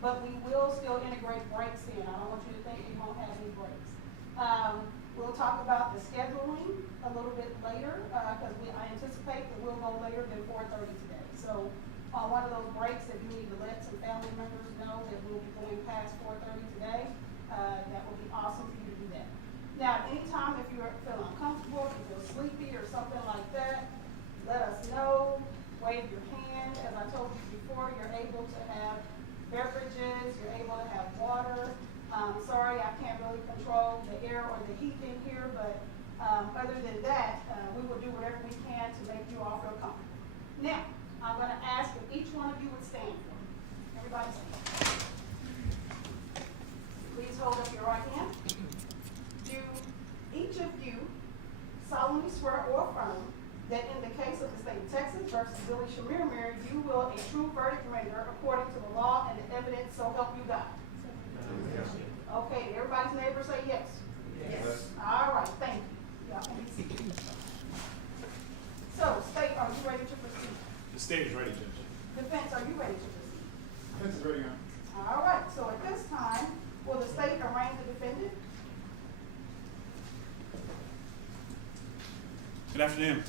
But we will still integrate breaks in. I don't want you to think we won't have any breaks. We'll talk about the scheduling a little bit later because I anticipate that we'll go later than 4:30 today. So on one of those breaks, if you need to let some family members know that we'll be going past 4:30 today, that would be awesome for you to do that. Now, anytime if you feel uncomfortable, if you feel sleepy or something like that, let us know. Wave your hand. As I told you before, you're able to have beverages, you're able to have water. Sorry, I can't really control the air or the heat in here, but other than that, we will do whatever we can to make you all feel comfortable. Now, I'm going to ask if each one of you would stand for me. Everybody stand. Please hold up your right hand. Do each of you solemnly swear or affirm that in the case of the state of Texas versus Billy Chemirmir, you will a true verdict render according to the law and the evidence, so help you God? Yes. Okay, everybody's neighbor say yes. Yes. All right, thank you. Y'all can be seated. So, state, are you ready to proceed? The state is ready, Judge. Defense, are you ready to proceed? Defense is ready, Your Honor. All right, so at this time, will the state arraign the defendant? Good afternoon.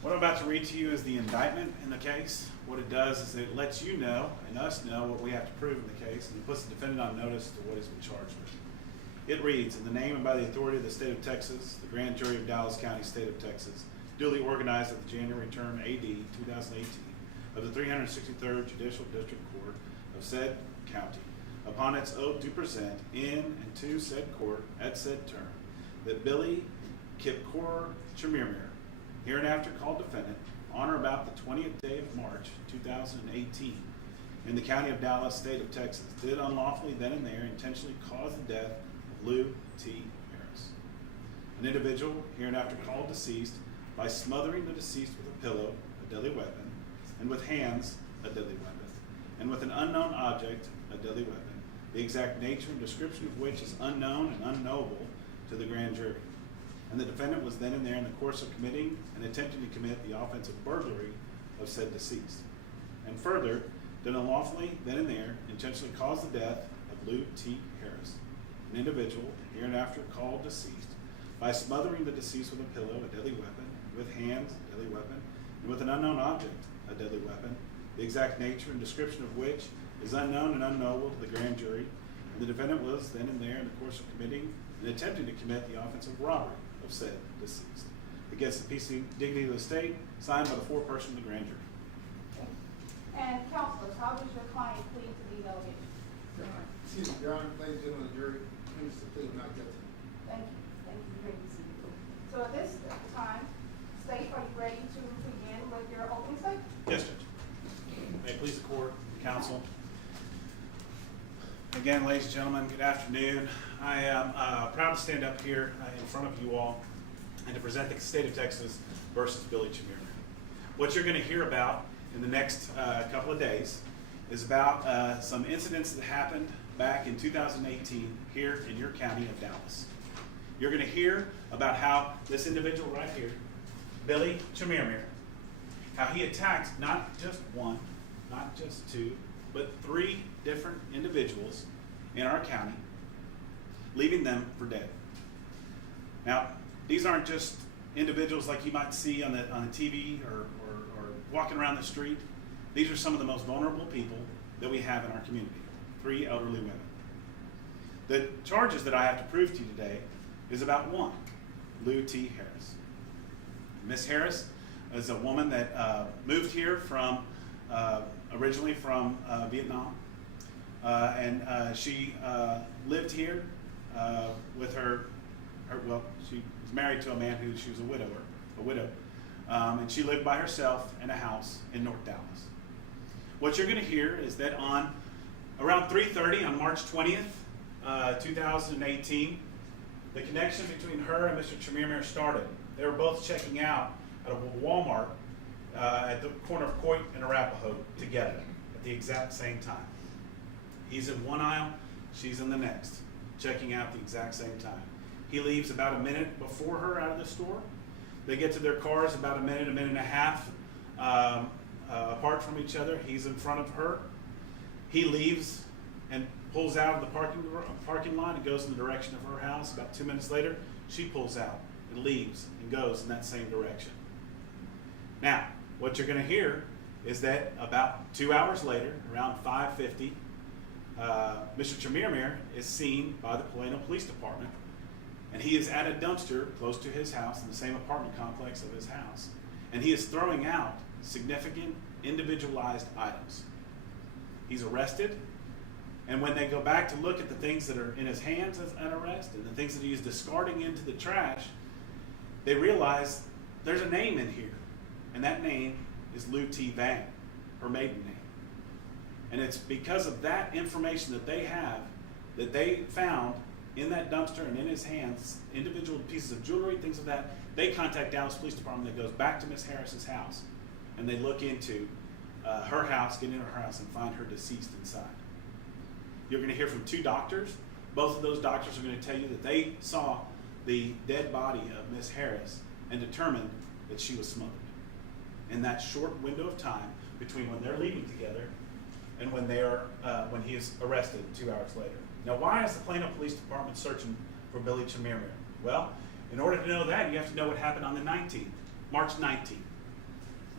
What I'm about to read to you is the indictment in the case. What it does is it lets you know and us know what we have to prove in the case, and it puts the defendant on notice to what he's been charged with. It reads, in the name and by the authority of the state of Texas, the grand jury of Dallas County, state of Texas, duly organized at the January term AD 2018 of the 363rd Judicial District Court of said county, upon its oath to present in and to said court at said term, that Billy Chemirmir, hereinafter called defendant, on or about the 20th day of March 2018, in the county of Dallas, state of Texas, did unlawfully then and there intentionally cause the death of Lou T. Harris, an individual hereinafter called deceased, by smothering the deceased with a pillow, a deadly weapon, and with hands, a deadly weapon, and with an unknown object, a deadly weapon, the exact nature and description of which is unknown and unknowable to the grand jury. And the defendant was then and there in the course of committing and attempting to commit the offense of burglary of said deceased. And further, did unlawfully, then and there, intentionally cause the death of Lou T. Harris, an individual hereinafter called deceased, by smothering the deceased with a pillow, a deadly weapon, with hands, a deadly weapon, and with an unknown object, a deadly weapon, the exact nature and description of which is unknown and unknowable to the grand jury, and the defendant was then and there in the course of committing and attempting to commit the offense of robbery of said deceased against the peace and dignity of the state, signed by the foreperson of the grand jury. And counselors, how does your client plead to these allegations? Excuse me, Your Honor, ladies and gentlemen of the jury, please to plead not guilty. Thank you. Thank you. You may be seated. So at this time, State, are you ready to begin with your opening statement? Yes, Judge. May it please the court, counsel. Again, ladies and gentlemen, good afternoon. I am proud to stand up here in front of you all and to present the state of Texas versus Billy Chemirmir. What you're going to hear about in the next couple of days is about some incidents that happened back in 2018 here in your county of Dallas. You're going to hear about how this individual right here, Billy Chemirmir, how he attacked not just one, not just two, but 3 different individuals in our county, leaving them for dead. Now, these aren't just individuals like you might see on the TV or walking around the street. These are some of the most vulnerable people that we have in our community, 3 elderly women. The charges that I have to prove to you today is about one, Lou T. Harris. Miss Harris is a woman that moved here from originally from Vietnam, and she lived here with her. Well, she was married to a man who she was a widow, and she lived by herself in a house in North Dallas. What you're going to hear is that on around 3:30 on March 20th, 2018, the connection between her and Mr. Chemirmir started. They were both checking out at a Walmart at the corner of Coit and Arapahoe together at the exact same time. He's in one aisle, she's in the next, checking out at the exact same time. He leaves about a minute before her out of the store. They get to their cars about a minute and a half apart from each other. He's in front of her. He leaves and pulls out of the parking lot and goes in the direction of her house. About 2 minutes later, she pulls out and leaves and goes in that same direction. Now, what you're going to hear is that about 2 hours later, around 5:50, Mr. Chemirmir is seen by the Plano Police Department, and he is at a dumpster close to his house in the same apartment complex of his house, and he is throwing out significant individualized items. He's arrested, and when they go back to look at the things that are in his hands at arrest and the things that he is discarding into the trash, they realize there's a name in here, and that name is Lou T. Vang, her maiden name. And it's because of that information that they have, that they found in that dumpster and in his hands, individual pieces of jewelry, things of that, they contact Dallas Police Department that goes back to Miss Harris's house, and they look into her house, get into her house, and find her deceased inside. You're going to hear from 2 doctors. Both of those doctors are going to tell you that they saw the dead body of Miss Harris and determined that she was smothered in that short window of time between when they're leaving together and when when he is arrested 2 hours later. Now, why is the Plano Police Department searching for Billy Chemirmir? Well, in order to know that, you have to know what happened on the 19th, March 19th.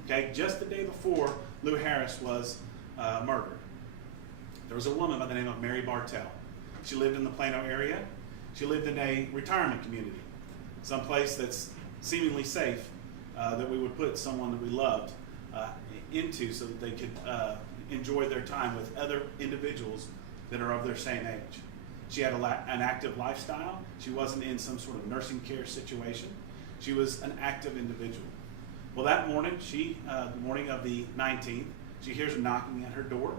Okay, just the day before Lou Harris was murdered. There was a woman by the name of Mary Bartell. She lived in the Plano area. She lived in a retirement community, someplace that's seemingly safe that we would put someone that we loved into so that they could enjoy their time with other individuals that are of their same age. She had an active lifestyle. She wasn't in some sort of nursing care situation. She was an active individual. Well, that morning, the morning of the 19th, she hears a knocking at her door,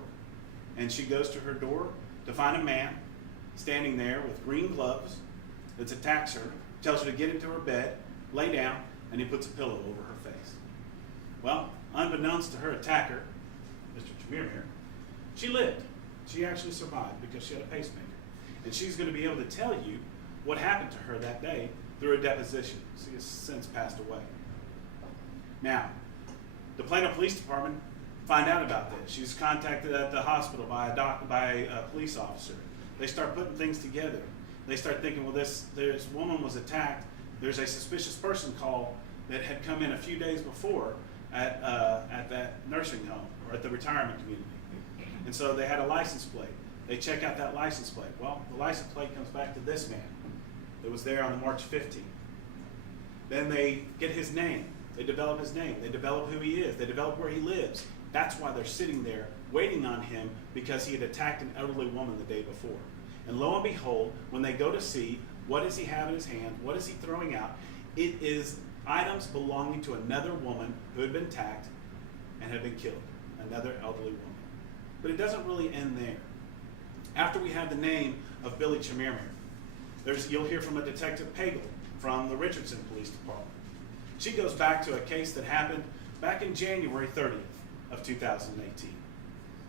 and she goes to her door to find a man standing there with green gloves that attacks her, tells her to get into her bed, lay down, and he puts a pillow over her face. Well, unbeknownst to her attacker, Mr. Chemirmir, she lived. She actually survived because she had a pacemaker. And she's going to be able to tell you what happened to her that day through a deposition. She has since passed away. Now, the Plano Police Department find out about this. She's contacted at the hospital by a police officer. They start putting things together. They start thinking, well, this woman was attacked. There's a suspicious person call that had come in a few days before at that nursing home or at the retirement community. And so they had a license plate. They check out that license plate. Well, the license plate comes back to this man that was there on March 15th. Then they get his name. They develop his name. They develop who he is. They develop where he lives. That's why they're sitting there waiting on him, because he had attacked an elderly woman the day before. And lo and behold, when they go to see what does he have in his hand, what is he throwing out, it is items belonging to another woman who had been attacked and had been killed, another elderly woman. But it doesn't really end there. After we have the name of Billy Chemirmir, you'll hear from a Detective Pagel from the Richardson Police Department. She goes back to a case that happened back in January 30th of 2018.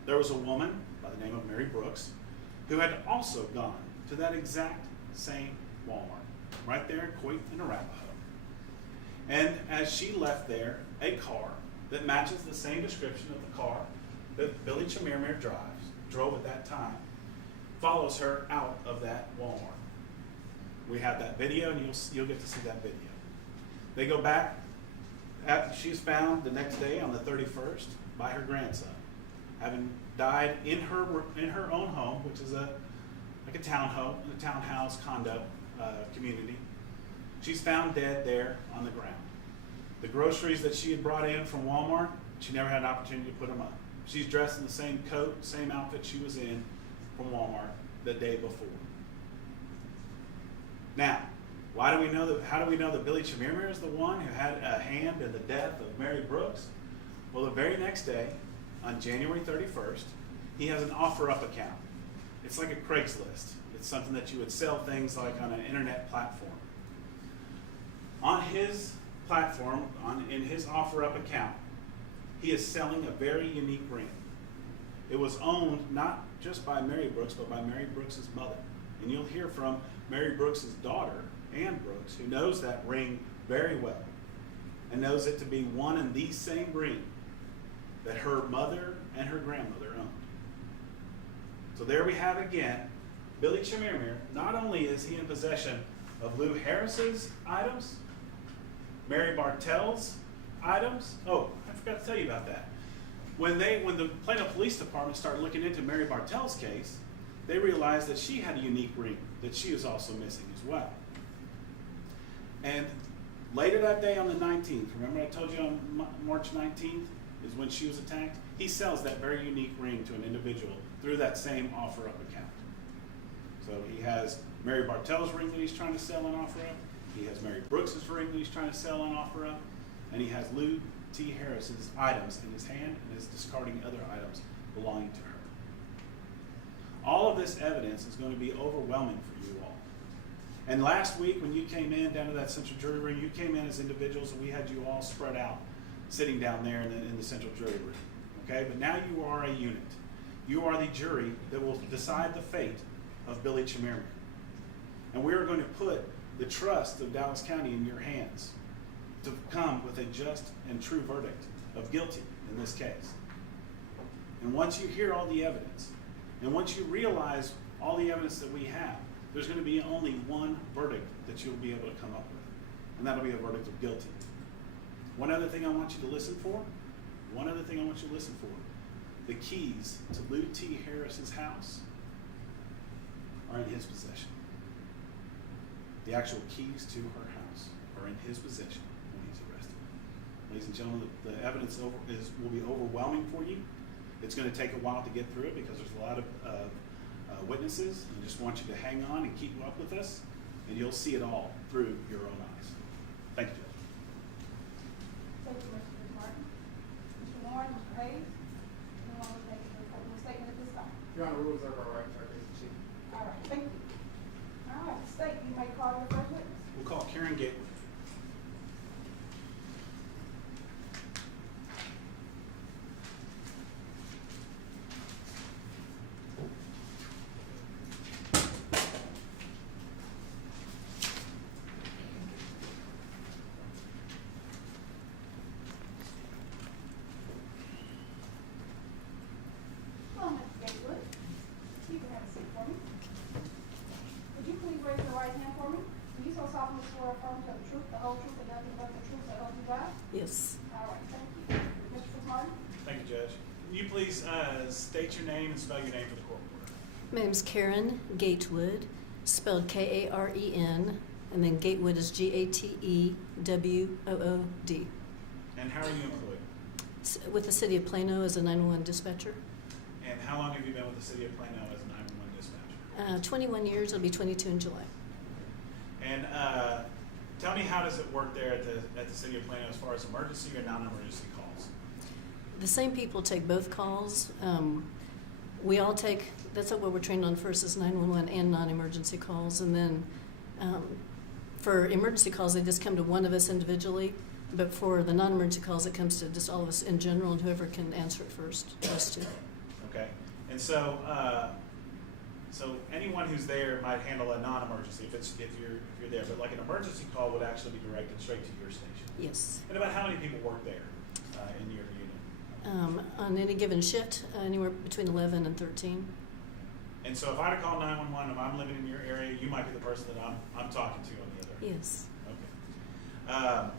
There was a woman by the name of Mary Brooks who had also gone to that exact same Walmart, right there in Coit and Arapahoe. And as she left there, a car that matches the same description of the car that Billy Chemirmir drove at that time, follows her out of that Walmart. We have that video, and you'll get to see that video. They go back. She's found the next day on the 31st by her grandson, having died in her own home, which is like a townhouse condo community. She's found dead there on the ground. The groceries that she had brought in from Walmart, she never had an opportunity to put them up. She's dressed in the same coat, same outfit she was in from Walmart the day before. Now, how do we know that Billy Chemirmir is the one who had a hand in the death of Mary Brooks? Well, the very next day, on January 31st, he has an OfferUp account. It's like a Craigslist. It's something that you would sell things like on an internet platform. On his platform, in his OfferUp account, he is selling a very unique ring. It was owned not just by Mary Brooks, but by Mary Brooks' mother. And you'll hear from Mary Brooks' daughter, Ann Brooks, who knows that ring very well and knows it to be one and the same ring that her mother and her grandmother owned. So there we have again, Billy Chemirmir. Not only is he in possession of Lou Harris's items, Mary Bartell's items. Oh, I forgot to tell you about that. When the Plano Police Department started looking into Mary Bartell's case, they realized that she had a unique ring that she is also missing as well. And later that day on the 19th, remember I told you on March 19th is when she was attacked? He sells that very unique ring to an individual through that same OfferUp account. So he has Mary Bartell's ring that he's trying to sell on OfferUp. He has Mary Brooks' ring that he's trying to sell on OfferUp. And he has Lou T. Harris's items in his hand and is discarding other items belonging to her. All of this evidence is going to be overwhelming for you all. And last week when you came in down to that central jury room, you came in as individuals and we had you all spread out, sitting down there in the central jury room. Okay, but now you are a unit. You are the jury that will decide the fate of Billy Chemirmir. And we are going to put the trust of Dallas County in your hands to come with a just and true verdict of guilty in this case. And once you hear all the evidence, and once you realize all the evidence that we have, there's going to be only one verdict that you'll be able to come up with, and that'll be a verdict of guilty. One other thing I want you to listen for, the keys to Lou T. Harris's house are in his possession. The actual keys to her house are in his possession when he's arrested. Ladies and gentlemen, the evidence will be overwhelming for you. It's going to take a while to get through it because there's a lot of witnesses. I just want you to hang on and keep up with us, and you'll see it all through your own eyes. Thank you, Judge. Thank you, Mr. Martin. Mr. Warren, Mr. Hayes, anyone would make a formal statement at this time? Your Honor, rules are all right, I guess, Chief. All right, thank you. All right, State, you may call your first witness. We'll call Karen Gateway. swear affirm to tell the truth, the whole truth, and nothing but the truth, so help you God? Yes. All right, thank you. Mr. Martin? Thank you, Judge. Can you please state your name and spell your name for the court reporter? My name's Karen Gatewood, spelled Karen, and then Gatewood is Gatewood. And how are you employed? With the City of Plano as a 911 dispatcher. And how long have you been with the City of Plano as a 911 dispatcher? 21 years, it'll be 22 in July. And tell me, how does it work there at the City of Plano as far as emergency or non-emergency calls? The same people take both calls. We all take, that's what we're trained on first, is 911 and non-emergency calls. And then for emergency calls, they just come to one of us individually. But for the non-emergency calls, it comes to just all of us in general, and whoever can answer it first, us two. Okay. And so anyone who's there might handle a non-emergency if you're there, but like an emergency call would actually be directed straight to your station. Yes. And about how many people work there in your unit? On any given shift, anywhere between 11 and 13. And so if I had to call 911, if I'm living in your area, you might be the person that I'm talking to on the other end. Yes. Okay.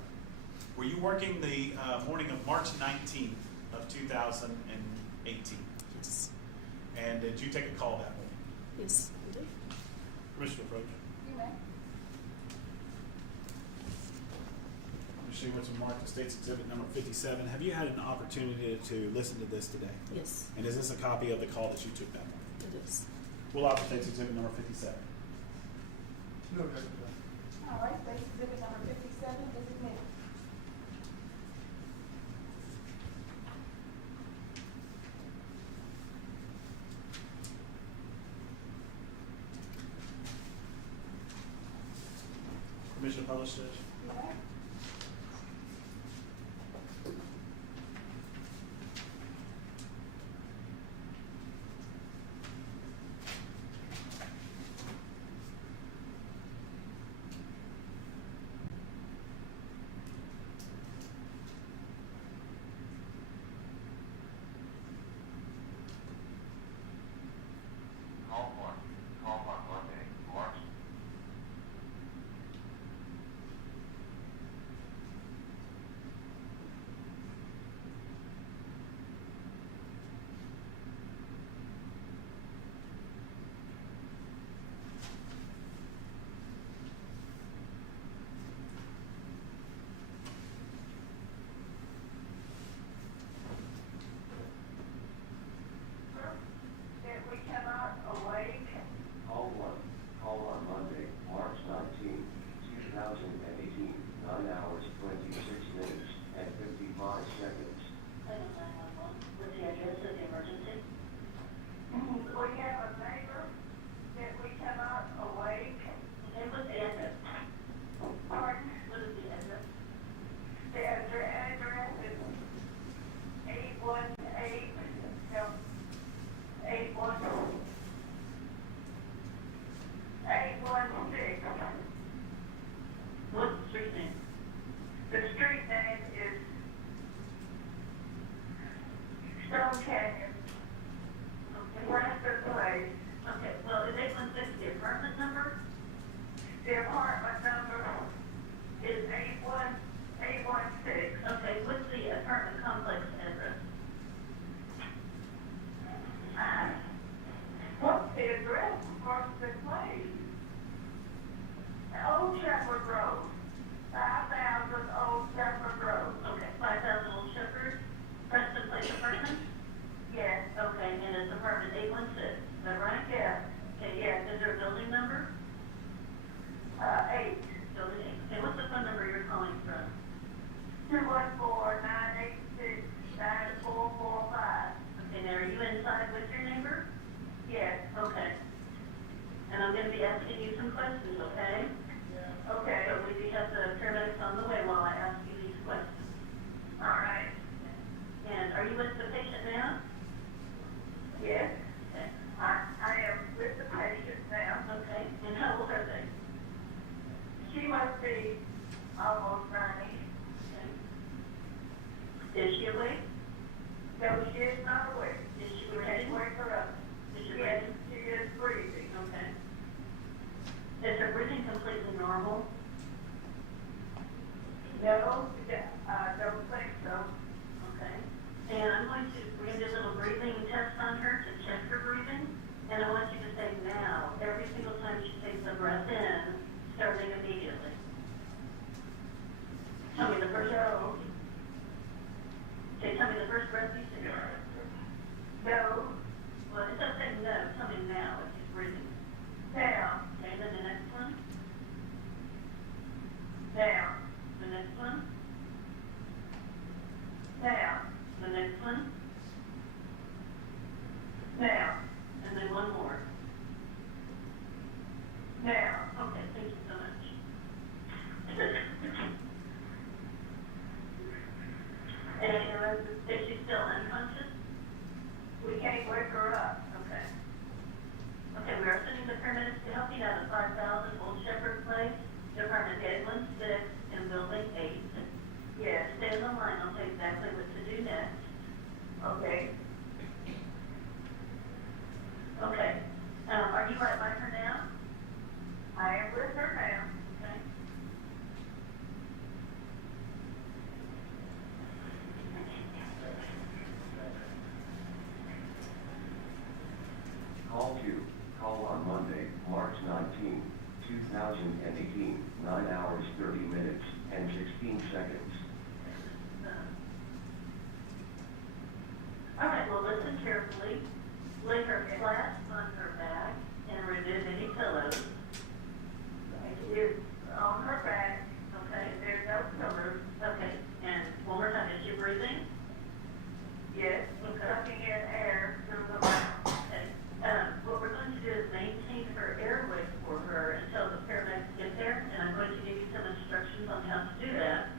Were you working the morning of March 19th of 2018? Yes. And did you take a call that morning? Yes, I did. Commissioner Approach. You may. Commissioner, you want to mark the state's exhibit number 57. Have you had an opportunity to listen to this today? Yes, And is this a copy of the call that you took that morning? it is. We'll offer state's exhibit number 57. No, Judge. All right, state exhibit number 57 is admitted. Commissioner Published, Judge. You may. Call on Monday, March. That we cannot awake. Call on Monday, March 19, 2018, 9 hours, 26 minutes, and 55 seconds. What's the address of the emergency? We have a neighbor that we cannot awake. Okay, what's the address? Pardon? What is the address? The address is 818, no, 816. What's the street name? The street name is Stone Canyon. Okay. Western Place. Okay, well, is 816 the apartment number? The apartment number is 81816. Okay, what's the apartment complex address? What's the address of the place? Old Shepherd Road. 5,000 Old Shepherd Road. Okay, 5,000 Old Shepherd. Preston Place apartment? Yes. Okay, and it's apartment 816, is that right? Yes. Okay, yes. Is there a building number? 8. Building 8. Okay, what's the phone number you're calling from? 214-986-9445. Okay, now are you inside with your neighbor? Yes. Okay. And I'm going to be asking you some questions, okay? Yeah. Okay. So we do have the paramedics on the way while I ask you these questions. All right. And are you with the patient now? Yes. Okay. I am with the patient now. Okay. And how old are they? She must be almost 90. Okay. Is she awake? No, she is not awake. Is she breathing? Wake her up. Is she breathing? Yes, she is breathing. Okay. Is her breathing completely normal? No, don't think so. Okay. And we're going to do a little breathing test on her to check her breathing. And I want you to say now, every single time she takes a breath in, starting immediately. Tell me the first breath. Okay, tell me the first breath you take. No. Well, it doesn't say no. Tell me now if she's breathing. Now. Okay, then the next one. Now. The next one. Now. The next one. Now. And then one more. Now. Okay, thank you so much. And is she still unconscious? We can't wake her up. Okay. Okay, we are sending the paramedics to help you out of 5,000 Old Shepherd Place, Department 816 in Building 8. Yes, stay on the line. I'll tell you exactly what to do next. Okay. Okay. Are you right by her now? I am with her now. Okay. Call 2. Call on Monday, March 19, 2018, 9 hours 30 minutes and 16 seconds. All right, well, listen carefully. Lay her flat on her back and remove any pillows. It's on her back. Okay, there's no pillows. Okay, and one more time, is she breathing? Yes. Okay. Sucking in air through the mouth. Okay. What we're going to do is maintain her airway for her until the paramedics get there, and I'm going to give you some instructions on how to do that.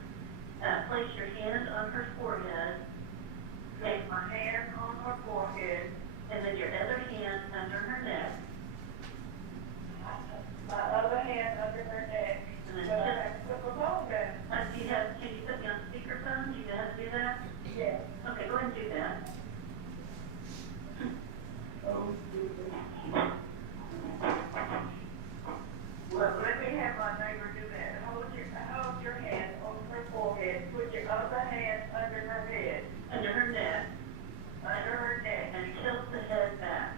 Place your hand on her forehead. Place my hand on her forehead, and then your other hand under her neck. My other hand under her neck. And then can you put me on speakerphone? Do you know how to do that? Yes. Okay, go ahead and do that. Well, let me have my neighbor do that. Hold your hand on her forehead. Put your other hand under her head. Under her neck. Under her neck. And tilt the head back.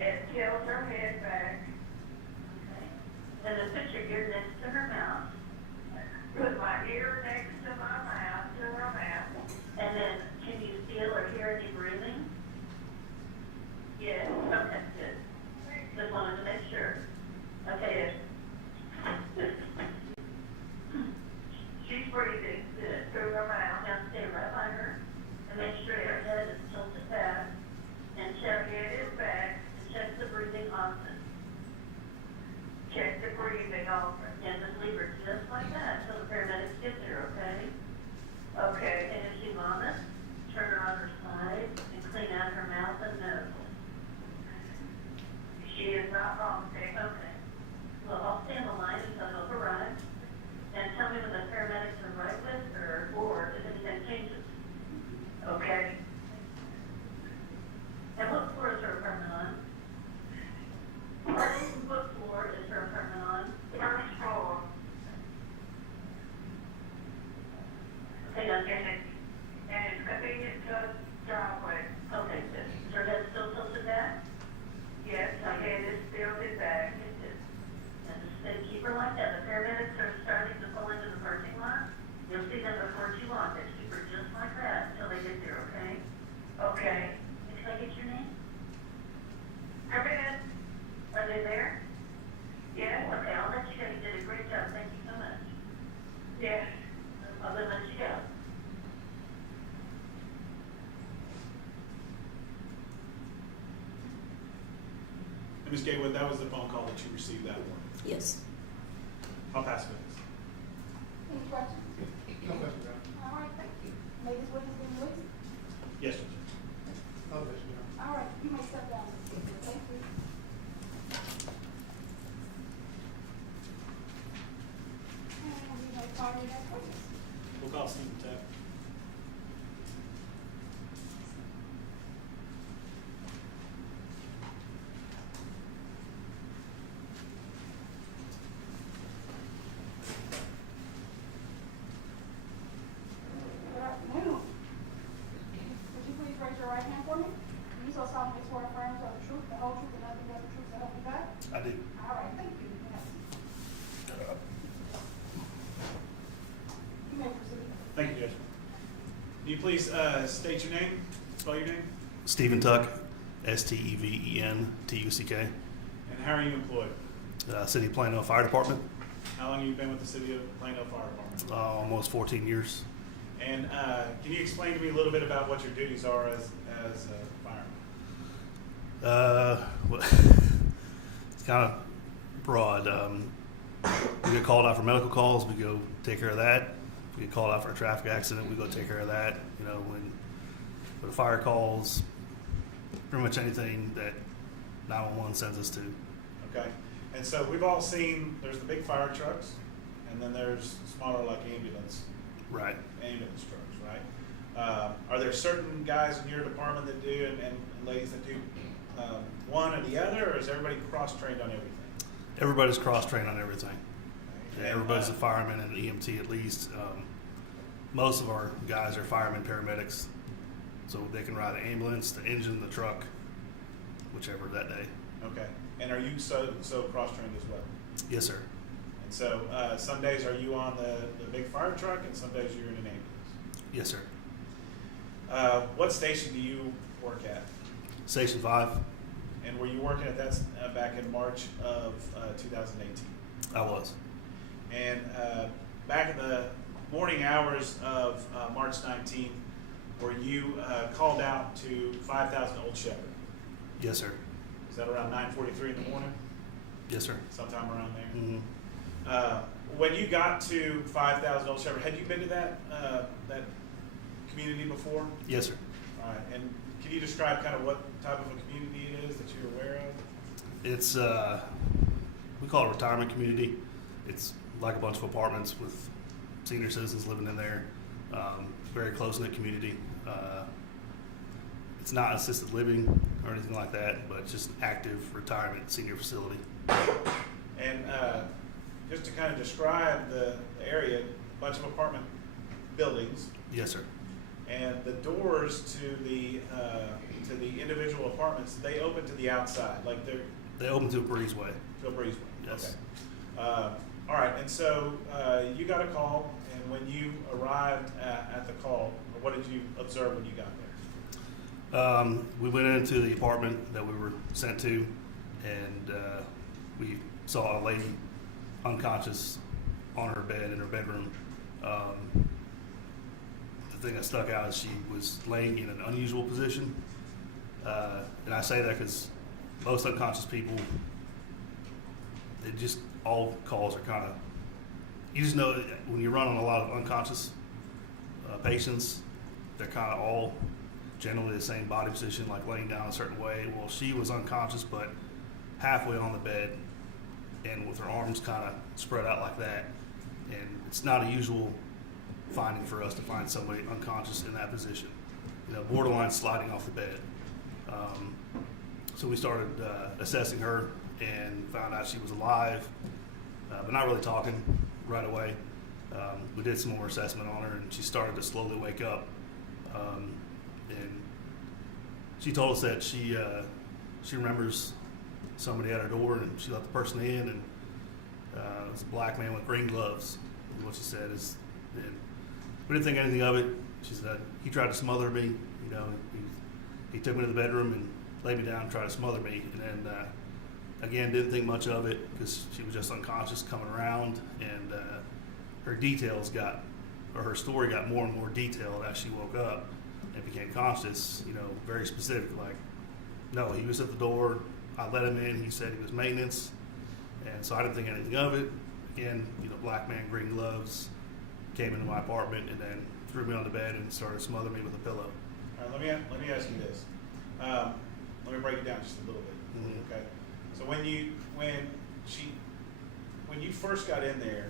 And tilt her head back. Okay. And then put your ear next to her mouth. Put my ear next to my mouth, to her mouth. And then, can you feel or hear any breathing? Yes. Okay, good. Just wanted to make sure. Okay. She's breathing. Good. Through her mouth. Now stay right by her. And make sure her head is tilted back. And check it is back. And check the breathing often. Check the breathing often. And just leave her just like that until the paramedics get there, okay? Okay. And if she vomits, turn her on her side and clean out her mouth and nose. She is not vomiting. Okay. Well, I'll stay on the line until help arrives. And tell me when the paramedics are right with her or if anything changes. Okay. And what floor is her apartment on? What floor is her apartment on? First floor. Okay, now and it's convenient to driveway. Okay, good. Is her head still tilted back? Yes, my head is tilted back. And just keep her like that. The paramedics are starting to pull into the parking lot. You'll see them before too long. They keep her just like that until they get there, okay? Okay. Can I get your name? Come in. Are they there? Yes. Okay, I'll let you go. You did a great job. Thank you so much. Yes. I'll then let you go. And Ms. Gatewood, that was the phone call that you received that morning. Yes. I'll pass minutes. Any questions? No question, Your Honor. All right, thank you. Ladies, witness, been released? Yes, Judge. No question, Your Honor. All right, you may step down. Thank you. And we may call your next witness. We'll call Stephen Tapp. do. All right, thank you. You may proceed. Thank you, Judge. Can you please state your name, spell your name, Stephen Tuck, STEVENTUCK, and how are you employed? City of Plano Fire Department, How long have you been with the City of Plano Fire Department? almost 14 years. And can you explain to me a little bit about what your duties are as a fireman? Well, it's kind of broad. We get called out for medical calls, we go take care of that. If we get called out for a traffic accident, we go take care of that. You know, when the fire calls, pretty much anything that 911 sends us to. Okay. And so we've all seen, there's the big fire trucks, and then there's smaller like ambulance Right. trucks, right? Are there certain guys in your department that do and ladies that do one or the other, or is everybody cross-trained on everything? Everybody's cross-trained on everything. And, Everybody's a fireman and an EMT at least. Most of our guys are firemen, paramedics, so they can ride the ambulance, the engine, the truck, whichever that day. Okay. And are you so cross-trained as well? Yes, sir. And so some days are you on the big fire truck, and some days you're in an ambulance? Yes, sir. What station do you work at? Station 5, And were you working at that back in March of 2018? I was. And back in the morning hours of March 19th, were you called out to 5000 Old Shepherd? Yes, sir. Is that around 9:43 in the morning? Yes, sir. Sometime around there? Mm-hmm. When you got to 5000 Old Shepherd, had you been to that community before? Yes, sir. All right. And can you describe kind of what type of a community it is that you're aware of? It's, we call it a retirement community. It's like a bunch of apartments with senior citizens living in there. Very close-knit community. It's not assisted living or anything like that, but it's just an active retirement senior facility. And just to kind of describe the area, a bunch of apartment buildings, Yes, sir. and the doors to the individual apartments, they open to the outside, like they're They open to a breezeway. to a breezeway. Yes. Okay. All right. And so you got a call, and when you arrived at the call, what did you observe when you got there? We went into the apartment that we were sent to, and we saw a lady unconscious on her bed in her bedroom. The thing that stuck out is she was laying in an unusual position. And I say that because most unconscious people, they just, all calls are kind of, you just know that when you run on a lot of unconscious patients, they're kind of all generally the same body position, like laying down a certain way. Well, she was unconscious, but halfway on the bed and with her arms kind of spread out like that. And it's not a usual finding for us to find somebody unconscious in that position, you know, borderline sliding off the bed. So we started assessing her and found out she was alive, but not really talking right away. We did some more assessment on her, and she started to slowly wake up. And she told us that she remembers somebody at her door, and she let the person in, and it was a black man with green gloves. Is what she said is, and we didn't think anything of it. She said he tried to smother me. You know, he took me to the bedroom and laid me down and tried to smother me. And then again, didn't think much of it because she was just unconscious coming around, and her details got, or her story got more and more detailed as she woke up and became conscious. You know, very specific. Like, no, he was at the door. I let him in. He said he was maintenance, and so I didn't think anything of it. Again, you know, black man, green gloves, came into my apartment and then threw me on the bed and started smothering me with a pillow. All right, let me ask you this. Let me break it down just a little bit. Mhm. Okay. So when you first got in there,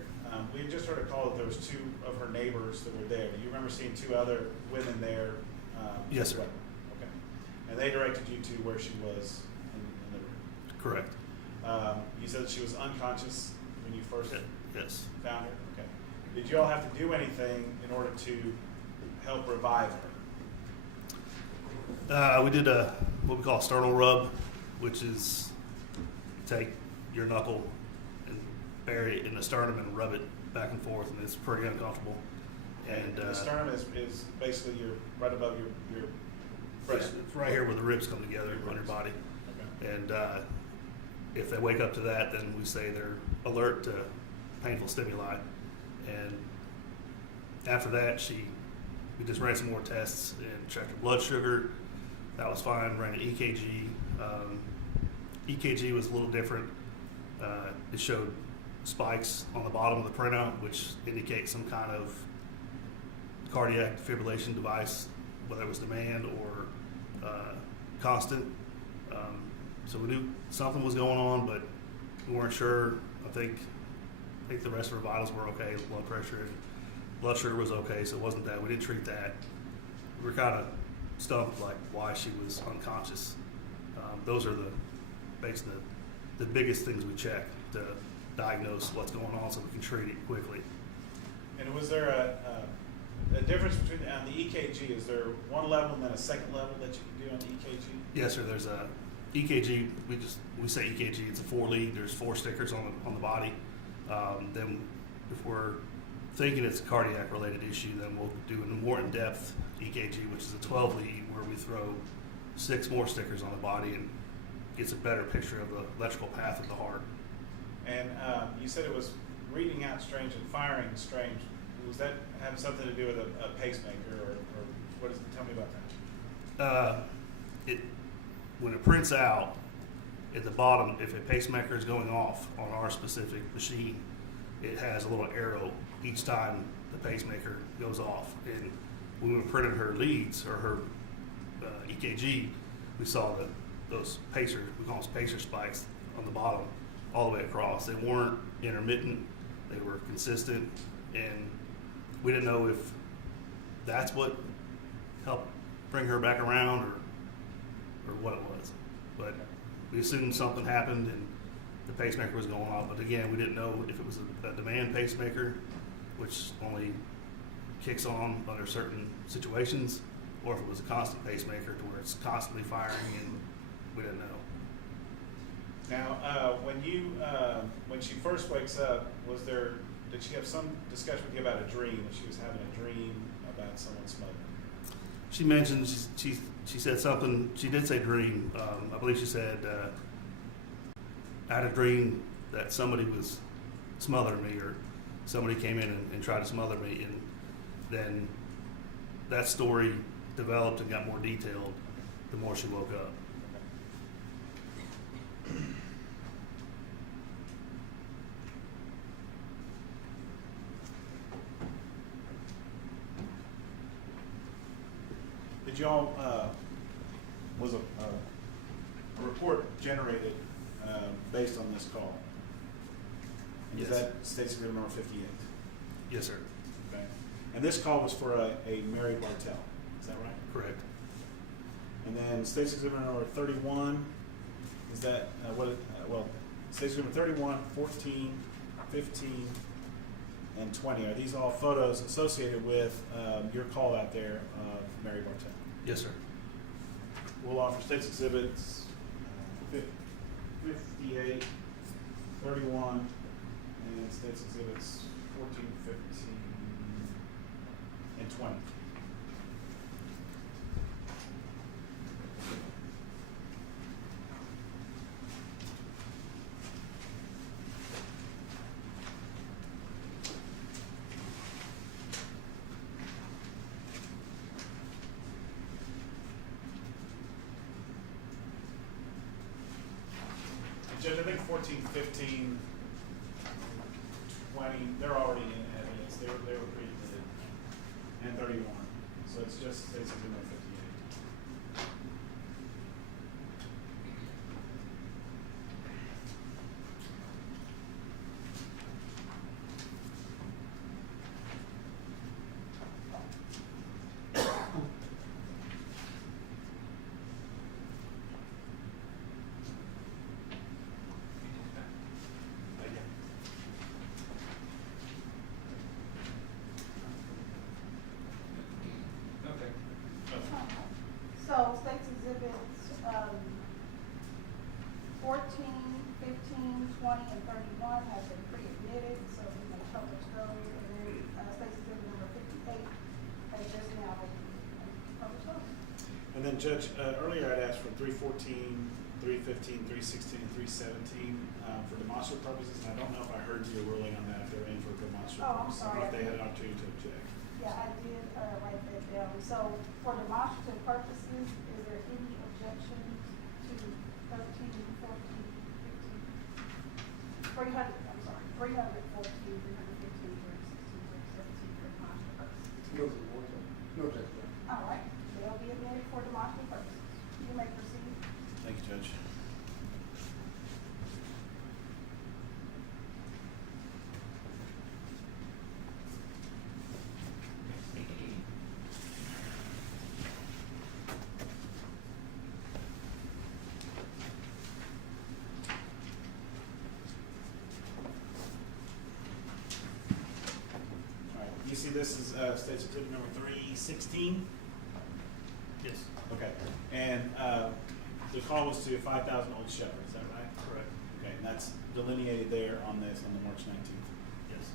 we had just heard a call that there was two of her neighbors that were there. Do you remember seeing two other women there? Yes, sir. Okay. And they directed you to where she was in the room. Correct. You said that she was unconscious when you first Yes. found her. Okay. Did you all have to do anything in order to help revive her? We did what we call a sternal rub, which is take your knuckle and bury it in the sternum and rub it back and forth, and it's pretty uncomfortable. And the sternum is basically right above your breast. It's right here where the ribs come together on your body. Okay. And if they wake up to that, then we say they're alert to painful stimuli. And after that, we just ran some more tests and checked her blood sugar. That was fine. Ran an EKG. EKG was a little different. It showed spikes on the bottom of the printout, which indicates some kind of cardiac defibrillation device, whether it was demand or constant. So we knew something was going on, but we weren't sure. I think the rest of her vitals were okay. Blood pressure and blood sugar was okay, so it wasn't that. We didn't treat that. We were kind of stumped, like why she was unconscious. Those are basically the biggest things we check to diagnose what's going on, so we can treat it quickly. And was there a difference between on the EKG? Is there one level and then a second level that you can do on the EKG? Yes, sir. There's a EKG. We say EKG. It's a 4-lead. There's 4 stickers on the body. Then, if we're thinking it's a cardiac related issue, then we'll do a more in-depth EKG, which is a 12-lead, where we throw 6 more stickers on the body and gets a better picture of the electrical path of the heart. And you said it was reading out strange and firing strange. Was that having something to do with a pacemaker, or what is it? Tell me about that. When it prints out at the bottom, if a pacemaker is going off on our specific machine, it has a little arrow each time the pacemaker goes off. And when we printed her leads or her EKG, we saw those pacer, we call them pacer spikes on the bottom all the way across. They weren't intermittent, they were consistent, and we didn't know if that's what helped bring her back around or what it was. But we assumed something happened and the pacemaker was going off. But again, we didn't know if it was a demand pacemaker, which only kicks on under certain situations, or if it was a constant pacemaker to where it's constantly firing, and we didn't know. Now, when she first wakes up, did she have some discussion with you about a dream? That she was having a dream about someone smoking? She mentioned she said something. She did say dream. I believe she said, I had a dream that somebody was smothering me, or somebody came in and tried to smother me, and then that story developed and got more detailed the more she woke up. Did y'all, was a report generated based on this call? And Yes. Is that State's Agreement number 58? Yes, sir. Okay. And this call was for a Mary Bartell, is that right? Correct. And then State's Agreement number 31, is that, State's Agreement 31, 14, 15, and 20. Are these all photos associated with your call out there of Mary Bartell? Yes, sir. We'll offer State's Exhibits 58, 31, and State's Exhibits 14, 15, and 20. Judge, I think 14, 15, 20, they're already in evidence. They were pre-admitted. And 31. So it's just State's Agreement 58. So State's Exhibits 14, 15, 20, and 31 have been pre-admitted, so we're gonna publish those. And then, State Exhibit number 58 has just now been published those. And then Judge, earlier I'd asked for 314, 315, 316, and 317 for demonstrative purposes, and I don't know if I heard you ruling on that, if they're in for demonstrative Oh, I'm purposes. sorry. Or if they had an opportunity to object. Yeah, I did, write that down. So for demonstrative purposes, is there any objection to 13, 14, 15? 300, I'm sorry, 314, 315, 316, 317 for demonstrative purposes. No, sir. No, Judge. All right, they'll be admitted for demonstrative purposes. You may proceed. Thank you, Judge. All right, you see this is State's Exhibit number 316? Yes. Okay, and the call was to a 5,000 old Chevy, is that right? Correct. Okay, and that's delineated there on this on the March 19th. Yes.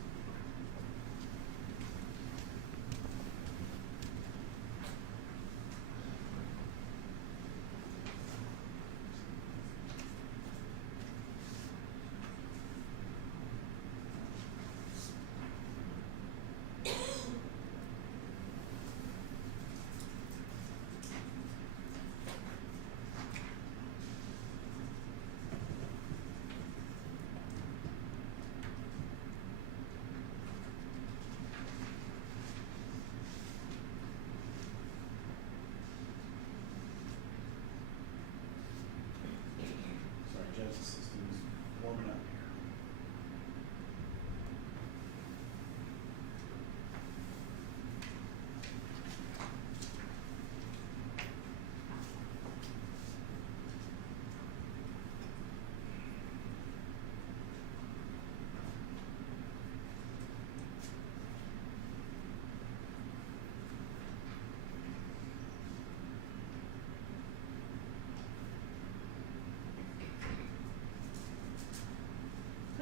Sorry, Judge, the system's warming up here.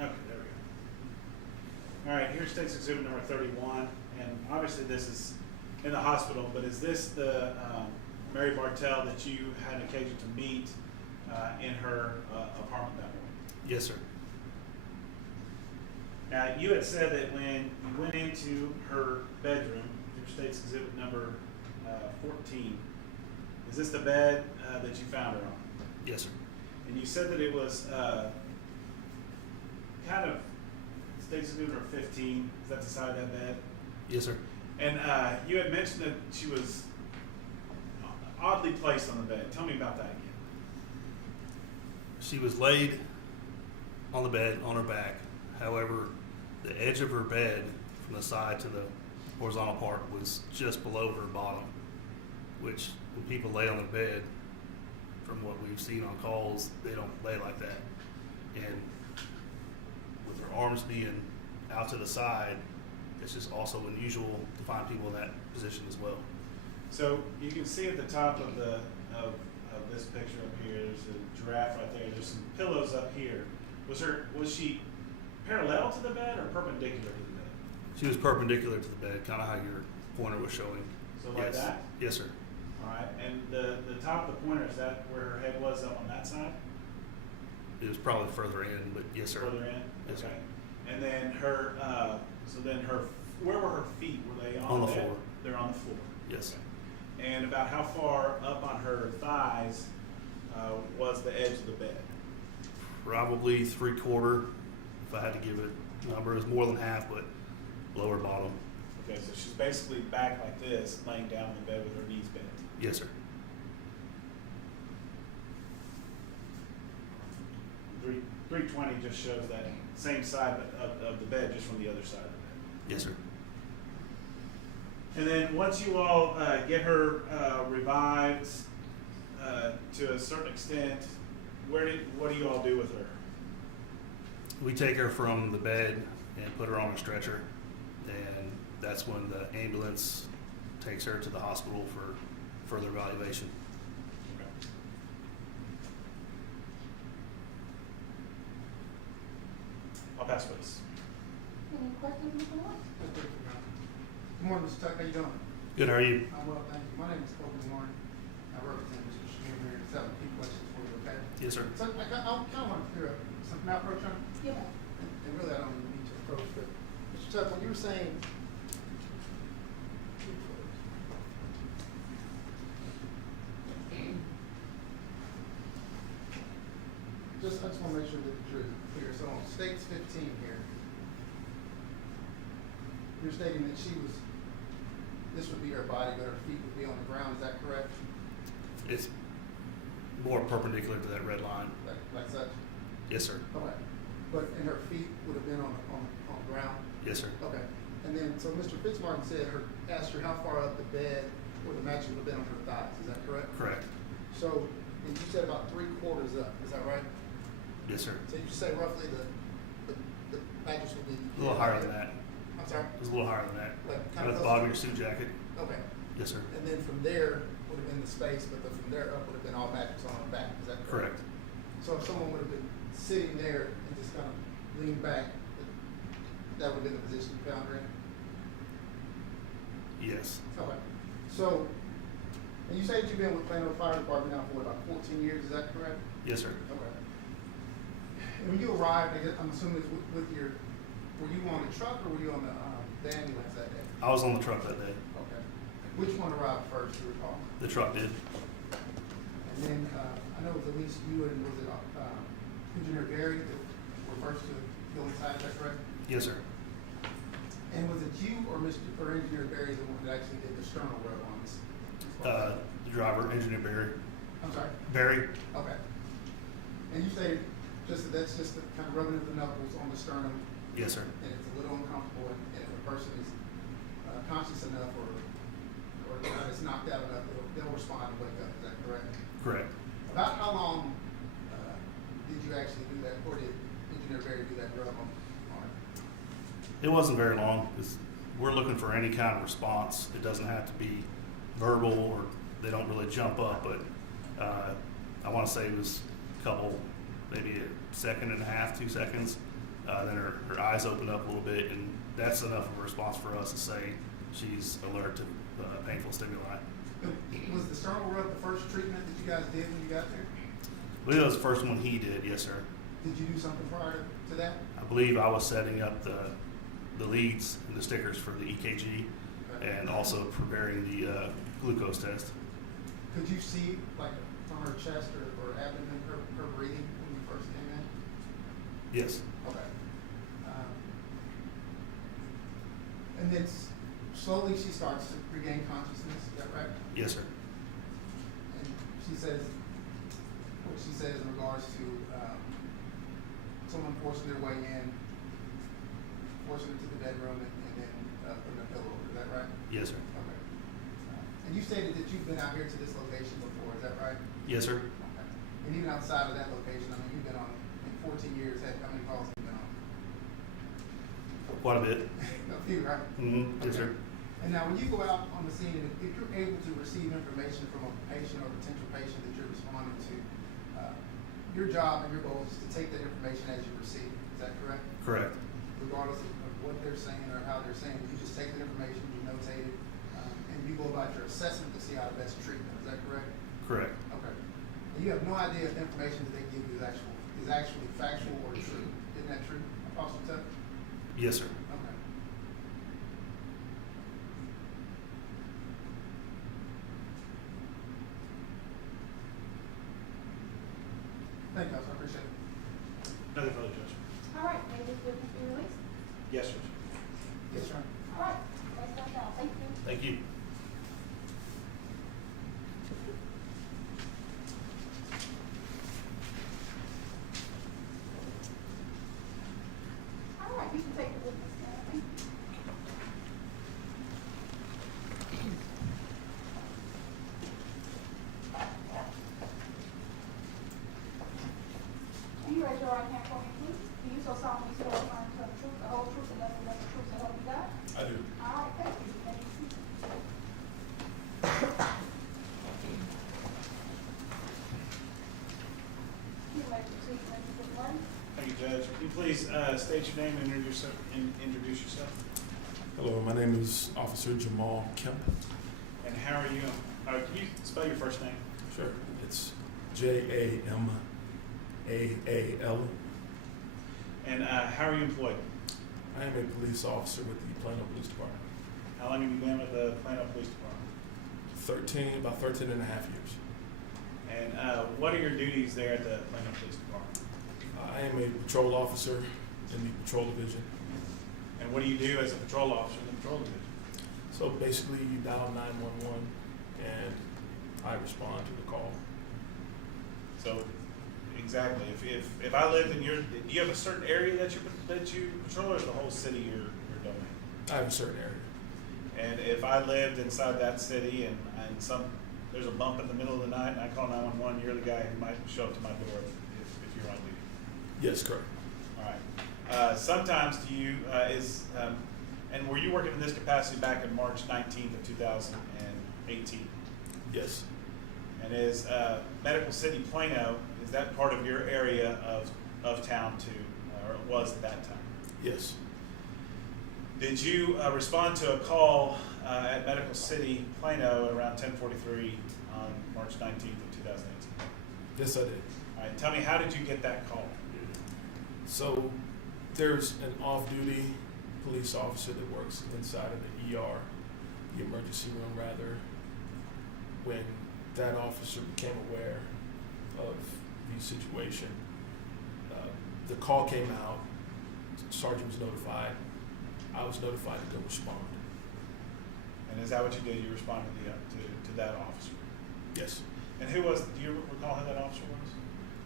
Okay, there we go. All right, here's State's Exhibit number 31, and obviously this is in the hospital, but is this the Mary Bartell that you had an occasion to meet in her apartment that morning? Yes, sir. Now, you had said that when you went into her bedroom, your State's Exhibit number 14, is this the bed that you found her on? Yes, sir. And you said that it was kind of State's Exhibit number 15. Is that the side of that bed? Yes, sir. And you had mentioned that she was oddly placed on the bed. Tell me about that again. She was laid on the bed on her back. However, the edge of her bed from the side to the horizontal part was just below her bottom, which when people lay on the bed, from what we've seen on calls, they don't lay like that. And with her arms being out to the side, it's just also unusual to find people in that position as well. So you can see at the top of the of this picture up here, there's a giraffe right there. There's some pillows up here. Was she parallel to the bed or perpendicular to the bed? She was perpendicular to the bed, kind of how your pointer was showing. So like Yes. that? Yes, sir. All right. And the top of the pointer, is that where her head was up on that side? It was probably further in, but yes, sir. Further in? Yes, sir. Okay. And then her, where were her feet? Were they On the bed? floor. They're on the floor. Yes. Okay. And about how far up on her thighs was the edge of the bed? Probably 3/4, if I had to give it a number. It was more than half, but lower bottom. Okay, so she's basically back like this, laying down on the bed with her knees bent. Yes, sir. 320 just shows that same side of the bed, just from the other side of the bed. Yes, sir. And then once you all get her revived to a certain extent, what do you all do with her? We take her from the bed and put her on a stretcher, and that's when the ambulance takes her to the hospital for further evaluation. I'll pass witness. Any questions, Mr. Lawrence? Good morning, Mr. Tuck, how you doing? Good, how are you? I'm well, thank you. My name is Kobe Warren. I represent Mr. Chemirmir. Just have a few questions for you, okay? Yes, sir. So I kind of want to clear up something out, approach on, Yeah. and really I don't even need to approach, but Mr. Tuck, when you were saying, I just want to make sure that the jury is clear. So on States 15 here, you're stating that this would be her body, but her feet would be on the ground. Is that correct? It's more perpendicular to that red line. Like such? Yes, sir. Okay. But, and her feet would have been on the ground? Yes, sir. Okay. And then, so Mr. Fitzmartin asked her how far up the bed or the mattress would have been on her thighs. Is that correct? Correct. So, and you said about 3/4 up. Is that right? Yes, sir. So you say roughly the mattress would be A little higher than that. I'm sorry? It was a little higher than that. Like Right kind at of the bottom of your suit jacket. Okay. Yes, sir. And then from there would have been the space, but from there up would have been all mattress on her back. Is that correct? Correct. So if someone would have been sitting there and just kind of leaned back, that would have been the position you found her in? Yes. Okay. So, and you say that you've been with Plano Fire Department now for what, about 14 years, is that correct? Yes, sir. Okay. And when you arrived, I guess, I'm assuming it's with your, were you on the truck or were you on the ambulance that day? I was on the truck that day. Okay. Which one arrived first, you recall? The truck did. And then, I know it was at least you and was it Engineer Barry that were first to go inside, is that correct? Yes, sir. And was it you or Engineer Barry the one that actually did the sternal rub on this? The driver, Engineer Barry. I'm sorry? Barry? Okay. And you say that's just the kind of rubbing of the knuckles on the sternum, Yes, sir. and it's a little uncomfortable, and if a person is conscious enough or is knocked out enough, they'll respond and wake up. Is that correct? Correct. About how long did you actually do that, or did Engineer Barry do that rub on it? It wasn't very long. We're looking for any kind of response. It doesn't have to be verbal or they don't really jump up, but I want to say it was a couple, maybe a second and a half, 2 seconds. Then her eyes opened up a little bit, and that's enough of a response for us to say she's alert to painful stimuli. Was the sternal rub the first treatment that you guys did when you got there? I believe that was the first one he did, yes, sir. Did you do something prior to that? I believe I was setting up the leads and the stickers for the EKG and also preparing the glucose test. Could you see, like, from her chest or abdomen, her breathing when you first came in? Yes. Okay. And then slowly she starts to regain consciousness, is that right? Yes, sir. And she says, what she says in regards to someone forcing their way in, forcing her to the bedroom, and then putting a pillow over, is that right? Yes, sir. Okay. And you stated that you've been out here to this location before, is that right? Yes, sir. Okay. And even outside of that location, I mean, you've been on, in 14 years, how many calls have you been on? Quite a bit. A few, right? Mm-hmm. Yes, sir. And now, when you go out on the scene, and if you're able to receive information from a patient or potential patient that you're responding to, your job and your goal is to take that information as you receive it. Is that correct? Correct. Regardless of what they're saying or how they're saying, you just take that information, you notate it, and you go about your assessment to see how to best treat them. Is that correct? Correct. Okay. And you have no idea if the information that they give you is actually factual or true. Isn't that true, Apostle Tuck? Yes, sir. Okay. Thank you, I appreciate it. Nothing further, Judge. All right, may this witness be released? Yes, Judge. Yes, sir. All right, that's that down. Thank you. Thank you. All right, you can take the witness stand. Thank you. Can you raise your right hand for me, please? Do you so solemnly swear to affirm to tell the truth, the whole truth, and nothing but the truth, so help you God? I do. All right, thank you. Thank you. You may proceed, Mr. Fitzmartin. Thank you, Judge. You you please state your name and introduce yourself? Hello, my name is Officer Jamal Kemp. And how are you? Can you spell your first name? Sure. It's Jamal. And how are you employed? I am a police officer with the Plano Police Department. How long have you been with the Plano Police Department? About 13 and a half years. And what are your duties there at the Plano Police Department? I am a patrol officer in the patrol division. And what do you do as a patrol officer in the patrol division? So basically you dial 911 and I respond to the call. So exactly, if I lived in do you have a certain area that you patrol, or is the whole city your domain? I have a certain area. And if I lived inside that city and there's a bump in the middle of the night and I call 911, you're the guy who might show up to my door if you're on duty. Yes, correct. All right. Sometimes do you and were you working in this capacity back in March 19th of 2018? Yes. And is Medical City Plano, is that part of your area of town too, or it was at that time? Yes. Did you respond to a call at Medical City Plano at around 10:43 on March 19th of 2018? Yes, I did. All right, tell me, how did you get that call? So there's an off-duty police officer that works inside of the ER, the emergency room rather. When that officer became aware of the situation, the call came out, the sergeant was notified, I was notified to go respond. And is that what you did? You responded to that officer? Yes. And do you recall who that officer was?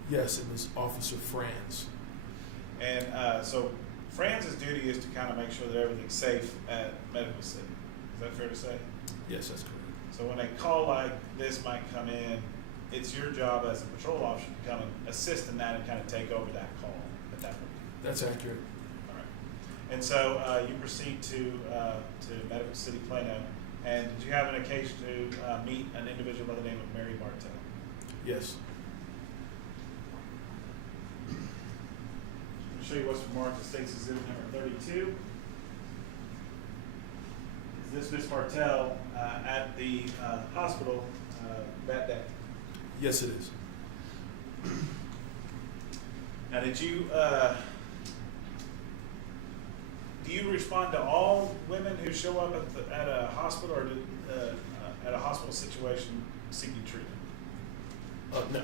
Yes, it was Officer Franz. And so Franz's duty is to kind of make sure that everything's safe at Medical City. Is that fair to say? Yes, that's correct. So when a call like this might come in, it's your job as a patrol officer to come and assist in that and kind of take over that call at that point. That's accurate. All right. And so you proceed to Medical City Plano, and did you have an occasion to meet an individual by the name of Mary Bartell? Yes. I'll show you what's marked as State's Exhibit number 32. Is this Miss Bartell at the hospital that day? Yes, it is. Now, did you do you respond to all women who show up at a hospital, or at a hospital situation seeking treatment? No.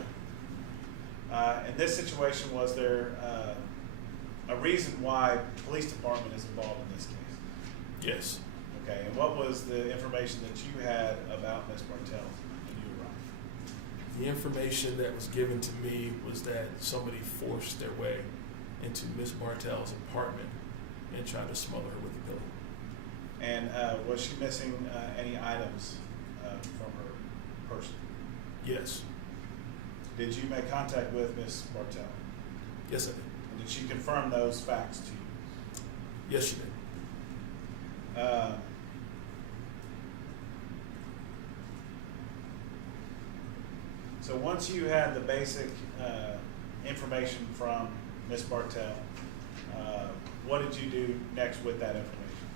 In this situation, was there a reason why the police department is involved in this case? Yes. Okay, and what was the information that you had about Ms. Bartell when you arrived? The information that was given to me was that somebody forced their way into Miss Bartell's apartment and tried to smother her with a pillow. And was she missing any items from her person? Yes. Did you make contact with Ms. Bartell? Yes, I did. And did she confirm those facts to you? Yes, she did. So once you had the basic information from Ms. Bartell, what did you do next with that information?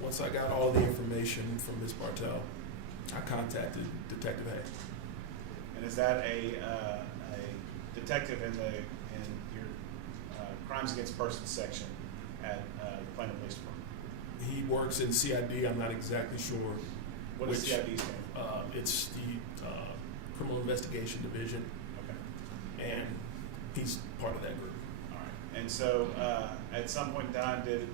Once I got all the information from Ms. Bartell, I contacted Detective Hay. And is that a detective in your Crimes Against Persons section at the Plano Police Department? He works in CID. I'm not exactly sure. What does CID stand for? It's the Criminal Investigation Division, Okay. and he's part of that group. All right. And so at some point in time, did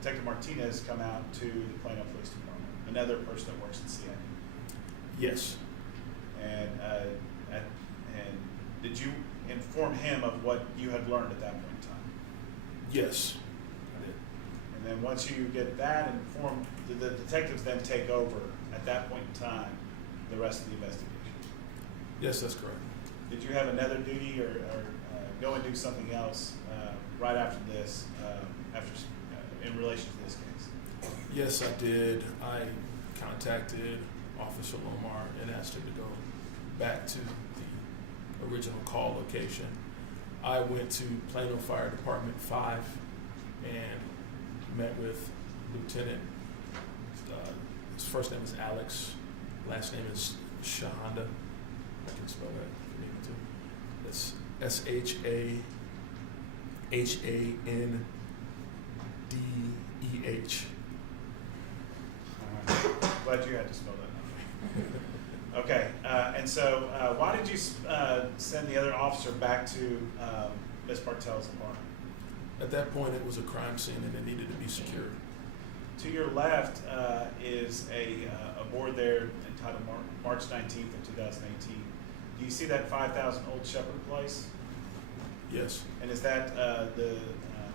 Detective Martinez come out to the Plano Police Department, another person that works in CID? Yes. And did you inform him of what you had learned at that point in time? Yes, I did. And then once you get that informed, did the detectives then take over at that point in time the rest of the investigation? Yes, that's correct. Did you have another duty or go and do something else right after this, in relation to this case? Yes, I did. I contacted Officer Lomar and asked him to go back to the original call location. I went to Plano Fire Department 5 and met with Lieutenant, his first name is Alex, last name is Shahanda. I can spell that if you need me to. That's SHAHANDEH. Glad you had to spell that. Okay, and so why did you send the other officer back to Ms. Bartell's apartment? At that point, it was a crime scene and it needed to be secured. To your left is a board there entitled March 19th of 2018. Do you see that 5,000 Old Shepherd Place? Yes. And is that the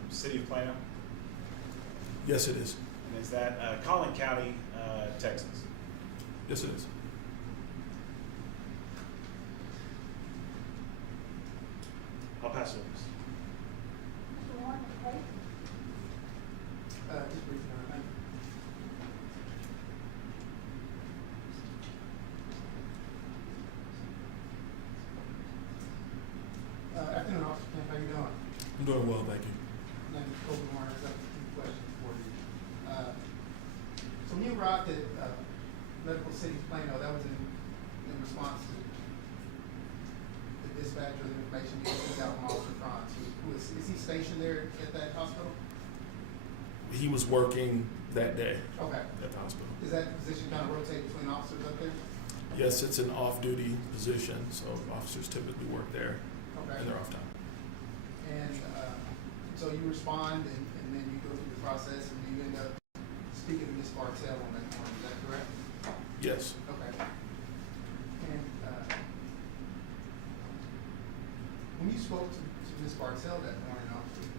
city of Plano? Yes, it is. And is that Collin County, Texas? Yes, it is. I'll pass it over. Mr. Warren, okay? Just briefly, thank you. Afternoon, Officer Kemp, how you doing? I'm doing well, thank you. My name is Kobe Warren, I've got a few questions for you. So when you arrived at Medical City Plano, that was in response to the dispatch or the information you sent out from Officer Franz. Is he stationed there at that hospital? He was working that day Okay. at the hospital. Does that position kind of rotate between officers up there? Yes, it's an off-duty position, so officers typically work there Okay. in their off time. And so you respond and then you go through the process and you end up speaking to Ms. Bartell on that morning, is that correct? Yes. Okay. And when you spoke to Ms. Bartell that morning, Officer,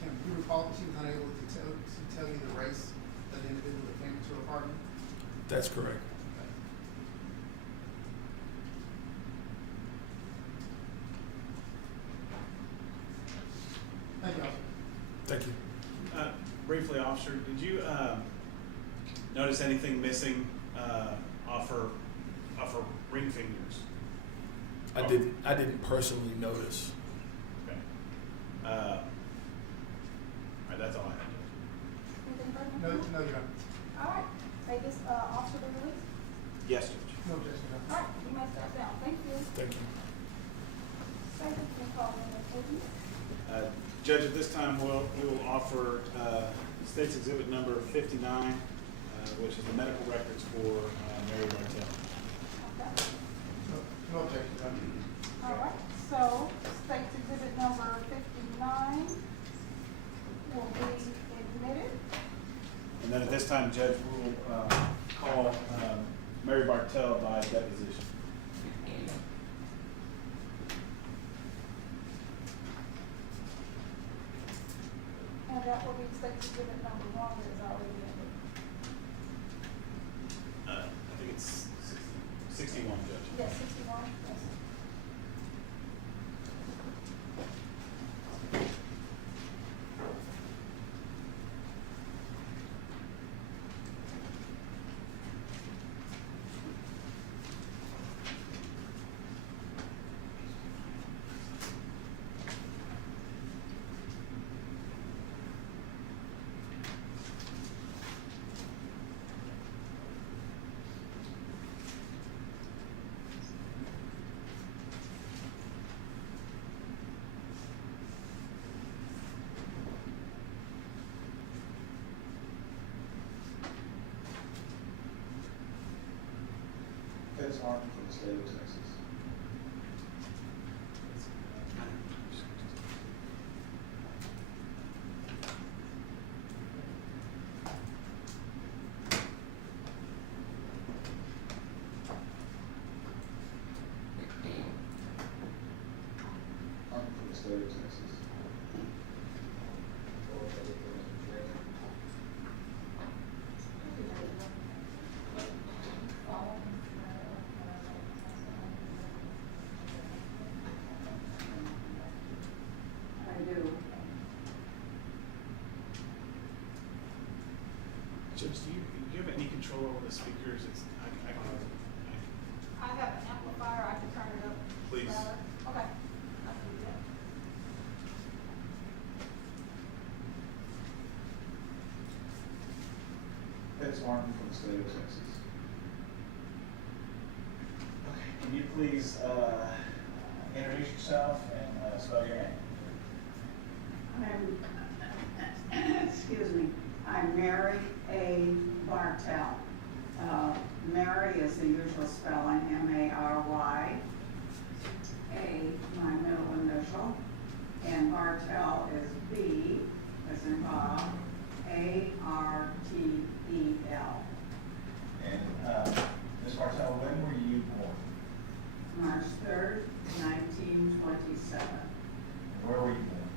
can you recall that she was unable to tell you the race of the individual that came into her apartment? That's correct. Thank you, Officer. Thank you. Briefly, officer, did you notice anything missing off her ring fingers? I didn't personally notice. Okay. All right, that's all I have. Anything further? No, you're not. All right, take this officer to release. Yes, Judge. No objection, Your Honor. All right, you may step down. Thank you. Thank you. Second, we call in the witness. Judge, at this time, we will offer State's Exhibit number 59, which is the medical records for Mary Bartell. Okay. No objection, Your Honor. All right, so State's Exhibit number 59 will be admitted. And then at this time, Judge, we will call Mary Bartell by deposition. And that will be State's Exhibit number 1 that is already ended. I think it's 61, Judge. Yes, 61, yes. That's Martin from the state of Texas. Martin from the state of Texas. Judge, do you have any control over the speakers? I have an amplifier, I can turn it up. Please. louder. Okay. I can do that. Fitz Martin from the state of Texas. Okay, can you please introduce yourself and spell your name? I'm Mary A. Bartell. Mary is the usual spelling, M-A-R-Y. A, my middle initial, and Bartell is B, as in Bob, A-R-T-E-L. And Ms. Bartell, when were you born? March 3rd, 1927. Where were you born?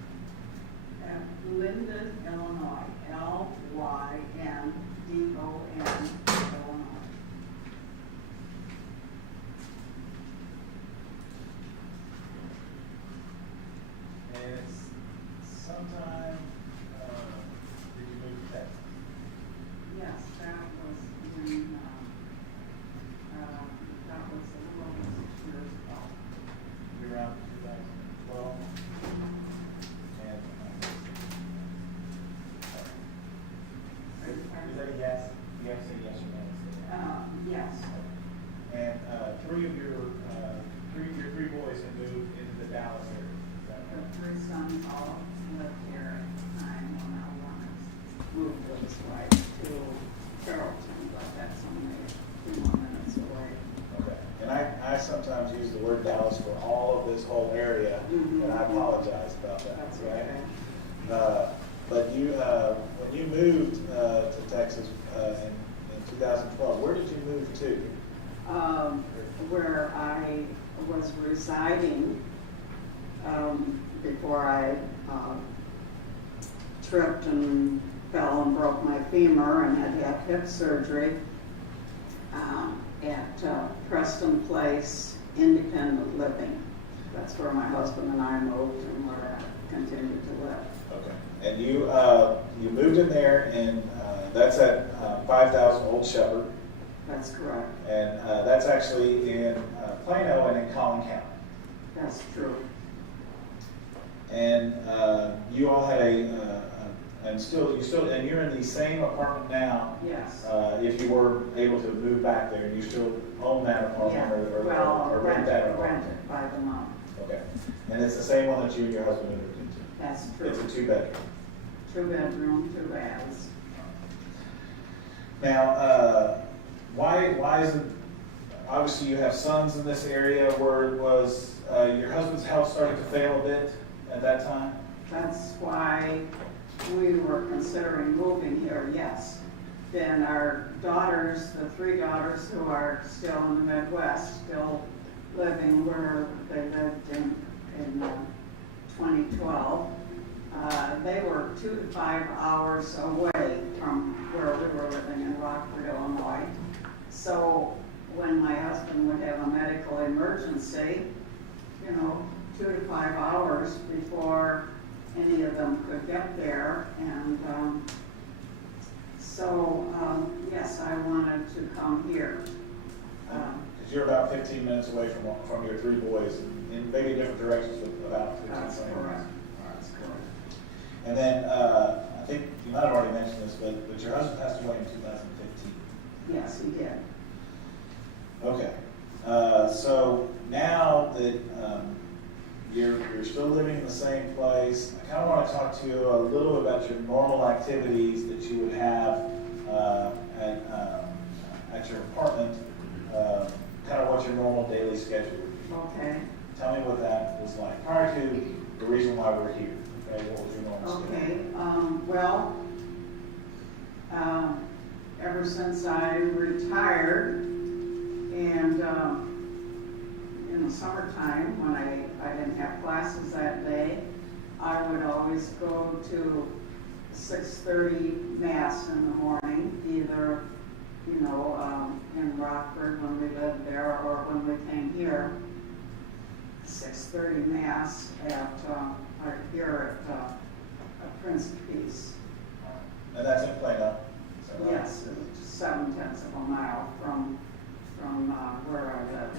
At Linden, Illinois, L-Y-N-D-O-N, Illinois. And it's sometime, did you move to Texas? Yes, that was when, that was a little over 6 years ago. You're around 2012? And, is that a yes? You have to say yes or no. Yes, And three of your three boys have moved into the Dallas area. Is that the right? 3 sons all lived here at the time when I wanted to move with his wife to Carrollton, but that's only a few more minutes away. Okay. And I sometimes use the word Dallas for all of this whole area, and I apologize about that. That's right? okay. But you, when you moved to Texas in 2012, where did you move to? Where I was residing before I tripped and fell and broke my femur and had to have hip surgery at Preston Place Independent Living. That's where my husband and I moved and where I continued to live. Okay. And you moved in there, and that's at 5000 Old Shepherd. That's correct. And that's actually in Plano and in Collin County. That's true. And you all had and you're in the same apartment now. Yes. If you were able to move back there, and you still own that apartment Yeah. or rent that apartment. Rented by the month. Okay. And it's the same one that you and your husband moved into. That's true. It's a 2-bedroom. 2-bedroom, 2 baths. Now, why is it? Obviously, you have sons in this area. Was your husband's health starting to fail a bit at that time? That's why we were considering moving here, yes. Then our daughters, the 3 daughters who are still in the Midwest, still living where they lived in 2012, they were 2 to 5 hours away from where we were living in Rockford, Illinois. So when my husband would have a medical emergency, 2 to 5 hours before any of them could get there. And yes, I wanted to come here. Because you're about 15 minutes away from your 3 boys in maybe different directions, but about 15 That's minutes. correct. That's correct. And then I think you might have already mentioned this, but your husband passed away in 2015. Yes, he did. Okay. So now that you're still living in the same place, I kind of want to talk to you a little about your normal activities that you would have at your apartment. Kind of what your normal daily schedule would be. Okay. Tell me what that was like prior to the reason why we're here. Okay, what was your normal schedule? Okay. Ever since I retired, and in the summertime, when I didn't have classes that day, I would always go to 6:30 Mass in the morning, either, in Rockford when we lived there, or when we came here. 6:30 Mass here at Prince of Peace. And that's in Plano. Is that right? Yes, it's 7/10 of a mile from where I live.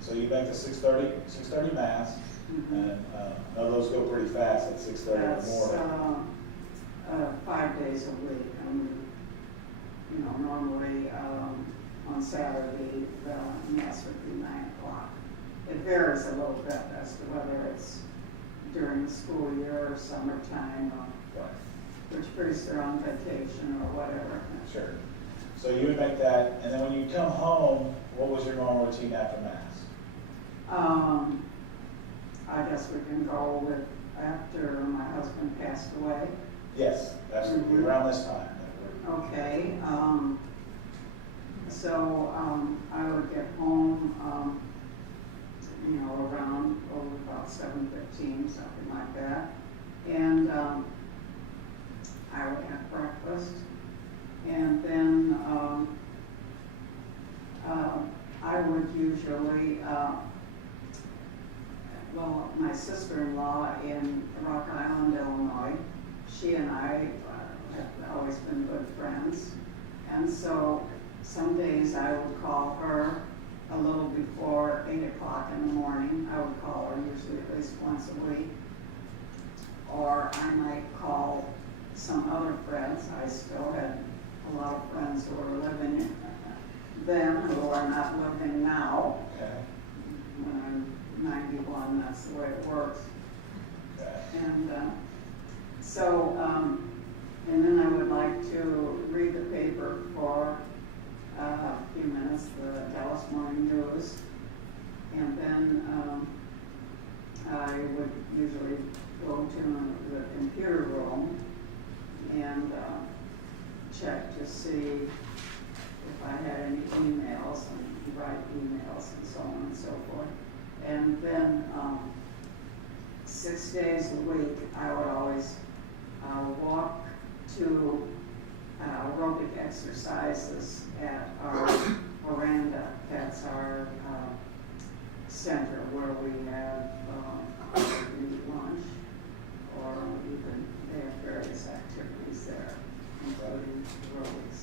So you make the 6:30 Mass, and those go pretty fast at 6:30 in the morning. That's 5 days a week. you know, normally, on Saturday, the mass would be 9 o'clock. It varies a little bit as to whether it's during the school year or summertime, or which priests are on vacation or whatever. Sure. So you would make that, and then when you come home, what was your normal routine after Mass? I guess we can go with after my husband passed away. Yes, absolutely, Mhm. around this time. Okay, so, I would get home, you know, around, about 7:15, something like that. And, I would have breakfast, and then, I would usually, well, my sister-in-law in Rock Island, Illinois, she and I have always been good friends. And so some days I would call her a little before 8 o'clock in the morning. I would call her usually at least once a week. Or I might call some other friends. I still had a lot of friends who were living then who are not living now. Okay. When I'm 91, that's the way it works. Okay. And so, and then I would like to read the paper for a few minutes, the Dallas Morning News. And then I would usually go to the computer room and check to see if I had any emails and write emails and so on and so forth. And then 6 days a week, I would always walk to aerobic exercises at our veranda. That's our center where we have lunch, or even they have various activities there, including aerobics.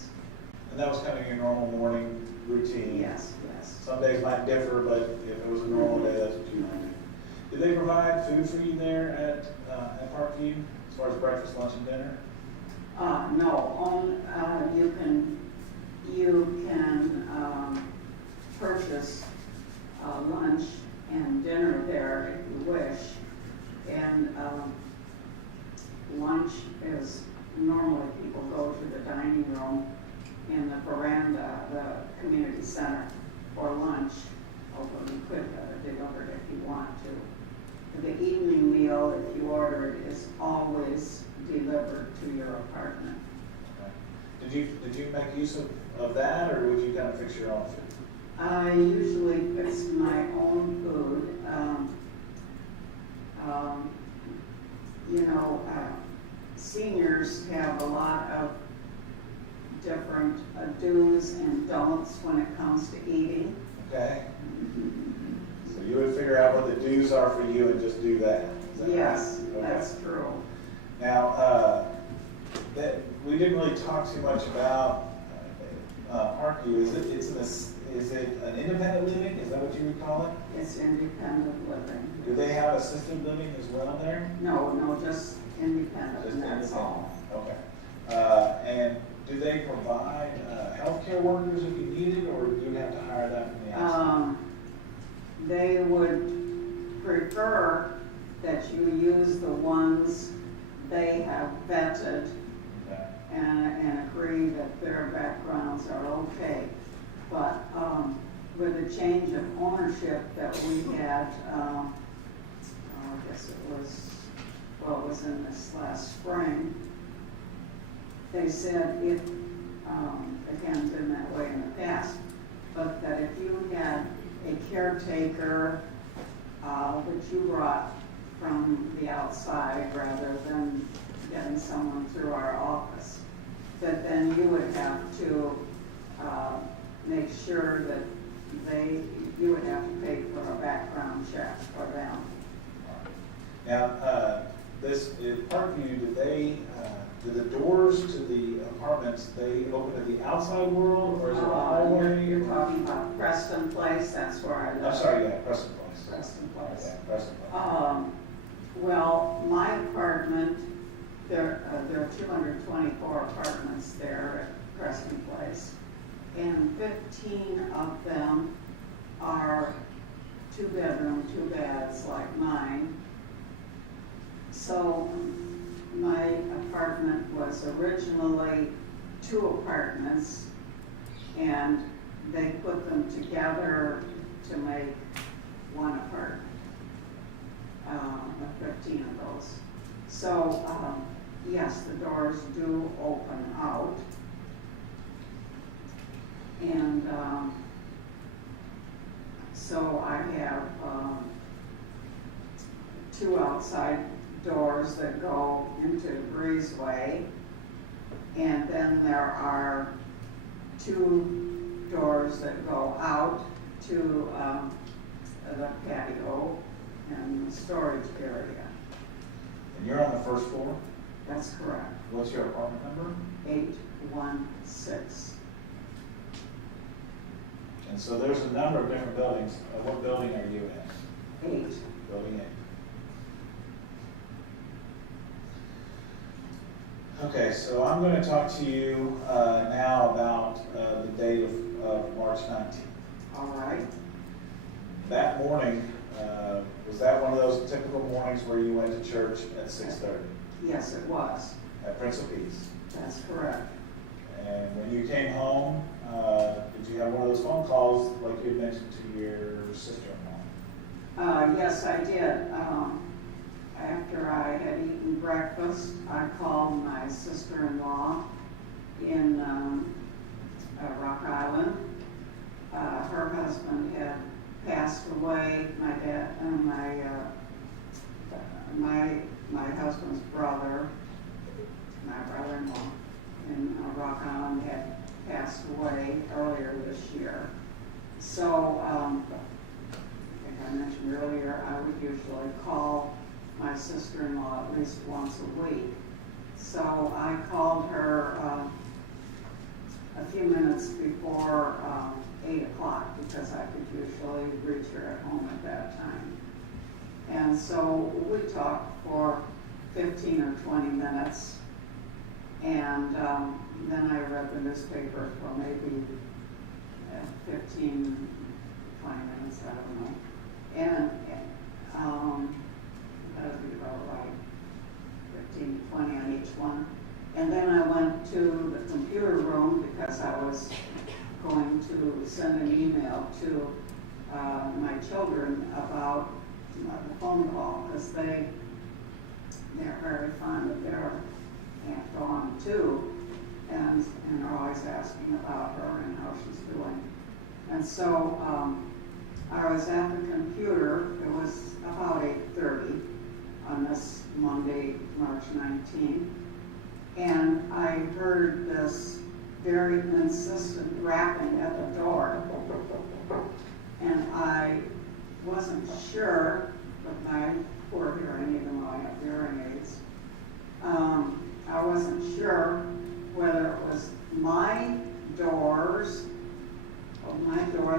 And that was kind of your normal morning routine? Yes, yes. Some days might differ, but if it was a normal day, that's what you might do. Did they provide food for you there at Parkview, as far as breakfast, lunch, and dinner? No, you can purchase lunch and dinner there if you wish. And lunch is, normally people go to the dining room in the veranda, the community center, for lunch, although you could have it delivered if you want to. The evening meal, if you order it, is always delivered to your apartment. Okay. Did you make use of that, or would you kind of fix your own food? I usually fix my own food. You know, seniors have a lot of different do's and don'ts when it comes to eating. Okay. So you would figure out what the do's are for you and just do that? Is that Yes, right? Okay. that's true. Now, we didn't really talk too much about Parkview. Is it an independent living? Is that what you would call it? It's independent living. Do they have assisted living as well there? No, just independent, Just and that's independent. all. Okay. And do they provide healthcare workers if you need it, or do you have to hire that from the outside? They would prefer that you use the ones they have vetted Okay. and agree that their backgrounds are okay. But with the change of ownership that we had, I guess it was in this last spring, they said if, again, been that way in the past, but that if you had a caretaker that you brought from the outside rather than getting someone through our office, that then you would have to make sure that you would have to pay for a background check for them. Now, this Parkview, do the doors to the apartments, they open to the outside world, or is it a hallway? You're talking about Preston Place, that's where I live. I'm sorry, yeah, Preston Place. Preston Place. Okay, Preston Place. Well, my apartment, there are 224 apartments there resting place. And 15 of them are 2-bedroom, 2 beds like mine. So my apartment was originally 2 apartments, and they put them together to make 1 apartment, with 15 of those. So, yes, the doors do open out. And so I have 2 outside doors that go into the breezeway, and then there are 2 doors that go out to the patio and the storage area. And you're on the first floor? That's correct. What's your apartment number? 816. And so there's a number of different buildings. What building are you in? 8. Building 8. Okay, so I'm going to talk to you now about the date of March 19th. All right. That morning, was that one of those typical mornings where you went to church at 6:30 Yes, it was. at Prince of Peace? That's correct. And when you came home, did you have one of those phone calls like you mentioned to your sister-in-law? Yes, I did. After I had eaten breakfast, I called my sister-in-law in Rock Island. Her husband had passed away. My dad and my husband's brother, my brother-in-law in Rock Island had passed away earlier this year. So, like I mentioned earlier, I would usually call my sister-in-law at least once a week. So I called her a few minutes before 8 o'clock because I could usually reach her at home at that time. And so we talked for 15 or 20 minutes, and then I read the newspaper for maybe 15, 20 minutes, I don't know. And that would be about right, 15, 20 on each one. And then I went to the computer room because I was going to send an email to my children about the phone call, because they're very fond of their Aunt Dawn too, and are always asking about her and how she's doing. And so I was at the computer. It was about 8:30 on this Monday, March 19th, and I heard this very insistent rapping at the door, and I wasn't sure, with my poor hearing, even though I have hearing aids, I wasn't sure whether it was my door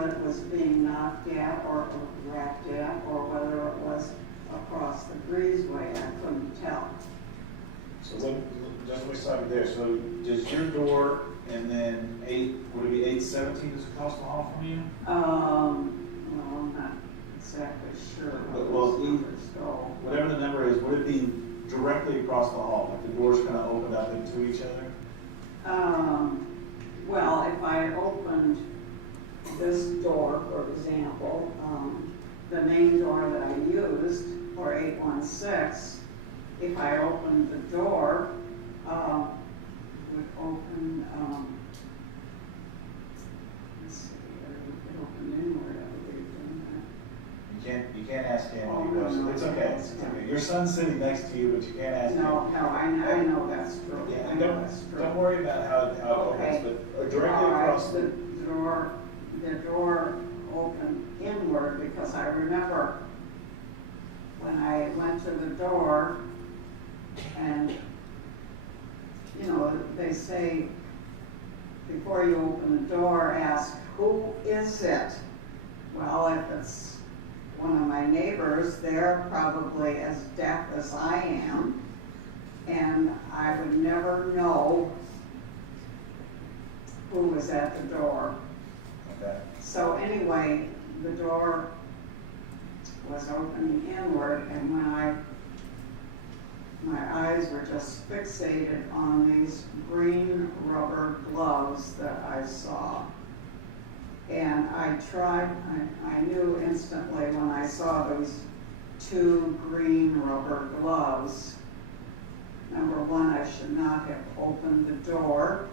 that was being knocked at or rapped at, or whether it was across the breezeway. I couldn't tell. So just let me stop you there. So does your door and then would it be 817 is across the hall from you? Well, I'm not exactly sure Well, how those numbers go. Whatever the number is, would it be directly across the hall? Like the doors kind of open up into each other? Well, if I opened this door, for example, the main door that I used for 816, if I opened the door, would open, let's see, it would open inward, I believe, didn't it? You can't ask him Oh, any questions. no, It's okay. It's okay. Your son's sitting next to you, but you can't ask him. No, I know that's true. Yeah, I and know that's true. don't worry about how it Okay. opens, but directly All right, across the door opened inward, because I remember when I went to the door, and you know, they say before you open the door, ask, who is it? Well, if it's one of my neighbors, they're probably as deaf as I am, and I would never know who was at the door. Okay. So anyway, the door was opening inward, and my eyes were just fixated on these green rubber gloves that I saw. And I knew instantly when I saw those 2 green rubber gloves, number 1, I should not have opened the door.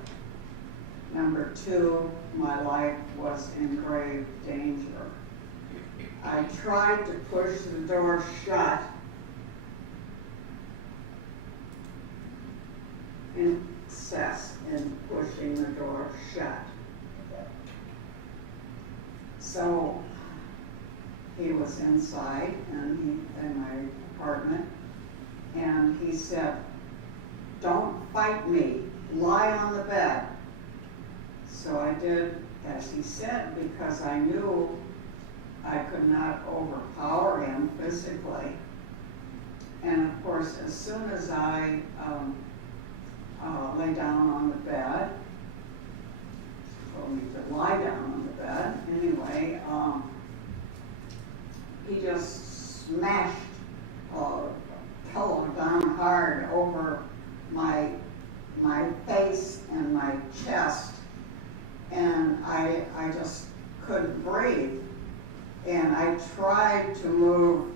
Number 2, my life was in grave danger. I tried to push the door shut, in excess in pushing the door shut. So he was inside in my apartment, and he said, "Don't fight me, lie on the bed." So I did as he said, because I knew I could not overpower him physically. And of course, as soon as I lay down on the bed, told me to lie down on the bed. Anyway, he just smashed a pillow down hard over my face and my chest, and I just couldn't breathe. And I tried to move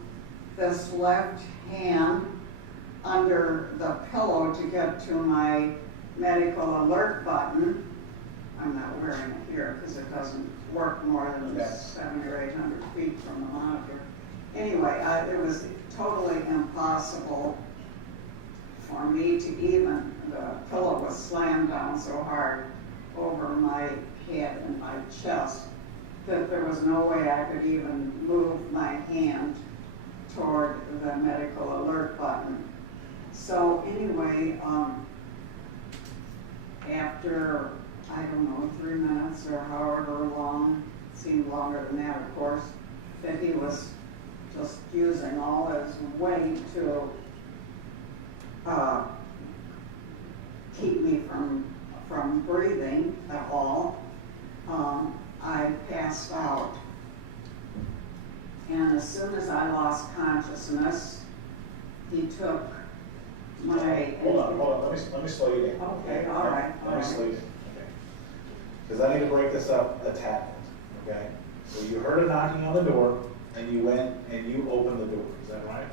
this left hand under the pillow to get to my medical alert button. I'm not wearing it here because it doesn't work more than 700 or 800 feet from the monitor. Anyway, it was totally impossible for me to even, the pillow was slammed down so hard over my head and my chest that there was no way I could even move my hand toward the medical alert button. So anyway, after, I don't know, 3 minutes or however long, it seemed longer than that, of course, that he was just using all his weight to keep me from breathing at all, I passed out. And as soon as I lost consciousness, he took my... Hold on, let me slow you down. Okay, all right. Let me slow you down, okay? Because I need to break this up a tad, okay? So you heard a knocking on the door, and you went and you opened the door, is that right?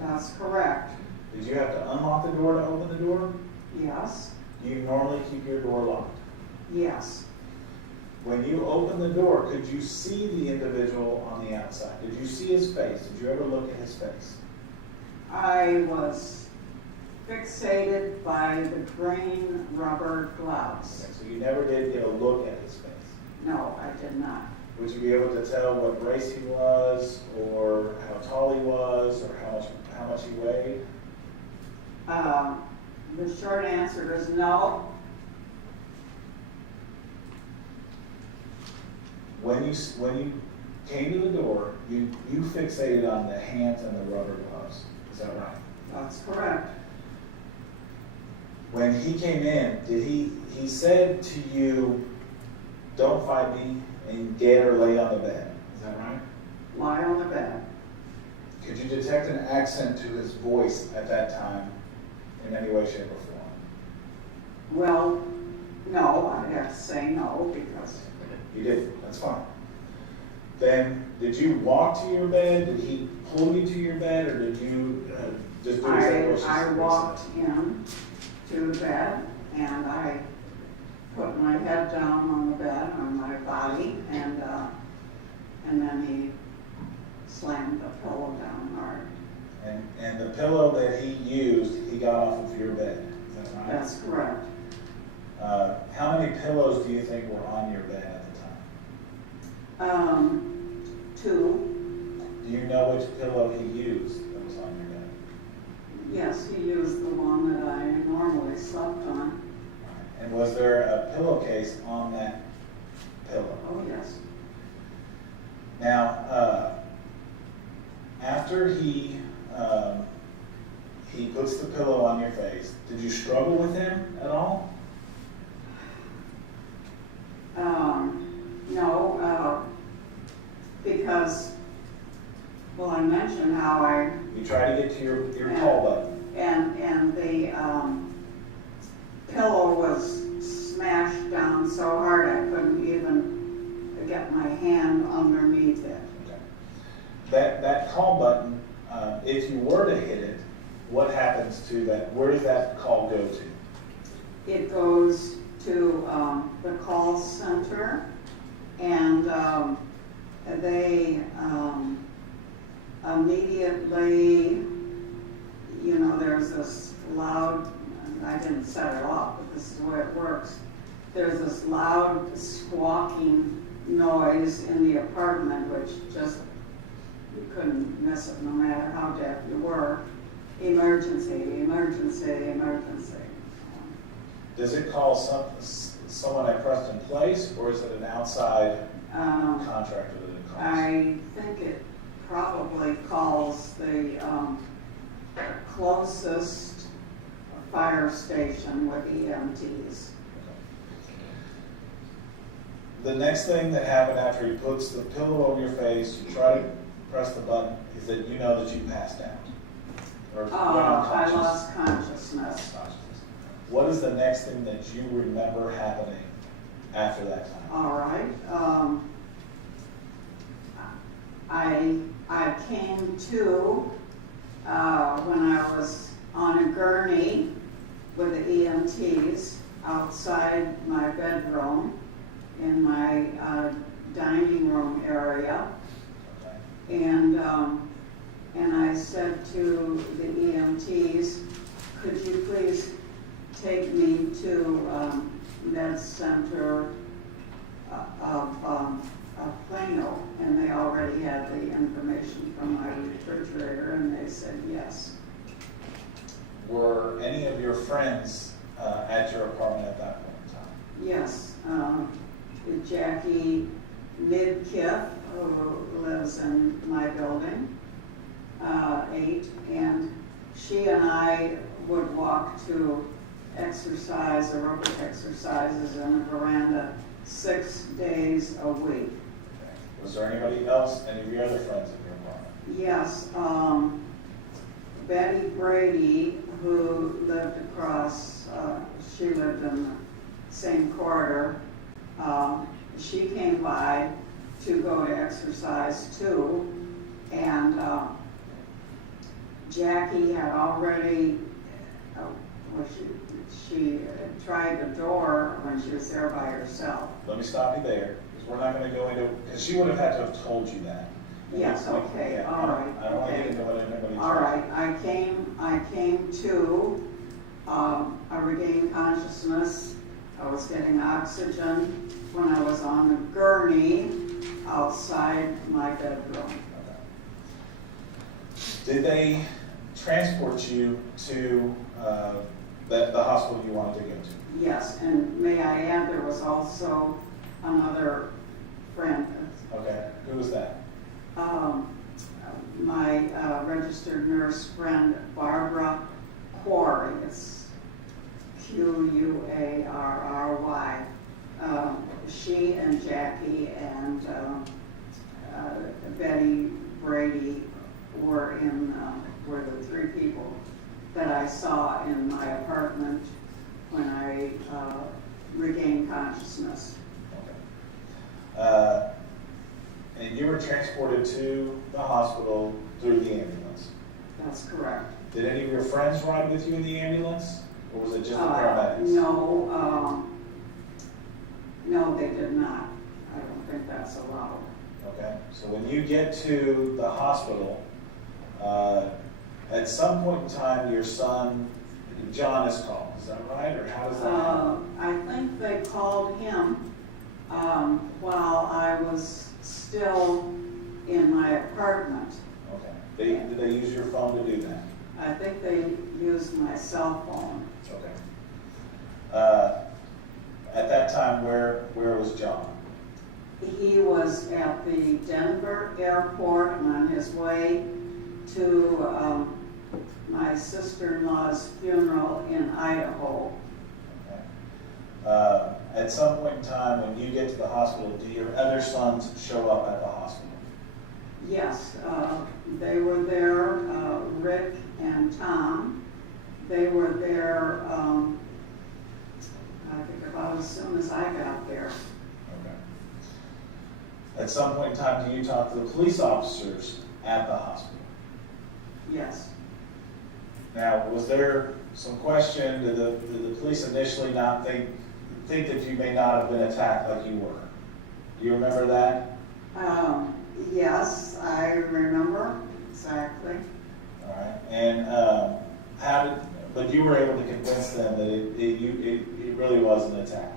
That's correct. Did you have to unlock the door to open the door? Yes, Do you normally keep your door locked? yes. When you opened the door, could you see the individual on the outside? Did you see his face? Did you ever look at his face? I was fixated by the green rubber gloves. Okay, so you never did get a look at his face. No, I did not. Would you be able to tell what race he was, or how tall he was, or how much he weighed? The short answer is no. When you came to the door, you fixated on the hands and the rubber gloves. Is that right? That's correct. When he came in, did he said to you, "Don't fight me," and get or lay on the bed? Is that right? Lie on the bed. Could you detect an accent to his voice at that time in any way, shape, or form? Well, no, I'd have to say no because You didn't. That's fine. Then, did you walk to your bed? Did he pull you to your bed, or did you just do exactly what she I said? walked in to the bed and I put my head down on the bed on my body, and then he slammed the pillow down hard. And the pillow that he used, he got off of your bed. Is that right? That's correct. How many pillows do you think were on your bed at the time? 2. Do you know which pillow he used that was on your bed? Yes, he used the one that I normally slept on. And was there a pillowcase on that pillow? Oh, yes. Now, after he puts the pillow on your face, did you struggle with him at all? how I, You try to get to your call button. and the, pillow was smashed down so hard I couldn't even get my hand underneath it. Okay. That call button, if you were to hit it, what happens to that? Where does that call go to? It goes to the call center, and they immediately, you know, there's this loud, I didn't set it off, but this is the way it works. There's this loud squawking noise in the apartment, which just, you couldn't miss it no matter how deaf you were. Emergency, emergency, emergency. Does it call someone at Preston Place, or is it an outside contractor that it calls? I think it probably calls the closest fire station with EMTs. The next thing that happened after he puts the pillow over your face, you try to press the button, is that you know that you passed out. Or went I unconscious. lost consciousness. What is the next thing that you remember happening after that time? All right. I came to when I was on a gurney with the EMTs outside my bedroom in my dining room area, Okay. and I said to the EMTs, could you please take me to Med Center of Plano? And they already had the information from my refrigerator, and they said yes. Were any of your friends at your apartment at that point in time? Yes, Jackie Midkiff, who lives in my building, 8, and she and I would walk to aerobic exercises in the veranda 6 days a week. Okay. Was there anybody else, any of your other friends in your apartment? Yes, Betty Brady, who lived across, she lived in the same corridor. She came by to go to exercise too, and Jackie had already, she tried the door when she was there by herself. Let me stop you there, because we're not going to go into, because she would have had to have told you that. Yes, okay, Yeah, all right. I don't want to okay. get into what anybody All right, I came to, I regained consciousness. I was getting oxygen when I was on the gurney outside my bedroom. Okay. Did they transport you to the hospital you wanted to go to? Yes, and may I add, there was also another friend, Okay, who was that? my registered nurse friend, Barbara Quarry. It's Quarry. She and Jackie and Betty Brady were the 3 people that I saw in my apartment when I regained consciousness. Okay. And you were transported to the hospital through the ambulance. That's correct. Did any of your friends ride with you in the ambulance, or was it just the paramedics? No, they did not. I don't think that's allowed. Okay, so when you get to the hospital, at some point in time, your son, John, is called. Is that right, or how does that happen? I think they called him while I was still in my apartment. Okay, did they use your phone to do that? I think they used my cell phone. Okay. At that time, where was John? He was at the Denver airport and on his way to my sister-in-law's funeral in Idaho. Okay. At some point in time, when you get to the hospital, do your other sons show up at the hospital? Yes, they were there, Rick and Tom. They were there, I think about as soon as I got there. Okay. At some point in time, do you talk to the police officers at the hospital? Yes. Now, was there some question, did the police initially not think that you may not have been attacked like you were? Do you remember that? Yes, I remember exactly. All right. And but you were able to convince them that it really was an attack.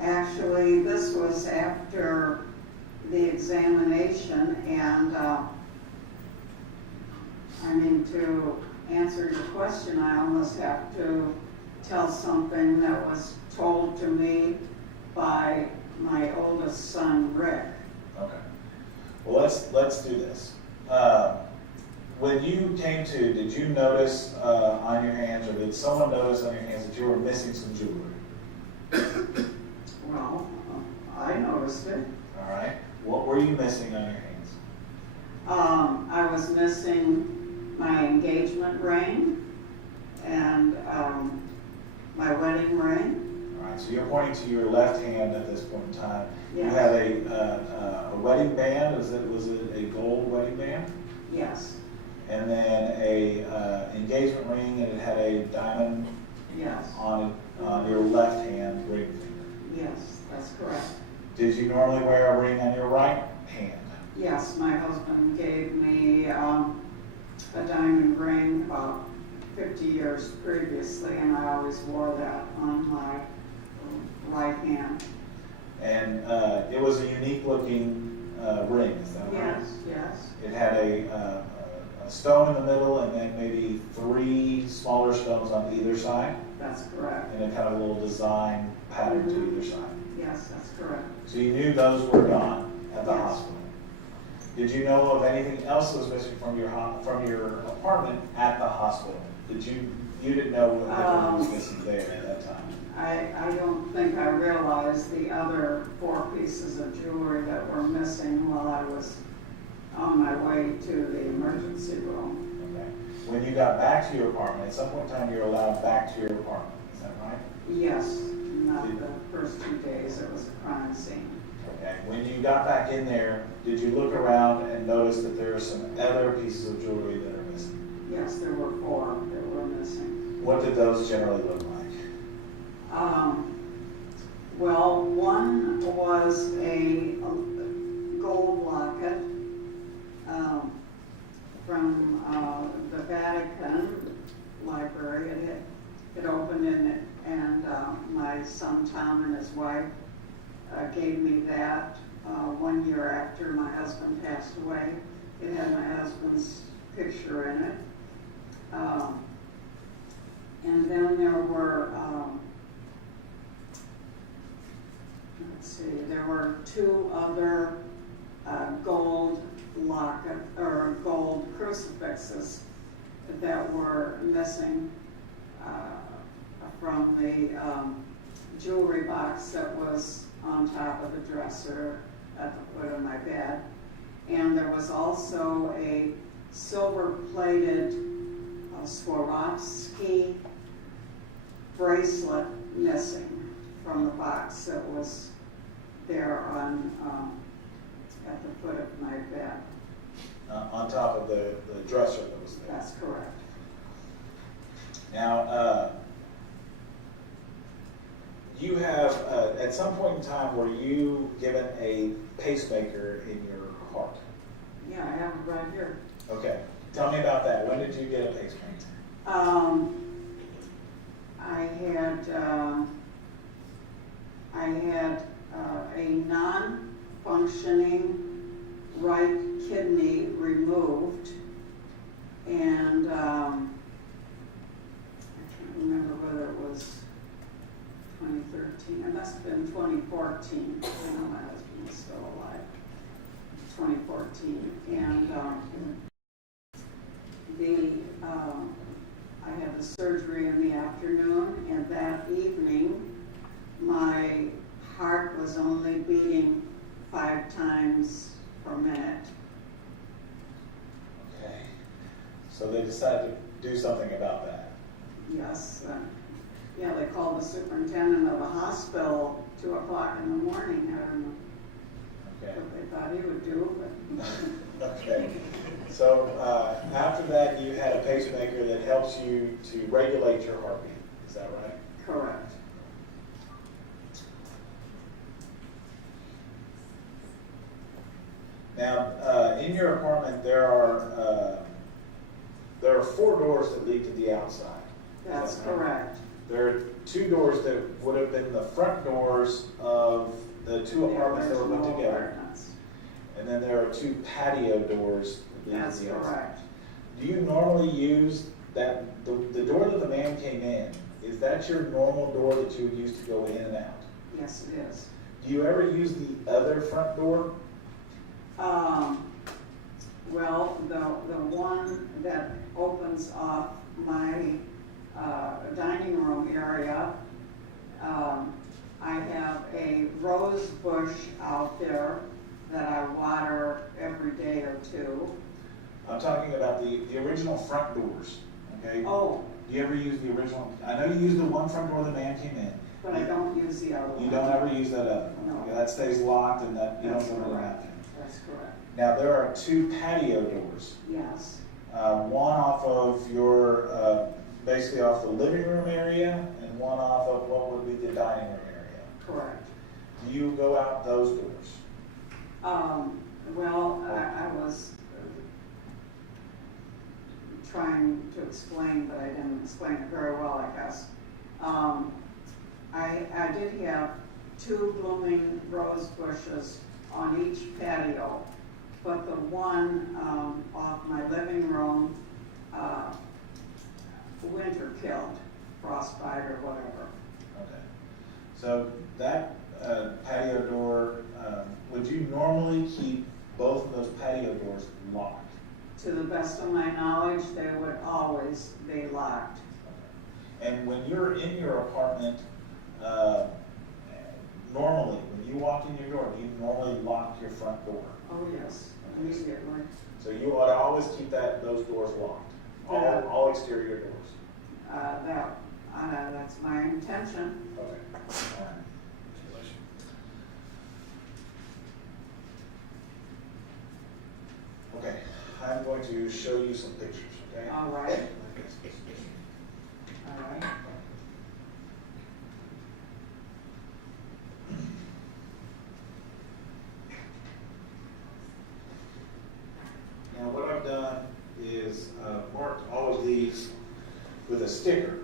Actually, this was after the examination, and to answer your question, I almost have to tell something that was told to me by my oldest son, Rick. Okay. Well, let's do this. When you came to, did you notice on your hands, or did someone notice on your hands that you were missing some jewelry? Well, I noticed it. All right. What were you missing on your hands? I was missing my engagement ring and my wedding ring. All right. So you're pointing to your left hand at this point in time. Yes. You had a wedding band. Was it a gold wedding band? Yes. And then a engagement ring, and it had a diamond Yes. on your left hand ring finger. Yes, that's correct. Did you normally wear a ring on your right hand? Yes, my husband gave me a diamond ring about 50 years previously, and I always wore that on my right hand. And it was a unique looking ring, is that right? Yes, yes. It had a stone in the middle, and then maybe 3 smaller stones on either side, That's correct. and a kind of a little design pattern to either side. Yes, that's correct. So you knew those were gone at the Yes. hospital. Did you know of anything else that was missing from your apartment at the hospital? You didn't know what was missing there at that time? I don't think I realized the other 4 pieces of jewelry that were missing while I was on my way to the emergency room. Okay. When you got back to your apartment, at some point in time you were allowed back to your apartment, is that right? Yes, not the first 2 days, it was a crime scene. Okay. When you got back in there, did you look around and notice that there are some other pieces of jewelry that are missing? Yes, there were 4 that were missing. What did those generally look like? Well, one was a gold locket from the Vatican Library. It opened in it, and my son Tom and his wife gave me that 1 year after my husband passed away. It had my husband's picture in it. And then there were, there were 2 other gold locket or gold crucifixes that were missing from the jewelry box that was on top of the dresser at the foot of my bed. And there was also a silver-plated Swarovski bracelet missing from the box that was there on at the foot of my bed. On top of the dresser that was there. That's correct. Now, you have, at some point in time, were you given a pacemaker in your heart? Yeah, I have it right here. Okay. Tell me about that. When did you get a pacemaker? I had a non-functioning right kidney removed, and I can't remember whether it was 2013. It must have been 2014. I know my husband was still alive. 2014, and I had the surgery in the afternoon, and that evening my heart was only 5 times per minute. Okay. So they decided to do something about that. Yes, yeah, they called the superintendent of the hospital 2 o'clock in the morning. I don't know Okay. what they thought he would do, but Okay. So after that, you had a pacemaker that helps you to regulate your heartbeat. Is that right? correct. Now, in your apartment, there are 4 doors that lead to the outside. That's Is that right? correct. There are 2 doors that would have been the front doors of the 2 apartments that were put original together. apartments. And then there are 2 patio doors that lead That's to the outside. correct. Do you normally use that, the door that the man came in, is that your normal door that you would use to go in and out? Yes, it is. Do you ever use the other front door? Well, the one that opens off my dining room area, I have a rose bush out there that I water every day or 2. I'm talking about the original front doors, okay? Oh, Do you ever use the original? I know you use the one front door the man came in. but I don't use the other one. You don't ever use that other one? No. Okay, that stays locked and that, you don't That's go around correct. it. That's correct. Now, there are 2 patio doors. Yes, One off of your, basically off the living room area, and one off of what would be the dining room area. correct. Do you go out those doors? Well, I was trying to explain, but I didn't explain it very well, I guess. I did have 2 blooming rose bushes on each patio, but the one off my living room, winter killed, frostbite or whatever. Okay. So that patio door, would you normally keep both of those patio doors locked? To the best of my knowledge, they would always be locked. And when you're in your apartment, normally, when you walk in your door, do you normally lock your front door? Oh, yes, immediately. So you ought to always keep those doors locked, Yeah. all exterior doors. That's my intention. Okay. All right. Okay, I'm going to show you some pictures, okay? All right. All right. Now, what I've done is marked all of these with a sticker,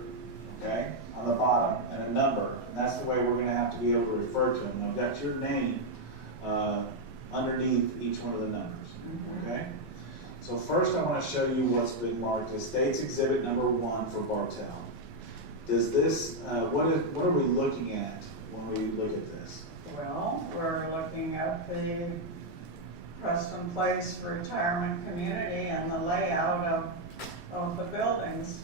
okay, on the bottom and a number, and that's the way we're going to have to be able to refer to them. I've got your name underneath each one of the numbers, okay? So first I want to show you what's been marked as State's Exhibit number 1 for Bartell. Does this, what are we looking at when we look at this? Well, we're looking at the Preston Place retirement community and the layout of the buildings.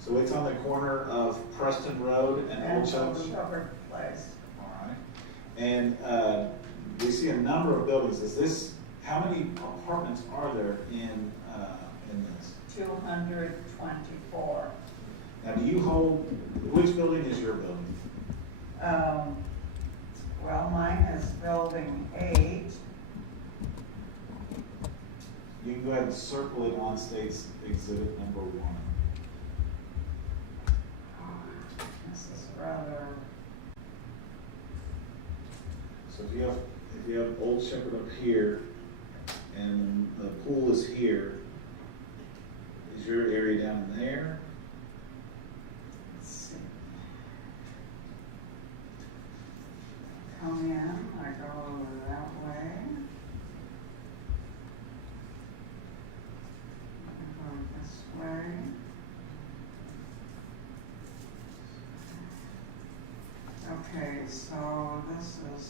So it's on the corner of Preston Road and Old And Church? the covered place. All right. And we see a number of buildings. Is this, how many apartments are there in this? 224. Now, do you hold, which building is your building? Well, mine is building 8. You can go ahead and circle it on State's Exhibit number 1. This is rather, So if you have Old Shepherd up here and the pool is here, is your area down in there? let's see. Come in, I go that way. I go this way. Okay, so this is,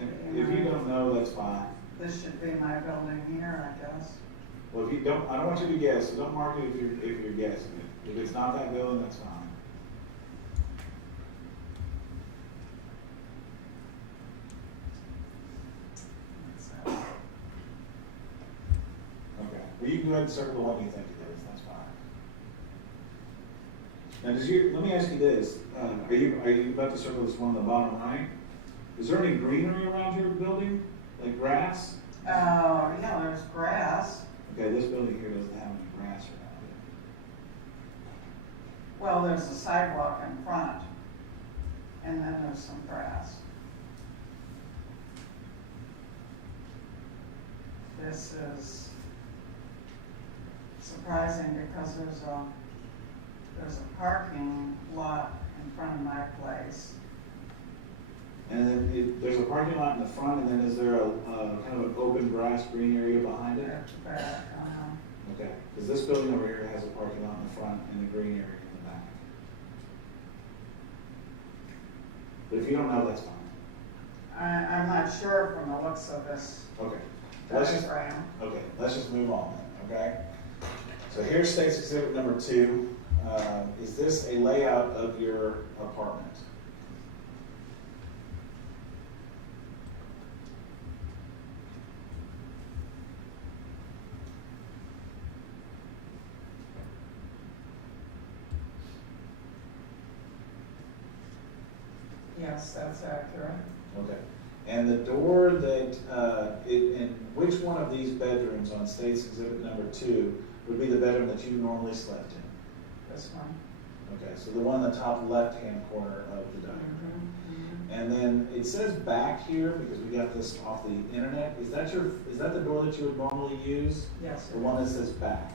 If you don't know, that's fine. this should be my building here, I guess. Well, if you don't, I don't want you to guess, so don't mark it if you're guessing it. If it's not that building, that's fine. Well, you can go ahead and circle the one you think it is, that's fine. Now, let me ask you this, are you about to circle this one on the bottom right? Is there any greenery around your building, like grass? Yeah, there's grass. Okay, this building here doesn't have any grass around it. Well, there's a sidewalk in front, and then there's some grass. This is surprising because there's a parking lot in front of my place. And then there's a parking lot in the front, and then is there a kind of an open grass green area behind it? At the back, Okay, because this building over here has a parking lot in the front and a green area in the back. But if you don't know, that's fine. I'm not sure from the looks of this Okay. diagram. Let's just move on then, okay? So here's State's Exhibit number 2. Is this a layout of your apartment? Yes, that's accurate. Okay. And the door that, in which one of these bedrooms on State's Exhibit number 2 would be the bedroom that you normally slept in? This one. Okay, so the one in the top left-hand corner of the dining room. And then it says back here, because we got this off the internet, is that the door that you would normally use? Yes. The one that says back?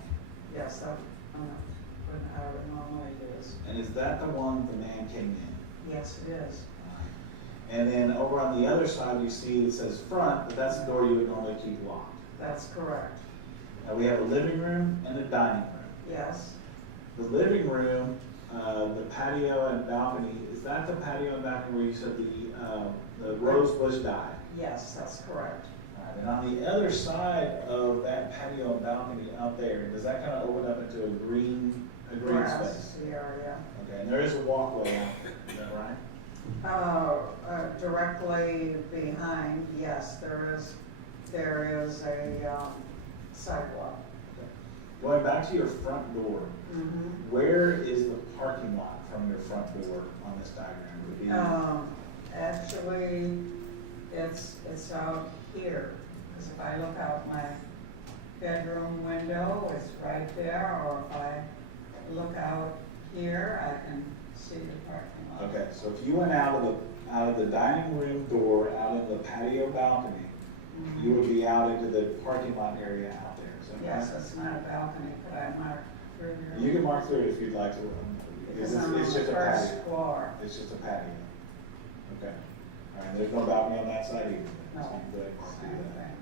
Yes, that what I would normally use. And is that the one the man came in? Yes, it is. And then over on the other side, you see it says front, but that's the door you would normally keep locked. That's correct. Now we have a living room and a dining room. Yes. The living room, the patio and balcony, is that the patio and balcony where you said the rose bush died? Yes, that's correct. All right, and on the other side of that patio and balcony out there, does that kind of open up into a green Grass space? area. Okay, and there is a walkway out there, is that right? Directly behind, yes, there is a sidewalk. Okay. Going back to your front door, where is the parking lot from your front door on this diagram? Would it be Actually, it's out here, because if I look out my bedroom window, it's right there, or if I look out here, I can see the parking lot. Okay, so if you went out of the dining room door, out of the patio balcony, you would be out into the parking lot area out there, is that right? Yes, it's not a balcony, but I mark through here. You can mark through it if you'd like to. Because I'm on the just a first patio. floor. It's just a patio. Okay. All right, there's no balcony on that side either. No, So you can go ahead and mark same through that. thing.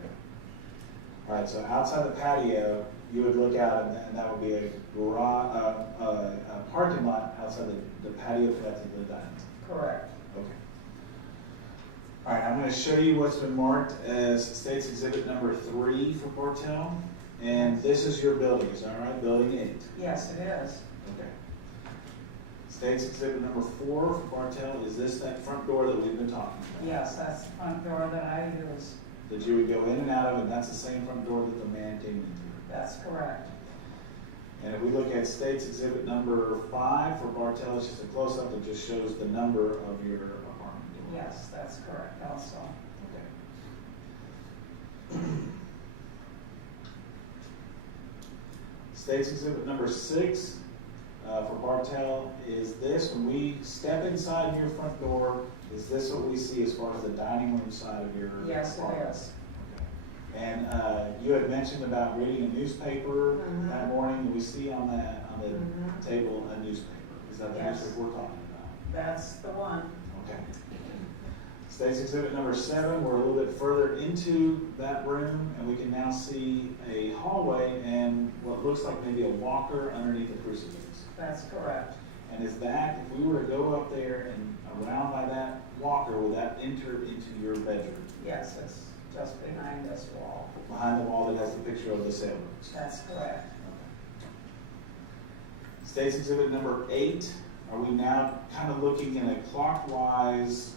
Okay. All right, so outside the patio, you would look out and that would be a garage, a parking lot outside the patio connected to the dining room. Correct. Okay. All right, I'm going to show you what's been marked as State's Exhibit number 3 for Bartell. And this is your building, is that right? Building 8. Yes, it is. Okay. State's Exhibit number 4 for Bartell, is this that front door that we've been talking about? Yes, that's the front door that I use. That you would go in and out of, and that's the same front door that the man came into? That's correct. And if we look at State's Exhibit number 5 for Bartell, it's just a close-up that just shows the number of your apartment door. Yes, that's correct also. Okay. State's Exhibit number 6 for Bartell is this. When we step inside your front door, is this what we see as far as the dining room side of your Yes, apartment? it is. Okay. And you had mentioned about reading a newspaper that morning, and we see on the table a newspaper. Is that the Yes. newspaper we're talking about? That's the one. Okay. State's Exhibit number 7, we're a little bit further into that room, and we can now see a hallway and what looks like maybe a walker underneath a crucifix. That's correct. And is that, if we were to go up there and around by that walker, would that enter into your bedroom? Yes, it's just behind this wall. Behind the wall that has the picture of the sailboats? That's correct. Okay. State's Exhibit number 8, are we now kind of looking in a clockwise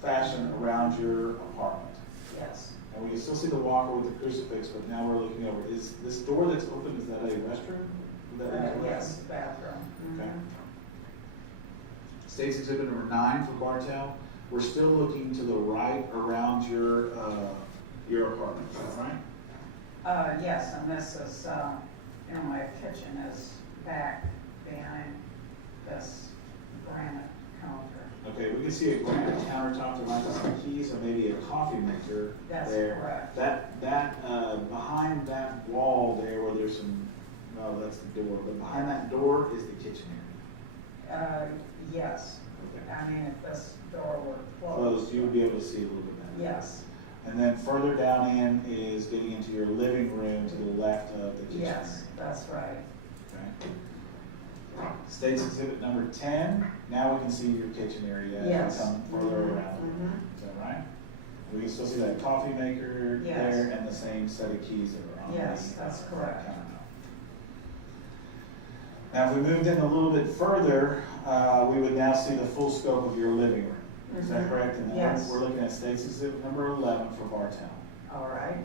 fashion around your apartment? Yes. And And we can still see the walker with the crucifix, but now we're looking over. Is this door that's open, is that a restroom? Is that a restroom? Yes, bathroom. Okay. Mhm. State's Exhibit number 9 for Bartell. We're still looking to the right around your apartment, is that right? Yes, and this is, my kitchen is back behind this granite counter. Okay, we can see a granite countertop, there might be some keys, and maybe a coffee maker That's there. correct. Behind that wall there where there's some, no, that's the door, but behind that door is the kitchen area. Yes. Okay. I mean, if this door were Closed, closed. you would be able to see a little bit better. Yes, And then further down in is getting into your living room to the left of the kitchen area. yes, that's right. Okay. State's Exhibit number 10, now we can see your kitchen area as Yes. you come further Mhm, around. mhm. Is that right? We can still see that coffee maker Yes. there and the same set of keys that are on the Yes, that's correct. countertop. Now, if we moved in a little bit further, we would now see the full scope of your living room. Is that Mhm. correct? And then Yes. we're looking at State's Exhibit number 11 for Bartell. All right.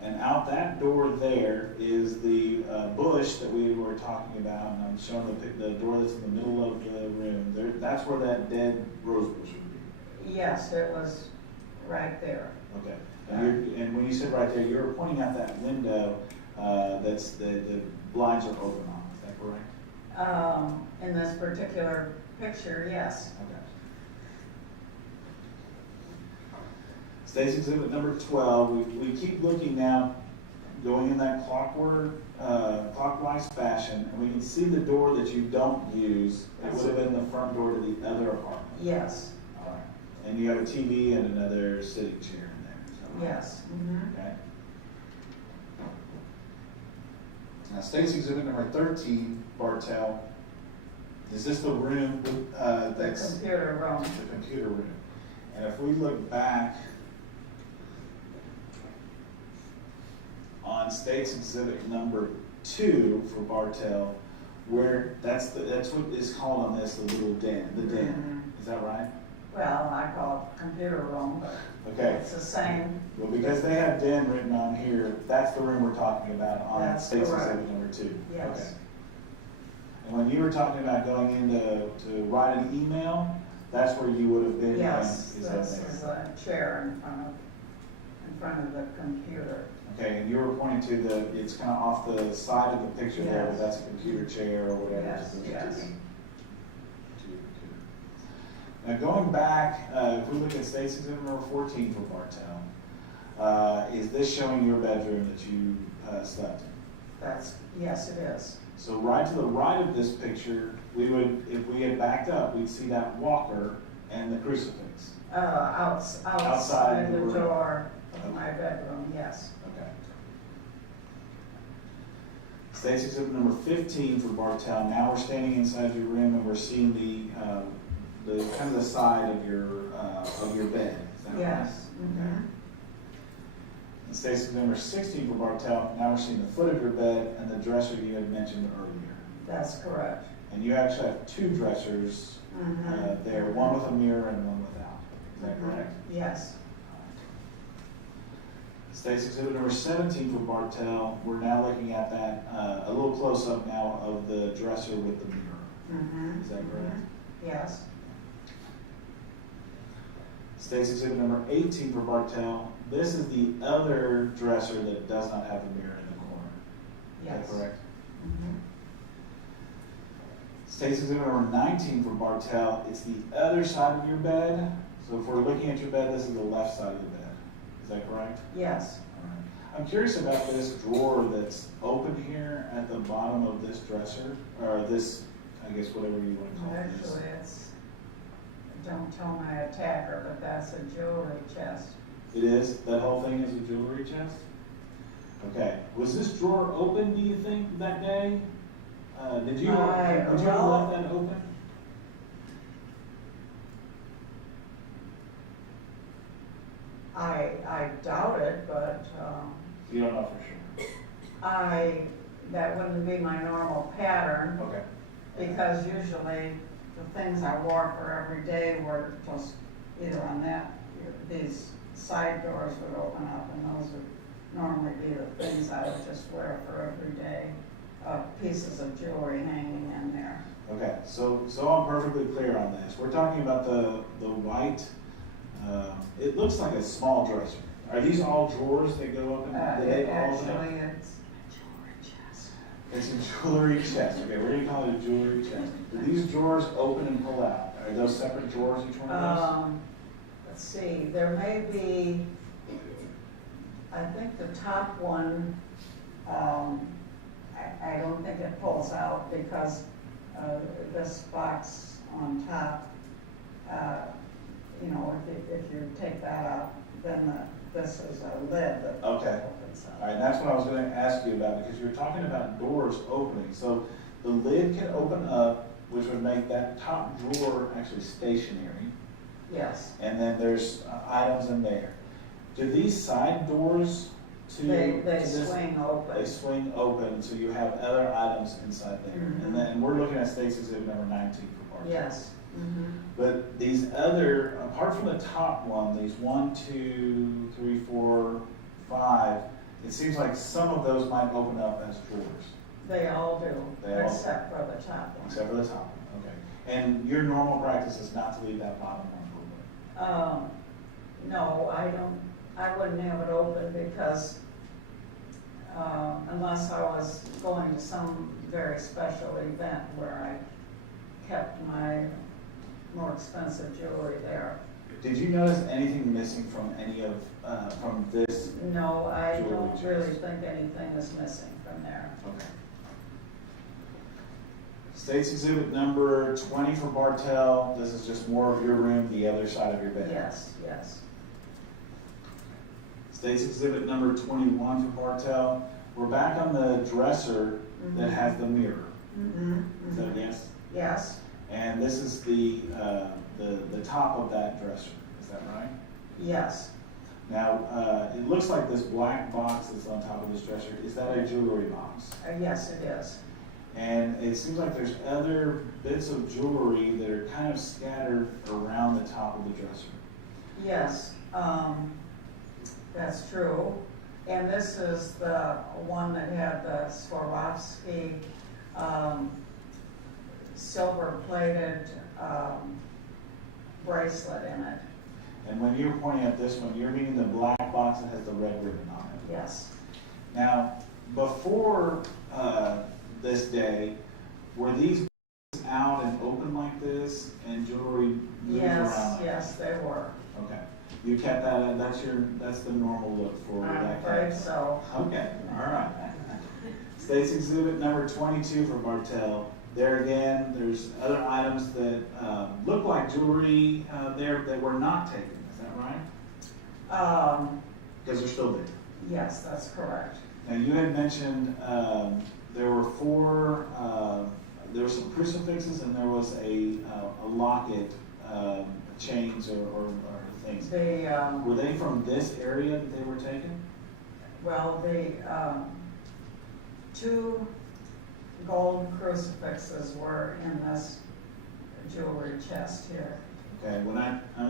And out that door there is the bush that we were talking about, and I'm showing the door that's in the middle of the room. There, that's where that dead rose bush would be. Yes, it was right there. Okay. And when you said right there, you were pointing out that window that's the blinds are open on. Is that correct? In this particular picture, yes. Okay. State's Exhibit number 12, we keep looking now, going in that clockwise fashion, and we can see the door that you don't use. It would have been the front door to the other apartment. Yes, All right. And you have a TV and another sitting chair in there. Is that right? yes. Mhm. Okay. Now, State's Exhibit number 13, Bartell, is this the room The that's computer room. the computer room? And if we look back on State's Exhibit number 2 for Bartell, where that's what is called on this the little den, the den. Mhm. Is that right? Well, I call it computer room, but Okay. it's the same. Well, because they have den written on here, that's the room we're talking about on That's State's correct. Exhibit number 2. Yes. Okay. And when you were talking about going in to write an email, that's where you would have been. Yes, Is that this there? is a chair in front of the computer. Okay, and you were pointing to it's kind of off the side of the picture there, but Yes. that's a computer chair or whatever. Yes, to yes. your computer. Now, going back, if we look at State's Exhibit number 14 for Bartell, is this showing your bedroom that you slept in? Yes, it is. So right to the right of this picture, we would, if we had backed up, we'd see that walker and the crucifix. Outside the the room. door of my bedroom, yes. Okay. State's Exhibit number 15 for Bartell. Now we're standing inside your room and we're seeing the kind of the side of your bed. Is that right? Yes. Mhm. And State's Exhibit number 16 for Bartell. Now we're seeing the foot of your bed and the dresser you had mentioned earlier. That's correct. And you actually have 2 dressers Mhm. there, one with a mirror and one without. Is that Mhm. correct? Yes. State's Exhibit number 17 for Bartell. We're now looking at that, a little close up now of the dresser with the mirror. Mhm. Is that correct? Yes. State's Exhibit number 18 for Bartell. This is the other dresser that does not have a mirror in the corner. Is Yes. that correct? Mhm. State's Exhibit number 19 for Bartell. It's the other side of your bed. So if we're looking at your bed, this is the left side of the bed. Is that correct? Yes. All right. I'm curious about this drawer that's open here at the bottom of this dresser, or this, I guess, whatever you want to call it. Actually, don't tell my attacker, but that's a jewelry chest. It is? That whole thing is a jewelry chest? Okay. Was this drawer open, do you think, that day? Would you have left that open? I doubt it, but, You don't know for sure. that wouldn't be my normal pattern, Okay. because usually the things I wore for every day were just either on that these side doors would open up, and those would normally be the things I would just wear for every day, pieces of jewelry hanging in there. Okay, so I'm perfectly clear on this. We're talking about the white, it looks like a small dresser. Are these all drawers that go up and do they all open up? Actually, it's a jewelry chest. It's a jewelry chest. Okay, we're gonna call it a jewelry chest. Do these drawers open and pull out? Are those separate drawers, each one of those? Let's see, there may be, I think the top one, I don't think it pulls out because this box on top, you know, if you take that out, then this is a lid that Okay. opens up. All right, that's what I was gonna ask you about, because you're talking about doors opening. So the lid can open up, which would make that top drawer actually stationary. Yes, And then there's items in there. Do these side doors they this- swing open. They swing open, so you have other items inside there. Mhm. And then we're looking at State's Exhibit number 19 for part two. Yes. Mhm. But these other, apart from the top one, these 1, 2, 3, 4, 5, it seems like some of those might open up as drawers, They all do, They all do. except for the top one. except for the top one, okay. And your normal practice is not to leave that bottom one open. No, I wouldn't have it open because, unless I was going to some very special event where I kept my more expensive jewelry there. Did you notice anything missing from any of, from this? No, I Jewelry don't chest. really think anything is missing from there. Okay. State's Exhibit number 20 for Bartell. This is just more of your room, the other side of your bed. Yes, yes. State's Exhibit number 21 for Bartell. We're back on the dresser that has the mirror. Mm-hmm. Is that yes? Yes, And this is the top of that dresser. Is that right? yes. Now, it looks like this black box that's on top of this dresser. Is that a jewelry box? Yes, it is. And it seems like there's other bits of jewelry that are kind of scattered around the top of the dresser. Yes, that's true. And this is the one that had the Swarovski, silver-plated, bracelet in it. And when you're pointing at this one, you're meaning the black box that has the red ribbon on it. Yes. Now, before this day, were these out and open like this and jewelry moved Yes, around? yes, they were. Okay. You kept that, and that's the normal look for I'm that afraid kind of- so. Okay, all right. State's Exhibit number 22 for Bartell. There again, there's other items that look like jewelry there that were not taken. Is that right? Because they're still there. Yes, that's correct. Now, you had mentioned there were four, there were some crucifixes and there was a locket, chains or things. Were they from this area that they were taken? Well, the two gold crucifixes were in this jewelry chest here. Okay, I'm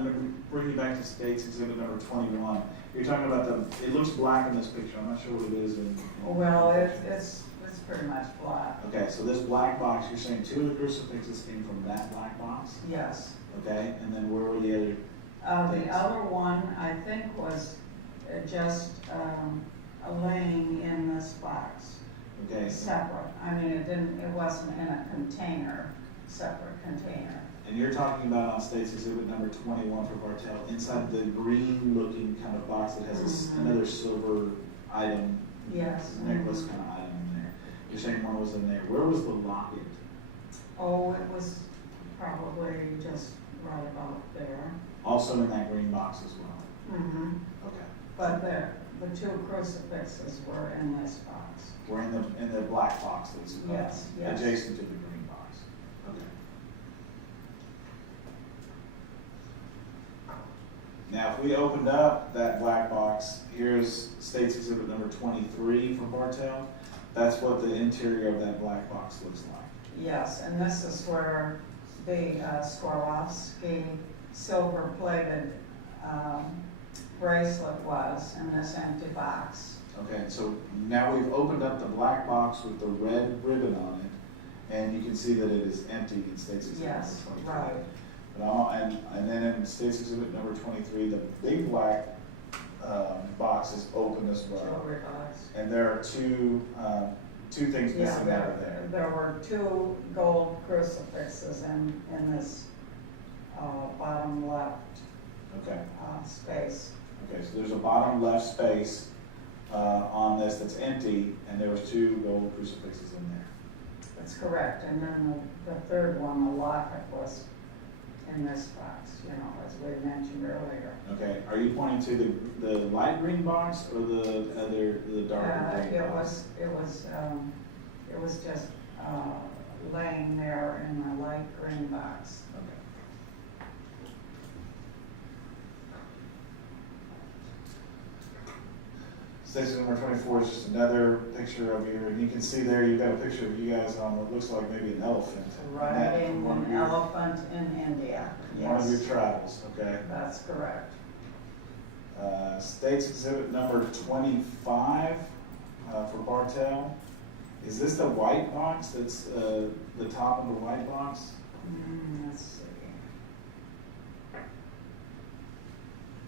going to bring you back to State's Exhibit number 21. You're talking about it looks black in this picture. I'm not sure what it is. Well, it's pretty much black. Okay, so this black box, you're saying two of the crucifixes came from that black box? Yes. Okay, and then where were the other? The other one, I think, was just laying in this box, Okay. separate. I mean, it wasn't in a container, separate container. And you're talking about on State's Exhibit number 21 for Bartell, inside the green-looking kind of box that has another silver item, Yes. necklace kind of item in there. You're saying one was in there. Where was the locket? Oh, it was probably just right about there. Also in that green box as well? Mm-hmm. Okay. But the two crucifixes were in this box. We're in the black box that's Yes, yes. adjacent to the green box. Okay. Now, if we opened up that black box, here's State's Exhibit number 23 for Bartell. That's what the interior of that black box looks like. Yes, and this is where the Swarovski silver-plated bracelet was in this empty box. Okay, so now we've opened up the black box with the red ribbon on it, and you can see that it is empty in State's Exhibit Yes, number 23. right. But and then in State's Exhibit number 23, the big black box is open as well. Jewelry box. And there are two things Yeah, missing out of there. there were 2 gold crucifixes in this bottom left Okay. space. Okay, so there's a bottom left space on this that's empty, and there was 2 gold crucifixes in there. That's correct. And then the third one, the locket, was in this box, you know, as we mentioned earlier. Okay, are you pointing to the light green box or the darker green It box? it was just laying there in the light green box. Okay. Station number 24 is just another picture of you, and you can see there you've got a picture of you guys on what looks like maybe an elephant. Riding One of an your- elephant in India, One of your yes, travels, okay? that's correct. State's Exhibit number 25 for Bartell. Is this the white box that's the top of the white box? Let's see.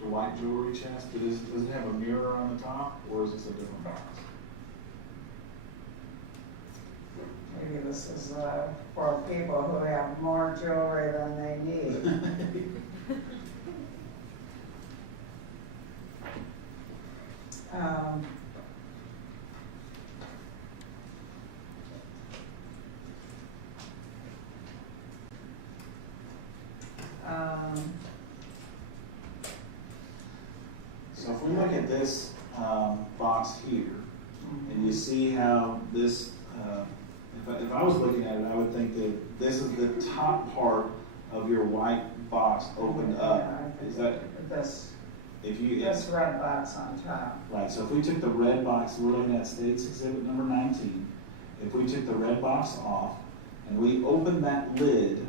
The white jewelry chest? Does it have a mirror on the top, or is this a different box? Maybe this is for people who have more jewelry than they need. Um, So if we look at this box here, and you see how this, if I was looking at it, I would think that this is the top part of your white box opened up. yeah, I think Is that, this if you, this red box on top? right, so if we took the red box, we're looking at State's Exhibit number 19. If we took the red box off and we opened that lid,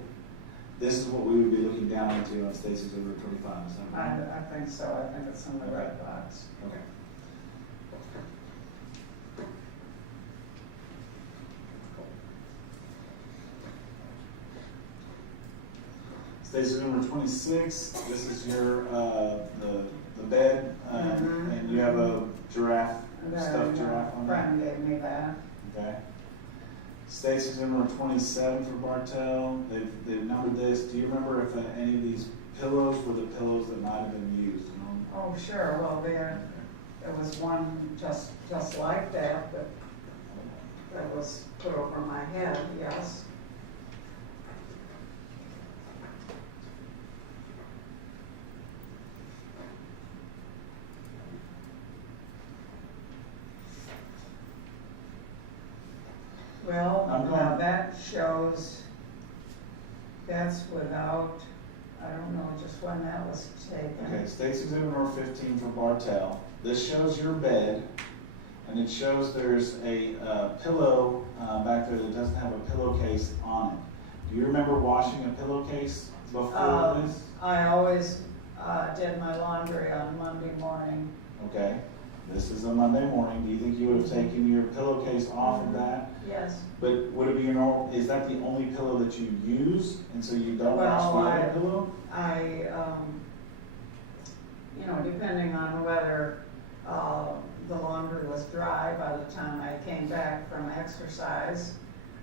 this is what we would be looking down into on State's Exhibit 25, is that right? I think so. I think it's in the red box. Okay. State's Exhibit number 26, this is your, the bed, Mhm. and you have a giraffe, The stuffed giraffe on there. friend gave me that. Okay. State's Exhibit number 27 for Bartell, they've numbered this. Do you remember if any of these pillows were the pillows that might have been used? You know? Oh, sure. Well, there was one just like that that was put over my head, yes. Well, I'm now going- that shows, that's without, I don't know just when that was taken. Okay, State's Exhibit number 15 for Bartell. This shows your bed, and it shows there's a pillow back there that doesn't have a pillowcase on it. Do you remember washing a pillowcase before this? I always did my laundry on Monday morning. Okay, this is a Monday morning. Do you think you would have taken your pillowcase off of that? Yes. But would it be your normal, is that the only pillow that you use, and so you don't wash Well, the other pillow? You know, depending on whether the laundry was dry by the time I came back from exercise.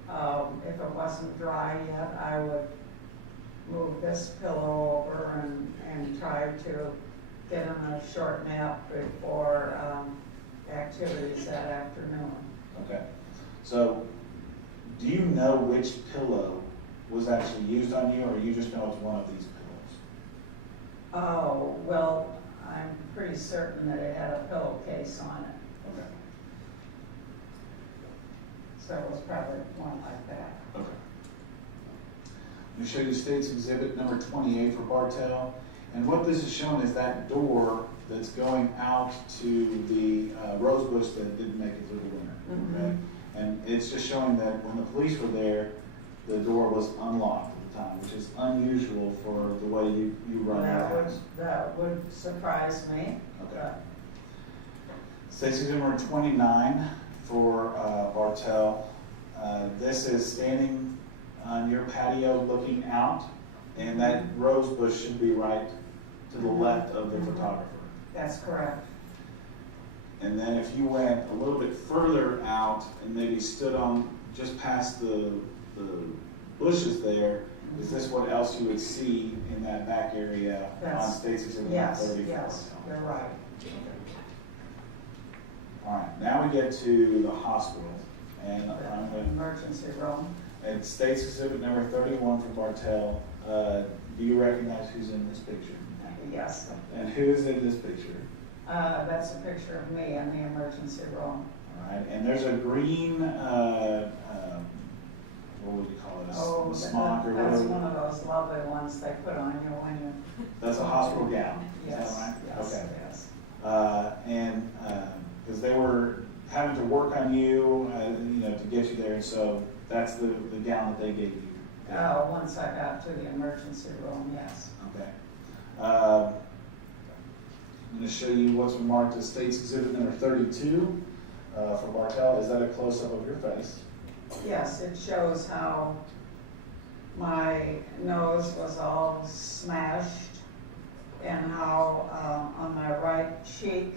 If it wasn't dry yet, I would move this pillow over and try to get him a short nap before activities that afternoon. Okay, so do you know which pillow was actually used on you, or you just know it's one of these pillows? Oh, well, I'm pretty certain that it had a pillowcase on it, Okay. so it was probably one like that. Okay. Let me show you State's Exhibit number 28 for Bartell. And what this is showing is that door that's going out to the rose bush that didn't make it through the winter. Okay? And it's just showing that when the police were there, the door was unlocked at the time, which is unusual for the way you run your house. That would surprise me. Okay. Stacy number 29 for Bartell. This is standing on your patio looking out, and that rose bush should be right to the left of the photographer. That's correct. And then if you went a little bit further out and maybe stood on just past the bushes there, is this what else you would see in that back area on Stacy's Exhibit Yes, 34? yes, you're right. All right, now we get to the hospital, and I'm going Emergency room. and State's Exhibit number 31 for Bartell. Do you recognize who's in this picture? Yes. And who's in this picture? That's a picture of me in the emergency room. All right, and there's a green, what would you call it, Oh, a smock or that's whatever? one of those lovely ones they put on you when you. That's a hospital gown, is that Yes, right? yes, Okay. yes. And, because they were having to work on you, to get you there, and so that's the gown that they gave you. Once I got to the emergency room, yes. Okay. I'm going to show you what's been marked as State's Exhibit number 32 for Bartell. Is that a close-up of your face? Yes, it shows how my nose was all smashed and how on my right cheek,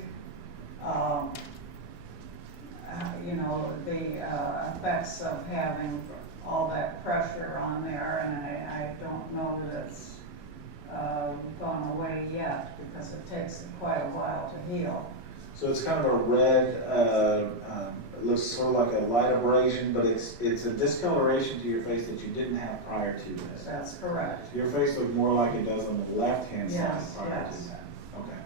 the effects of having all that pressure on there, and I don't know that it's gone away yet because it takes quite a while to heal. So it's kind of a red, it looks sort of like a light abrasion, but it's a discoloration to your face that you didn't have prior to this. That's correct. Your face looked more like it does on the left-hand side Yes, prior yes. to that. Okay.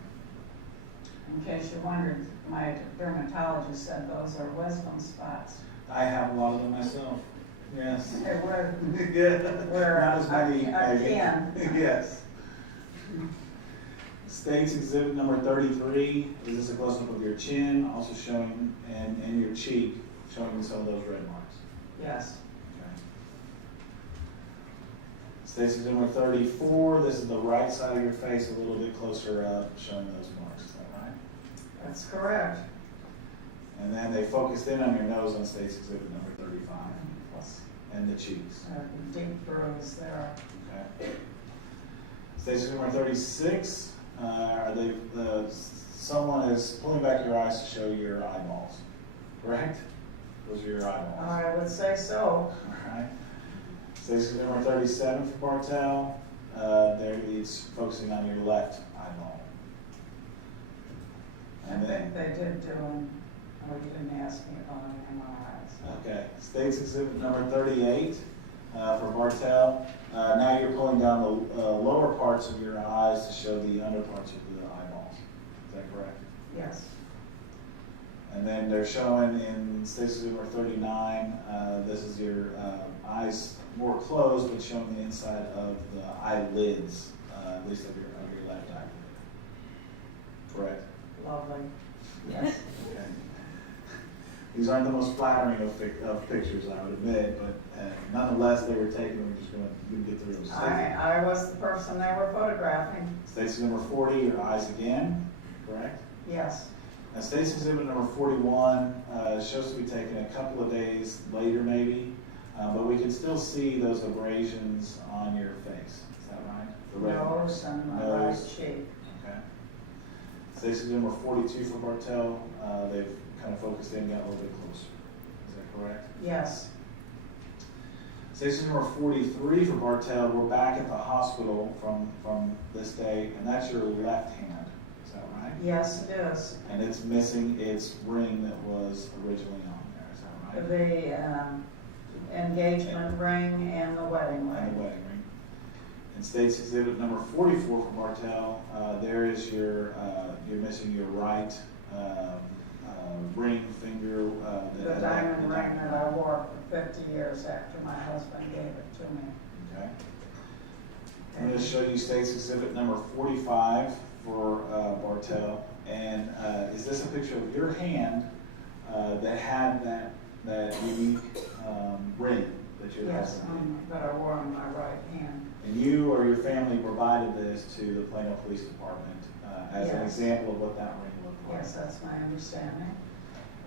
In case you wondered, my dermatologist said those are wisdom spots. I have a lot of them myself. Yes. They were, Yeah. We're Not as many. again. Yes. State's Exhibit number 33. Is this a close-up of your chin, also showing, and your cheek, showing some of those red marks? yes, Okay. State's Exhibit number 34. This is the right side of your face, a little bit closer up, showing those marks. Is that right? that's correct. And then they focused in on your nose on State's Exhibit number 35, Plus, and the cheeks. deep bruise there. Okay. Station number 36, someone is pulling back your eyes to show your eyeballs, correct? Those are your eyeballs. I would say so. All right. Station number 37 for Bartell, there it's focusing on your left eyeball. I And think then, they did do them, you didn't ask me about an MRIs. okay, State's Exhibit number 38 for Bartell. Now you're pulling down the lower parts of your eyes to show the under parts of the eyeballs. Is that correct? Yes, And then they're showing in State's Exhibit number 39, this is your eyes more closed, but showing the inside of the eyelids, at least of your left eyelid. Correct? lovely. Yes, Okay. These aren't the most flattering of pictures, I would admit, but nonetheless, they were taken. We're just going to get through them. I was the person they were photographing. Stacy number 40, your eyes again, correct? Yes, Now, Stacy Exhibit number 41 shows to be taken a couple of days later, maybe, but we can still see those abrasions on your face. Is that right? The red marks. nose and my right Nose. cheek. Okay. Stacy number 42 for Bartell, they've kind of focused in, got a little bit closer. Is that correct? Yes, Station number 43 for Bartell, we're back at the hospital from this day, and that's your left hand. Is that right? yes, it is. And it's missing its ring that was originally on there. Is that right? The engagement ring and the wedding And the ring. wedding ring. And State's Exhibit number 44 for Bartell, there is you're missing your right ring finger. The diamond ring that I wore for 50 years after my husband gave it to me. Okay. I'm going to show you State's Exhibit number 45 for Bartell. And is this a picture of your hand that had that unique ring that your Yes, husband that I wore on my right hand. did? And you or your family provided this to the Plano Police Department as an Yes. example of what that ring looked like? Yes, that's my understanding.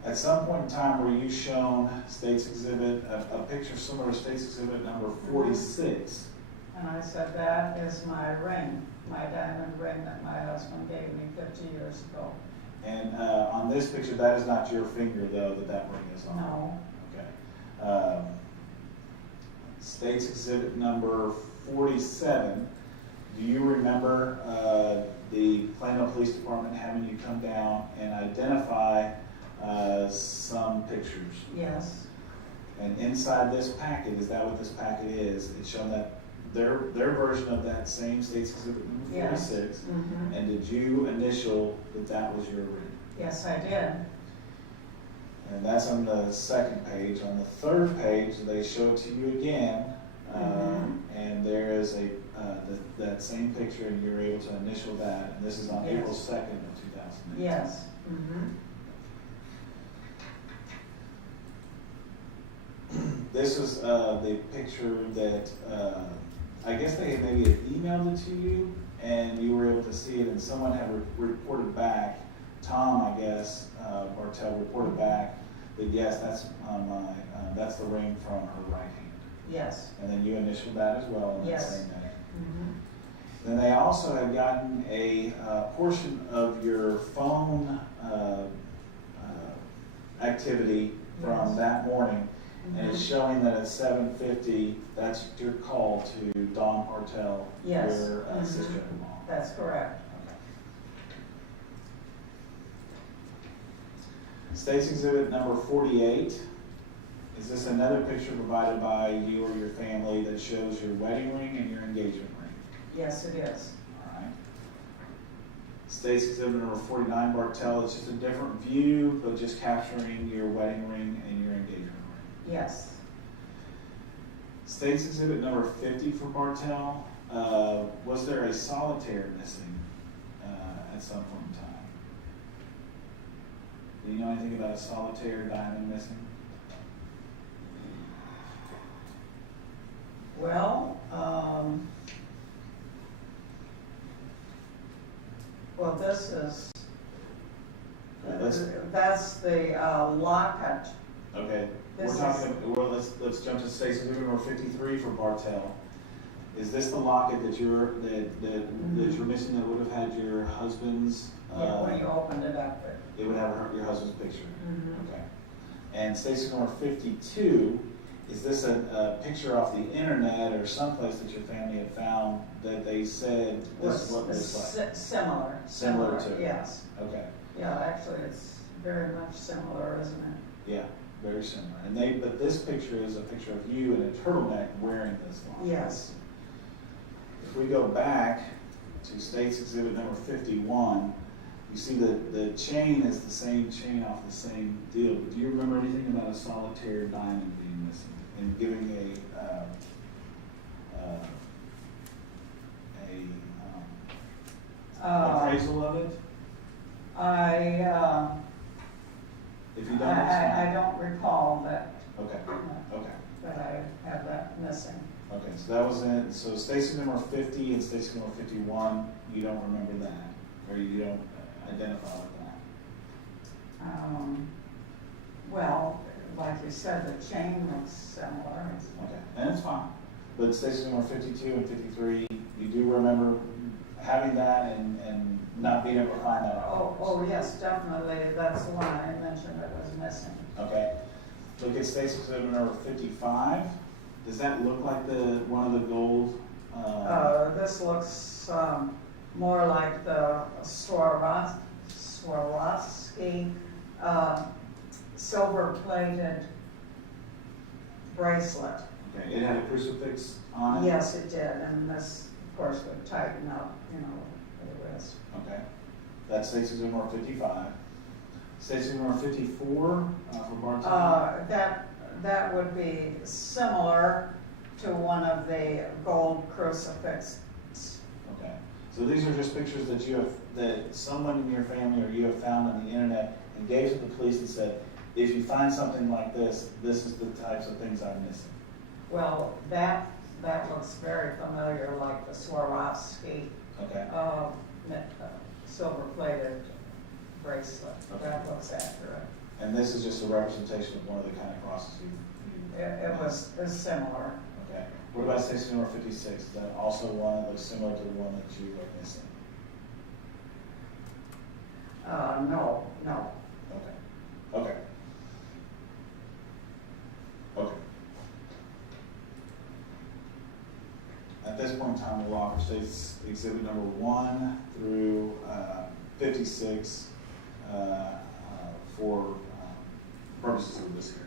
At some point in time, were you shown State's Exhibit, a picture similar to State's Exhibit number 46? And I said, that is my ring, my diamond ring that my husband gave me 50 years ago. And on this picture, that is not your finger, though, that ring is on? No. Okay. State's Exhibit number 47, do you remember the Plano Police Department having you come down and identify some pictures? Yes. And inside this packet, is that what this packet is? It's shown that their version of that same State's Exhibit number 46. Mm-hmm. And did you initial that was your ring? Yes, I did. And that's on the second page. On the third page, they show it to you again, and there is that same picture, and you're able to initial that. And this is on April 2nd of 2008. Yes. Mm-hmm. This is the picture that I guess they maybe had emailed it to you, and you were able to see it, and someone had reported back. Tom, I guess, Bartell reported back that yes, that's the ring from her right hand. Yes. And then you initialed that as well in that Yes. same day. Mm-hmm. Then they also have gotten a portion of your phone activity from Yes. that morning, and it's showing that at 7:50, that's your call to Dawn Bartell, Yes. your sister-in-law. That's correct. State's Exhibit number 48. Is this another picture provided by you or your family that shows your wedding ring and your engagement ring? Yes, it is. All right. State's Exhibit number 49, Bartell. It's just a different view, but just capturing your wedding ring and your engagement ring. Yes. State's Exhibit number 50 for Bartell. Was there a solitaire missing at some point in time? Do you know anything about a solitaire diamond missing? Well, this is, that's the locket. Okay, This we're talking, well, let's jump to State's Exhibit number 53 for Bartell. Is this the locket that you're missing that would have had your husband's? Yeah, when you opened it up. It would have your husband's picture. Mm-hmm. Okay. And State's number 52, is this a picture off the internet or someplace that your family had found that they said this is what it looks like? Similar. Similar to? Yes. Okay. Yeah, actually, it's very much similar, isn't it? Yeah, very similar. And but this picture is a picture of you in a turtleneck wearing this one. Yes. If we go back to State's Exhibit number 51, you see that the chain is the same chain off the same deal. But do you remember anything about a solitaire diamond being missing and giving appraisal of it? If you don't, it's fine. I don't recall that. Okay. Okay. That I have that missing. Okay, so that was it. So Stacy number 50 and Stacy number 51, you don't remember that, or you don't identify with that? Well, like you said, the chain looks similar. Okay, and it's fine. But Stacy number 52 and 53, you do remember having that and not being able to find that? Oh, yes, definitely. That's the one I mentioned that was missing. Okay. Look at Stacy exhibit number 55. Does that look like one of the gold? This looks more like the Swarovski silver-plated bracelet. Okay, it had a crucifix on it? Yes, it did, and this, of course, would tighten up, for the wrist. Okay, that's Stacy exhibit number 55. Stacy number 54 for Bartell? That would be similar to one of the gold crucifixes. Okay, so these are just pictures that someone in your family or you have found on the internet and gave to the police and said, if you find something like this, this is the types of things I'm missing. Well, that looks very familiar, like the Swarovski, Okay. silver-plated bracelet. Okay. That looks accurate. And this is just a representation of one of the kind of crosses you. It was similar. Okay. What about 16 or 56? Is that also one that looks similar to the one that you are missing? No. Okay. Okay. Okay. At this point in time, we'll offer states exhibit number 1 through 56 for purposes of this hearing.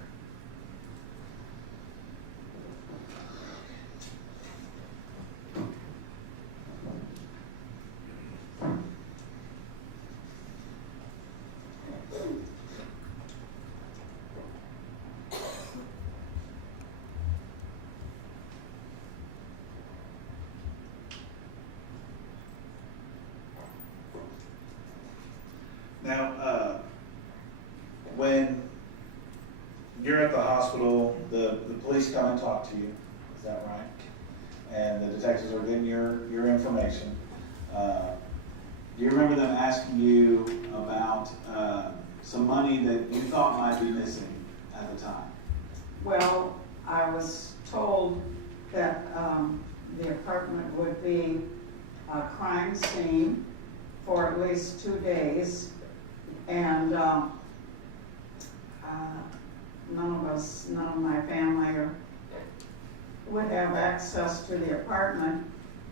Now, when you're at the hospital, the police come and talk to you, is that right? And the detectives are getting your information. Do you remember them asking you about some money that you thought might be missing at the time? Well, I was told that the apartment would be a crime scene for at least 2 days, and none of my family would have access to the apartment.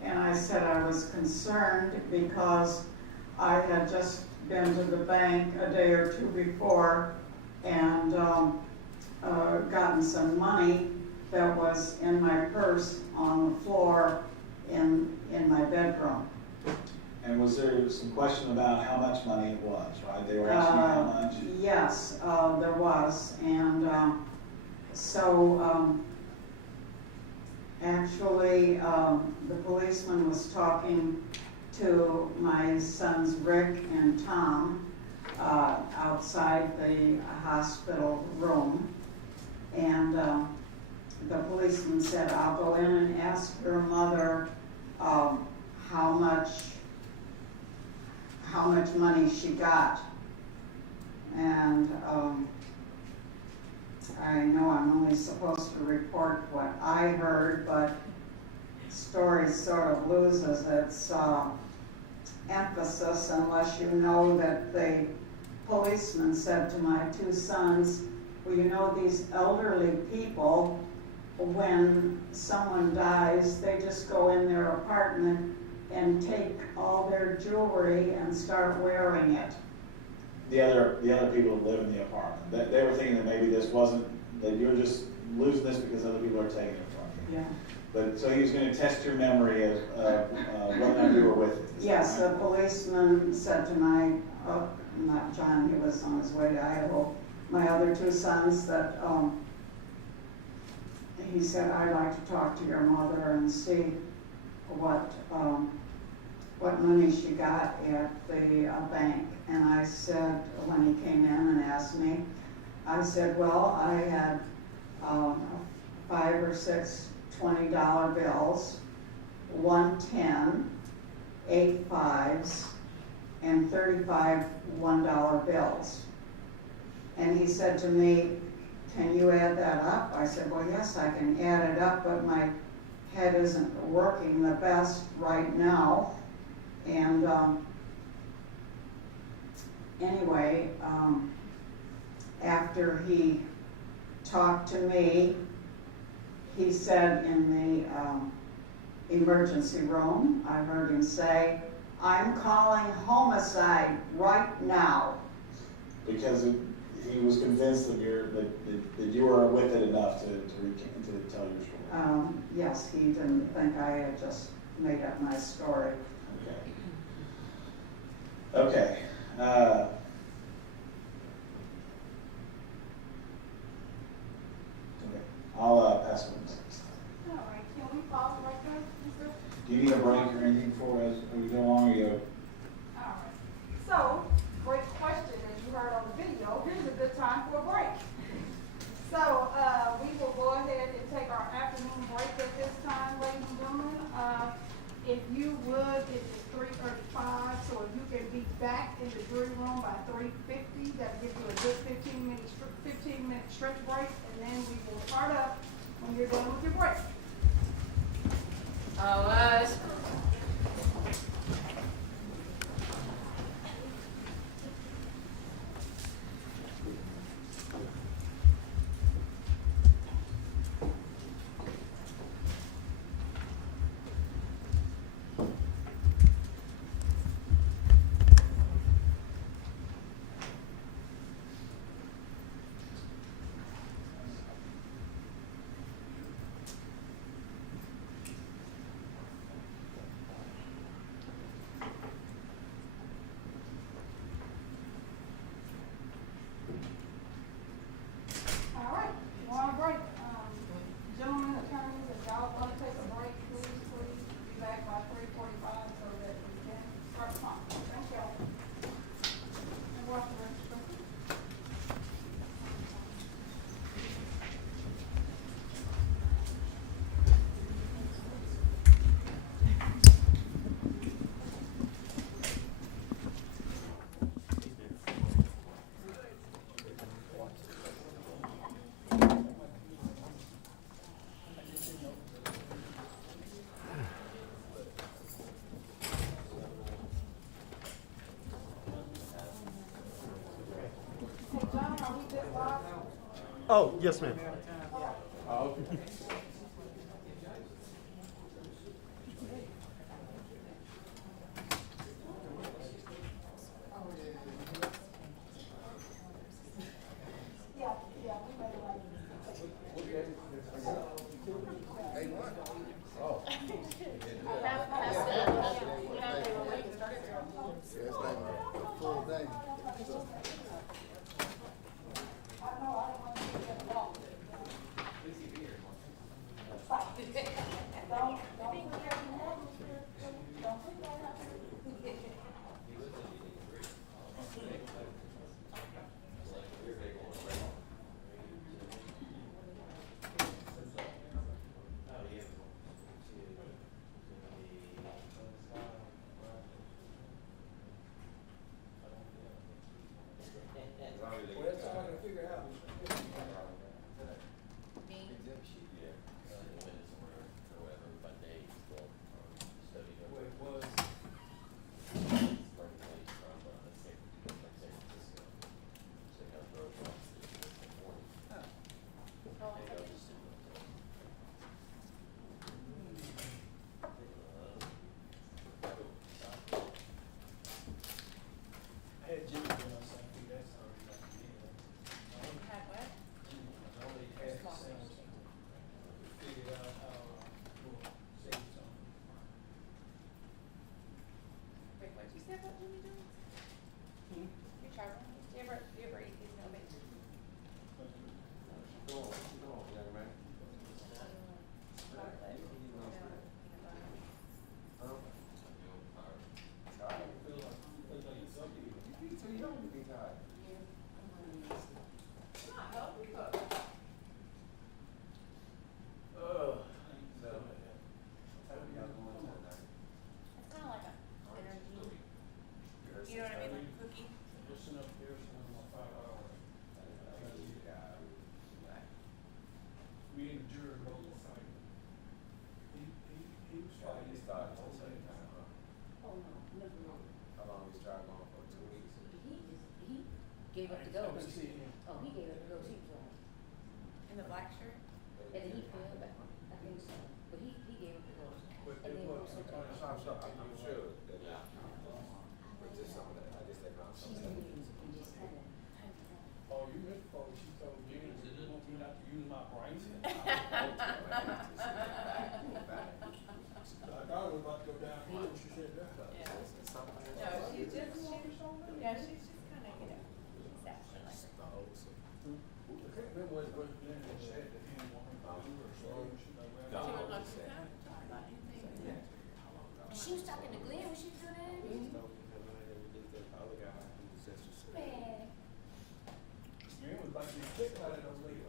And I said I was concerned because I had just been to the bank a day or two before and gotten some money that was in my purse on the floor in my bedroom. And was there some question about how much money it was, right? They were asking you how much? Yes, there was. And so actually, the policeman was talking to my sons Rick and Tom outside the hospital room. And the policeman said, I'll go in and ask your mother how much money she got. And I know I'm only supposed to report what I heard, but the story sort of loses its emphasis unless you know that the policeman said to my 2 sons, well, you know, these elderly people, when someone dies, they just go in their apartment and take all their jewelry and start wearing it. The other people that live in the apartment, they were thinking that maybe this wasn't, that you're just losing this because other people are taking it from you. Yeah. But, so he was gonna test your memory of what night you were with it. Is that Yes, right? the policeman said to my, not John, he was on his way to Idaho, my other 2 sons that, he said, I'd like to talk to your mother and see what money she got at the bank. And I said, when he came in and asked me, I said, well, I had 5 or 6 $20 bills, 1 10, 8 5s, and 35 $1 bills. And he said to me, can you add that up? I said, well, yes, I can add it up, but my head isn't working the best right now. And anyway, after he talked to me, he said in the emergency room, I heard him say, I'm calling homicide right now. Because he was convinced that you were with it enough to tell your story. Yes, he didn't think I had just made up my story. Okay. I'll pass it on. All right, can we pause right there, Mr.? Do you need a break or anything for us? Are we going along or you? All right. So, great question, as you heard on the video. Here's a good time for a break. So, we will go ahead and take our afternoon by 3:50. That'll give you a good 15-minute stretch break, and then we will start up when you're done with your break. All right. All right, we're on break. Gentlemen, attorneys, if y'all want to take a break, please be back by 3:45 so that we can start the conference. Thank y'all. And we'll have to register. Hey, John, are we good live? Oh, yes, ma'am. Yeah, we made it like. Gave up the ghost. Oh, he gave up the ghost. He was on. In the black shirt? And then he fell back. I think so. But he gave up the ghost. And then we switched over. I'm sure that, but just some of that, I guess they found She's something. in and just kind of. Oh, you missed before she told me, you want me not to use my brain? I thought it was about to go down when she said that. Yeah. No, she's just, yeah, she's just kind of, you know, she's acting like it. I can't remember what it was Glenn had said that he didn't want me to do her, so she like, She was like, "You can't talk about anything." She was talking to Glenn when she was doing that. Man. Glenn was like, "You kicked out of those ladies."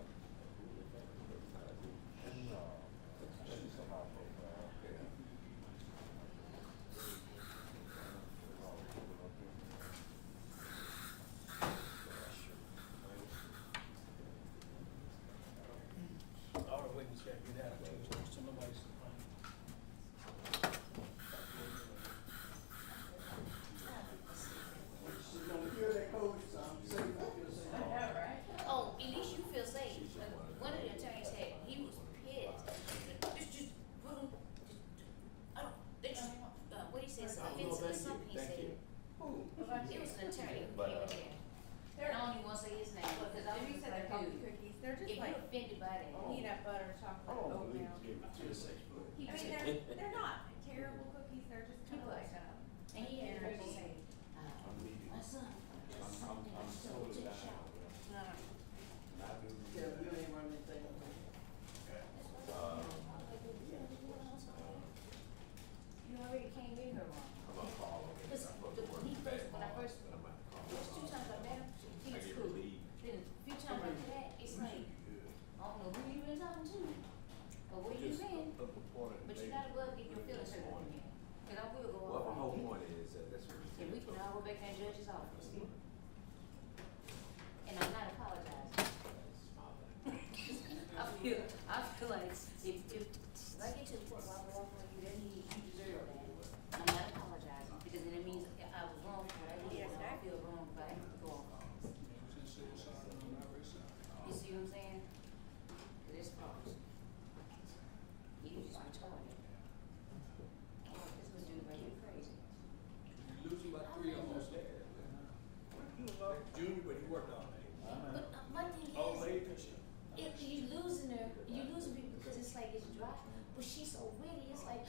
junior, but he worked all day. But my thing Old is, lady, cause she. if you losing her, you losing people because it's like it's dry. But she's so witty, it's like,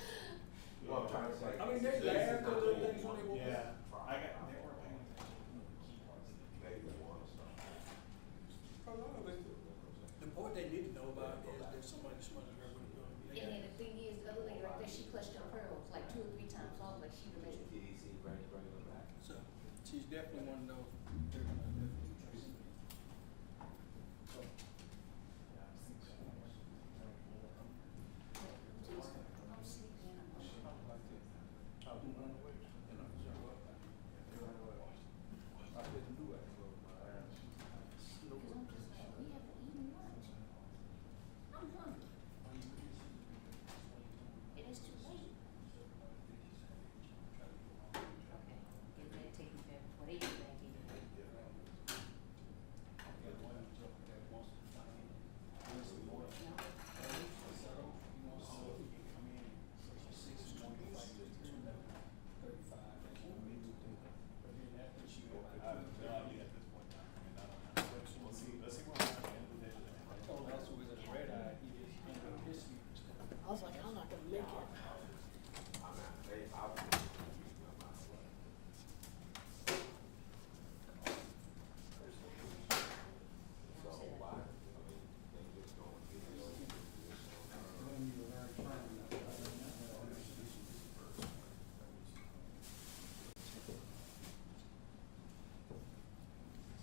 Well, I'm trying to say. I mean, they laughed at little things when they woke Yeah, up. they weren't paying attention to the key parts of it. Maybe they want to stop. Oh, no, but the point they need to know about is there's somebody smarter than her what they're doing. and then the thing is, the other lady right there, she clutched her pearls like 2 or 3 times off, like she remembered. TDC, bring them back. So, she's definitely one of those. I'm sleeping. Because I'm just like, we haven't eaten lunch. I'm hungry. It is too late. Okay, get that taken care of before they get back in. I was like, I'm not gonna make it.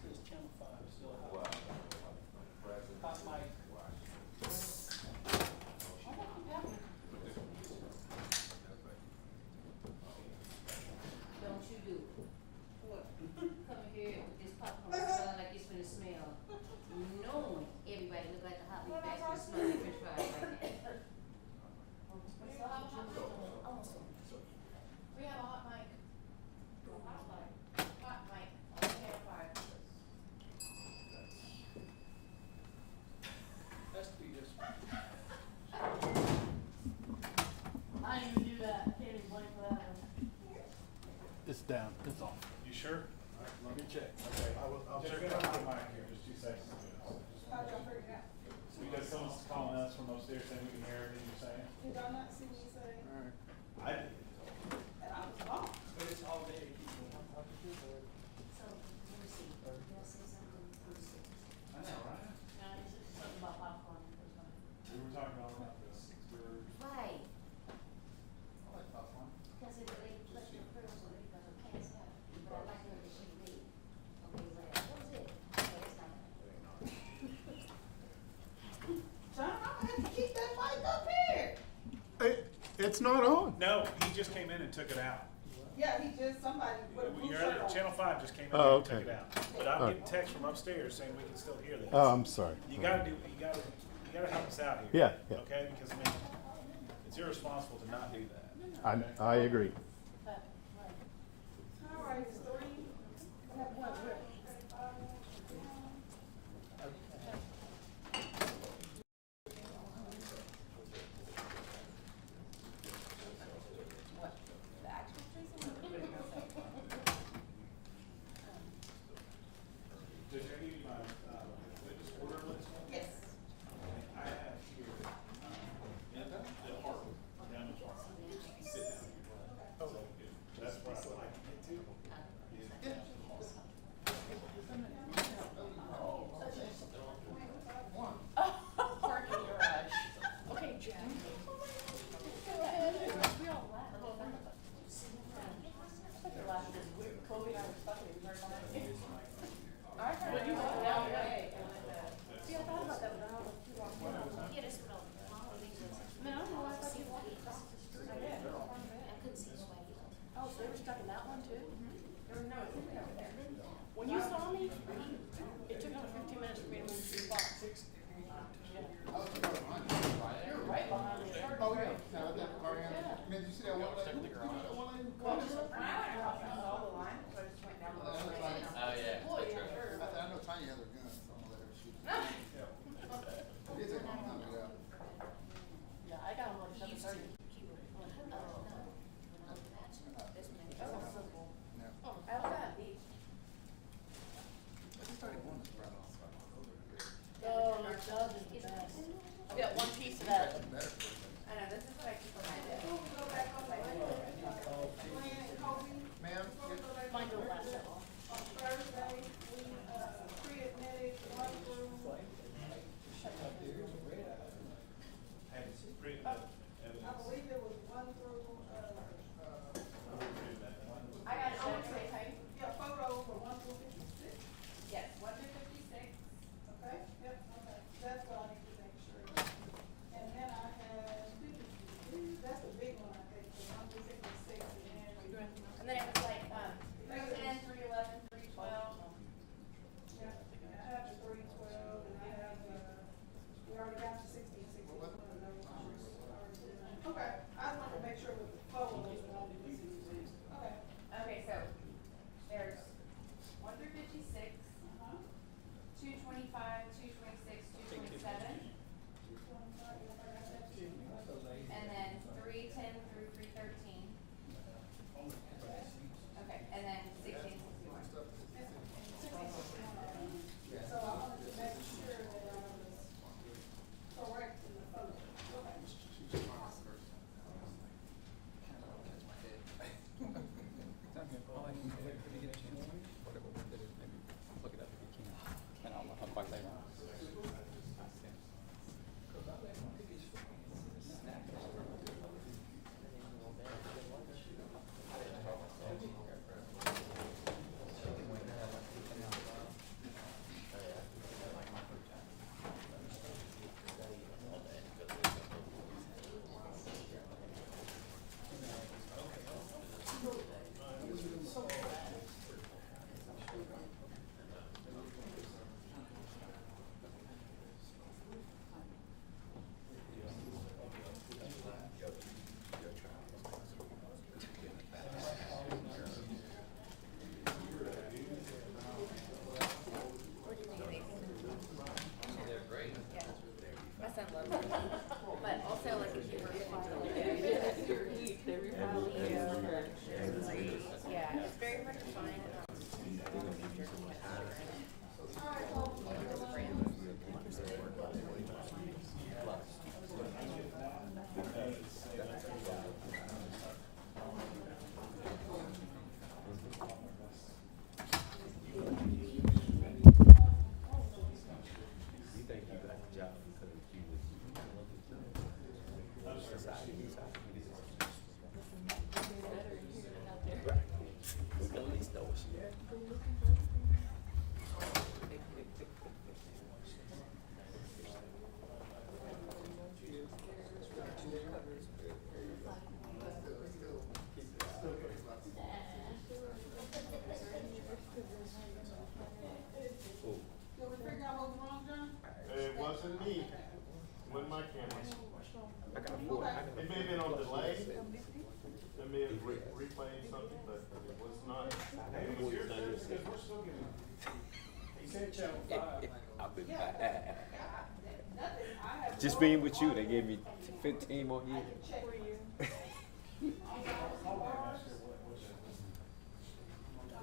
Says Channel 5, still hot. Hot mic. Don't you do. What? Come here with this popcorn smelling like it's finna smell. Knowing everybody look like a hot meat basket smelling like french fries right now. We have a hot mic. Hot mic. Hot mic. Campfire. Has to be this. I didn't even do that. I can't even blame for that one. It's down. It's off. You sure? Let me check. Okay, I'll check it out the mic here, just 2 seconds. How'd y'all figure it out? Because someone's calling us from upstairs saying we can hear everything you're saying. Did y'all not see me say? I did. And I was wrong. But it's all day to keep going. So, let me see. Did I say something? Let me see. I know, right? No, it's just something about popcorn. We were talking all about this. Right. I like popcorn. Because if they clutch your pearls or they got her pants out. But I like her that she made. Okay, well, what was it? Okay, it's not. John, I'm gonna have to keep that mic up here. It's not on. No, he just came in and took it out. Yeah, he just, somebody put a blue Your shirt other, on. Channel 5 just came in Oh, and took okay. it out. But I'm All getting right. text from upstairs saying we can still hear this. Oh, I'm sorry. You gotta help us out here. Yeah, yeah. Okay, because I mean, it's irresponsible to not do that. I agree. All right, it's 3. I have one. Where? Did I give you my witness order list? Yes. I have here, in the apartment, down the apartment. Sit down. I know, this is what I keep on my desk. Before we go back on the Glenn and Kobe, Ma'am? before we go back on the record, on Thursday, we, pre-admitted, run through. I believe it was run through, I got it, okay. yeah, photos were 1 through 56. Yes, 1 through 56. Okay, yep, okay, that's what I need to make sure. And then I had, that's the big one, I think, the 1 through 56, And then it was like, 310, 311, 312. yeah, and I have the 312, and I have, we already got the 60 and 61 of those. Okay, I just wanted to make sure with the photos and all the pieces. Okay. Okay, so there's 1 through 56, Uh-huh. 225, 226, 227, and then 310 through 313. Okay, and then 16, 61. So I wanted to make sure that I was correct in the photo. Okay. My son loves it. But also, like, if you were yeah, it's very much fun. You think you got the job because you was society. Right. At least know what she had. Did we figure out what was wrong, John? It wasn't me. With my camera. I got a boy. It may have been on delay. It may have replayed something, but it was not. I've been Yeah. bad. Nothing, I have. Just being with you, they gave me 15 more years. Check for you.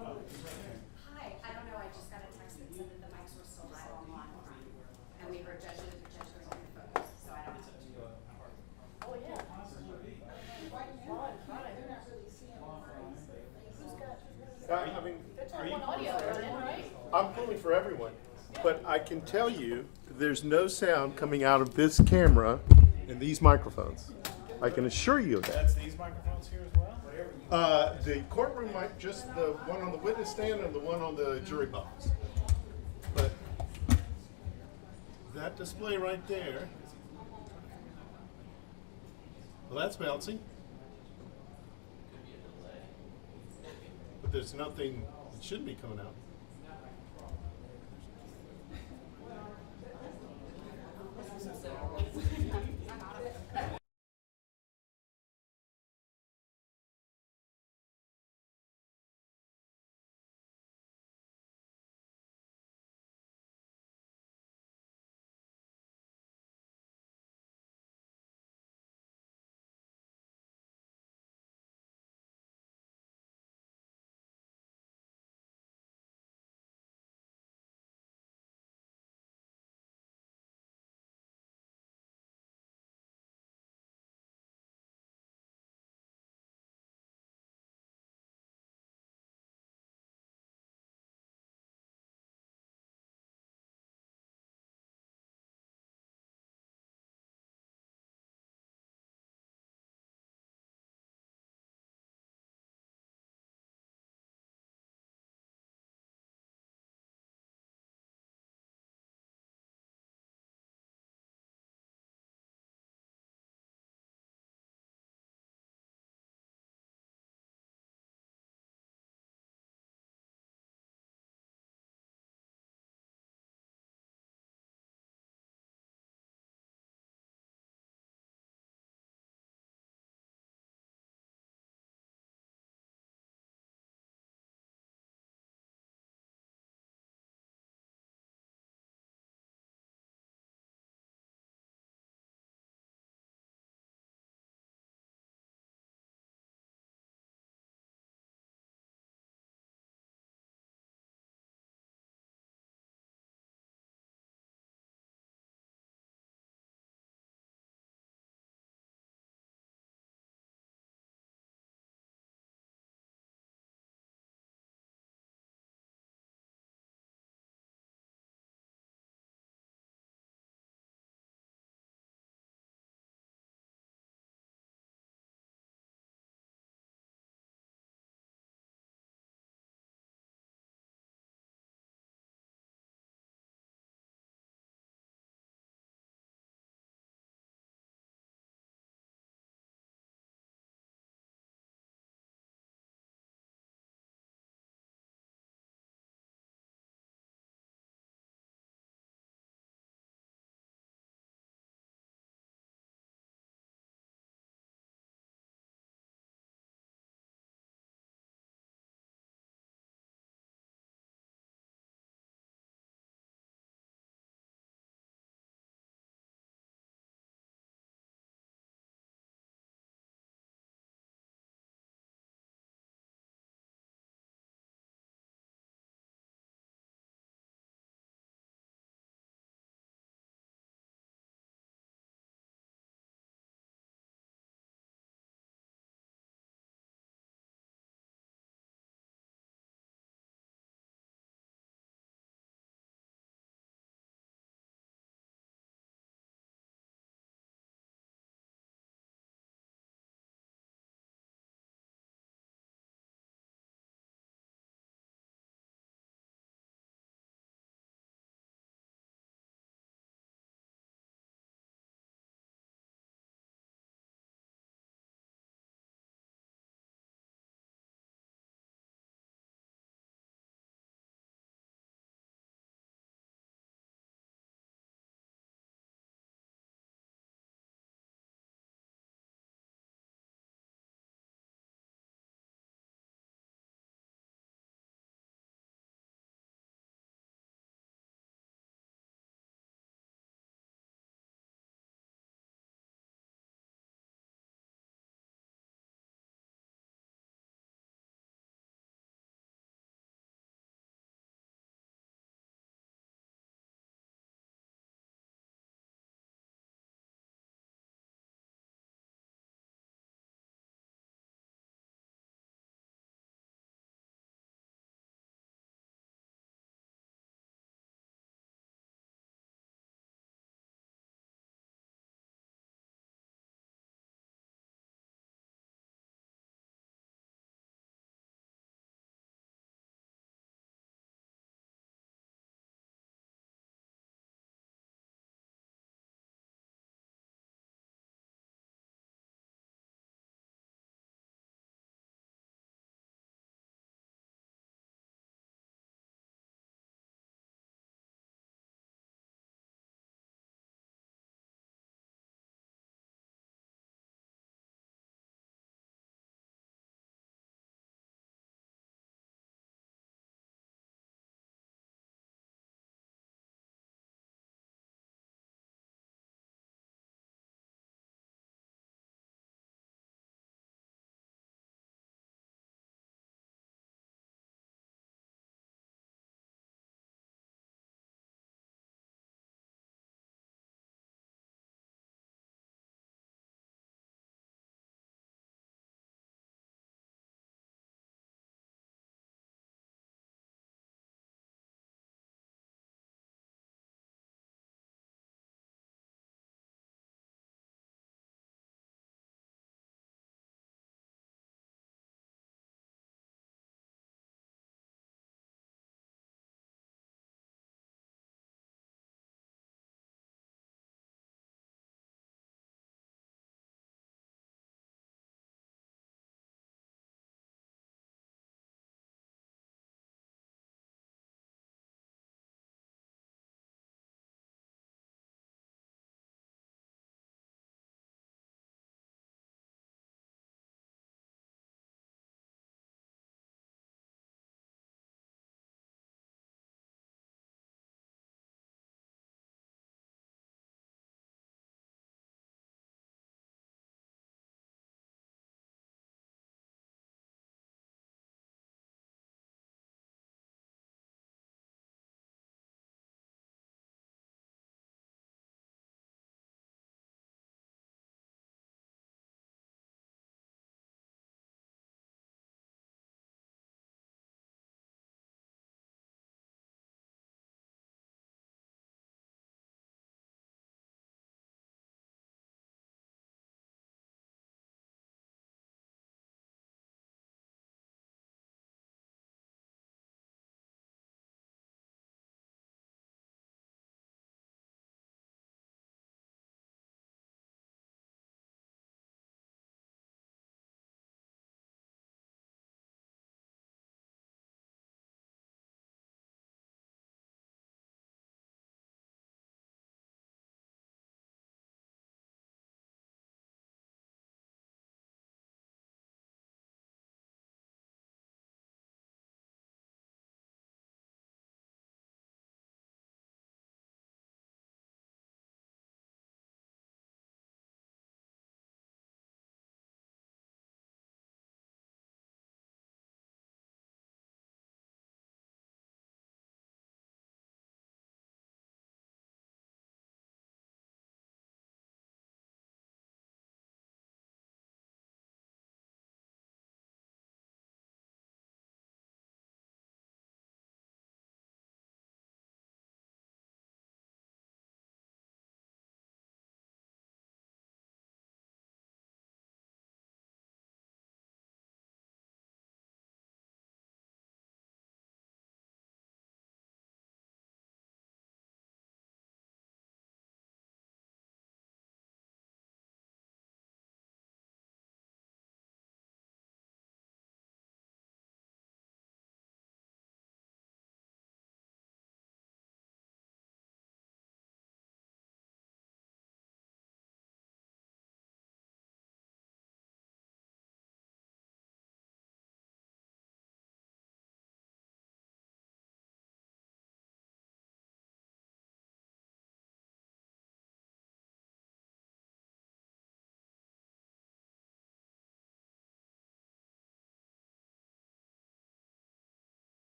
Hi, I don't know, I just got a text that said that the mics were still live online, and we heard Judge goes on the photos, so I don't know. Oh, yeah. Right now, they're not really seeing the I mean, are you? One audio running, right? I'm pulling for everyone, but I can tell you, there's no sound coming out of this camera and these microphones. I can assure you of that. That's these microphones here as well? The courtroom mic, just the one on the witness stand and the one on the jury box. But that display right there, well, that's bouncing. But there's nothing that should be coming out.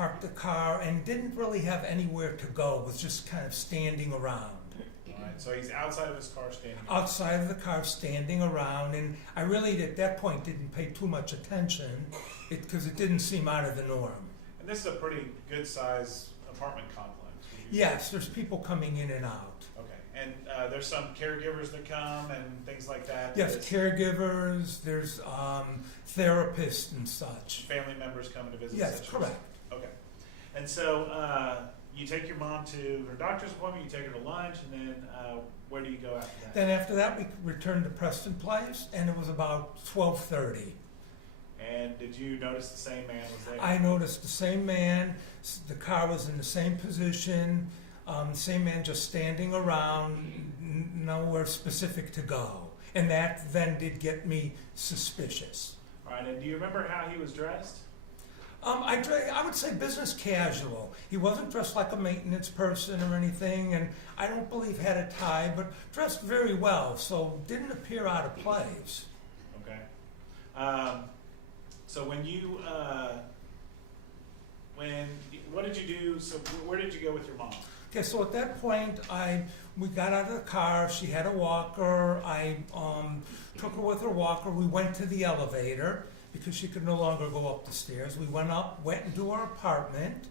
parked the car and didn't really have anywhere to go, was just kind of standing around. All right, so he's outside of his car standing. Outside of the car, standing around, and I really, at that point, didn't pay too much attention, because it didn't seem out of the norm. And this is a pretty good size apartment complex. Yes, there's people coming in and out. Okay, and there's some caregivers that come and things like that? Yes, caregivers, there's therapists and such. Family members coming to visit? Yes, correct. Okay. And so you take your mom to her doctor's appointment, you take her to lunch, and then where do you go after that? Then after that, we returned to Preston Place, and it was about 12:30. And did you notice the same man was there? I noticed the same man, the car was in the same position, the same man just standing around, nowhere specific to go. And that then did get me suspicious. All right, and do you remember how he was dressed? I would say business casual. He wasn't dressed like a maintenance person or anything, and I don't believe had a tie, but dressed very well, so didn't appear out of place. Okay. So when you, what did you do? So where did you go with your mom? Okay, so at that point, we got out of the car. She had a walker. I took her with her walker. We went to the elevator because she could no longer go up the stairs. We went up, went into her apartment,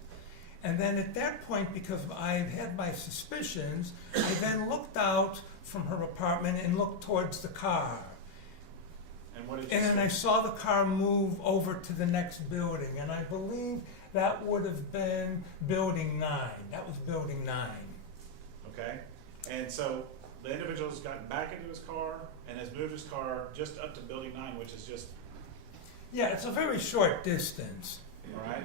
and then at that point, because I had my suspicions, I then looked out from her apartment and looked towards the car. And what did you And then see? I saw the car move over to the next building, and I believe that would have been Building 9. That was Building 9. Okay. And so the individual's gotten back into his car and has moved his car just up to Building 9, which is just, Yeah, it's a very short distance. all right,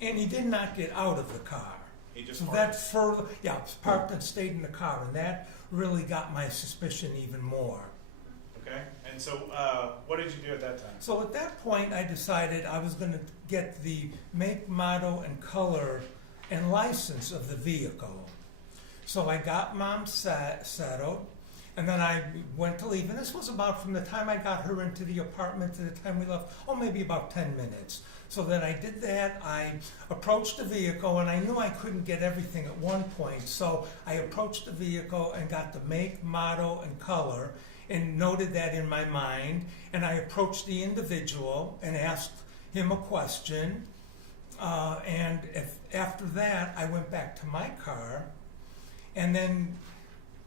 And he did not get out of the car. he just So parked. that further, yeah, parked and stayed in the car, and that really got my suspicion even more. Okay. And so what did you do at that time? So at that point, I decided I was going to get the make, model, and color and license of the vehicle. So I got Mom settled, and then I went to leave. And this was about from the time I got her into the apartment to the time we left, maybe about 10 minutes. So then I did that. I approached the vehicle, and I knew I couldn't get everything at one point. So I approached the vehicle and got the make, model, and color, and noted that in my mind. And I approached the individual and asked him a question. And after that, I went back to my car and then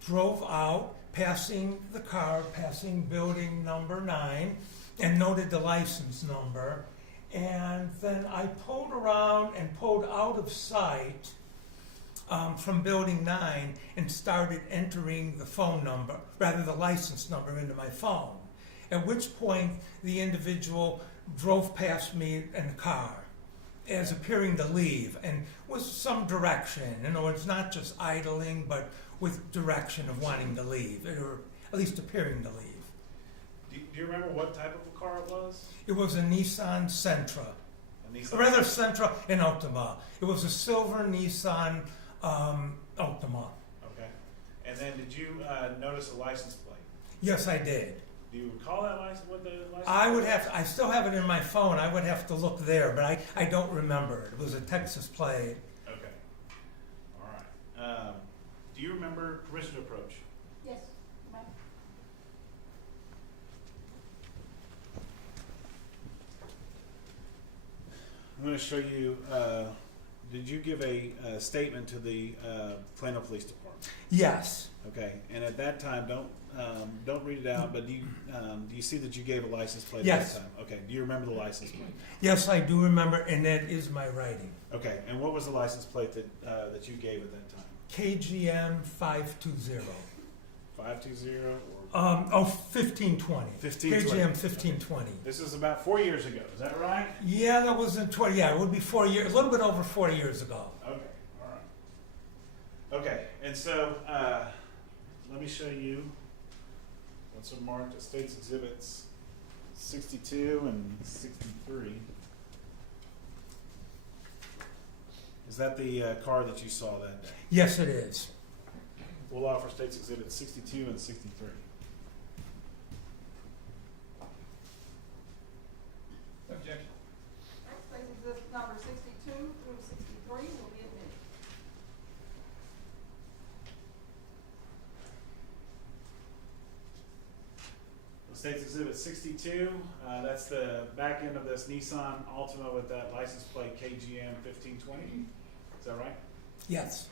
drove out, passing the car, passing building number 9, and noted the license number. And then I pulled around and pulled out of sight from building 9 and started entering the phone number, rather the license number, into my phone. At which point the individual drove past me in the car as appearing to leave, and with some direction. In other words, not just idling, but with direction of wanting to leave, or at least appearing to leave. Do you remember what type of a car it was? It was a Nissan Sentra. A Nissan? Or rather, Sentra and Altima. It was a silver Nissan Altima. Okay. And then did you notice a license plate? Yes, I did. Do you recall that license? What the license I would plate have to, I still have it in my phone. I would have to look there, but I don't remember it. It was a Texas plate. Okay. All right. Do you remember permission to approach? Yes, ma'am. I'm going to show you, did you give a statement to the Plano Police Department? Yes. Okay, and at that time, don't read it out, but do you see that you gave a license plate Yes. at that time? Okay, do you remember the license plate? Yes, I do remember, and that is my writing. Okay, and what was the license plate that you gave at that time? KGM 520. 520 or? 1520. 1520. KGM 1520. This is about 4 years ago, is that right? Yeah, that was in 20. Yeah, it would be 4 years, a little bit over 4 years ago. Okay, all right. Okay, and so let me show you what's marked as States Exhibits 62 and 63. Is that the car that you saw that day? Yes, it is. We'll offer States Exhibits 62 and 63. Objection. Next, State's Exhibit number State's Exhibit 62, that's the back end of this Nissan Altima with that license plate KGM 1520. Is that right? Yes.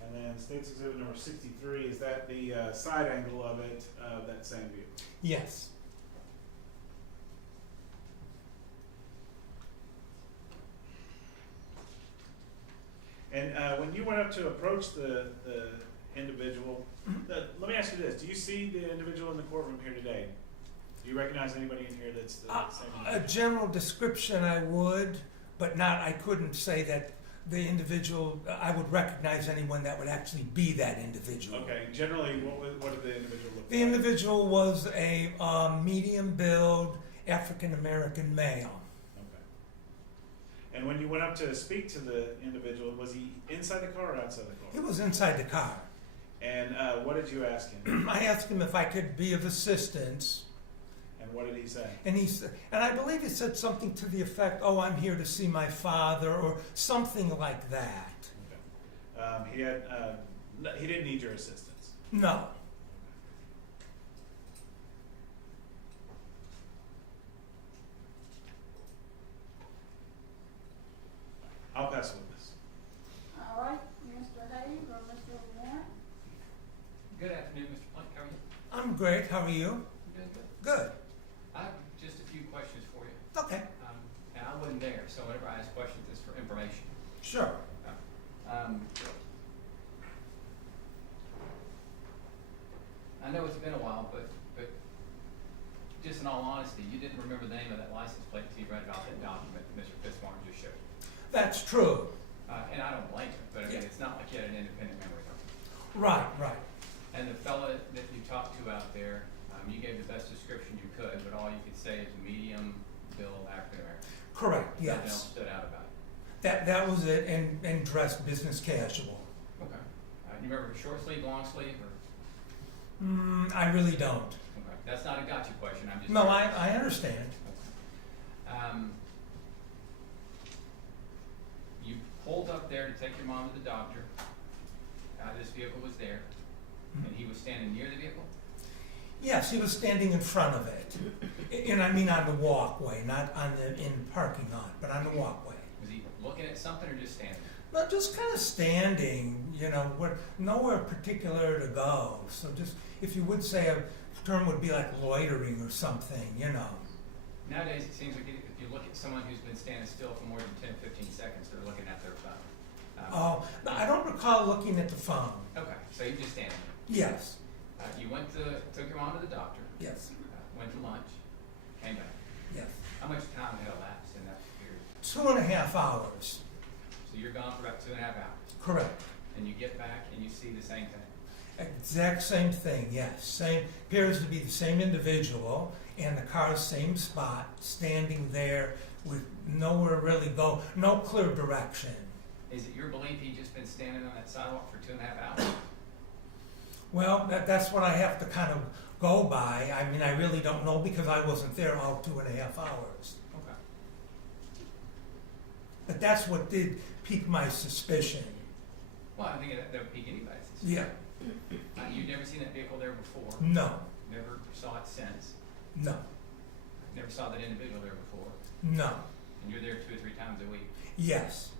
And then State's Exhibit number 63, is that the side angle of it, that same vehicle? Yes. And when you went up to approach the individual, let me ask you this, do you see the individual in the courtroom here today? Do you recognize anybody in here that's the same? A general description I would, but not, I couldn't say that the individual, I would recognize anyone that would actually be that individual. Okay, generally, what did the individual look like? The individual was a medium build African-American male. Okay. And when you went up to speak to the individual, was he inside the car or outside the car? He was inside the car. And what did you ask him? I asked him if I could be of assistance. And what did he say? And I believe he said something to the effect, "Oh, I'm here to see my father," or something like that. Okay. He didn't need your assistance. No. I'll pass witness. All right, Mr. Hayes or Mr. Warren? Good afternoon, Mr. Plank. How are you? I'm great. How are you? I'm doing good. Good. I have just a few questions for you. Okay. And I wasn't there, so whenever I ask questions, it's for information. Sure. I know it's been a while, but just in all honesty, you didn't remember the name of that license plate until you read about that document that Mr. Fitzmartin just showed. That's true. And I don't blame you, but I mean, it's not like you had an independent memory of it. Right, right. And the fella that you talked to out there, you gave the best description you could, but all you could say is medium build African American. Correct, yes. Nothing else stood out about it. That was it, and dressed business casual. Okay. You remember short sleeve, long sleeve, or? I really don't. Okay. That's not a gotcha question. I'm just. No, I understand. You pulled up there to take your mom to the doctor. This vehicle was there, and he was standing near the vehicle? Yes, he was standing in front of it. And I mean on the walkway, not in the parking lot, but on the walkway. Was he looking at something or just standing? No, just kind of standing, nowhere particular to go. So just, if you would say a term would be like loitering or something, Nowadays, it seems like if you look at someone who's been standing still for more than 10, 15 seconds, they're looking at their phone. I don't recall looking at the phone. Okay, so you just standing there. Yes. You took your mom to the doctor. Yes. Went to lunch, came back. Yes. How much time had elapsed in that period? 2.5 hours. So you're gone for about 2.5 hours. Correct. And you get back and you see the same thing. Exact same thing, yes. Same, appears to be the same individual, and the car's same spot, standing there with nowhere really go, no clear direction. Is it your belief he'd just been standing on that sidewalk for 2.5 hours? Well, that's what I have to kind of go by. I mean, I really don't know because I wasn't there all 2.5 hours. Okay. But that's what did pique my suspicion. Well, I think that would pique anybody's suspicion. Yeah. You've never seen that vehicle there before? No. Never saw it since? No. Never saw that individual there before? No. And you're there 2 or 3 times a week? Yes.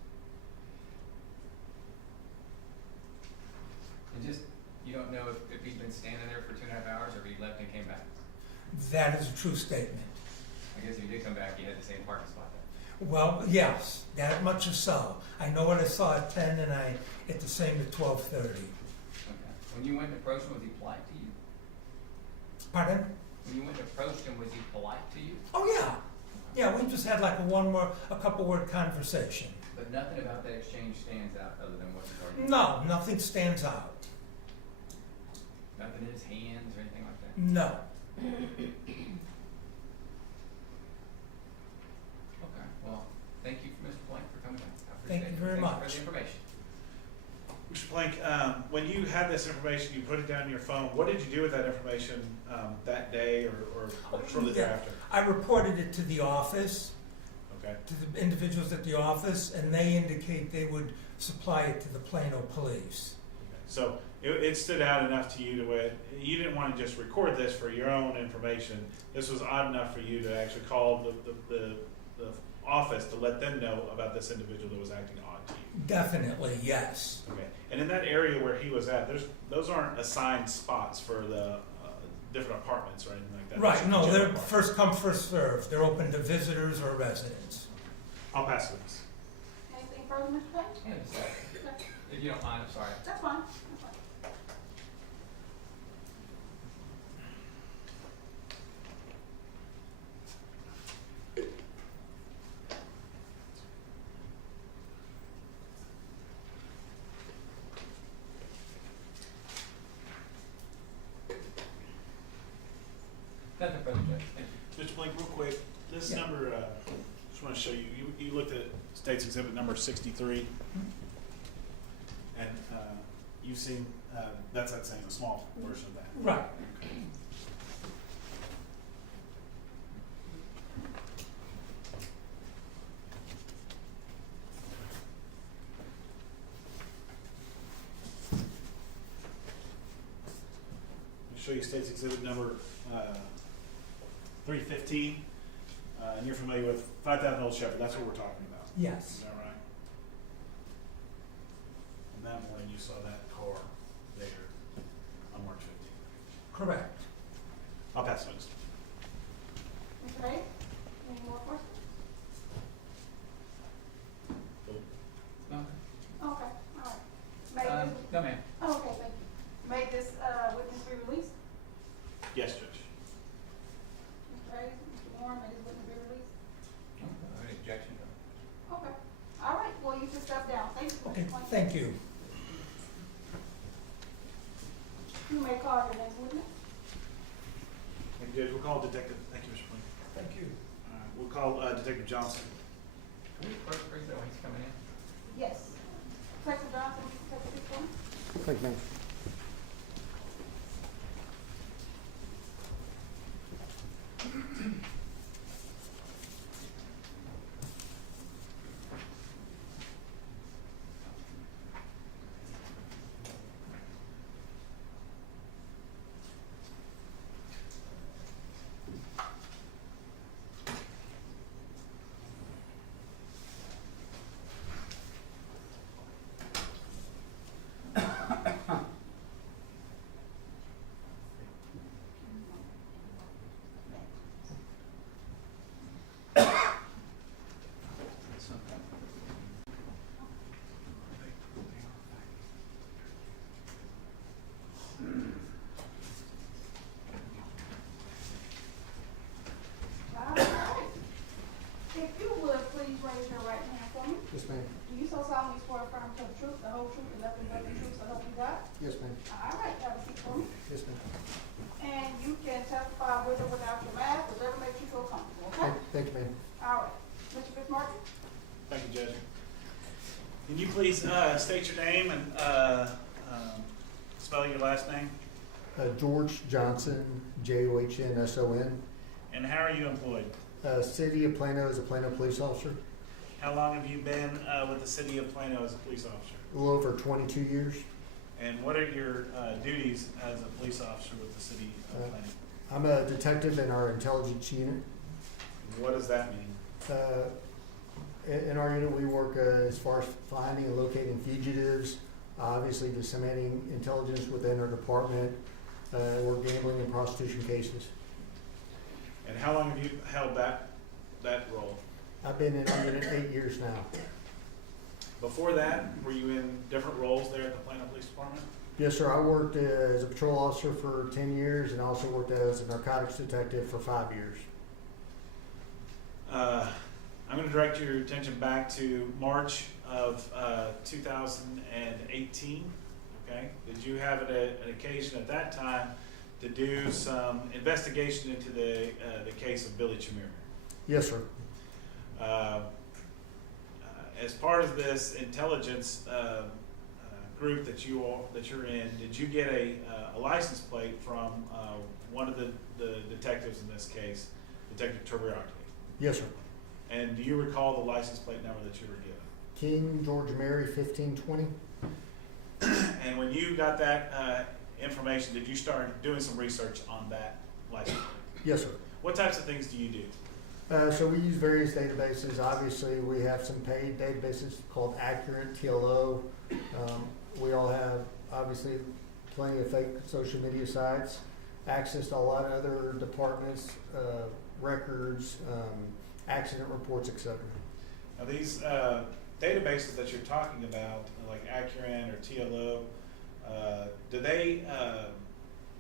And just, you don't know if he'd been standing there for 2.5 hours or if he left and came back? That is a true statement. I guess if he did come back, he had the same parking spot there. Well, yes, that much or so. I know what I saw at 10 and at the same at 12:30. Okay. When you went and approached him, was he polite to you? Pardon? When you went and approached him, was he polite to you? Oh, yeah. Yeah, we just had like a couple word conversation. But nothing about that exchange stands out other than what you've already No, nothing stands out. Nothing in his hands or anything like that? No. Okay, well, thank you, Mr. Blank, for coming in. I Thank appreciate you very it. much. Thank you for the information. Mr. Plank, when you had this information, you put it down on your phone. What did you do with that information that day or shortly thereafter? I reported it to the office, Okay. to the individuals at the office, and they indicate they would supply it to the Plano police. So it stood out enough to you to where you didn't want to just record this for your own information. This was odd enough for you to actually call the office to let them know about this individual that was acting odd to you. Definitely, yes. Okay. And in that area where he was at, those aren't assigned spots for the different apartments or anything like that. Right, That's no, just they're general first come, first served. They're open to visitors or residents. I'll pass this. Anything further, Mr. Page? Hang on a second. Okay. If you don't mind, I'm sorry. That's fine. That's fine. Nothing further, Judge. Thank you. Mr. Blake, real quick, this Yeah. number, just want to show you, you looked at State's Exhibit number 63, and you've seen, that's that same, a small version of that. Right. I'll show you State's Exhibit number 315, and you're familiar with 5,000 Old Shepherd, that's what we're talking about. Yes. Is that right? And that morning you saw that car there on March 15th. Correct. I'll pass it on. Mr. Page, any more questions? No? Okay, all right. May this, No, ma'am. oh, okay, thank you. May this witness be released? Yes, Judge. Mr. Hayes, Mr. Warren, may this witness be released? Any objection? Okay, all right, well, you can step down, thank you. Okay, Mr. Blank. thank you. You may call your next witness. Thank you, Judge. We'll call Detective, thank you, Mr. Blake. Thank you. We'll call Detective Johnson. Can we first raise that when he's coming in? Yes. Detective Johnson, take a seat, please. Thank you, ma'am. All right. If you would, please raise your right hand for me. Yes, ma'am. Do you so solemnly swear affirm to the truth, the whole truth, and nothing but the truth, so help you God? Yes, ma'am. All right, have a seat for me. Yes, ma'am. And you can testify with or without your mask, whatever makes you feel comfortable, okay? Thank you, ma'am. All right. Mr. Fitzmartin? Thank you, Judge. Can you please state your name and spell your last name? George Johnson, Johnsson. And how are you employed? City of Plano as a Plano police officer. How long have you been with the City of Plano as a police officer? A little over 22 years. And what are your duties as a police officer with the City of Plano? I'm a detective in our intelligence unit. What does that mean? In our unit, we work as far as finding and locating fugitives, obviously disseminating intelligence within our department. We're gambling and prostitution cases. And how long have you held that role? I've been in our unit 8 years now. Before that, were you in different roles there at the Plano Police Department? Yes, sir. I worked as a patrol officer for 10 years and also worked as a narcotics detective for 5 years. I'm going to direct your attention back to March of 2018. Okay, did you have an occasion at that time to do some investigation into the case of Billy Chemirmir? Yes, sir. As part of this intelligence group that you're in, did you get a license plate from one of the detectives in this case, Detective Turbiarty? Yes, sir. And do you recall the license plate number that you were given? King George Mary 1520. And when you got that information, did you start doing some research on that license plate? Yes, sir. What types of things do you do? So we use various databases. Obviously, we have some paid databases called Accurate, TLO. We all have, obviously, plenty of fake social media sites, access to a lot of other departments, records, accident reports, etc. Now these databases that you're talking about, like Accurate or TLO, do they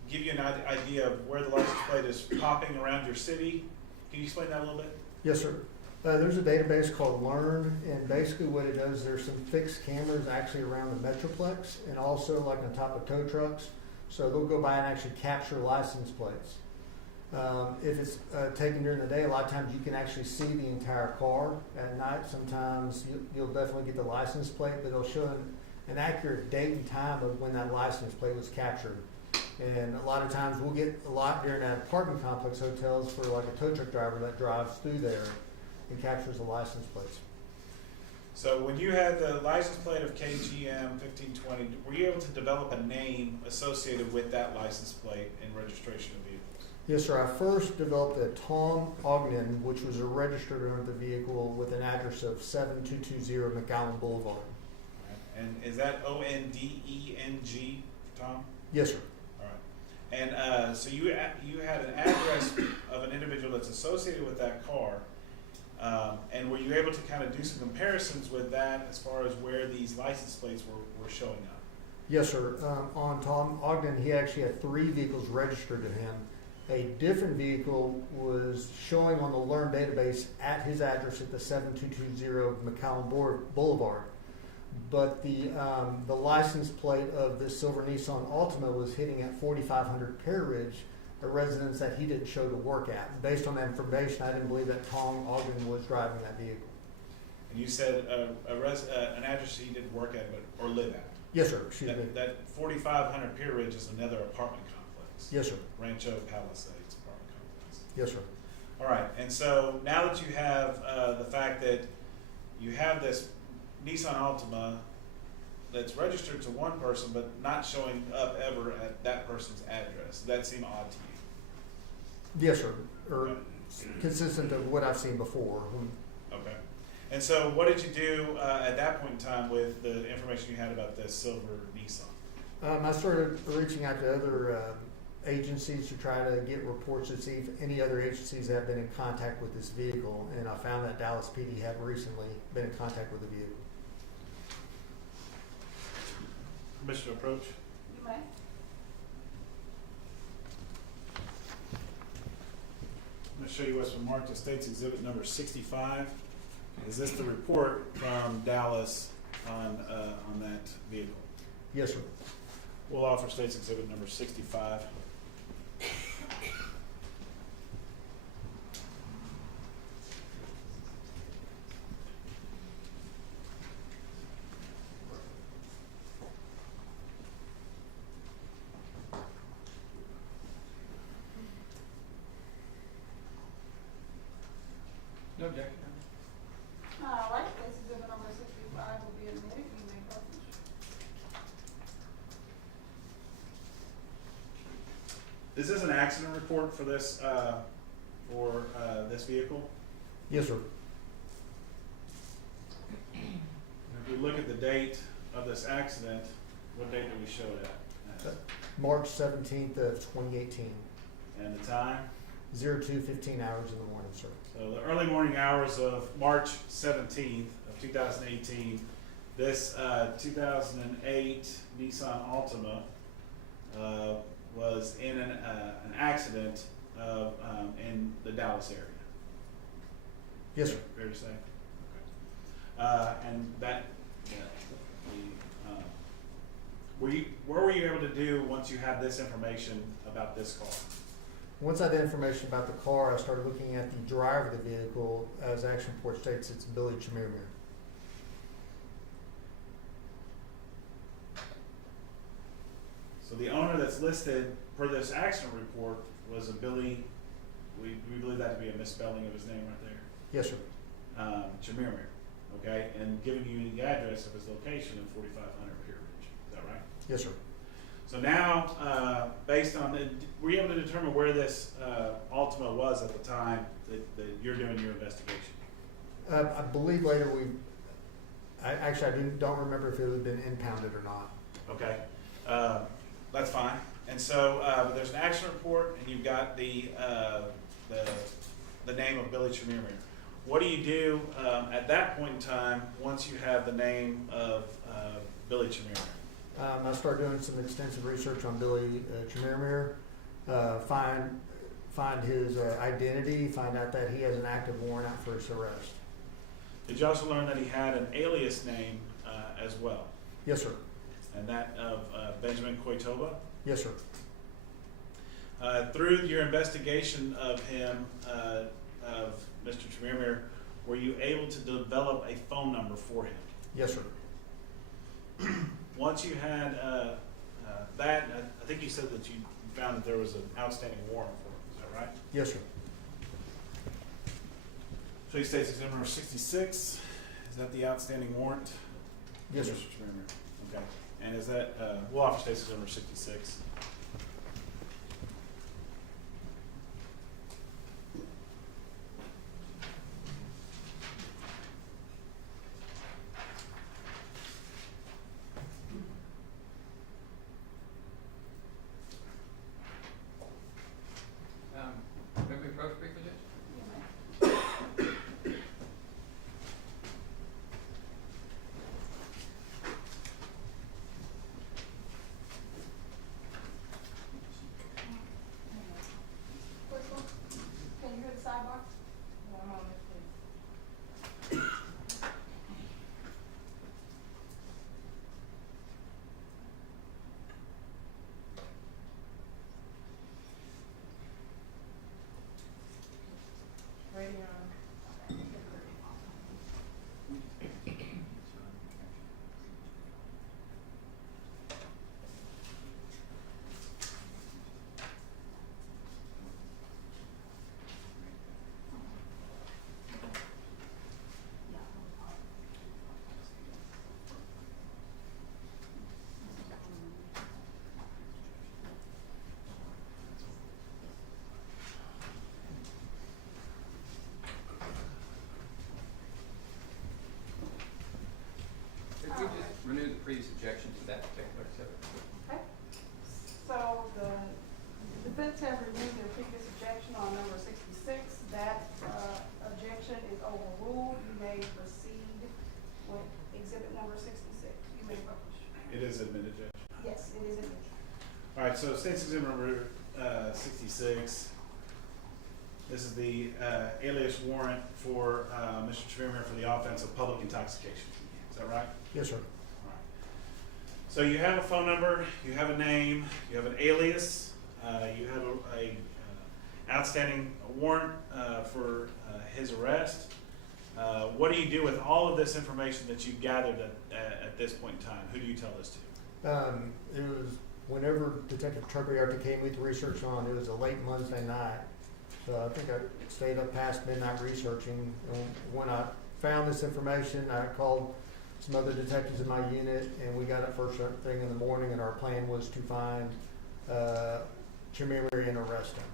give you an idea of where the license plate is popping around your city? Can you explain that a little bit? Yes, sir. There's a database called Learn, and basically what it does, there's some fixed cameras actually around the Metroplex and also like on top of tow trucks. So they'll go by and actually capture license plates. If it's taken during the day, a lot of times you can actually see the entire car. At night, sometimes you'll definitely get the license plate, but it'll show an accurate date and time of when that license plate was captured. And a lot of times we'll get a lot during that apartment complex hotels for like a tow truck driver that drives through there and captures the license plates. So when you had the license plate of KGM 1520, were you able to develop a name associated with that license plate and registration of vehicles? Yes, sir. I first developed a Tom Ogden, which was a registered owner of the vehicle with an address of 7220 McAllen Boulevard. And is that ONDENG, Tom? Yes, sir. All right. And so you had an address of an individual that's associated with that car, and were you able to kind of do some comparisons with that as far as where these license plates were showing up? Yes, sir. On Tom Ogden, he actually had 3 vehicles registered to him. A different vehicle was showing on the Learn database at his address at the 7220 McAllen Boulevard. But the license plate of this silver Nissan Altima was hitting at 4500 Pear Ridge, a residence that he didn't show to work at. Based on that information, I didn't believe that Tom Ogden was driving that vehicle. And you said an address he didn't work at or live at? Yes, sir. Excuse me. That 4500 Pear Ridge is another apartment complex? Yes, sir. Rancho Palisades apartment complex? Yes, sir. All right. And so now that you have the fact that you have this Nissan Altima that's registered to one person but not showing up ever at that person's address, does that seem odd to you? Yes, sir. Or consistent of what I've seen before. Okay. And so what did you do at that point in time with the information you had about this silver Nissan? I started reaching out to other agencies to try to get reports to see if any other agencies have been in contact with this vehicle, and I found that Dallas PD had recently been in contact with the vehicle. Permission to approach? You may. I'm going to show you what's been marked as State's Exhibit number 65. Is this the report from Dallas on that vehicle? Yes, sir. We'll offer State's Exhibit number 65. No objection. All right, this exhibit number 65 will be admitted. You may proceed. Is this an accident report for this vehicle? Yes, sir. If we look at the date of this accident, what date do we show it at? March 17th of 2018. And the time? 02:15 hours in the morning, sir. So the early morning hours of March 17th of 2018, this 2008 Nissan Altima was in an accident in the Dallas area. Yes, sir. Fair to say? Okay. And that, what were you able to do once you had this information about this car? Once I had the information about the car, I started looking at the driver of the vehicle. As action report states, it's Billy Chemirmir. So the owner that's listed per this accident report was a Billy, we believe that to be a misspelling of his name right there. Yes, sir. Chemirmir, okay? And giving you the address of his location of 4500 Pier Ridge. Is that right? Yes, sir. So now, based on the, were you able to determine where this Altima was at the time that you're doing your investigation? I believe later I don't remember if it had been impounded or not. Okay, that's fine. And so there's an action report, and you've got the name of Billy Chemirmir. What do you do at that point in time once you have the name of Billy Chemirmir? I started doing some extensive research on Billy Chemirmir, find his identity, find out that he has an active warrant out for his arrest. Did you also learn that he had an alias name as well? Yes, sir. And that of Benjamin Koitoba? Yes, sir. Through your investigation of him, of Mr. Chemirmir, were you able to develop a phone number for him? Yes, sir. Once you had that, I think you said that you found that there was an outstanding warrant for him. Is that right? Yes, sir. So he states exhibit number 66. Is that the outstanding warrant? Yes, sir. Mr. Chemirmir. Okay. And is that, we'll offer states exhibit number 66. May we approach briefly, Judge? Crystal, can you hear the sidebar? One moment, please. Ready on. If we just renew the previous objection to that particular exhibit. Okay. So the defense has removed their previous objection on number 66. That objection is overruled. You may proceed with exhibit number 66. You may publish. It is admitted, Judge. Yes, it is admitted. All right, so states exhibit number 66. This is the alias warrant for Mr. Chemirmir for the offense of public intoxication. Is that right? Yes, sir. All right. So you have a phone number, you have a name, you have an alias, you have a outstanding warrant for his arrest. What do you do with all of this information that you gathered at this point in time? Who do you tell this to? It was whenever Detective Turbiarte came with the research on, it was a late Monday night. So I think I stayed up past midnight researching. And when I found this information, I called some other detectives in my unit, and we got up first thing in the morning, and our plan was to find Chemirmir and arrest him.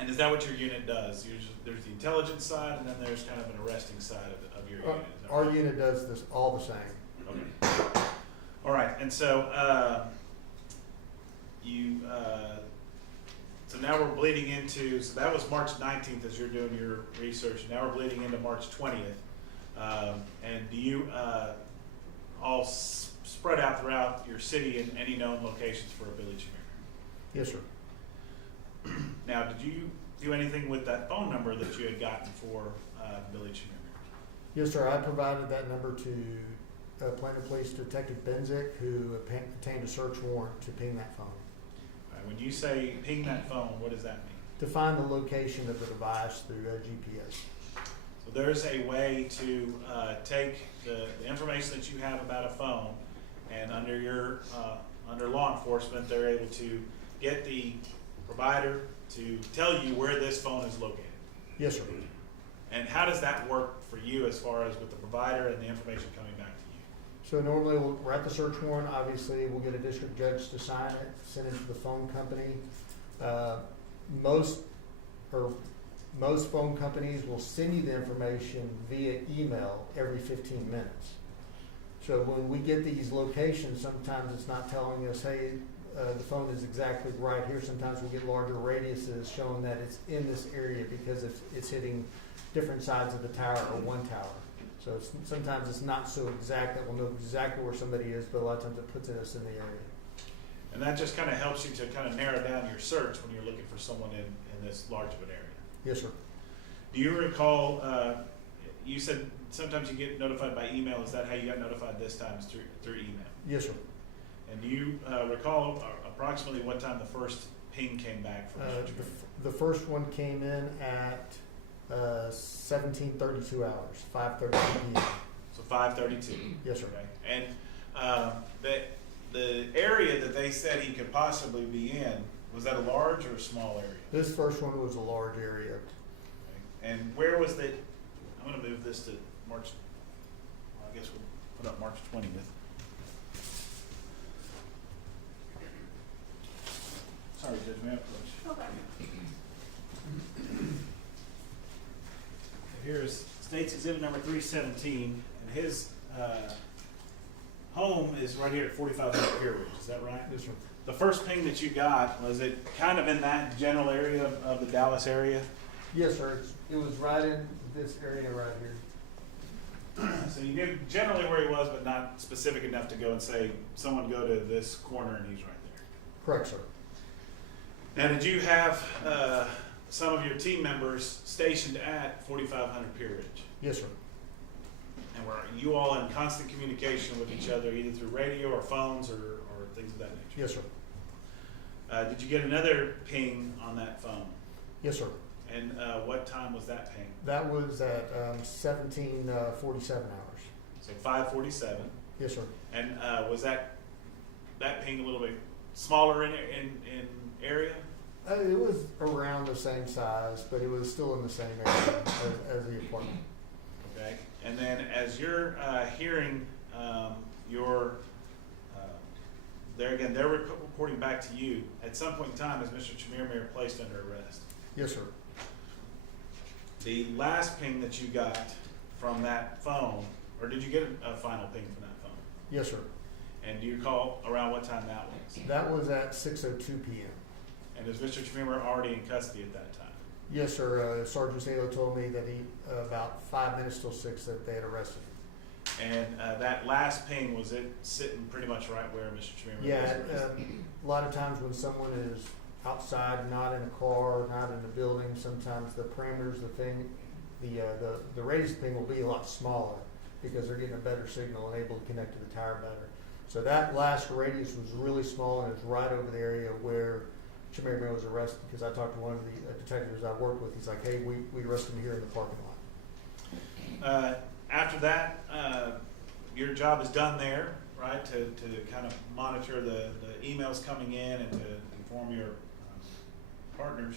And is that what your unit does? There's the intelligence side, and then there's kind of an arresting side of your unit. Is that Our right? unit does this all the same. Okay. All right, and so so now we're bleeding into, so that was March 19th as you're doing your research. Now we're bleeding into March 20th. And do you all spread out throughout your city in any known locations for Billy Chemirmir? Yes, sir. Now, did you do anything with that phone number that you had gotten for Billy Chemirmir? Yes, sir. I provided that number to Plano Police Detective Benzik, who obtained a search warrant to ping that phone. All right, when you say ping that phone, what does that mean? To find the location of the device through GPS. So there's a way to take the information that you have about a phone, and under your under law enforcement, they're able to get the provider to tell you where this phone is located. Yes, sir. And how does that work for you as far as with the provider and the information coming back to you? So normally we'll write the search warrant, obviously we'll get a district judge to sign it, send it to the phone company. Most phone companies will send you the information via email every 15 minutes. So when we get these locations, sometimes it's not telling us, hey, the phone is exactly right here. Sometimes we get larger radiuses showing that it's in this area because it's hitting different sides of the tower or one tower. So sometimes it's not so exact that we'll know exactly where somebody is, but a lot of times it puts us in the area. And that just kind of helps you to kind of narrow down your search when you're looking for someone in this large of an area. Yes, sir. Do you recall, you said sometimes you get notified by email. Is that how you got notified this time, is through email? Yes, sir. And do you recall approximately what time the first ping came back from Mr. Chemirmir? The first one came in at 17:32 hours, 5:32 p.m. So 5:32. Yes, sir. Okay. And the area that they said he could possibly be in, was that a large or a small area? This first one was a large area. Okay. And where was the, I'm going to move this to March, well, I guess we'll put up March 20th. Sorry, Judge, may I approach? Okay. Here's State's Exhibit number 317, and his home is right here at 4500 Pier Ridge, is that right? Yes, sir. The first ping that you got, was it kind of in that general area of the Dallas area? Yes, sir. It was right in this area right here. So you knew generally where he was, but not specific enough to go and say, someone go to this corner and he's right there. Correct, sir. Now, did you have some of your team members stationed at 4500 Pier Ridge? Yes, sir. And were you all in constant communication with each other, either through radio or phones or things of that nature? Yes, sir. Did you get another ping on that phone? Yes, sir. And what time was that ping? That was at 17:47 hours. So 5:47. Yes, sir. And was that ping a little bit smaller in area? It was around the same size, but it was still in the same area as the apartment. Okay. And then as you're hearing there again, they're reporting back to you. At some point in time, is Mr. Chemirmir placed under arrest? Yes, sir. The last ping that you got from that phone, or did you get a final ping from that phone? Yes, sir. And do you recall around what time that was? That was at 6:02 p.m. And is Mr. Chemirmir already in custody at that time? Yes, sir. Sergeant Salo told me that about 5 minutes till 6 that they had arrested him. And that last ping, was it sitting pretty much right where Mr. Chemirmir Yeah, was arrested? a lot of times when someone is outside, not in a car, not in a building, sometimes the parameters, the radius ping will be a lot smaller because they're getting a better signal and able to connect to the tower better. So that last radius was really small and it was right over the area where Chemirmir was arrested, because I talked to one of the detectives I worked with. He's like, hey, we arrested him here in the parking lot. After that, your job is done there, right? To kind of monitor the emails coming in and to inform your partners.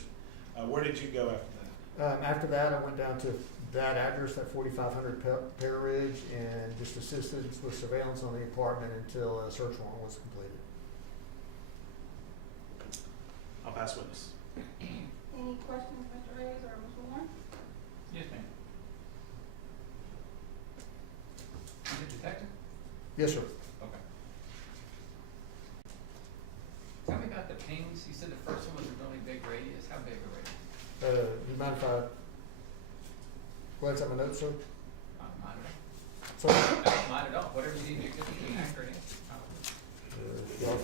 Where did you go after that? After that, I went down to that address, that 4500 Pear Ridge, and just assisted with surveillance on the apartment until a search warrant was completed. I'll pass witness. Any questions, Mr. Hayes or Mr. Warren? Yes, ma'am. You the detective? Yes, sir. Okay. Tell me about the pings. You said the first one was a really big radius. How big a radius? Do you mind if I glance at my notes, sir? I don't mind at all. Sorry? I don't mind at all. Whatever you need to give me an accurate answer. Well,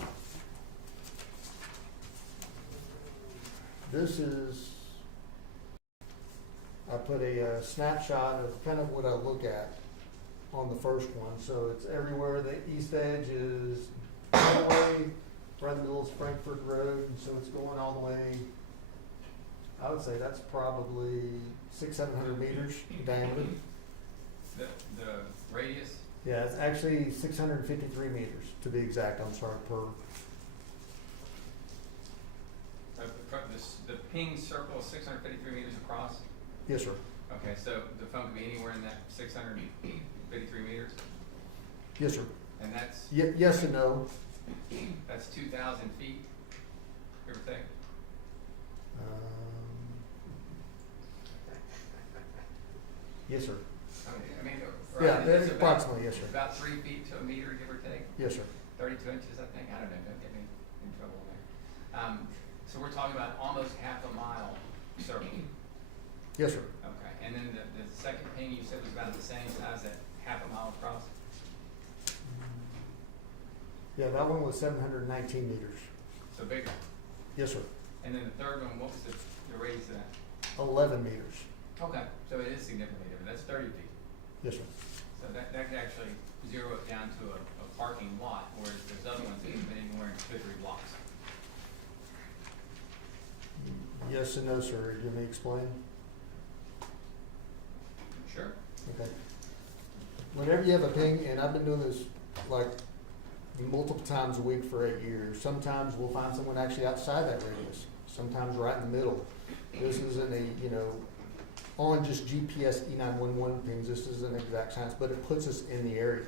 this is, I put a snapshot of kind of what I look at on the first one. So it's everywhere. The east edge is all the way right in the middle of Frankfurt Road, and so it's going all the way, I would say that's probably 600-700 meters diameter. The radius? Yeah, it's actually 653 meters to be exact. I'm sorry, per. The ping circle is 653 meters across? Yes, sir. Okay, so the phone could be anywhere in that 653 meters? Yes, sir. And that's, Yes and no. that's 2,000 feet, give or take? Yes, sir. I mean, Yeah, right, that's it's about- approximately, yes, sir. About 3 feet to a meter, give or take? Yes, sir. 32 inches, I think, I don't know, don't get me in trouble there. So we're talking about almost half a mile circle. Yes, sir. Okay, and then the second ping you said was about the same size, that half a mile across? Yeah, that one was 719 meters. So bigger. Yes, sir. And then the third one, what was the radius of that? 11 meters. Okay, so it is significantly different, that's 30 feet. Yes, sir. So that could actually zero it down to a parking lot, whereas there's other ones that have been anywhere in 2 or 3 blocks. Yes and no, sir. You may explain? Sure. Okay. Whenever you have a ping, and I've been doing this like multiple times a week for 8 years, sometimes we'll find someone actually outside that radius, sometimes right in the middle. This isn't a, you know, on just GPS E911 pings, this isn't exact science, but it puts us in the area.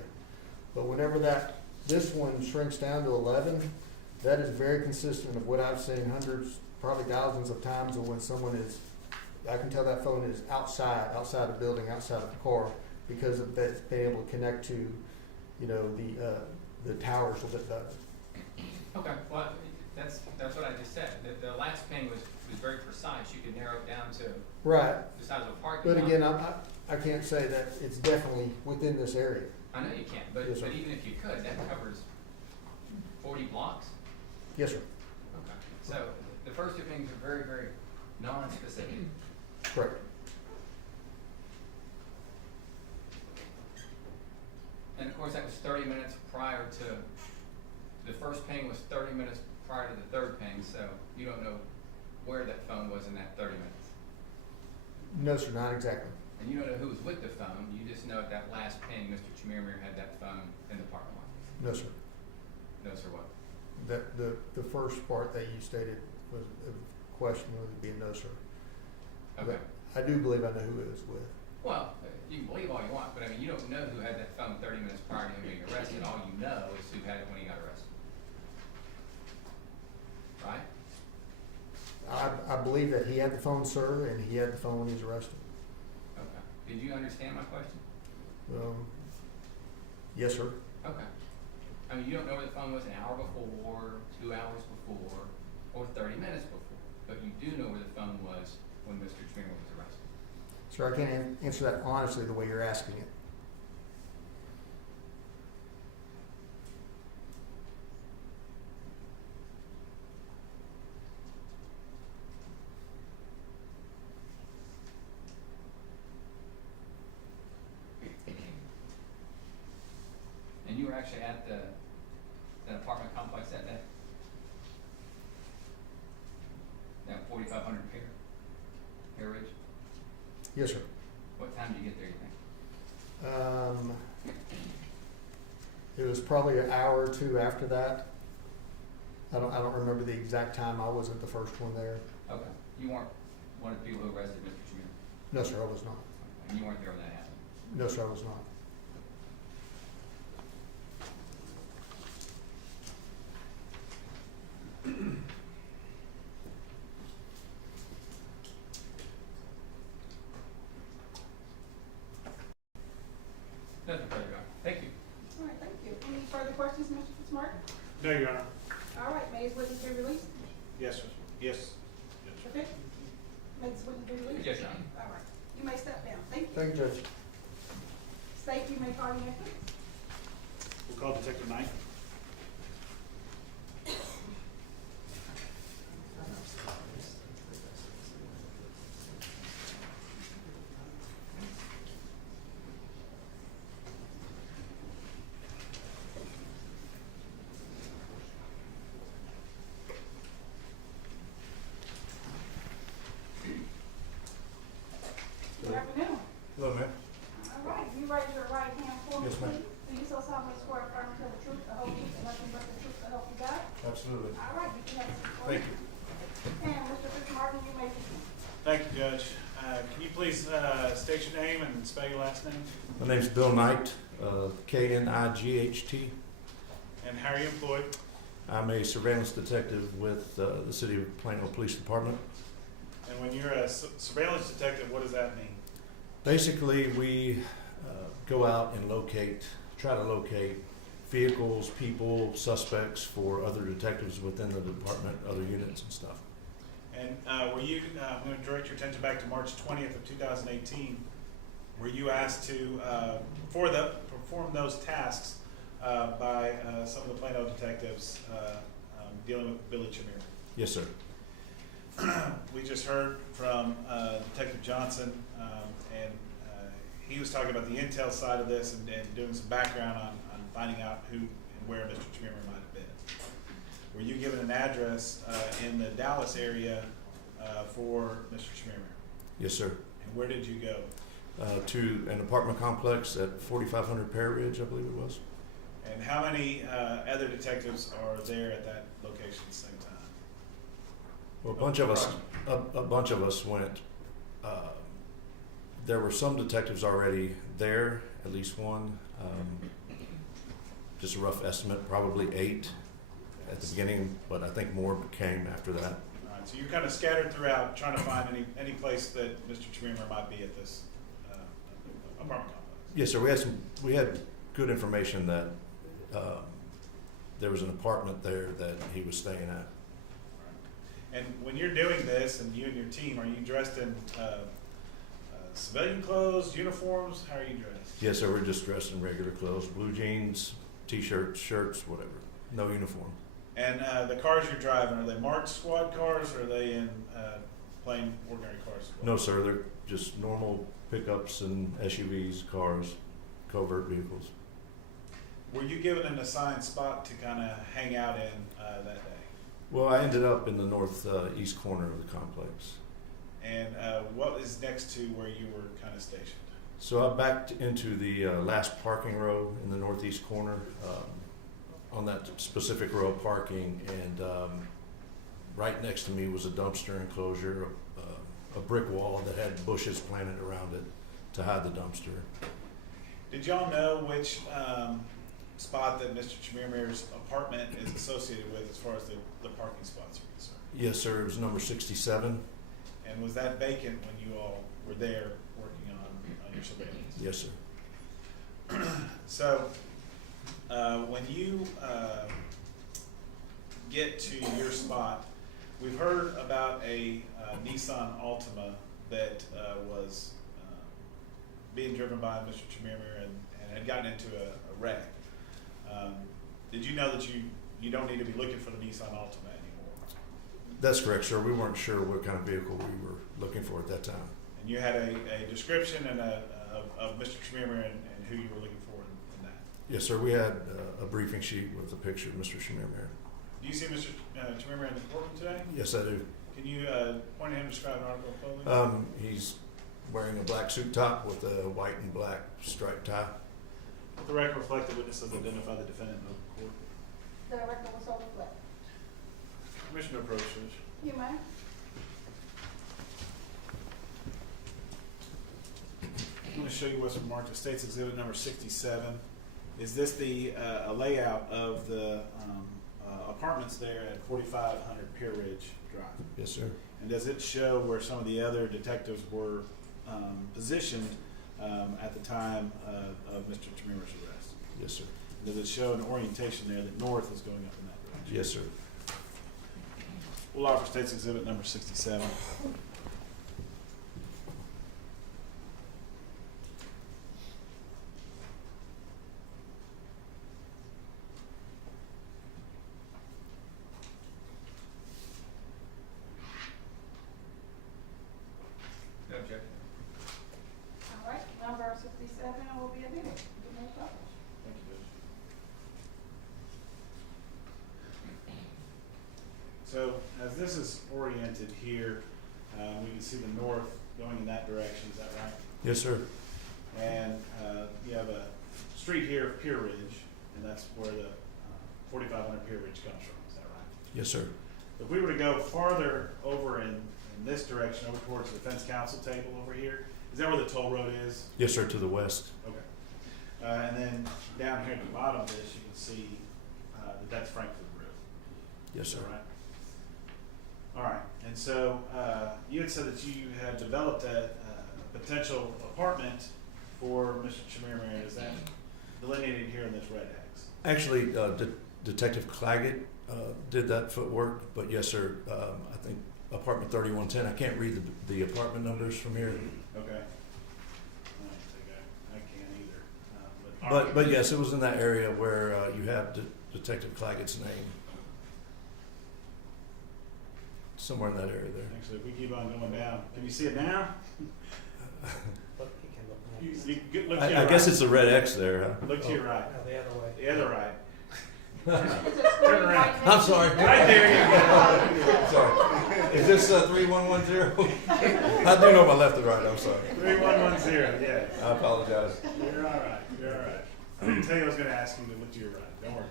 But whenever this one shrinks down to 11, that is very consistent of what I've seen hundreds, probably thousands of times of when someone is, I can tell that phone is outside a building, outside of the car, because of that being able to connect to, you know, the towers a little bit better. Okay, well, that's what I just said. The last ping was very precise. You could narrow it down to Right. the size of a parking lot. But again, I can't say that it's definitely within this area. I know you can't, but, Yes, sir. but even if you could, that covers 40 blocks. Yes, sir. Okay. So the first 2 pings are very, very non-specific. Correct. And of course, that was 30 minutes prior to, the first ping was 30 minutes prior to the third ping, so you don't know where that phone was in that 30 minutes. No, sir, not exactly. And you don't know who was with the phone, you just know at that last ping, Mr. Chemirmir had that phone in the parking lot. No, sir. No, sir, what? The first part that you stated was a question would be a no, sir. Okay. But I do believe I know who it was with. Well, you can believe all you want, but I mean, you don't know who had that phone 30 minutes prior to him being arrested. All you know is who had it when he got arrested. Right? I believe that he had the phone, sir, and he had the phone when he was arrested. Okay. Did you understand my question? Yes, sir. Okay. I mean, you don't know where the phone was an hour before, 2 hours before, or 30 minutes before, but you do know where the phone was when Mr. Chemirmir was arrested. Sir, I can't answer that honestly the way you're asking it. And you were actually at the apartment complex that day? That 4500 Pear Ridge? Yes, sir. What time did you get there, you think? It was probably an hour or two after that. I don't remember the exact time. I wasn't the first one there. Okay. You weren't one of the people who arrested Mr. Chemirmir? No, sir, I was not. And you weren't there when that happened? No, sir, I was not. Nothing further, Your Honor. Thank you. All right, thank you. Any further questions, Mr. Fitzmartin? No, Your Honor. All right, may his witness be released? Yes, sir. Yes. Yes, sir. Okay. May his witness be released? Yes, Your Honor. All right, you may step down. Thank you. Thank you, Judge. State, you may call your name, please. We'll call Detective Knight. Good afternoon. Hello, ma'am. All right, you raise your right hand for me, Yes, ma'am. please. Do you so solemnly swear affirm to tell the truth, the whole truth, and nothing but the truth to help you God? Absolutely. All right, you can have a seat. Thank you. And Mr. Fitzmartin, you may begin. Thank you, Judge. Can you please state your name and spell your last name? My name's Bill Knight. Knight. And how are you employed? I'm a surveillance detective with the City of Plano Police Department. And when you're a surveillance detective, what does that mean? Basically, we go out and try to locate vehicles, people, suspects for other detectives within the department, other units and stuff. And were you, I'm going to direct your attention back to March 20th of 2018. Were you asked to perform those tasks by some of the Plano detectives dealing with Billy Chemirmir? Yes, sir. We just heard from Detective Johnson, and he was talking about the intel side of this and doing some background on finding out who and where Mr. Chemirmir might have been. Were you given an address in the Dallas area for Mr. Chemirmir? Yes, sir. And where did you go? To an apartment complex at 4500 Pear Ridge, I believe it was. And how many other detectives are there at that location at the same time? Well, a bunch of us went. There were some detectives already there, at least one. Just a rough estimate, probably 8 at the beginning, but I think more came after that. All right, so you're kind of scattered throughout, trying to find any place that Mr. Chemirmir might be at this apartment complex. Yes, sir. We had good information that there was an apartment there that he was staying at. And when you're doing this, and you and your team, are you dressed in civilian clothes, uniforms? How are you dressed? Yes, sir. We're just dressed in regular clothes, blue jeans, t-shirts, shirts, whatever. No uniform. And the cars you're driving, are they marked squad cars, or are they in plain, ordinary cars? No, sir. They're just normal pickups and SUVs, cars, covert vehicles. Were you given an assigned spot to kind of hang out in that day? Well, I ended up in the northeast corner of the complex. And what is next to where you were kind of stationed? So I backed into the last parking row in the northeast corner, on that specific row of parking, and right next to me was a dumpster enclosure, a brick wall that had bushes planted around it to hide the dumpster. Did y'all know which spot that Mr. Chemirmir's apartment is associated with as far as the parking spots are concerned? Yes, sir. It was number 67. And was that vacant when you all were there working on your surveillance? Yes, sir. So, when you get to your spot, we've heard about a Nissan Altima that was being driven by Mr. Chemirmir and had gotten into a wreck. Did you know that you don't need to be looking for the Nissan Altima anymore? That's correct, sir. We weren't sure what kind of vehicle we were looking for at that time. And you had a description and of Mr. Chemirmir and who you were looking for in that? Yes, sir. We had a briefing sheet with a picture of Mr. Chemirmir. Do you see Mr. Chemirmir in the courtroom today? Yes, I do. Can you point at him and describe an article of clothing? He's wearing a black suit top with a white and black striped tie. Let the record reflect the witnesses identify the defendant in open court. The record will so reflect. Commissioner approaches. You may. I'm going to show you what's marked as State's Exhibit number 67. Is this the a layout of the apartments there at 4500 Pear Ridge Drive? Yes, sir. And does it show where some of the other detectives were positioned at the time of Mr. Chemirmir's arrest? Yes, sir. Does it show an orientation there that north is going up in that direction? Yes, sir. We'll offer State's Exhibit number 67. No objection. All right, number 67 will be admitted. You may publish. Thank you, Judge. So, as this is oriented here, we can see the north going in that direction, is that right? Yes, sir. And you have a street here, Pier Ridge, and that's where the 4500 Pier Ridge comes from, is that right? Yes, sir. If we were to go farther over in this direction, over towards the defense counsel table over here, is that where the toll road is? Yes, sir, to the west. Okay. And then down here at the bottom of this, you can see that that's Frankfurt Road. Yes, sir. All right. All right. And so you had said that you had developed a potential apartment for Mr. Chemirmir. Is that delineated here in this red X? Actually, Detective Claggett did that footwork, but yes, sir. I think apartment 3110. I can't read the apartment numbers from here. Okay. I can't either. But yes, it was in that area where you have Detective Claggett's name. Somewhere in that area there. Actually, if we keep on going down, can you see it now? I guess it's a red X there, huh? Look to your right. No, the other way. The other right. Turn around. I'm sorry. Right there you go. Sorry. Is this 3110? I do know my left and right. I'm sorry. 3110. Yes. I apologize. You're all right. You're all right. I didn't tell you I was going to ask you to look to your right. Don't worry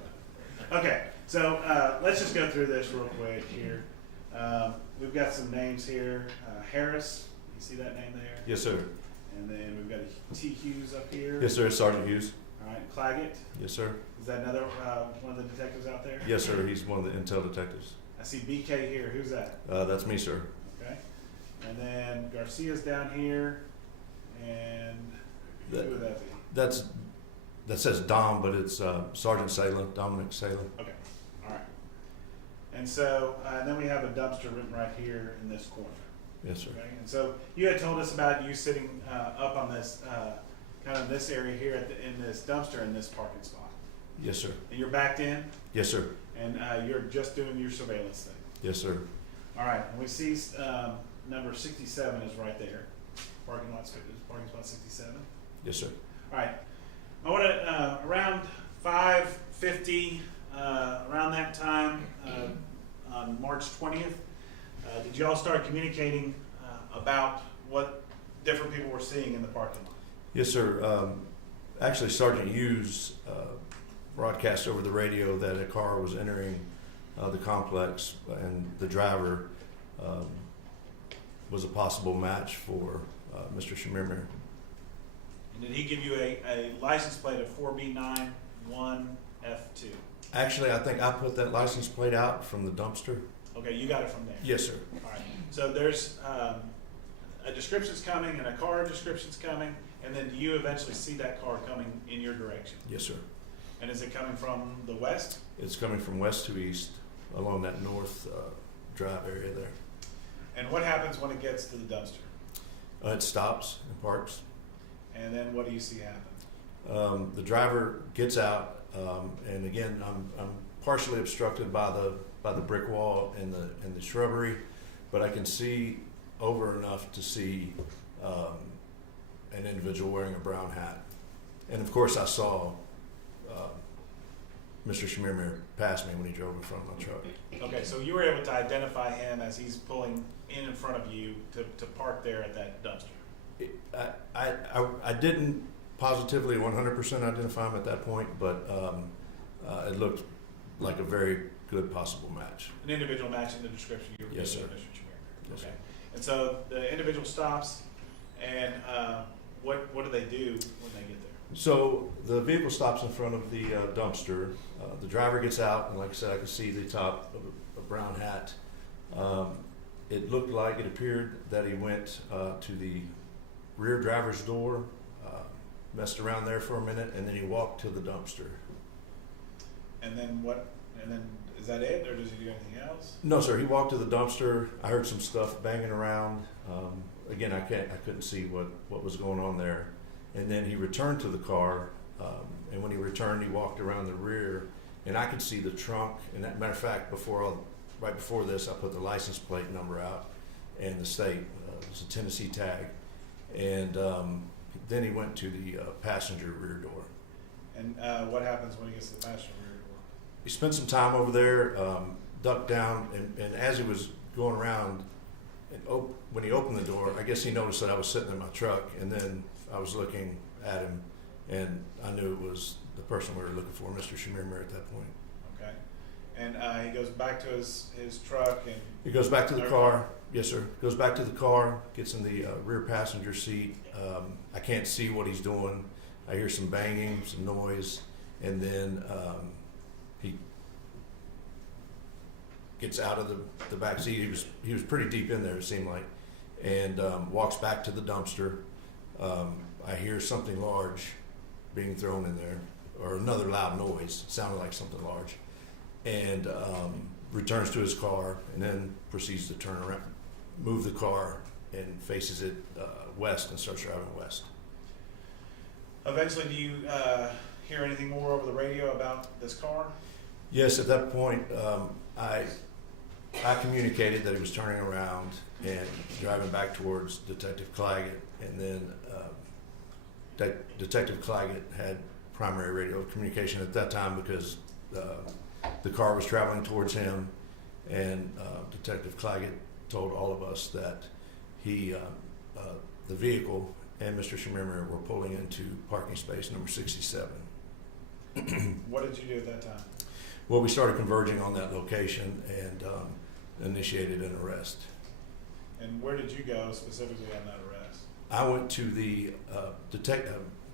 about it. Okay. So let's just go through this real quick here. We've got some names here. Harris. You see that name there? Yes, sir. And then we've got a T. Hughes up here. Yes, sir. Sergeant Hughes. All right. Claggett. Yes, sir. Is that another one of the detectives out there? Yes, sir. He's one of the intel detectives. I see BK here. Who's that? That's me, sir. Okay. And then Garcia's down here. And who would that be? That says Dom, but it's Sergeant Sala, Dominic Sala. Okay. All right. And so, and then we have a dumpster written right here in this corner. Yes, sir. Okay. And so you had told us about you sitting up on this, kind of this area here in this dumpster in this parking spot. Yes, sir. And you're backed in? Yes, sir. And you're just doing your surveillance thing? Yes, sir. All right. And we see number 67 is right there. Parking spot 67. Yes, sir. All right. I want to, around 5:50, around that time, on March 20th, did you all start communicating about what different people were seeing in the parking lot? Yes, sir. Actually, Sergeant Hughes broadcast over the radio that a car was entering the complex, and the driver was a possible match for Mr. Chemirmir. And did he give you a license plate of 4B91F2? Actually, I think I put that license plate out from the dumpster. Okay, you got it from there? Yes, sir. All right. So there's a description's coming and a car description's coming, and then do you eventually see that car coming in your direction? Yes, sir. And is it coming from the west? It's coming from west to east along that north drive area there. And what happens when it gets to the dumpster? It stops and parks. And then what do you see happen? The driver gets out, and again, I'm partially obstructed by the brick wall and the shrubbery, but I can see over enough to see an individual wearing a brown hat. And of course, I saw Mr. Chemirmir pass me when he drove in front of my truck. Okay, so you were able to identify him as he's pulling in front of you to park there at that dumpster. I didn't positively 100% identify him at that point, but it looked like a very good possible match. An individual matching the description you were Yes, giving sir. Mr. Chemirmir. Yes, Okay. sir. And so the individual stops, and what do they do when they get there? So the vehicle stops in front of the dumpster. The driver gets out, and like I said, I could see the top of a brown hat. It appeared that he went to the rear driver's door, messed around there for a minute, and then he walked to the dumpster. And then what? And then is that it, or does he do anything else? No, sir. He walked to the dumpster. I heard some stuff banging around. Again, I couldn't see what was going on there. And then he returned to the car, and when he returned, he walked around the rear, and I could see the trunk. And that matter of fact, right before this, I put the license plate number out and the state. It was a Tennessee tag, and then he went to the passenger rear door. And what happens when he gets to the passenger rear door? He spent some time over there, ducked down, and as he was going around, when he opened the door, I guess he noticed that I was sitting in my truck, and then I was looking at him, and I knew it was the person we were looking for, Mr. Chemirmir, at that point. Okay. And he goes back to his truck and... He goes back to the car. Yes, sir. Goes back to the car, gets in the rear passenger seat. I can't see what he's doing. I hear some banging, some noise, and then he gets out of the back seat. He was pretty deep in there, it seemed like, and walks back to the dumpster. I hear something large being thrown in there, or another loud noise. It sounded like something large, and returns to his car, and then proceeds to turn around, move the car, and faces it west and starts driving west. Eventually, do you hear anything more over the radio about this car? Yes, at that point, I communicated that he was turning around and driving back towards Detective Claggett, and then Detective Claggett had primary radio communication at that time because the car was traveling towards him, and Detective Claggett told all of us that the vehicle and Mr. Chemirmir were pulling into parking space number 67. What did you do at that time? Well, we started converging on that location and initiated an arrest. And where did you go specifically on that arrest? I went to the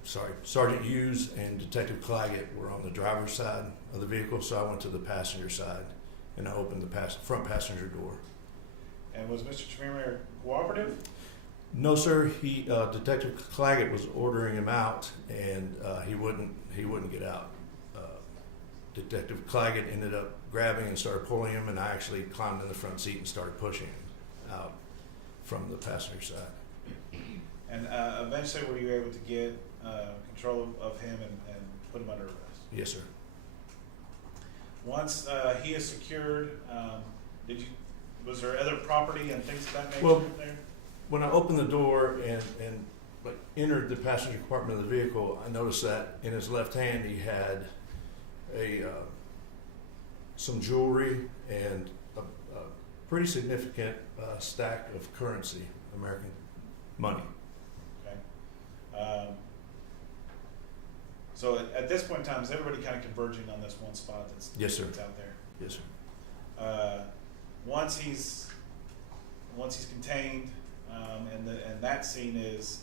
Sergeant Hughes and Detective Claggett were on the driver's side of the vehicle, so I went to the passenger side and I opened the front passenger door. And was Mr. Chemirmir cooperative? No, sir. Detective Claggett was ordering him out, and he wouldn't get out. Detective Claggett ended up grabbing and started pulling him, and I actually climbed in the front seat and started pushing him out from the passenger side. And eventually, were you able to get control of him and put him under arrest? Yes, sir. Once he is secured, was there other property and things of that nature Well, there? when I opened the door and entered the passenger compartment of the vehicle, I noticed that in his left hand he had some jewelry and a pretty significant stack of currency, American money. Okay. So at this point in time, is everybody kind of converging on this one spot that's, Yes, sir. that's out there? Yes, sir. Once he's contained, and that scene is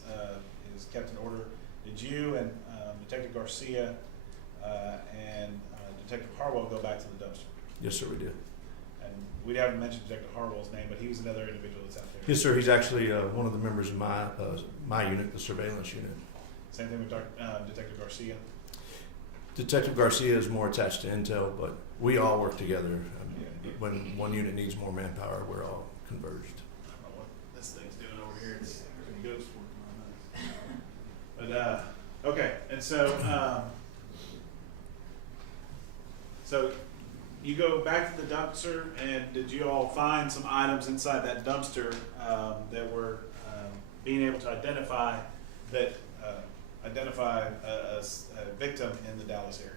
kept in order, did you and Detective Garcia and Detective Harwell go back to the dumpster? Yes, sir, we did. And we haven't mentioned Detective Harwell's name, but he was another individual that's out there. Yes, sir. He's actually one of the members of my unit, the surveillance unit. Same thing with Detective Garcia? Detective Garcia is more attached to intel, but we all work together. When one unit needs more manpower, we're all converged. I don't know what this thing's doing over here. It's a ghost working on this. But okay, and so you go back to the dumpster, and did you all find some items inside that dumpster that were being able to identify a victim in the Dallas area?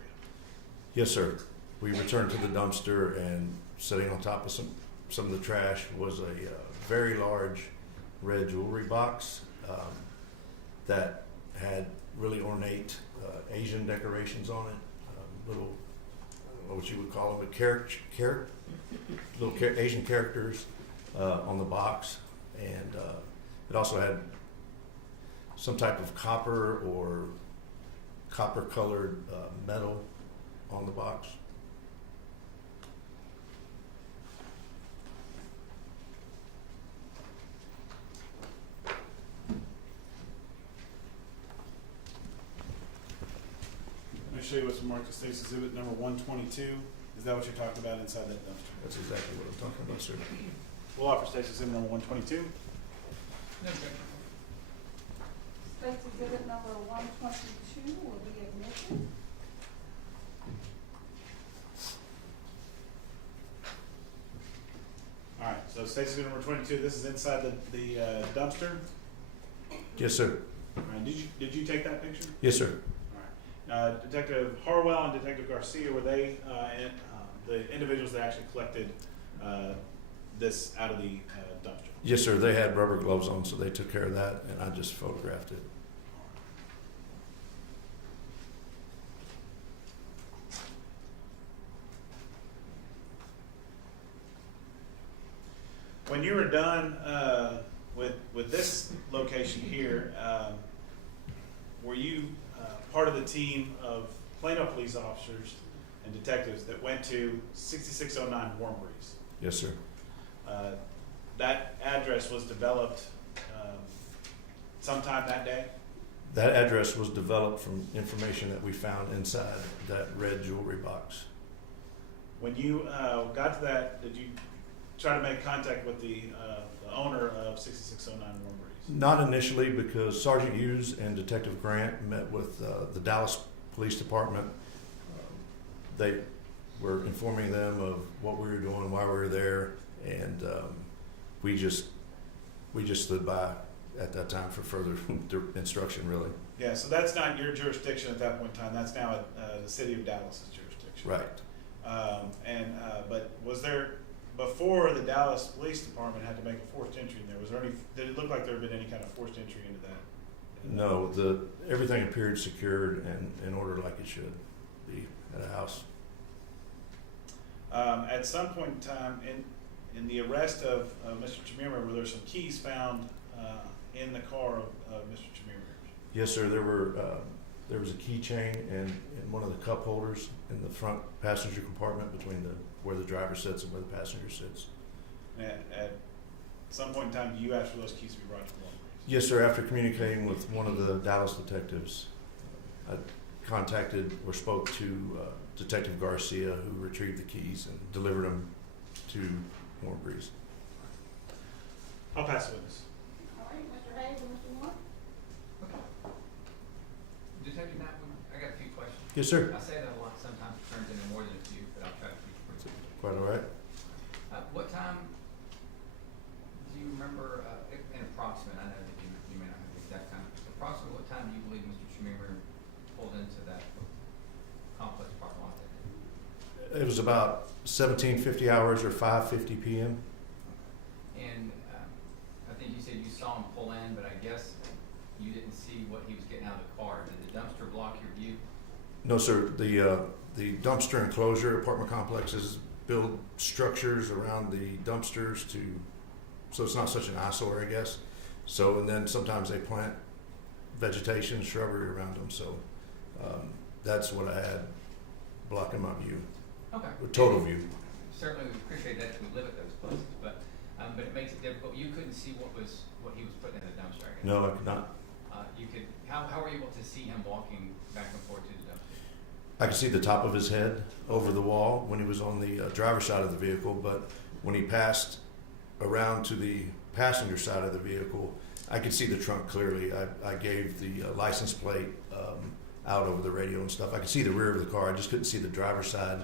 Yes, sir. We returned to the dumpster, and sitting on top of some of the trash was a very large red jewelry box that had really ornate Asian decorations on it, little, I don't know what you would call them, but little Asian characters on the box, and it also had some type of copper or copper-colored metal on the box. Let me show you what's marked as State's Exhibit number 122. Is that what you're talking about inside that dumpster? That's exactly what I'm talking about, sir. We'll offer State's Exhibit number 122. State's Exhibit number 122 will be admitted. All right, so State's Exhibit number 22, this is inside the dumpster. Yes, sir. All right, did you take that picture? Yes, sir. All right. Detective Harwell and Detective Garcia, were they the individuals that actually collected this out of the dumpster? Yes, sir. They had rubber gloves on, so they took care of that, and I just photographed it. When you were done with this location here, were you part of the team of Plano police officers and detectives that went to 6609 Warm Breeze. Yes, sir. That address was developed sometime that day. That address was developed from information that we found inside that red jewelry box. When you got to that, did you try to make contact with the owner of 6609 Warm Breeze? Not initially, because Sergeant Hughes and Detective Grant met with the Dallas Police Department. They were informing them of what we were doing, why we were there, and we just stood by at that time for further instruction, really. Yeah, so that's not your jurisdiction at that point in time. That's now the city of Dallas's jurisdiction. Right. But was there, before the Dallas Police Department had to make a forced entry in there, was there any, did it look like there had been any kind of forced entry into that? No, everything appeared secured and in order like it should be at a house. At some point in time, in the arrest of Mr. Chemirmir, were there some keys found in the car of Mr. Chemirmir? Yes, sir. There was a keychain in one of the cup holders in the front passenger compartment between where the driver sits and where the passenger sits. At some point in time, do you ask for those keys to be brought to the Warm Breeze? Yes, sir. After communicating with one of the Dallas detectives, I contacted or spoke to Detective Garcia, who retrieved the keys and delivered them to Warm Breeze. I'll pass the witness. All right, Mr. Hayes and Mr. Moore? Detective Knapp, I got a few questions. Yes, sir. I say that a lot, sometimes it turns into more than a few, but I'll try to keep it brief. Quite all right. What time, do you remember, an approximate, I know that you may not have the exact time, approximately what time do you believe Mr. Chemirmir pulled into that complex parking lot that day? It was about 1750 hours or 5:50 p.m. And I think you said you saw him pull in, but I guess you didn't see what he was getting out of the car. Did the dumpster block your view? No, sir. The dumpster enclosure, apartment complexes build structures around the dumpsters so it's not such an eyesore, I guess. So, and then sometimes they plant vegetation, shrubbery around them. So that's what I had blocking my view. Okay. Total view. Certainly, we appreciate that. We live at those places, but it makes it difficult. You couldn't see what he was putting in the dumpster, I guess. No, I could not. How were you able to see him walking back and forth to the dumpster? I could see the top of his head over the wall when he was on the driver's side of the vehicle, but when he passed around to the passenger side of the vehicle, I could see the trunk clearly. I gave the license plate out over the radio and stuff. I could see the rear of the car. I just couldn't see the driver's side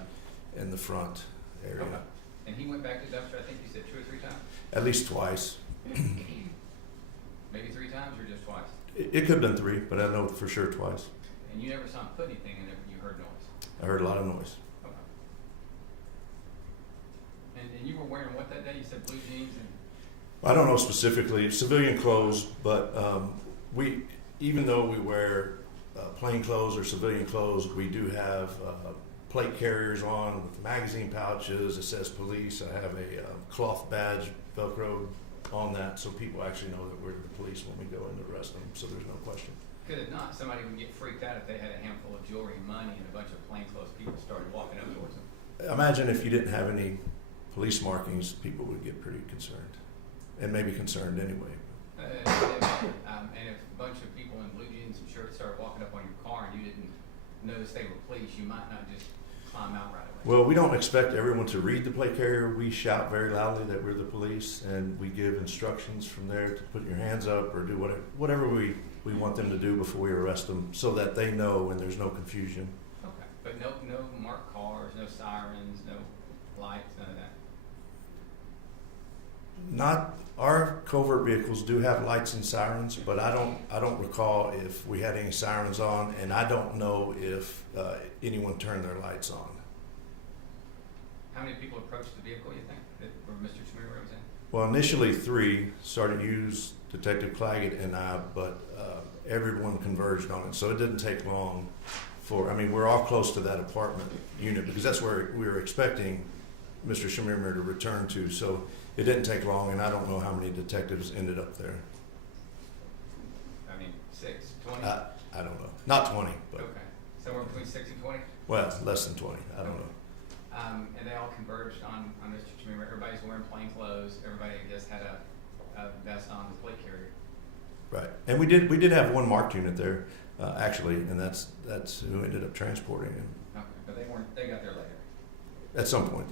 and the front area. Okay. And he went back to the dumpster, I think you said 2 or 3 times? At least twice. Maybe 3 times or just twice? It could have been 3, but I know for sure twice. And you never saw him put anything in there, but you heard noise? I heard a lot of noise. Okay. And you were wearing what that day? You said blue jeans and... I don't know specifically, civilian clothes, but even though we wear plain clothes or civilian clothes, we do have plate carriers on with magazine pouches. It says police. I have a cloth badge Velcroed on that, so people actually know that we're the police when we go in to arrest them, so there's no question. Could it not? Somebody would get freaked out if they had a handful of jewelry and money and a bunch of plainclothes people started walking up towards them. Imagine if you didn't have any police markings, people would get pretty concerned, and maybe concerned anyway. And if a bunch of people in blue jeans and shirts started walking up on your car and you didn't notice they were police, you might not just climb out right away. Well, we don't expect everyone to read the plate carrier. We shout very loudly that we're the police, and we give instructions from there to put your hands up or do whatever we want them to do before we arrest them, so that they know and there's no confusion. Okay, but no marked cars, no sirens, no lights, none of that? Not, our covert vehicles do have lights and sirens, but I don't recall if we had any sirens on, and I don't know if anyone turned their lights on. How many people approached the vehicle, you think, where Mr. Chemirmir was in? Well, initially 3, Sergeant Hughes, Detective Claggett, and I, but everyone converged on it, so it didn't take long we're all close to that apartment unit, because that's where we were expecting Mr. Chemirmir to return to, so it didn't take long, and I don't know how many detectives ended up there. I mean, 6, 20? I don't know. Not 20, but... Okay. Somewhere between 6 and 20? Well, less than 20, I don't know. And they all converged on Mr. Chemirmir. Everybody's wearing plain clothes. Everybody, I guess, had a vest on the plate carrier. Right, and we did have one marked unit there, actually, and that's who ended up transporting him Okay, but they got there later. at some point.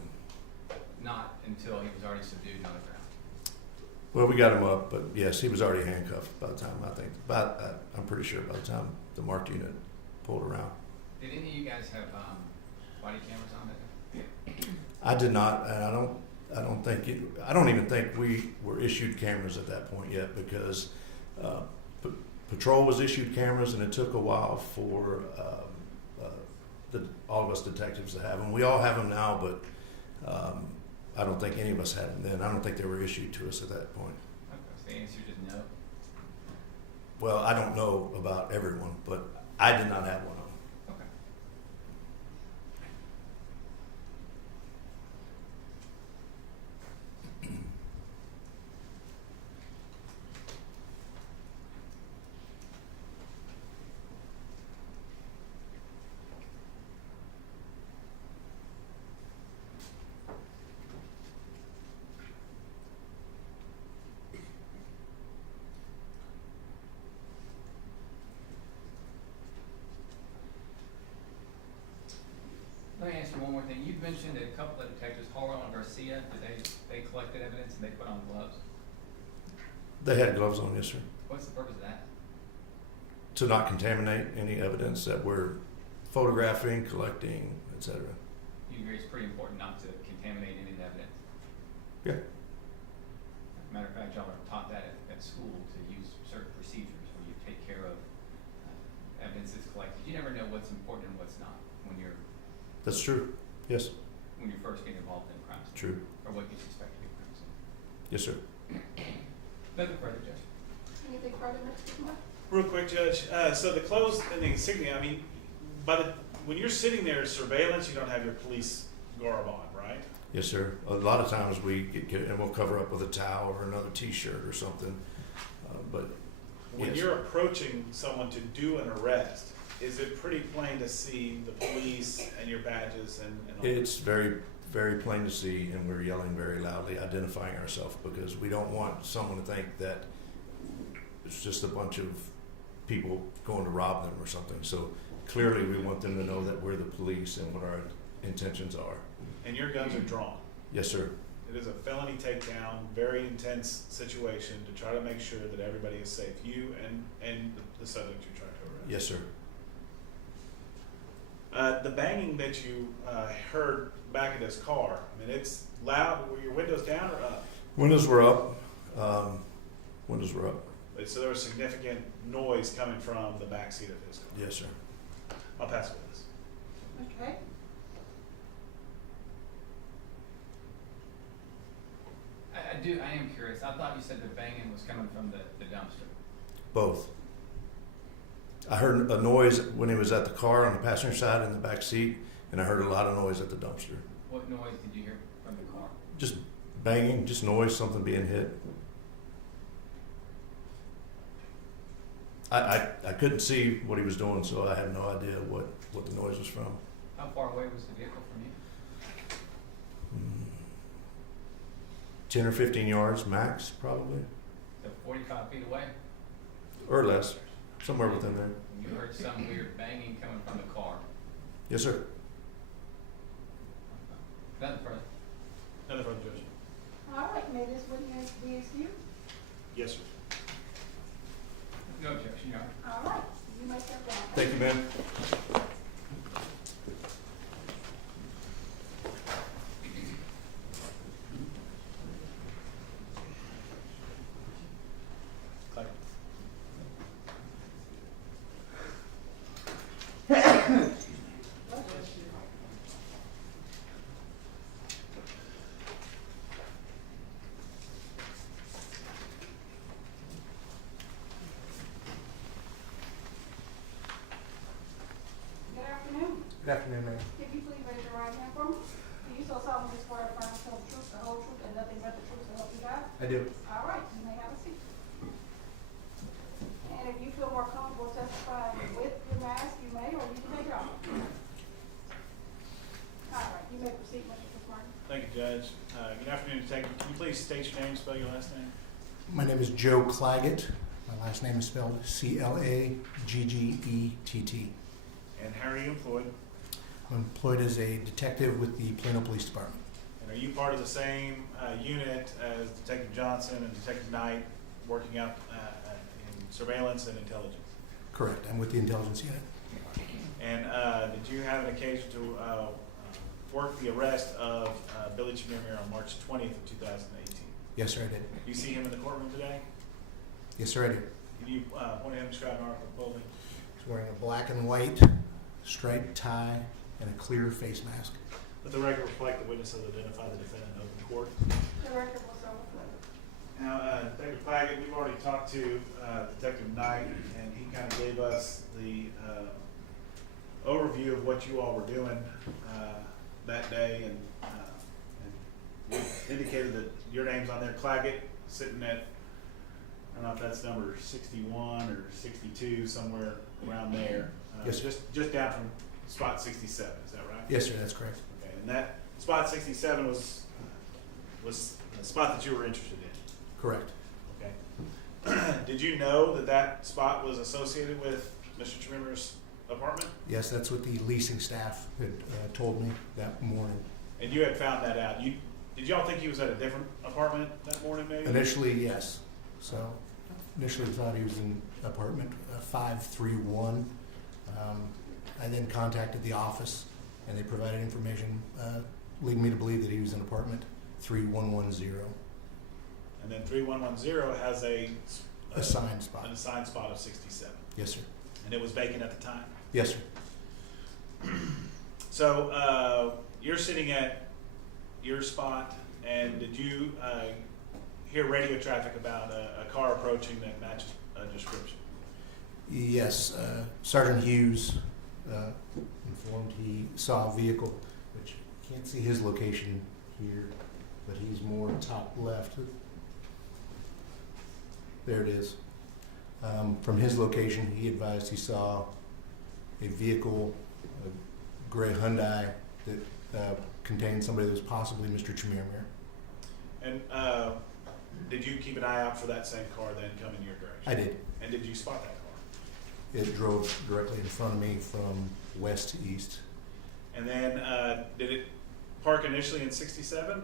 Not until he was already subdued and on the ground. Well, we got him up, but yes, he was already handcuffed by the time, I'm pretty sure by the time the marked unit pulled around. Did any of you guys have body cameras on that? I did not, and I don't even think we were issued cameras at that point yet, because patrol was issued cameras, and it took a while for all of us detectives to have them. We all have them now, but I don't think any of us had them then. I don't think they were issued to us at that point. Okay, so the answer is no. Well, I don't know about everyone, but I did not have one on. Okay. Let me ask you one more thing. You mentioned that a couple of detectives, Harlow and Garcia, that they collected evidence and they put on gloves. They had gloves on, yes, sir. What's the purpose of that? To not contaminate any evidence that we're photographing, collecting, etc. You agree it's pretty important not to contaminate any of the evidence? Yeah. Matter of fact, y'all are taught that at school to use certain procedures where you take care of evidence that's collected. You never know what's important and what's not when you're That's true. Yes. when you first get involved in a crime scene. True. Or what you suspect to be a crime scene. Yes, sir. Nothing further, Judge. Anything further, Mr. Kumar? Real quick, Judge, so the clothes and the insignia, I mean, when you're sitting there surveillance, you don't have your police garb on, right? Yes, sir. A lot of times and we'll cover up with a towel or another T-shirt or something. But When yes. you're approaching someone to do an arrest, is it pretty plain to see the police and your badges and all It's very, very plain to see, and we're yelling very loudly, identifying ourselves, because we don't want someone to think that it's just a bunch of people going to rob them or something. So clearly, we want them to know that we're the police and what our intentions are. And your guns are drawn? Yes, sir. It is a felony takedown, very intense situation to try to make sure that everybody is safe, you and the subject you're trying to arrest. Yes, sir. The banging that you heard back in his car, I mean, it's loud. Were your windows down or up? Windows were up. Windows were up. So there was significant noise coming from the back seat of his car? Yes, sir. I'll pass with this. Okay. I am curious. I thought you said the banging was coming from the dumpster. Both. I heard a noise when he was at the car on the passenger side in the back seat, and I heard a lot of noise at the dumpster. What noise did you hear from the car? Just banging, just noise, something being hit. I couldn't see what he was doing, so I had no idea what the noise was from. How far away was the vehicle from you? 10 or 15 yards max, probably, So 45 feet away? or less, somewhere within there. You heard some weird banging coming from the car. Yes, sir. Nothing further. Another further, Judge. All right, may this witness be excused? Yes, sir. No objection, Your Honor. All right, you may step down. Thank you, ma'am. Claire. Good afternoon. Good afternoon, ma'am. If you please raise your right hand for me. Do you so solemnly swear to affirm to tell the truth, the whole truth, and nothing but the truth, so help you God? I do. All right, you may have a seat. And if you feel more comfortable testifying with your mask, you may, or you can take it off. All right, you may proceed, Mr. Martin. Thank you, Judge. Good afternoon, Detective. Can you please state your name, spell your last name? My name is Joe Claggett. My last name is spelled Claggett. And how are you employed? I'm employed as a detective with the Plano Police Department. And are you part of the same unit as Detective Johnson and Detective Knight, working out in surveillance and intelligence? Correct. I'm with the intelligence unit. And did you have an occasion to work the arrest of Billy Chemirmir on March 20th of 2018? Yes, sir, I did. You see him in the courtroom today? Yes, sir, I did. Can you point him, describe an article fully? He's wearing a black and white striped tie and a clear face mask. Let the record reflect the witness has identified the defendant in open court. The record will so reflect. Now, Detective Claggett, we've already talked to Detective Knight, and he kind of gave us the overview of what you all were doing that day, and we indicated that your name's on there, Claggett, sitting at, I don't know if that's number 61 or 62, somewhere around there. Yes, sir. Just down from spot 67, is that right? Yes, sir, that's correct. Okay, and that spot 67 was the spot that you were interested in? Correct. Okay. Did you know that that spot was associated with Mr. Chemirmir's apartment? Yes, that's what the leasing staff had told me that morning. And you had found that out. Did y'all think he was at a different apartment that morning, maybe? Initially, yes. So initially we thought he was in apartment 531. I then contacted the office, and they provided information leading me to believe that he was in apartment 3110. And then 3110 has an Assigned spot. An assigned spot of 67. Yes, sir. And it was vacant at the time. Yes, sir. So you're sitting at your spot, and did you hear radio traffic about a car approaching that matches a description? Yes, Sergeant Hughes informed he saw a vehicle, which can't see his location here, but he's more top left. There it is. From his location, he advised he saw a vehicle, a gray Hyundai, that contained somebody that was possibly Mr. Chemirmir. And did you keep an eye out for that same car then coming your direction? I did. And did you spot that car? It drove directly in front of me from west to east. And then did it park initially in 67?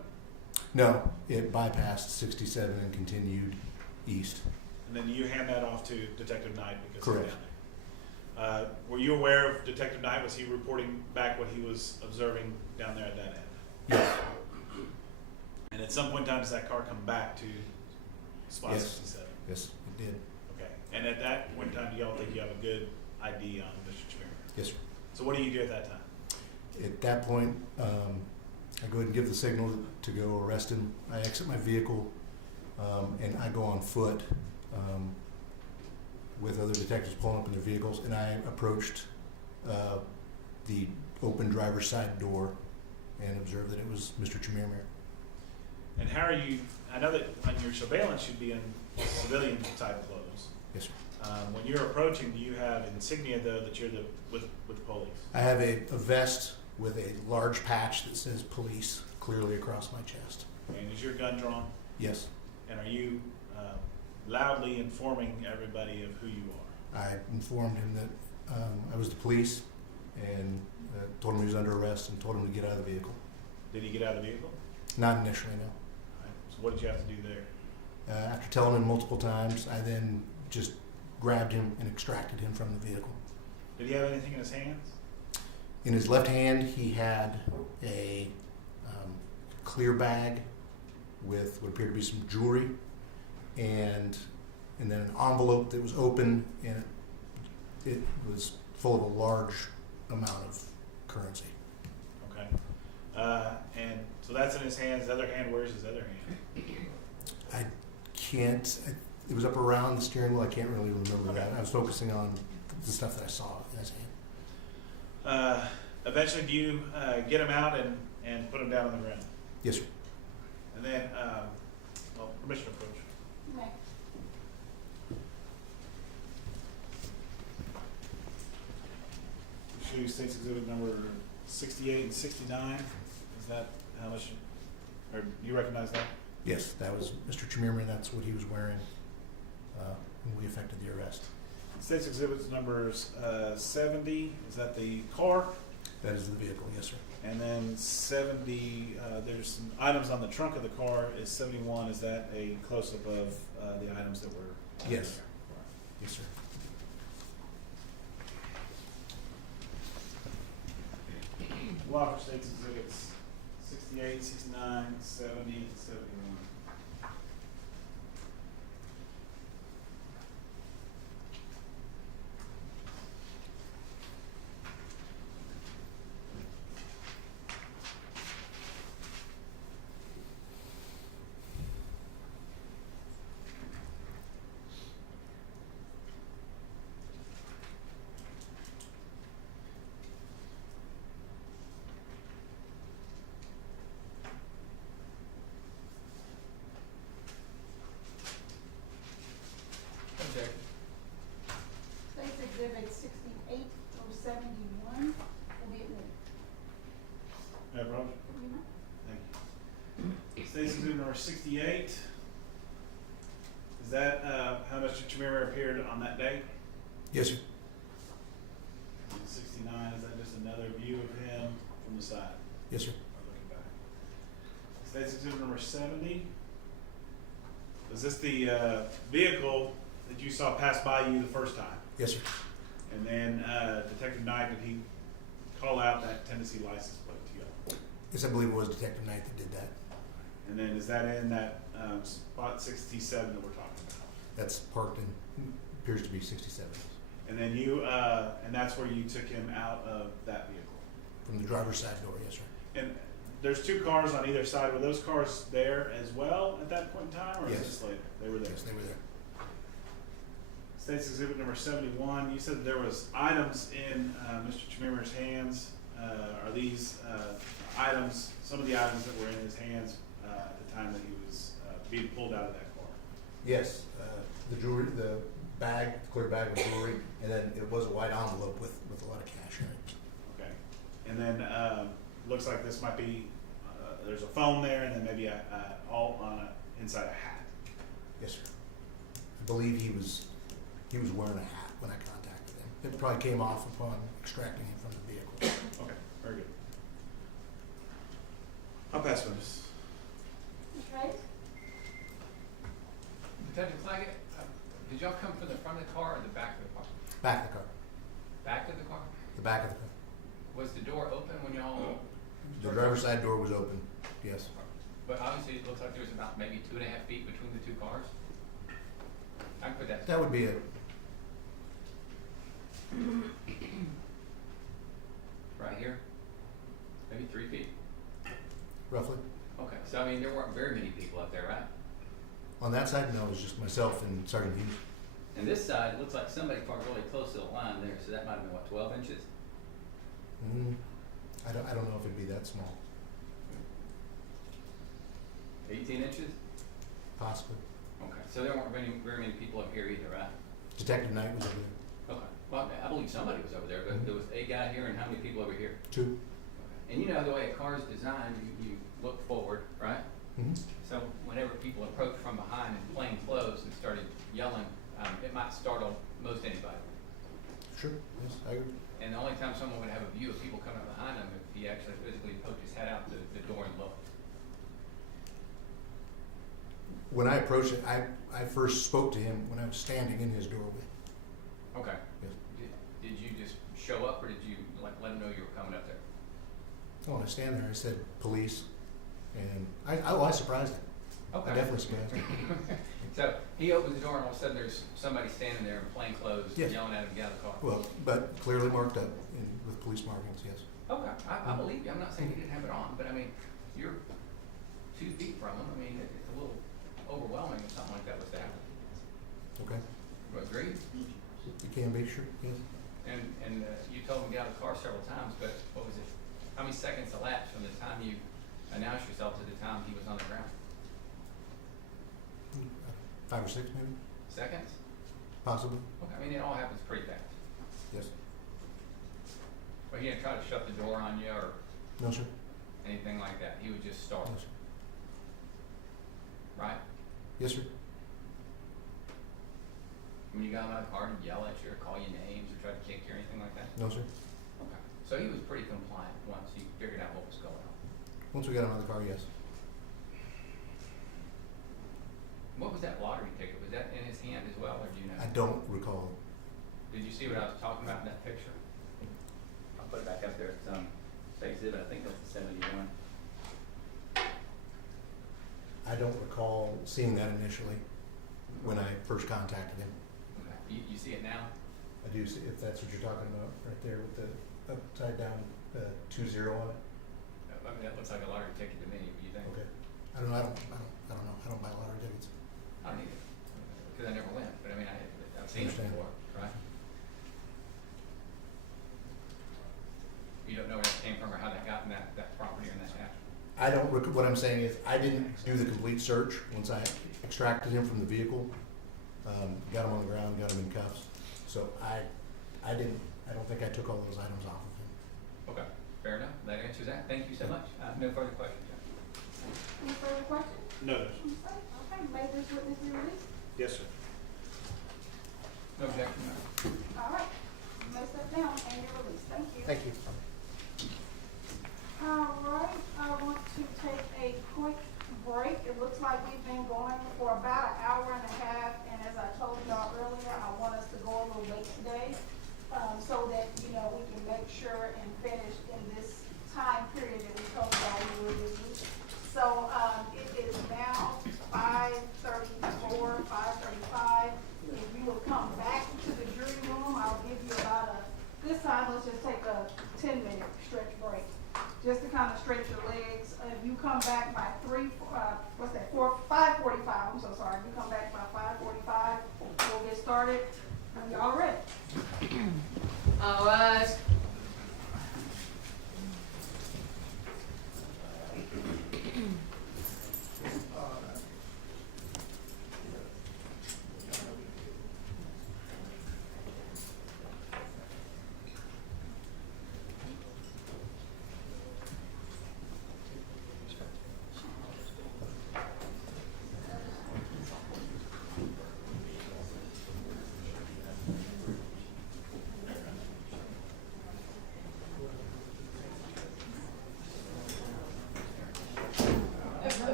No, it bypassed 67 and continued east. And then you hand that off to Detective Knight because Correct. he's down there. Were you aware of Detective Knight? Was he reporting back what he was observing down there at that end? Yes. And at some point in time, does that car come back to spot Yes. 67? Yes, it did. Okay. And at that point in time, do y'all think you have a good ID on Mr. Chemirmir? Yes, sir. So what do you do at that time? At that point, I go ahead and give the signal to go arrest him. I exit my vehicle, and I go on foot with other detectives pulling up in their vehicles, and I approached the open driver's side door and observed that it was Mr. Chemirmir. And how are you, I know that on your surveillance you'd be in civilian type clothes. Yes, sir. When you're approaching, do you have insignia though that you're with the police? I have a vest with a large patch that says police clearly across my chest. And is your gun drawn? Yes. And are you loudly informing everybody of who you are? I informed him that I was the police and told him he was under arrest and told him to get out of the vehicle. Did he get out of the vehicle? Not initially, no. Right. So what did you have to do there? After telling him multiple times, I then just grabbed him and extracted him from the vehicle. Did he have anything in his hands? In his left hand, he had a clear bag with what appeared to be some jewelry, and then an envelope that was open, and it was full of a large amount of currency. Okay. And so that's in his hands. The other hand, where's his other hand? I can't. It was up around the steering wheel. I can't really remember that. I was focusing on the stuff that I saw in his hand. Eventually, do you get him out and put him down on the ground? Yes, sir. And then, permission to approach. You may. to State's Exhibit number 68 and 69. Is that how much, or do you recognize that? Yes, that was Mr. Chemirmir, that's what he was wearing when we effected the arrest. State's Exhibits numbers 70, is that the car? That is the vehicle, yes, sir. And then 70, there's some items on the trunk of the car. Is 71, is that a close-up of the items that were? Yes. Yes, sir. Law for State's Exhibits 68, 69, 70, and 71. Okay. State's Exhibit 68 through 71 will be admitted. Have Roger? Thank you. State's Exhibit number 68. Is that how Mr. Chemirmir appeared on that day? Yes, sir. And 69, is that just another view of him from the side? Yes, sir. Or looking back? State's Exhibit number 70. Was this the vehicle that you saw pass by you the first time? Yes, sir. And then Detective Knight, did he call out that Tennessee license plate to you? Yes, I believe it was Detective Knight that did that. And then is that in that spot 67 that we're talking about? That's parked in, appears to be 67. And then you, and that's where you took him out of that vehicle? From the driver's side door, yes, sir. And there's two cars on either side. Were those cars there as well at that point in time, or Yes. is this later? They were there. Yes, they were there. State's Exhibit number 71. You said there was items in Mr. Chemirmir's hands. Are these items, some of the items that were in his hands at the time that he was being pulled out of that car? Yes, the jewelry, the bag, clear bag with jewelry, and then it was a white envelope with a lot of cash in it. Okay. And then looks like this might be, there's a phone there, and then maybe all on inside a hat. Yes, sir. I believe he was wearing a hat when I contacted him. It probably came off upon extracting him from the vehicle. Okay, very good. I'll pass witness. Okay? Detective Claggett, did y'all come from the front of the car or the back of the car? Back of the car. Back of the car? The back of the car. Was the door open when y'all? The driver's side door was open, yes. But obviously, it looks like there was about maybe 2.5 feet between the two cars. I can put that. That would be it. Right here? Maybe 3 feet? Roughly. Okay, so I mean, there weren't very many people up there, right? On that side, no, it was just myself and Sergeant Hughes. And this side, it looks like somebody parked really close to the line there, so that might have been, what, 12 inches? I don't know if it'd be that small. 18 inches? Possibly. Okay, so there weren't very many people up here either, right? Detective Knight was over there. Okay, well, I believe somebody was over there, but there was a guy here, and how many people over here? 2. Okay. And you know the way a car is designed, you look forward, right? Mm-hmm. So whenever people approach from behind in plain clothes and started yelling, it might startle most anybody. Sure, yes, I agree. And the only time someone would have a view of people coming up behind them if he actually physically poked his head out the door and looked. When I approached it, I first spoke to him when I was standing in his doorway. Okay. Yes. Did you just show up, or did you let him know you were coming up there? When I stand there, I said, police, and I surprised him. Okay. I definitely surprised him. So he opens the door, and all of a sudden there's somebody standing there in plain clothes, Yes. yelling at him to get out of the car. Well, but clearly marked up with police markings, yes. Okay, I believe you. I'm not saying he didn't have it on, but I mean, you're 2 feet from him. I mean, it's a little overwhelming if something like that was to happen. Okay. You agree? You can be, sure, yes. And you told him to get out of the car several times, but what was it? How many seconds elapsed from the time you announced yourself to the time he was on the ground? 5 or 6 maybe, Seconds? possibly, Okay, I mean, it all happens pretty fast. yes. But But he didn't try to shut the door on you or No, sir. anything like that. He would just start. No, sir. Right? Yes, sir. When you got him out of the car, did he yell at you or call you names or try to kick you or anything like that? No, sir. Okay. So he was pretty compliant once he figured out what was going on. Once we got him out of the car, yes. What was that lottery ticket? Was that in his hand as well, or do you know? I don't recall. Did you see what I was talking about in that picture? I'll put it back up there. It's exhibit. I think that's the 71. I don't recall seeing that initially when I first contacted him. Okay. You see it now? I do see, if that's what you're talking about, right there with the upside down 20 on it. I mean, that looks like a lottery ticket to me. What do you think? Okay. I don't know. I don't buy lottery tickets. I don't either, because I never win. But I mean, I've seen it Understand. before, right? You don't know where that came from or how that got in that property or in that house? I don't, what I'm saying is, I didn't do the complete search once I extracted him from the vehicle, got him on the ground, got him in cuffs. So I don't think I took all those items off of him. Okay, fair enough. That answers that. Thank you so much. No further questions. Any further questions? No. Okay, may this witness be released? Yes, sir. No objection, no. All right, you may step down and you're released. Thank you. Thank you. All right, I want to take a quick break. It looks like we've been going for about an hour and a half, and as I told y'all earlier, I want us to go a little late today, so that, you know, we can make sure and finish in this time period that we told y'all we were using. So, it is now 5:34, 5:35. If you will come back to the jury room, I'll give you about this time, let's just take a 10-minute stretch break, just to kind of stretch your legs. If you come back by 5:45, I'm so sorry. If you come back by 5:45, we'll get started. Are y'all ready? All right.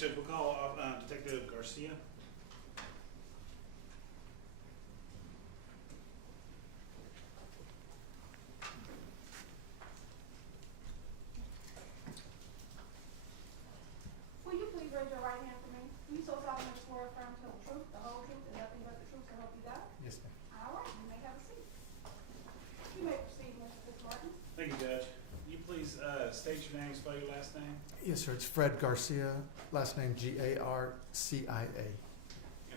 Yes, Judge, we'll call Detective Garcia. Will you please raise your right hand for me? Do you so solemnly swear affirm to tell the truth, the whole truth, and nothing but the truth to help you God? Yes, ma'am. All right, you may have a seat. You may proceed, Mr. Martin. Thank you, Judge. Will you please state your name, spell your last name? Yes, sir. It's Fred Garcia, last name Garcia. And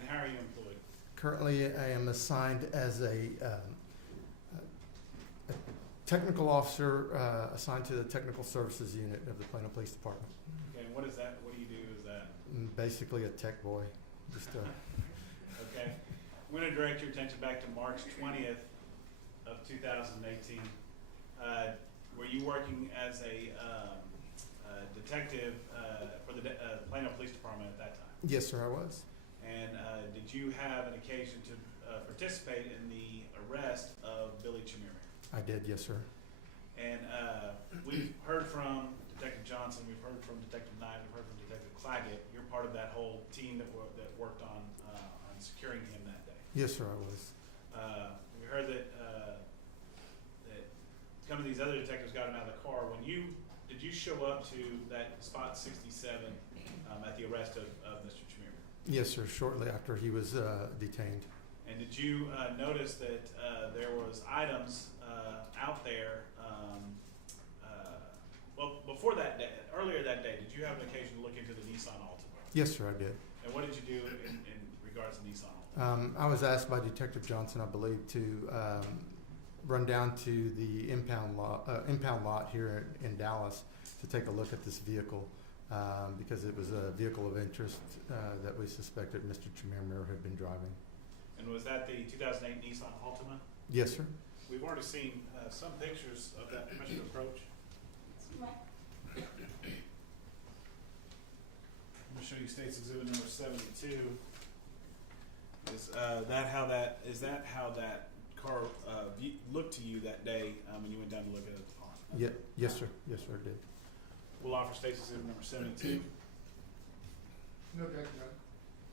how are you employed? Currently, I am assigned as a technical officer assigned to the Technical Services Unit of the Plano Police Department. Okay, and what is that? What do you do? Is that? Basically a tech boy. Just Okay. I'm going to direct your attention back to March 20th of 2018. Were you working as a detective for the Plano Police Department at that time? Yes, sir, I was. And did you have an occasion to participate in the arrest of Billy Chemirmir? I did, yes, sir. And we've heard from Detective Johnson, we've heard from Detective Knight, we've heard from Detective Claggett. You're part of that whole team that worked on securing him that day. Yes, sir, I was. We heard that some of these other detectives got him out of the car. Did you show up to that spot 67 at the arrest of Mr. Chemirmir? Yes, sir, shortly after he was detained. And did you notice that there was items out there, well, before that day, earlier that day, did you have an occasion to look into the Nissan Altima? Yes, sir, I did. And what did you do in regards to Nissan Altima? I was asked by Detective Johnson, I believe, to run down to the impound lot here in Dallas to take a look at this vehicle because it was a vehicle of interest that we suspected Mr. Chemirmir had been driving. And was that the 2008 Nissan Altima? Yes, sir. We've already seen some pictures of that measured approach. I'm going to show you State's Exhibit number 72. Is that how that car looked to you that day when you went down to look at it? Yeah, yes, sir. Yes, sir, I did. We'll offer State's Exhibit number 72. No objection, Your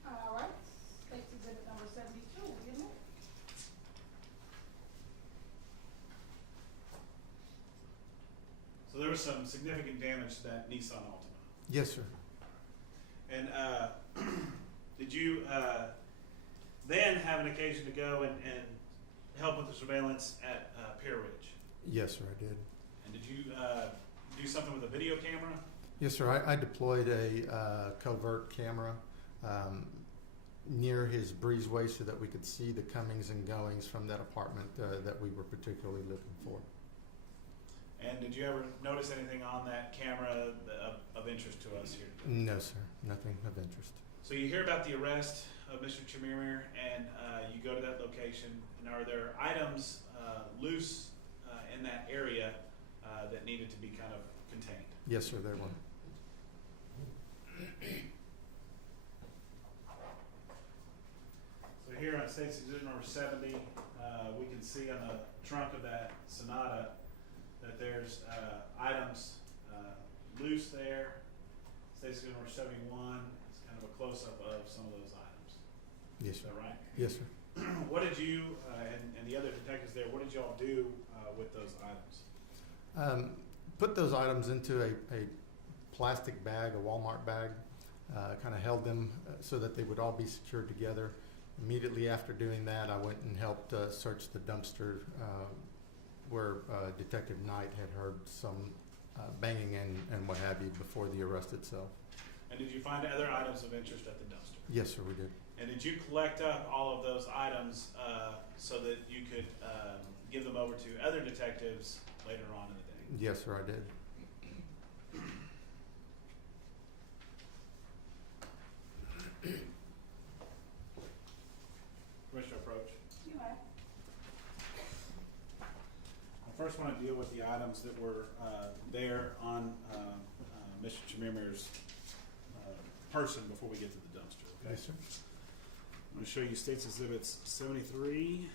Honor. All right, State's Exhibit number 72, isn't it? So there was some significant damage to that Nissan Altima. Yes, sir. And did you then have an occasion to go and help with the surveillance at Pear Ridge? Yes, sir, I did. And did you do something with a video camera? Yes, sir. I deployed a covert camera near his breezeway so that we could see the comings and goings from that apartment that we were particularly looking for. And did you ever notice anything on that camera of interest to us here today? No, sir. Nothing of interest. So you hear about the arrest of Mr. Chemirmir, and you go to that location, and are there items loose in that area that needed to be kind of contained? Yes, sir, there were. So here on State's Exhibit number 70, we can see on the trunk of that Sonata that there's items loose there. State's Exhibit number 71 is kind of a close-up of some of those items. Yes, Is sir. that right? Yes, sir. What did you and the other detectives there, what did y'all do with those items? Put those items into a plastic bag, a Walmart bag, kind of held them so that they would all be secured together. Immediately after doing that, I went and helped search the dumpster where Detective Knight had heard some banging and what have you before the arrest itself. And did you find other items of interest at the dumpster? Yes, sir, we did. And did you collect up all of those items so that you could give them over to other detectives later on in the day? Yes, sir, I did. Commissioner approach. You may. I first want to deal with the items that were there on Mr. Chemirmir's person before we get to the dumpster. Okay? Yes, sir. I'm going to show you State's Exhibits 73.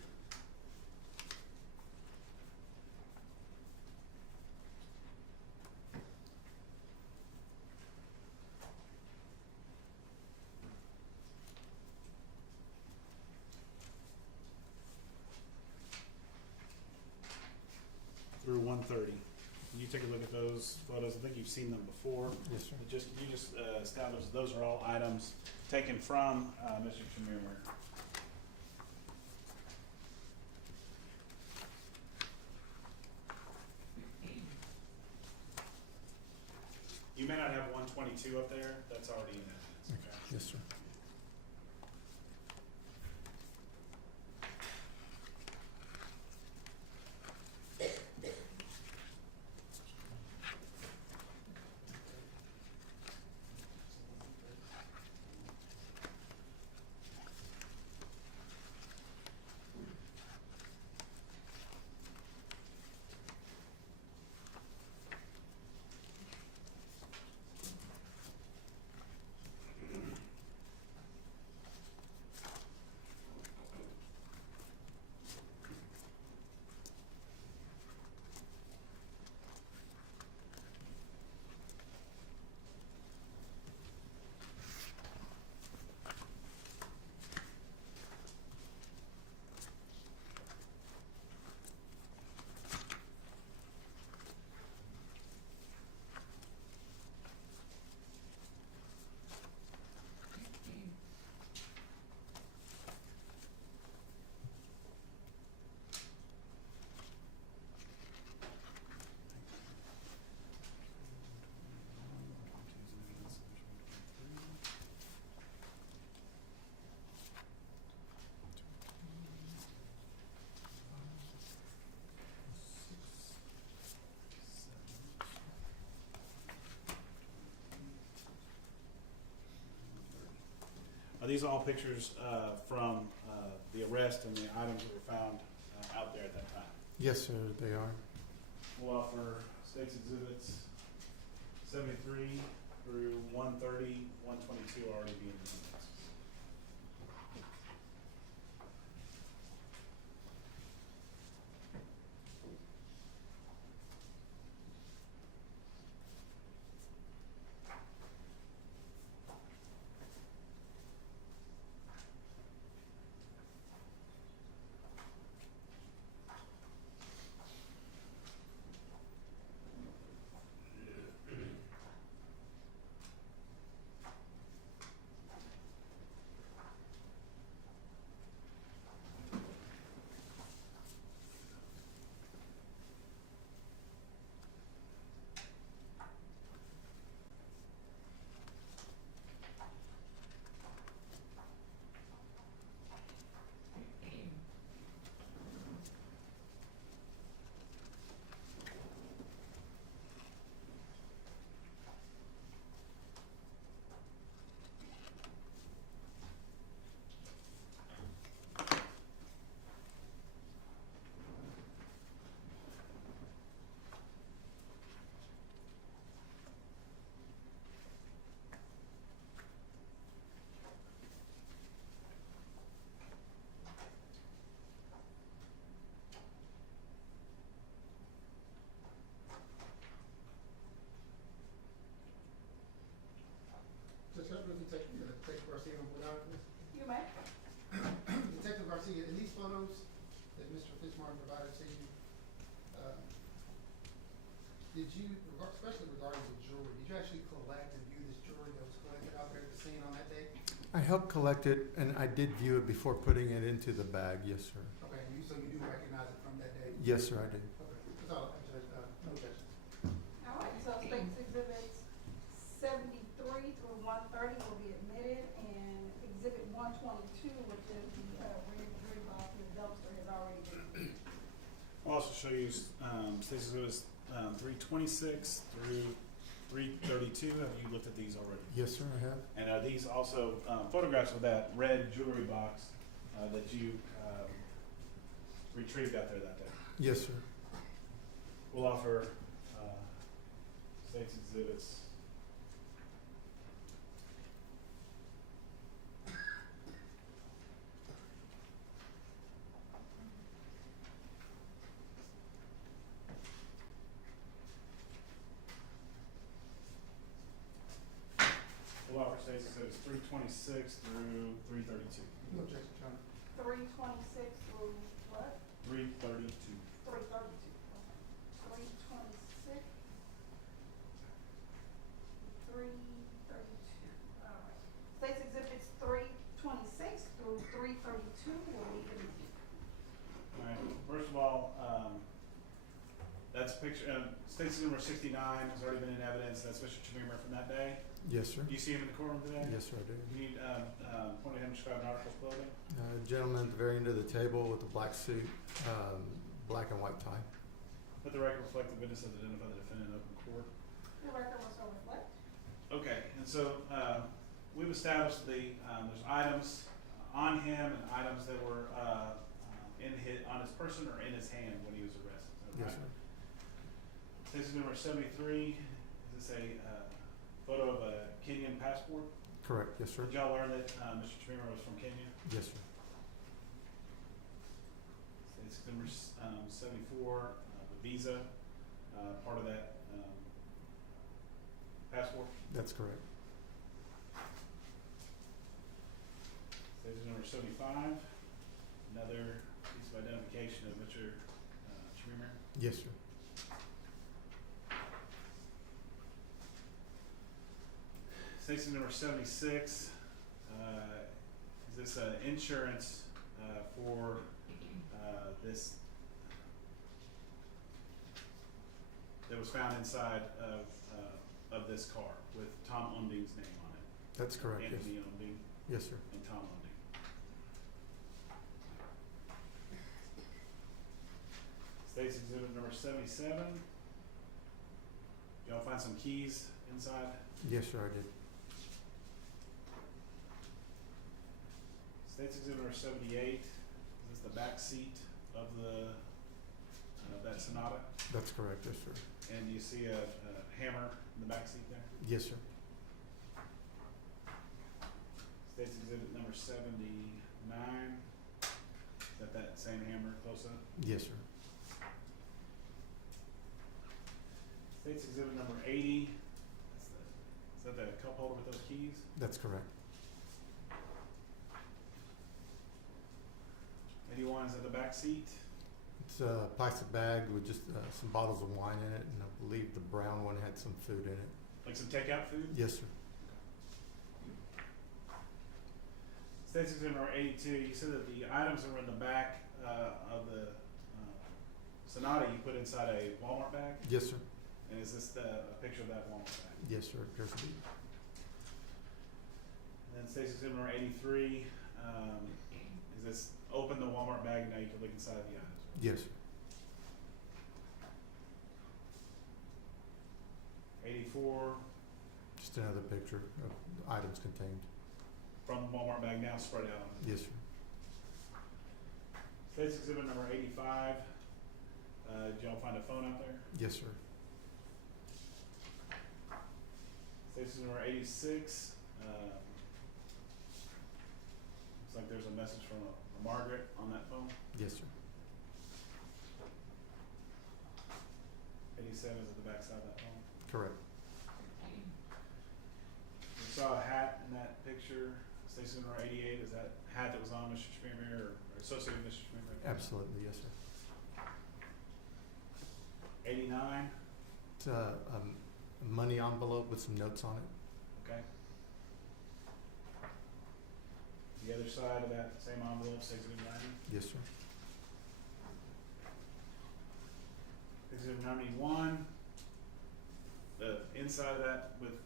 130. Can you take a look at those photos? I think you've seen them before. Yes, sir. You just established those are all items taken from Mr. Chemirmir. You may not have 122 up there. That's already in evidence. Okay. Yes, sir. Are these all pictures from the arrest and the items that were found out there at that time? Yes, sir, they are. We'll offer State's Exhibits 73 through 130, 122 already being in the index. Detective Garcia, without this? You may. Detective Garcia, in these photos that Mr. Fitzmartin provided to you, did you, especially regarding the jewelry, did you actually collect and view this jewelry that was collected out there at the scene on that day? I helped collect it, and I did view it before putting it into the bag. Yes, sir. Okay, so you do recognize it from that day? Yes, sir, I did. Okay, that's all, no objections. All right, so State's Exhibits 73 through 130 will be admitted, and Exhibit 122, which is the red jury box in the dumpster, has already been admitted. I'll also show you State's Exhibits 326 through 332. Have you looked at these already? Yes, sir, I have. And are these also photographs of that red jewelry box that you retrieved out there that day? Yes, sir. We'll offer State's Exhibits. We'll offer State's Exhibits 326 through 332. No objection, Your Honor. 326 through what? 332. 332. Okay. 326, 332. All right. State's Exhibits 326 through 332 will be interviewed. All right, first of all, that's a picture, State's number 69 has already been in evidence. That's Mr. Chemirmir from that day. Yes, sir. Do you see him in the courtroom today? Yes, sir, I do. You need, point to him, describe an article of clothing. Gentleman at the very end of the table with a black suit, black and white tie. Let the record reflect the witness has identified the defendant in open court. The record will so reflect. Okay, and so, we've established there's items on him and items that were, on his person or in his hand when he was arrested. Is that Yes, right? sir. This is number 73. Is this a photo of a Kenyan passport? Correct, yes, sir. Did y'all learn that Mr. Chemirmir was from Kenya? Yes, sir. It's number 74, the visa, part of that passport. That's correct. Stage number 75, another piece of identification of Mr. Chemirmir. Yes, sir. Station number 76, is this insurance for this that was found inside of this car with Tom Unding's name on it? That's correct, yes. Anthony Unding. Yes, sir. And Tom Unding. State's Exhibit number 77. Y'all find some keys inside? Yes, sir, I did. State's Exhibit number 78. Is this the back seat of the that Sonata? That's correct, yes, sir. And you see a hammer in the back seat there? Yes, sir. State's Exhibit number 79. Is that same hammer close up? Yes, sir. State's Exhibit number 80. Is that the cup holder with those keys? That's correct. 81 is at the back seat. It's a plastic bag with just some bottles of wine in it, and I believe the brown one had some food in it. Like some takeout food? Yes, sir. State's Exhibit number 82. You said that the items that were in the back of the Sonata you put inside a Walmart bag? Yes, sir. And is this a picture of that Walmart bag? Yes, sir. It appears to be. And then State's Exhibit number 83. Is this open the Walmart bag and now you can look inside the items? Yes, sir. 84. Just another picture of the items contained. From the Walmart bag now spread out. Yes, sir. State's Exhibit number 85. Did y'all find a phone out there? Yes, sir. State's Exhibit number 86. Looks like there's a message from a Margaret on that phone. Yes, sir. 87 is at the back side of that phone. Correct. We saw a hat in that picture. State's Exhibit number 88. Is that hat that was on Mr. Chemirmir or associated with Mr. Chemirmir? Absolutely, yes, sir. 89. It's a money envelope with some notes on it. Okay. The other side of that same envelope, State's Exhibit 90. Yes, sir. Exhibit 91. The inside of that with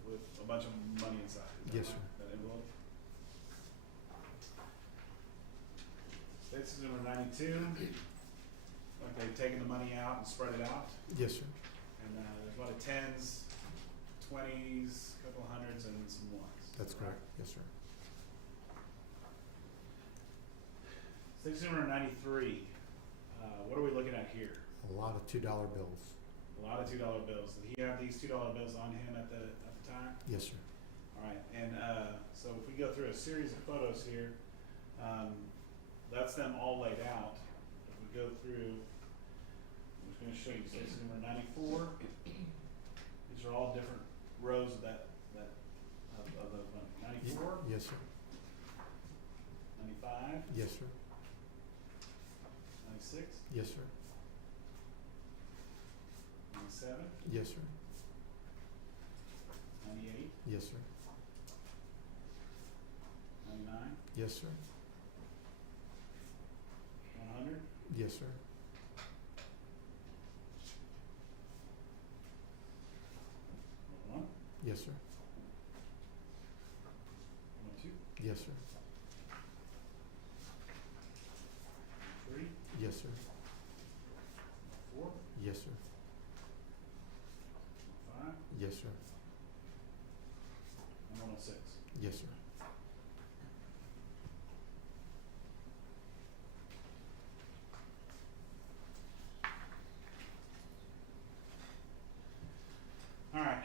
a bunch of money inside. Is that Yes, right? sir. That envelope. State's Exhibit number 92. Like they've taken the money out and spread it out. Yes, sir. And there's a lot of tens, 20s, a couple of hundreds, and some ones. That's correct. Yes, sir. State's Exhibit number 93. What are we looking at here? A lot of $2 bills. A lot of $2 bills. Did he have these $2 bills on him at the time? Yes, sir. All right, and so if we go through a series of photos here, that's them all laid out. If we go through, I'm just going to show you. State's number 94. These are all different rows of that of those money. 94. Yes, sir. 95. Yes, sir. 96. Yes, sir. 97, Yes, sir. 98, Yes, sir. 99, Yes, sir. 100, Yes, sir. 101, Yes, sir. 102, Yes, sir. 103, Yes, sir. 104, Yes, sir. 105, Yes, sir. and 106. Yes, sir. All right.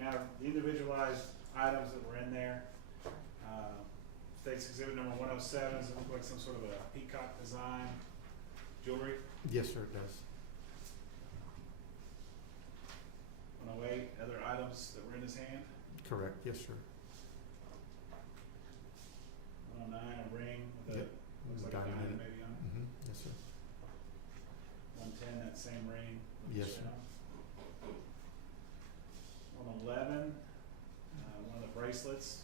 Now, the individualized items that were in there, State's Exhibit number 107, does it look like some sort of a peacock design jewelry? Yes, sir, it does. 108, other items that were in his hand? Correct. Yes, sir. 109, a ring with a, Yep. looks like a Diamond in diamond it. maybe on it. Mm-hmm. Yes, sir. 110, that same ring. with the Yes, chain sir. on. 111, one of the bracelets,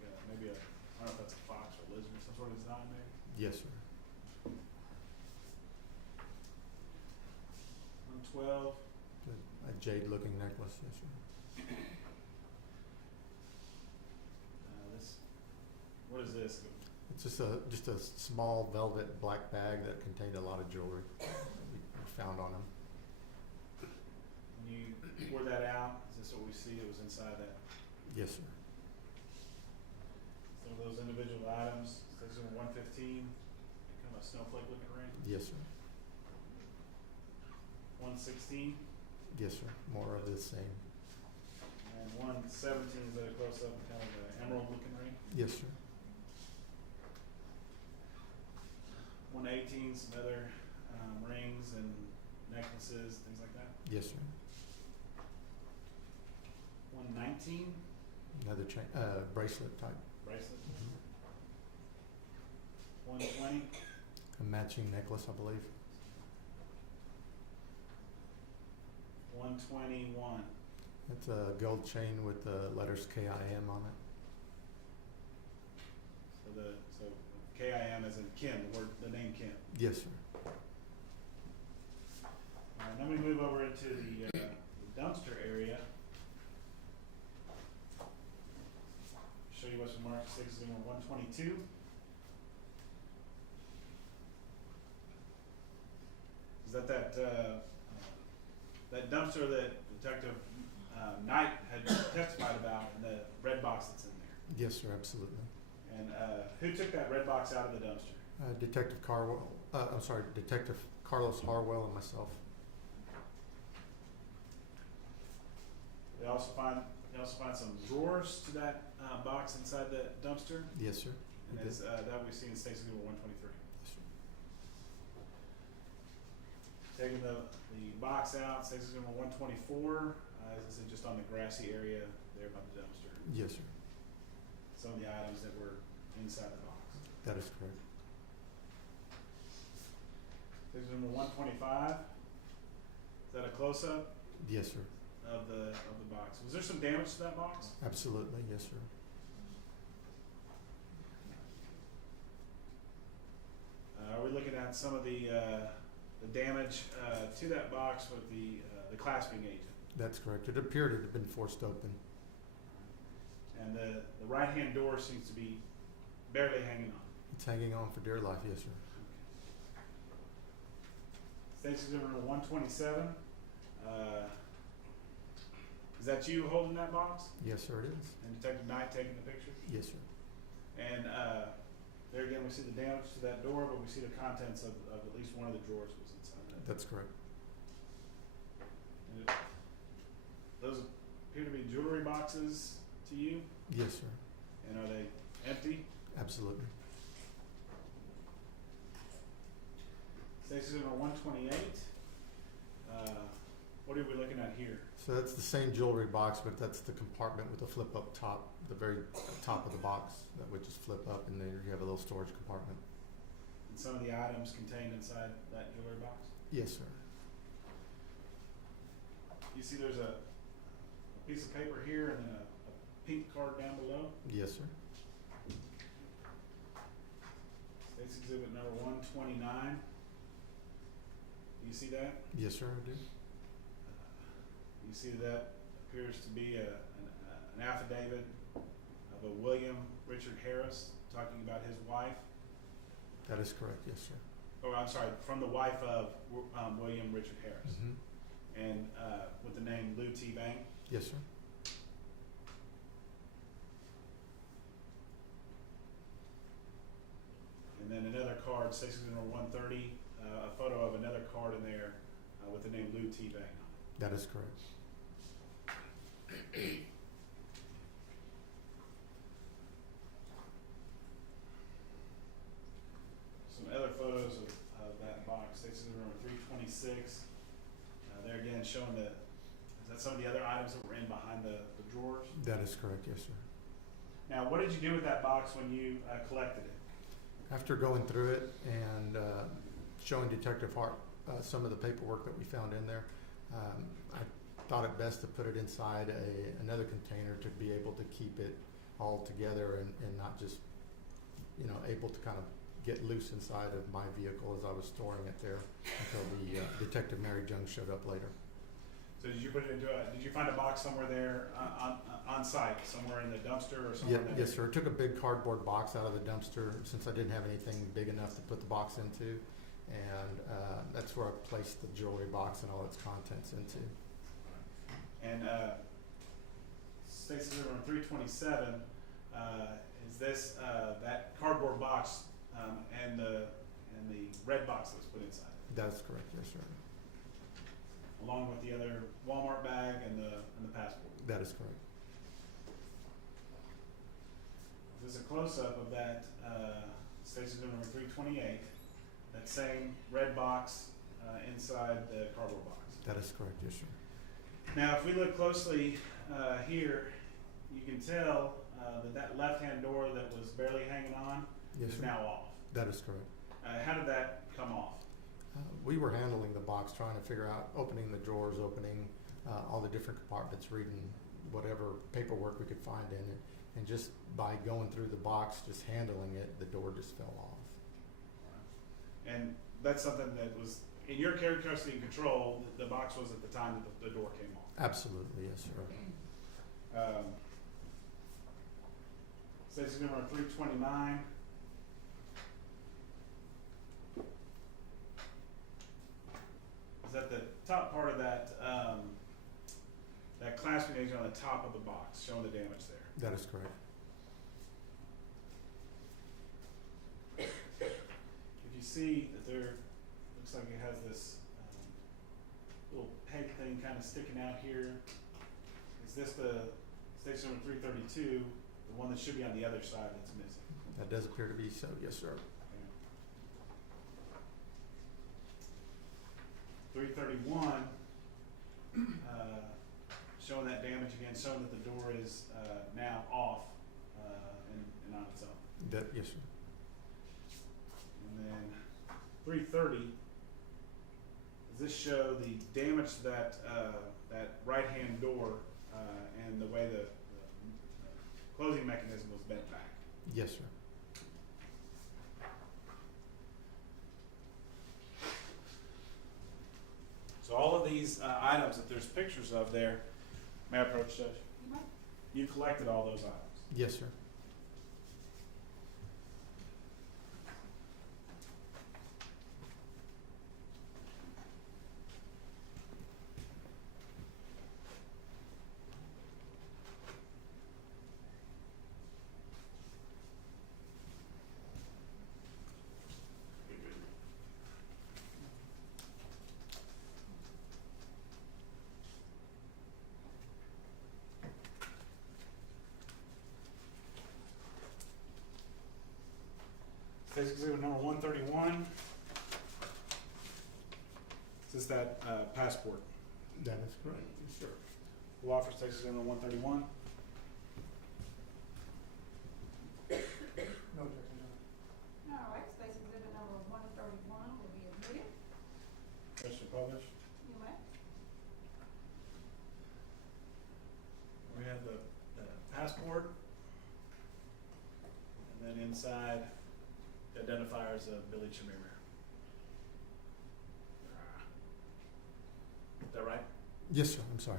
like maybe a, I don't know if that's a fox or a lizard, some sort of design maybe. Yes, sir. 112, A jade-looking necklace. Yes, sir. this, what is this? It's just a small velvet black bag that contained a lot of jewelry that we found on him. When you pour that out, is this what we see that was inside that? Yes, sir. Some of those individual items, those are 115, kind of a snowflake looking ring. Yes, sir. 116, Yes, sir. More of the same. and 117 is at a close up, kind of an emerald looking ring. Yes, sir. 118, some other rings and necklaces, things like that. Yes, sir. 119, Another chain, bracelet type. bracelet. Mhm. 120, A matching necklace, I believe. 121. It's a gold chain with the letters KIM on it. So KIM as in Kim, the name Kim. Yes, sir. All right, then we move over into the dumpster area. Show you what's been marked 60122. Is that dumpster that Detective Knight had testified about in the red box that's in there? Yes, sir, absolutely. And who took that red box out of the dumpster? Detective Carlos Harwell and myself. They also find some drawers to that box inside the dumpster. Yes, sir. And We that's did. that we see in State Exhibit 123. Yes, sir. Taking the box out, State Exhibit 124, as I said, just on the grassy area there by the dumpster. Yes, sir. Some of the items that were inside the box. That is correct. State Exhibit 125. Is that a close-up Yes, sir. of the box? Was there some damage to that box? Absolutely. Yes, sir. Are we looking at some of the damage to that box with the clasping agent? That's correct. It appeared it had been forced open. And the right-hand door seems to be barely hanging on. It's hanging on for dear life. Yes, sir. State Exhibit 127. Is that you holding that box? Yes, sir, it is. And Detective Knight taking the picture? Yes, sir. And there again, we see the damage to that door, but we see the contents of at least one of the drawers was inside that. That's correct. And those appear to be jewelry boxes to you? Yes, sir. And are they empty? Absolutely. State Exhibit 128. What are we looking at here? So that's the same jewelry box, but that's the compartment with the flip up top, the very top of the box that would just flip up, and there you have a little storage compartment. And some of the items contained inside that jewelry box? Yes, sir. You see there's a piece of paper here and then a pink card down below. Yes, sir. State's Exhibit number 129. Do you see that? Yes, sir, I do. You see that appears to be an affidavit of a William Richard Harris talking about his wife. That is correct, yes, sir. Oh, I'm sorry, from the wife of William Richard Harris. Mm-hmm. And with the name Lou T. Bank. Yes, sir. And then another card, State's Exhibit number 130, a photo of another card in there with the name Lou T. Bank on it. That is correct. Some other photos of that box, State's Exhibit number 326. There again showing is that some of the other items that were in behind the drawers? That is correct, yes, sir. Now, what did you do with that box when you collected it? After going through it and showing Detective Hart some of the paperwork that we found in there, I thought it best to put it inside another container to be able to keep it all together and not just, you know, able to kind of get loose inside of my vehicle as I was storing it there until the Detective Mary Jones showed up later. So did you put it into did you find a box somewhere there on site, somewhere in the dumpster or somewhere? Yeah, yes, sir. I took a big cardboard box out of the dumpster since I didn't have anything big enough to put the box into, and that's where I placed the jewelry box and all its contents into. And State's Exhibit number 327, is this that cardboard box and the red box that was put inside? That is correct, yes, sir. Along with the other Walmart bag and the passport. That is correct. This is a close-up of that State's Exhibit number 328, that same red box inside the cardboard box. That is correct, yes, sir. Now, if we look closely here, you can tell that left-hand door that was barely hanging on Yes, is sir. now off. That is correct. How did that come off? We were handling the box, trying to figure out, opening the drawers, opening all the different compartments, reading whatever paperwork we could find in it. And just by going through the box, just handling it, the door just fell off. And that's something that was in your care, custody, and control. The box was at the time that the door came off. Absolutely, yes, sir. State's Exhibit number 329. Is that the top part of that that clasping agent on the top of the box, showing the damage there? That is correct. If you see that there, looks like it has this little peg thing kind of sticking out here. Is this the Station number 332, the one that should be on the other side that's missing? That does appear to be so, yes, sir. 331, showing that damage again, showing that the door is now off and on its own. That, yes, sir. And then 330, does this show the damage to that right-hand door and the way the closing mechanism was bent back? Yes, sir. So all of these items that there's pictures of there, may I approach, Judge? You might. You collected all those items. Yes, sir. State's Exhibit number 131. This is that passport. That is correct, yes, sir. Law for State's Exhibit number 131. No objection, John. All right, State's Exhibit number 131 will be admitted. Question published. You may. identifiers of Billy Chemirmir. Is that right? Yes, sir, I'm sorry.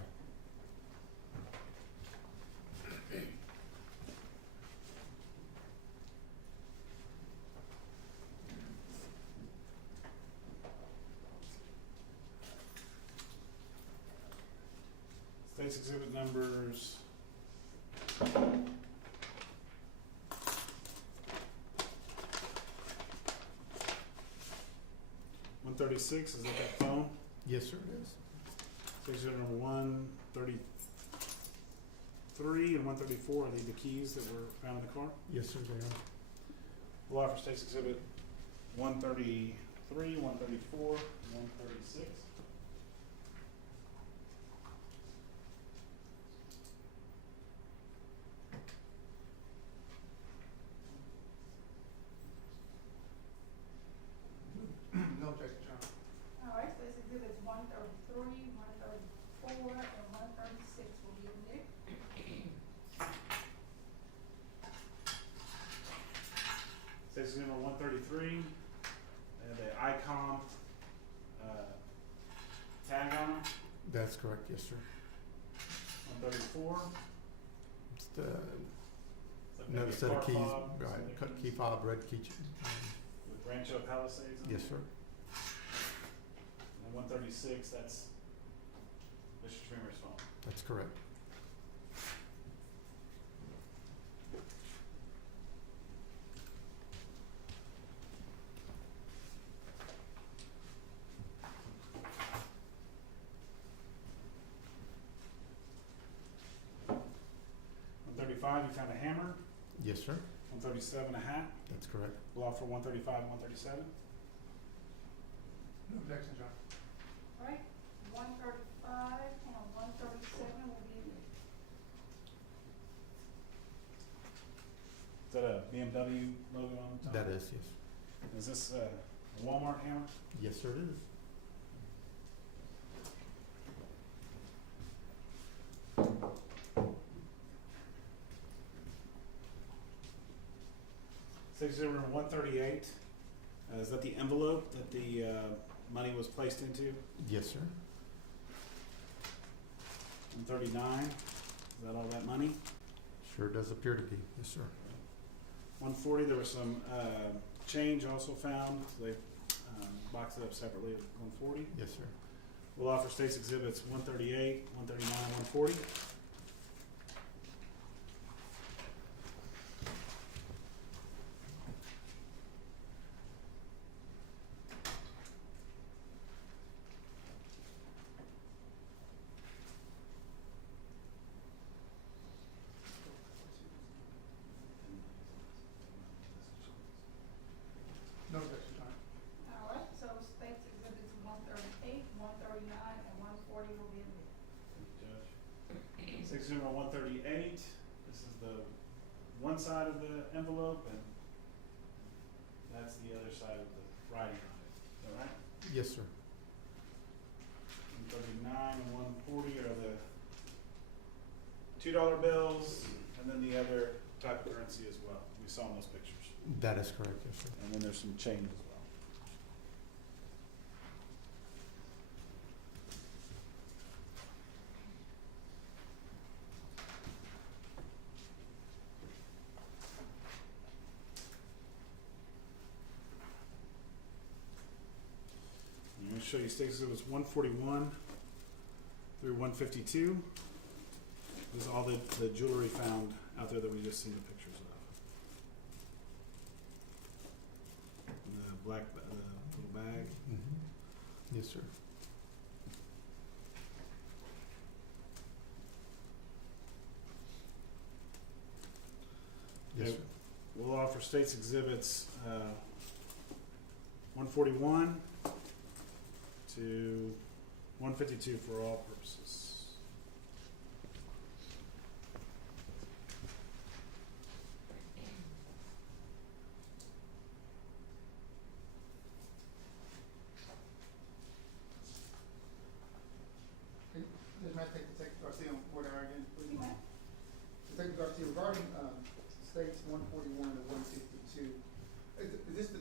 State's exhibit numbers. 136, is that phone? Yes, sir, it is. State's exhibit number 133 and 134, are these the keys that were found in the car? Yes, sir, they are. We'll offer state's exhibit 133, 134, and 136. No objection, Your Honor. All right, so this exhibits 133, 134, and 136 will be admitted. State's exhibit number 133, and the icon tag on them. That's correct, yes, sir. 134. It's the, Like another maybe a set of car keys, fob, right, some cut keys key fob, red key. With Rancho Palisades on Yes, it. sir. And 136, that's Mr. Chemirmir's phone. That's correct. You found a hammer. Yes, sir. 137, a hat. That's correct. We'll offer 135 and 137. No objection, Your Honor. All right, 135 and 137 will be admitted. Is that a BMW logo on the top? That is, yes. Is this a Walmart hammer? Yes, sir, it is. State number 138. Is that the envelope that the money was placed into? Yes, sir. 139. Is that all that money? Sure does appear to be. Yes, sir. 140. There was some change also found. So they boxed it up separately at 140. Yes, sir. We'll offer states exhibits 138, 139, 140. No objection, Your Honor. All right, so states exhibits 138, 139, and 140 will be admitted. Judge. State number 138. This is the one side of the envelope, and that's the other side of the writing on it. Is that right? Yes, sir. 139 and 140 are the $2 bills, and then the other type of currency as well. We saw in those pictures. That is correct, yes, sir. And then there's some change as well. I'm going to show you states exhibits 141 through 152. This is all the jewelry found out there that we just seen the pictures of. And the black, the little bag. Mm-hmm. Yes, sir. Yes, Okay, sir. we'll offer states exhibits 141 to 152 for all purposes. May I take Detective Garcia on board again, please? You may. Detective Garcia, regarding states 141 to 152, is this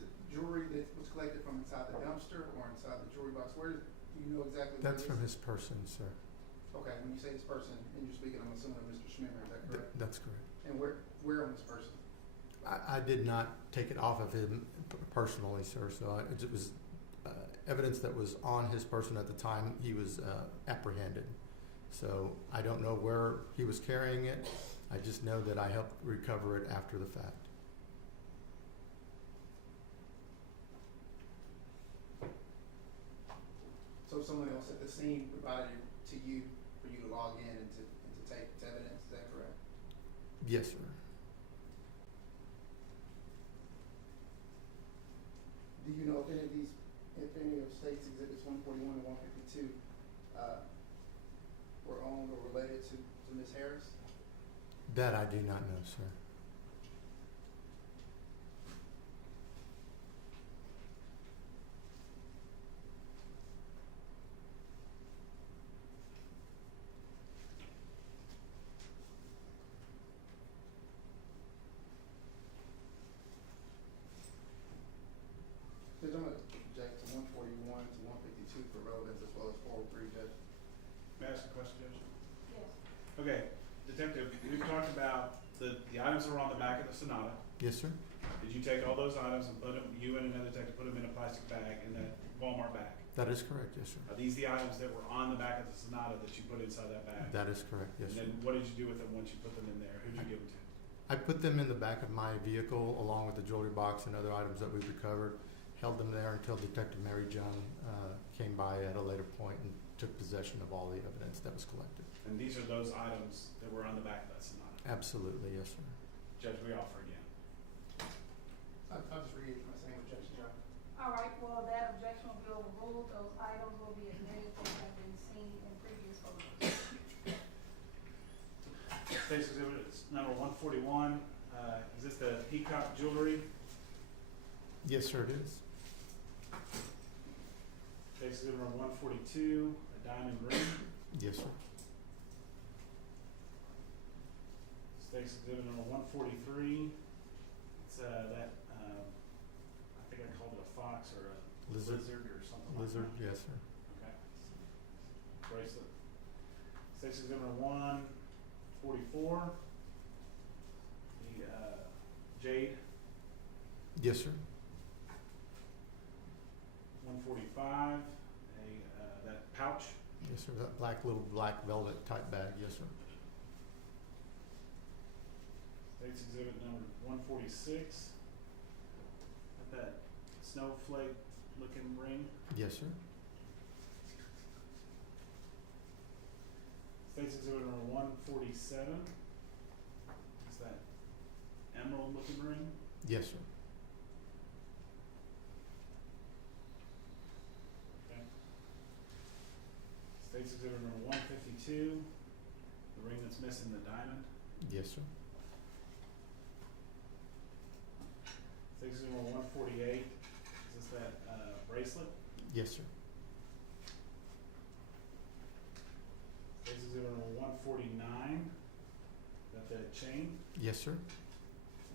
trucks, where, do you know exactly where That's it from is? his person, sir. Okay, when you say this person, and you're speaking, I'm assuming of Mr. Chemirmir, is that correct? That's correct. And where on this person? I did not take it off of him personally, sir, so it was evidence that was on his person at the time he was apprehended. So I don't know where he was carrying it. I just know that I helped recover it after the fact. So someone else at the scene provided it to you for you to log in and to take evidence, is that correct? Yes, sir. Do you know if any of states exhibits 141 and 152 were owned or related to Ms. Harris? That I do not know, sir. Judge, I'm going to object to 141 to 152 for relevance as well as 403, Judge. May I ask a question, Judge? Yes. Okay, Detective, we've talked about the items that were on the back of the Sonata. Yes, sir. Did you take all those items and put them, you and another detective, put them in a plastic bag in that Walmart bag? That is correct, yes, sir. Are these the items that were on the back of the Sonata that you put inside that bag? That is correct, yes, sir. And then what did you do with them once you put them in there? Who'd you give them to? I put them in the back of my vehicle along with the jewelry box and other items that we recovered, held them there until Detective Mary Jung came by at a later point and took possession of all the evidence that was collected. And these are those items that were on the back of that Sonata? Absolutely, yes, sir. Judge, we offer again. I'll just read my same objection, Judge. All right, well, that objection will be overruled. Those items will be admitted that have been seen in previous photos. State's exhibit number 141, is this the peacock jewelry? Yes, sir, it is. State's exhibit number 142, a diamond ring. Yes, sir. State's exhibit number 143, it's that, I think I called it a fox or a Lizard. lizard or something Lizard, like that. yes, sir. Okay. Bracelet. State's exhibit number 144, the jade. Yes, sir. 145, that pouch. Yes, sir. That little black velvet type bag, yes, sir. State's exhibit number 146, that snowflake looking ring. Yes, sir. State's exhibit number 147, is that emerald looking ring. Yes, sir. Okay. State's exhibit number 152, the ring that's missing the diamond. Yes, sir. State's exhibit number 148, is this that bracelet? Yes, sir. State's exhibit number 149, is that the chain, Yes, sir. the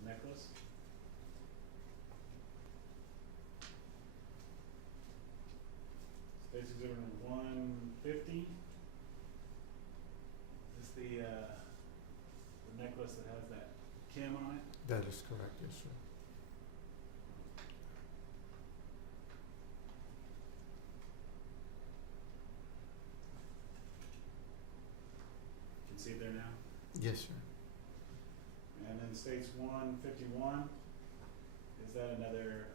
necklace? State's exhibit number 150, is this the necklace that has that Kim on it? That is correct, yes, sir. You can see it there now. Yes, sir. And then states 151, is that another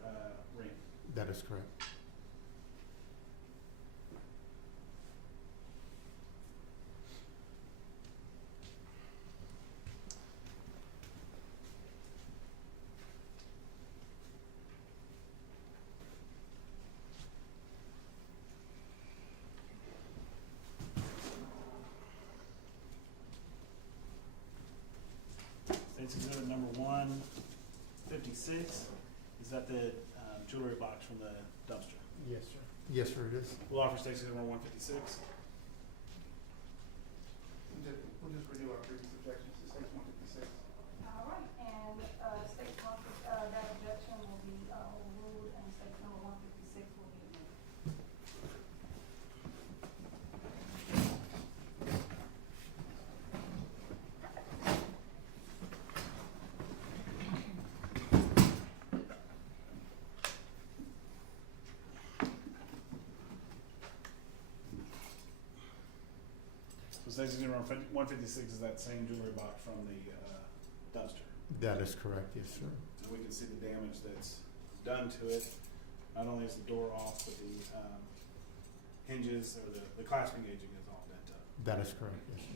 ring? That is correct. State's exhibit number 156, is that the jewelry box from the dumpster? Yes, sir. Yes, sir, it is. We'll offer state's exhibit number 156. We'll just renew our previous objections to state 156. All right, and state one, that objection will be overruled, and state number 156 will be admitted. Statute number 156 is that same jewelry box from the dumpster. That is correct, yes, sir. And we can see the damage that's done to it. Not only is the door off, but the hinges or the clasping aging is all bent up. That is correct, yes, sir.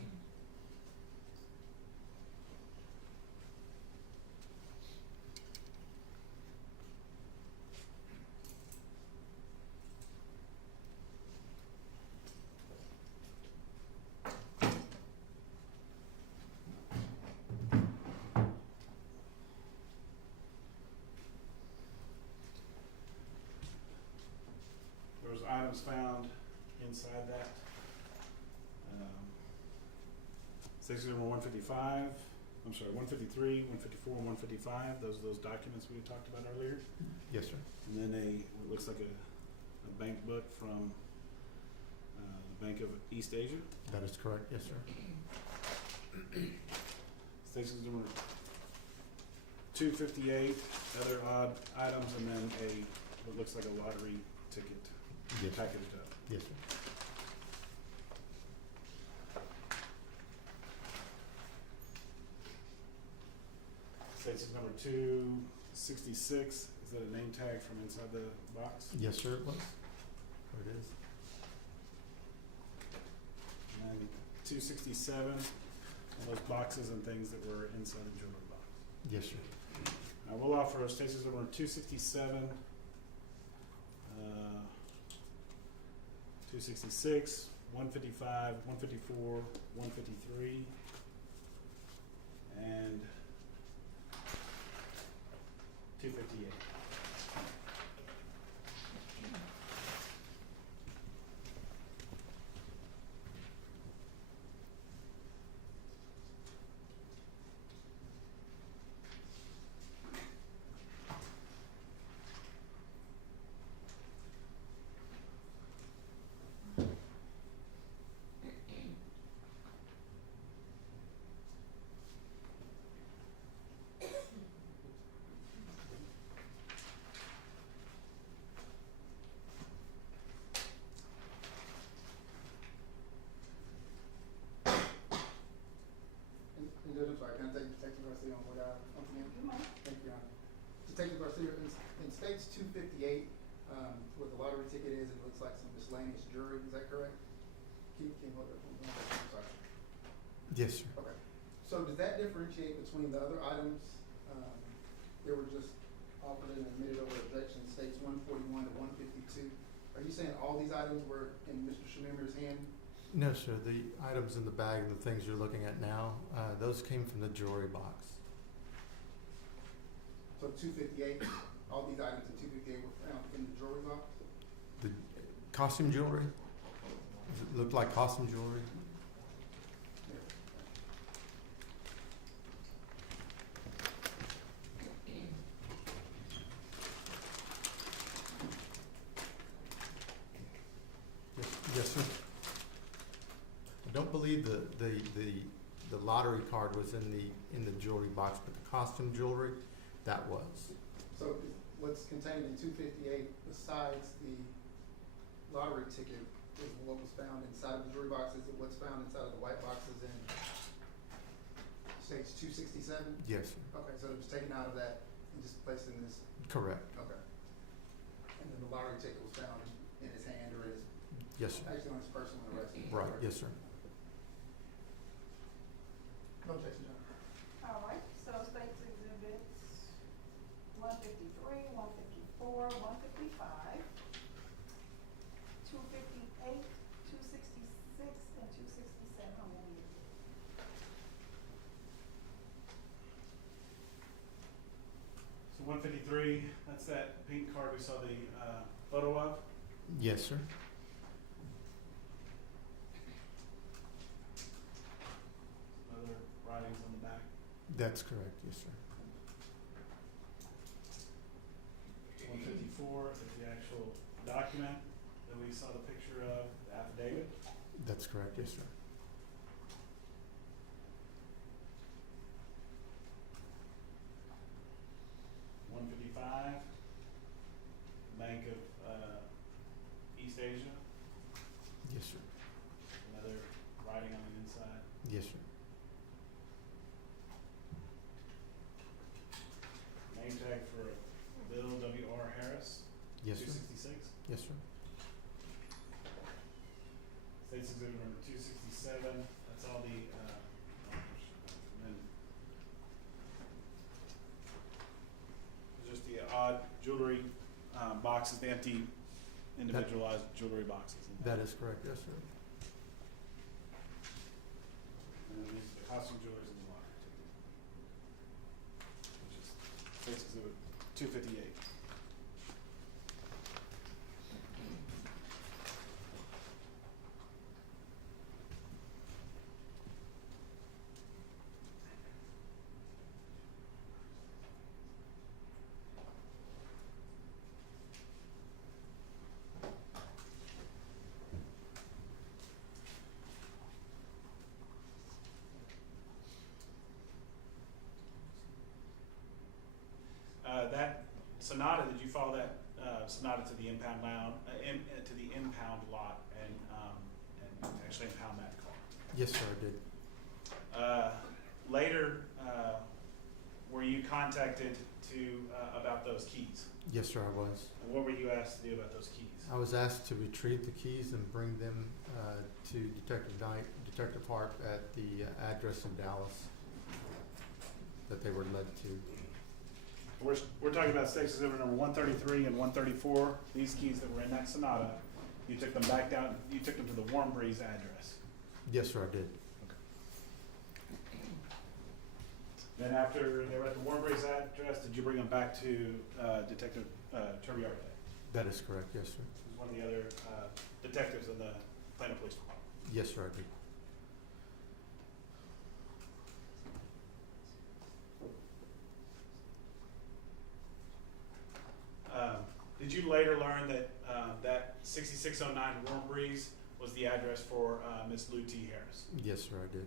There was items found inside that. Statute number 155, I'm sorry, 153, 154, and 155. Those are those documents we talked about earlier. Yes, sir. And then what looks like a bank book from the Bank of East Asia. That is correct, yes, sir. Statute number 258, other odd items, and then what looks like a lottery ticket Yes, sir. packaged up. Yes, sir. Statute number 266, is that a name tag from inside the box? Yes, sir, it was. There it is. And then 267, all those boxes and things that were inside the jewelry box. Yes, sir. I will offer statutes number 267, 266, 155, 154, 153, and 258. And Judge, I'm sorry, can I take Detective Garcia on board once again? Thank you, Your Honor. Detective Garcia, in states 258, where the lottery ticket is, it looks like some miscellaneous jewelry, is that correct? Can you hold that for me? I'm sorry. Yes, sir. Okay. So does that differentiate between the other items that were just offered and admitted over objection, states 141 to 152? Are you saying all these items were in Mr. Chemirmir's hand? No, sir. The items in the bag, the things you're looking at now, those came from the jewelry box. So 258, all these items in 258 were found in the jewelry box? The costume jewelry? Does it look like costume jewelry? Yes, sir. I don't believe the lottery card was in the jewelry box, but the costume jewelry, that was. So what's contained in 258 besides the lottery ticket is what was found inside of the jewelry box? Is it what's found inside of the white boxes in states 267? Yes, sir. Okay, so it was taken out of that and just placed in this? Correct. Okay. And then the lottery ticket was found in his hand or in his? Yes, sir. Actually on his person when arrested? Right, yes, sir. No objection, John. All right, so states exhibits 153, 154, 155, 258, 266, and 267. How many is it? So 153, that's that pink card we saw the photo of. Yes, sir. Other writings on the back. That's correct, yes, sir. 154 is the actual document that we saw the picture of, the affidavit. That's correct, yes, sir. Bank of East Asia. Yes, sir. Another writing on the inside. Yes, sir. Name tag for Bill W.R. Harris, Yes, sir. 266. Yes, sir. State's Exhibit number 267. That's all the, and then just the odd jewelry boxes, the empty individualized jewelry boxes. That is correct. Yes, sir. And then these are the costume jewelers in the locker too. Which is State's Exhibit 258. That Sonata, did you follow that Sonata to the impound lounge, to the impound lot, and actually impound that car? Yes, sir, I did. Later, were you contacted about those keys? Yes, sir, I was. And what were you asked to do about those keys? I was asked to retrieve the keys and bring them to Detective Hart at the address in Dallas that they were led to. We're talking about State's Exhibit number 133 and 134. These keys that were in that Sonata, you took them back down. You took them to the Warm Breeze address. Yes, sir, I did. Then after they were at the Warm Breeze address, did you bring them back to Detective Chemirmir? That is correct. Yes, sir. Who's one of the other detectives in the Plano Police Department? Yes, sir, I did. Did you later learn that that 6609 Warm Breeze was the address for Miss Lou T. Harris? Yes, sir, I did.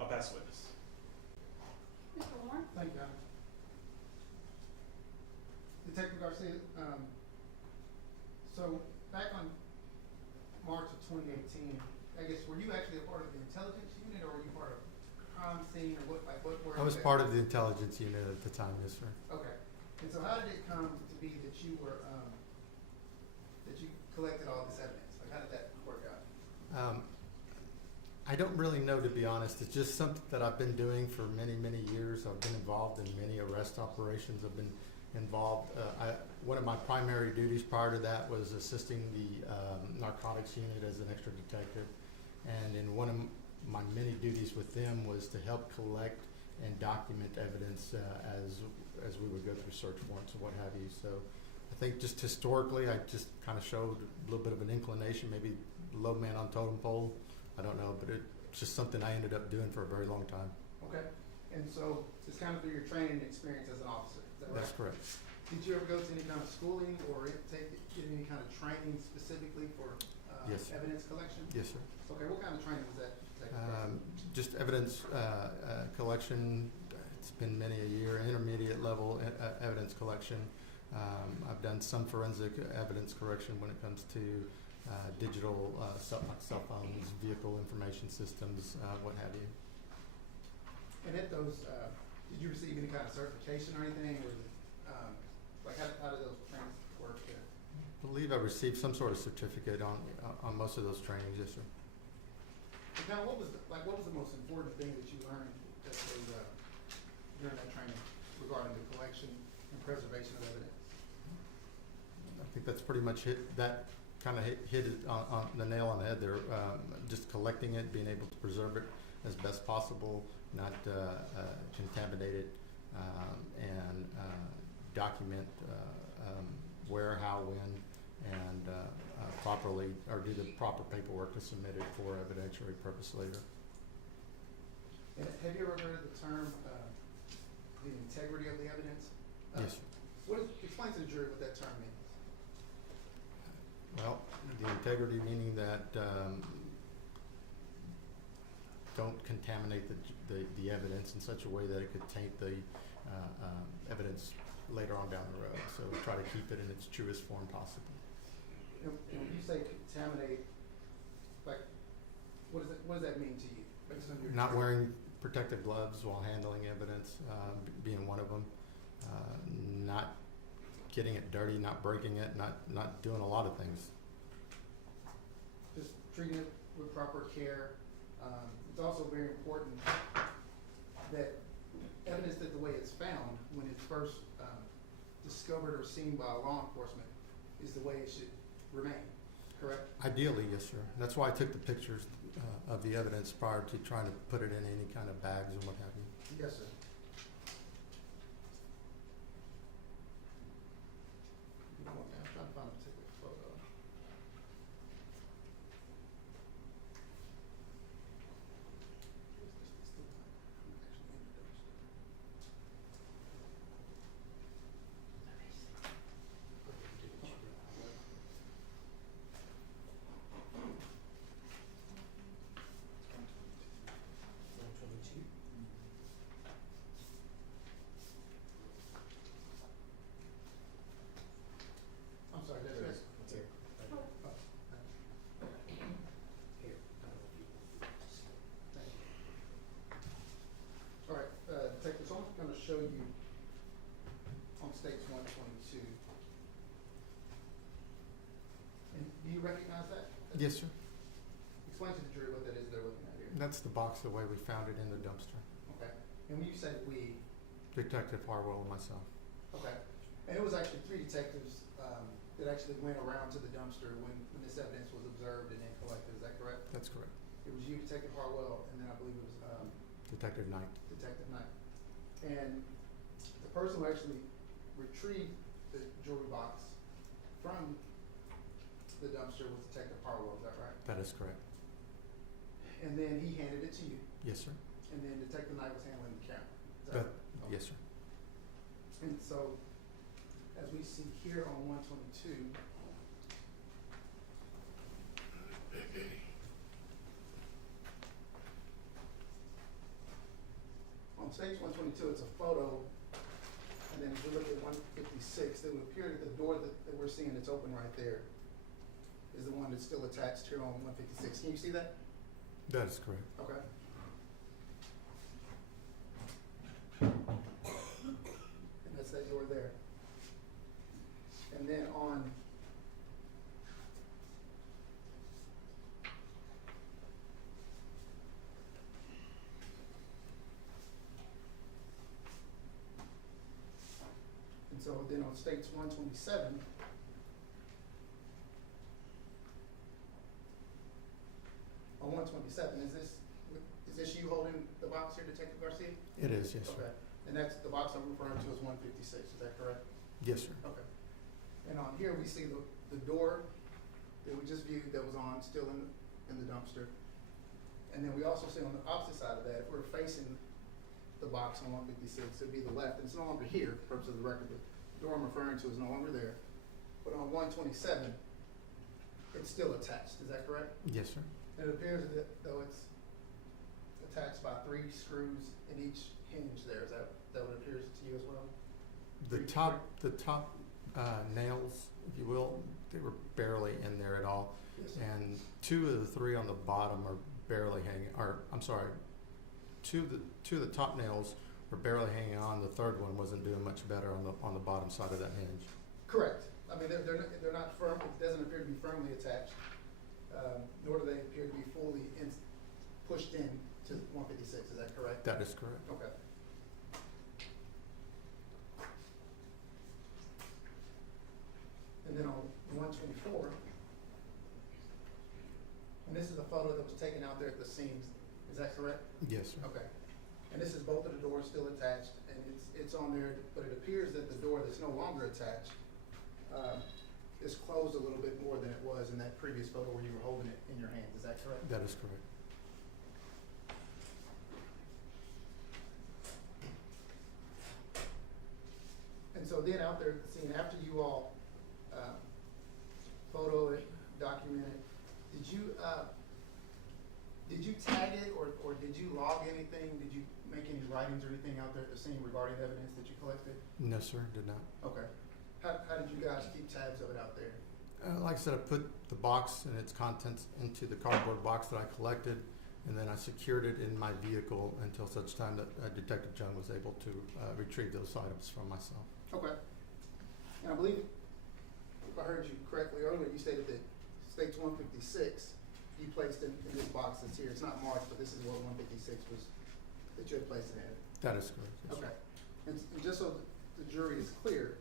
I'll pass the witness. Mr. Warren? Thank you, Your Honor. Detective Garcia, so back on March of 2018, I guess, were you actually a part of the intelligence unit, or were you part of crime scene, or what were I was part of the intelligence unit at the time, yes, sir. Okay. And so how did it come to be that you were, that you collected all this evidence? Like, how did that work out? I don't really know, to be honest. It's just something that I've been doing for many, many years. I've been involved in many arrest operations. I've been involved. One of my primary duties prior to that was assisting the narcotics unit as an extra detective. And in one of my many duties with them was to help collect and document evidence as we would go through search warrants and what have you. So I think just historically, I just kind of showed a little bit of an inclination, maybe low man on totem pole. I don't know, but it's just something I ended up doing for a very long time. Okay. And so it's kind of through your training experience as an officer, is that right? That's correct. Did you ever go to any kind of schooling or get any kind of training specifically for Yes, sir. evidence collection? Yes, sir. Okay, what kind of training was that? Just evidence collection. It's been many a year. Intermediate level evidence collection. I've done some forensic evidence correction when it comes to digital cell phones, vehicle information systems, what have you. And at those, did you receive any kind of certification or anything, or like how did those trainings work? I believe I received some sort of certificate on most of those trainings. Yes, sir. And kind of what was the most important thing that you learned that was during that training regarding the collection and preservation of evidence? I think that's pretty much hit it on the nail on the head there. Just collecting it, being able to preserve it as best possible, not contaminate it, and document where, how, when, and properly, or do the proper paperwork to submit it for evidentiary purpose later. And have you ever heard of the term the integrity of the evidence? Yes, sir. Explain to the jury what that term means. Well, the integrity meaning that don't contaminate the evidence in such a way that it could taint the evidence later on down the road. So we try to keep it in its truest form possible. And when you say contaminate, like what does that mean to you? Based on your Not experience? wearing protective gloves while handling evidence, being one of them. Not getting it dirty, not breaking it, not doing a lot of things. Just treating it with proper care. It's also very important that evidence that the way it's found when it's first discovered or seen by law enforcement is the way it should remain, correct? Ideally, yes, sir. That's why I took the pictures of the evidence prior to trying to put it in any kind of bags and what have you. Yes, sir. I'm trying to find a particular photo. I'm sorry, that's right. Thank you. All right, Detective, so I'm going to show you on States 122. And do you recognize that? Yes, sir. Explain to the jury what that is they're looking at here. That's the box the way we found it in the dumpster. Okay. And when you say we, Detective Harwell and myself. okay. And it was actually 3 detectives that actually went around to the dumpster when this evidence was observed and then collected. Is that correct? That's correct. It was you, Detective Harwell, and then I believe it was Detective Knight. Detective Knight. And the person who actually retrieved the jewelry box from the dumpster was Detective Harwell. Is that right? That is correct. And then he handed it to you, Yes, sir. and then Detective Knight was handling the camera. Is that right? Yes, sir. And so, as we see here on 122, on stage 122, it's a photo, and then if we look at 156, it would appear that the door that we're seeing that's open right there is the one that's still attached here on 156. Can you see that? That is correct. Okay. And that's that door there. And then on and so then on states 127, on 127, is this you holding the box here, Detective Garcia? It is, yes, sir. Okay. And that's the box I'm referring to as 156, is that correct? Yes, sir. Okay. And on here, we see the door that we just viewed that was on, still in the dumpster. And then we also see on the opposite side of that, if we're facing the box on 156, it'd be the left, and it's no longer here, for purposes of the record. The door I'm referring to is no longer there. But on 127, it's still attached, is that correct? Yes, sir. And it appears that though it's attached by 3 screws in each hinge there, is that what it appears to you as well? The top nails, if you will, they were barely in there at all. Yes, sir. And 2 of the 3 on the bottom are barely hanging, or I'm sorry, two of the top nails were barely hanging on. The third one wasn't doing much better on the bottom side of that hinge. Correct. I mean, they're not firm, it doesn't appear to be firmly attached, nor do they appear to be fully pushed in to 156, is that correct? That is correct. Okay. And then on 124, and this is a photo that was taken out there at the seams, is that correct? Yes, sir. Okay. And this is both of the doors still attached, and it's on there, but it appears that the door that's no longer attached is closed a little bit more than it was in that previous photo where you were holding it in your hands. Is that correct? That is correct. And so then out there at the scene, after you all photo it, document it, did you tag it or did you log anything? Did you make any writings or anything out there at the scene regarding the evidence that you collected? No, sir, did not. Okay. How did you guys keep tabs of it out there? like I said, I put the box and its contents into the cardboard box that I collected, and then I secured it in my vehicle until such time that Detective Jung was able to retrieve those items from myself. Okay. And I believe, if I heard you correctly earlier, you stated that States 156 you placed in this box that's here. It's not marked, but this is what 156 was, that you had placed it in. That is correct. Yes, Okay. And just so the jury is clear,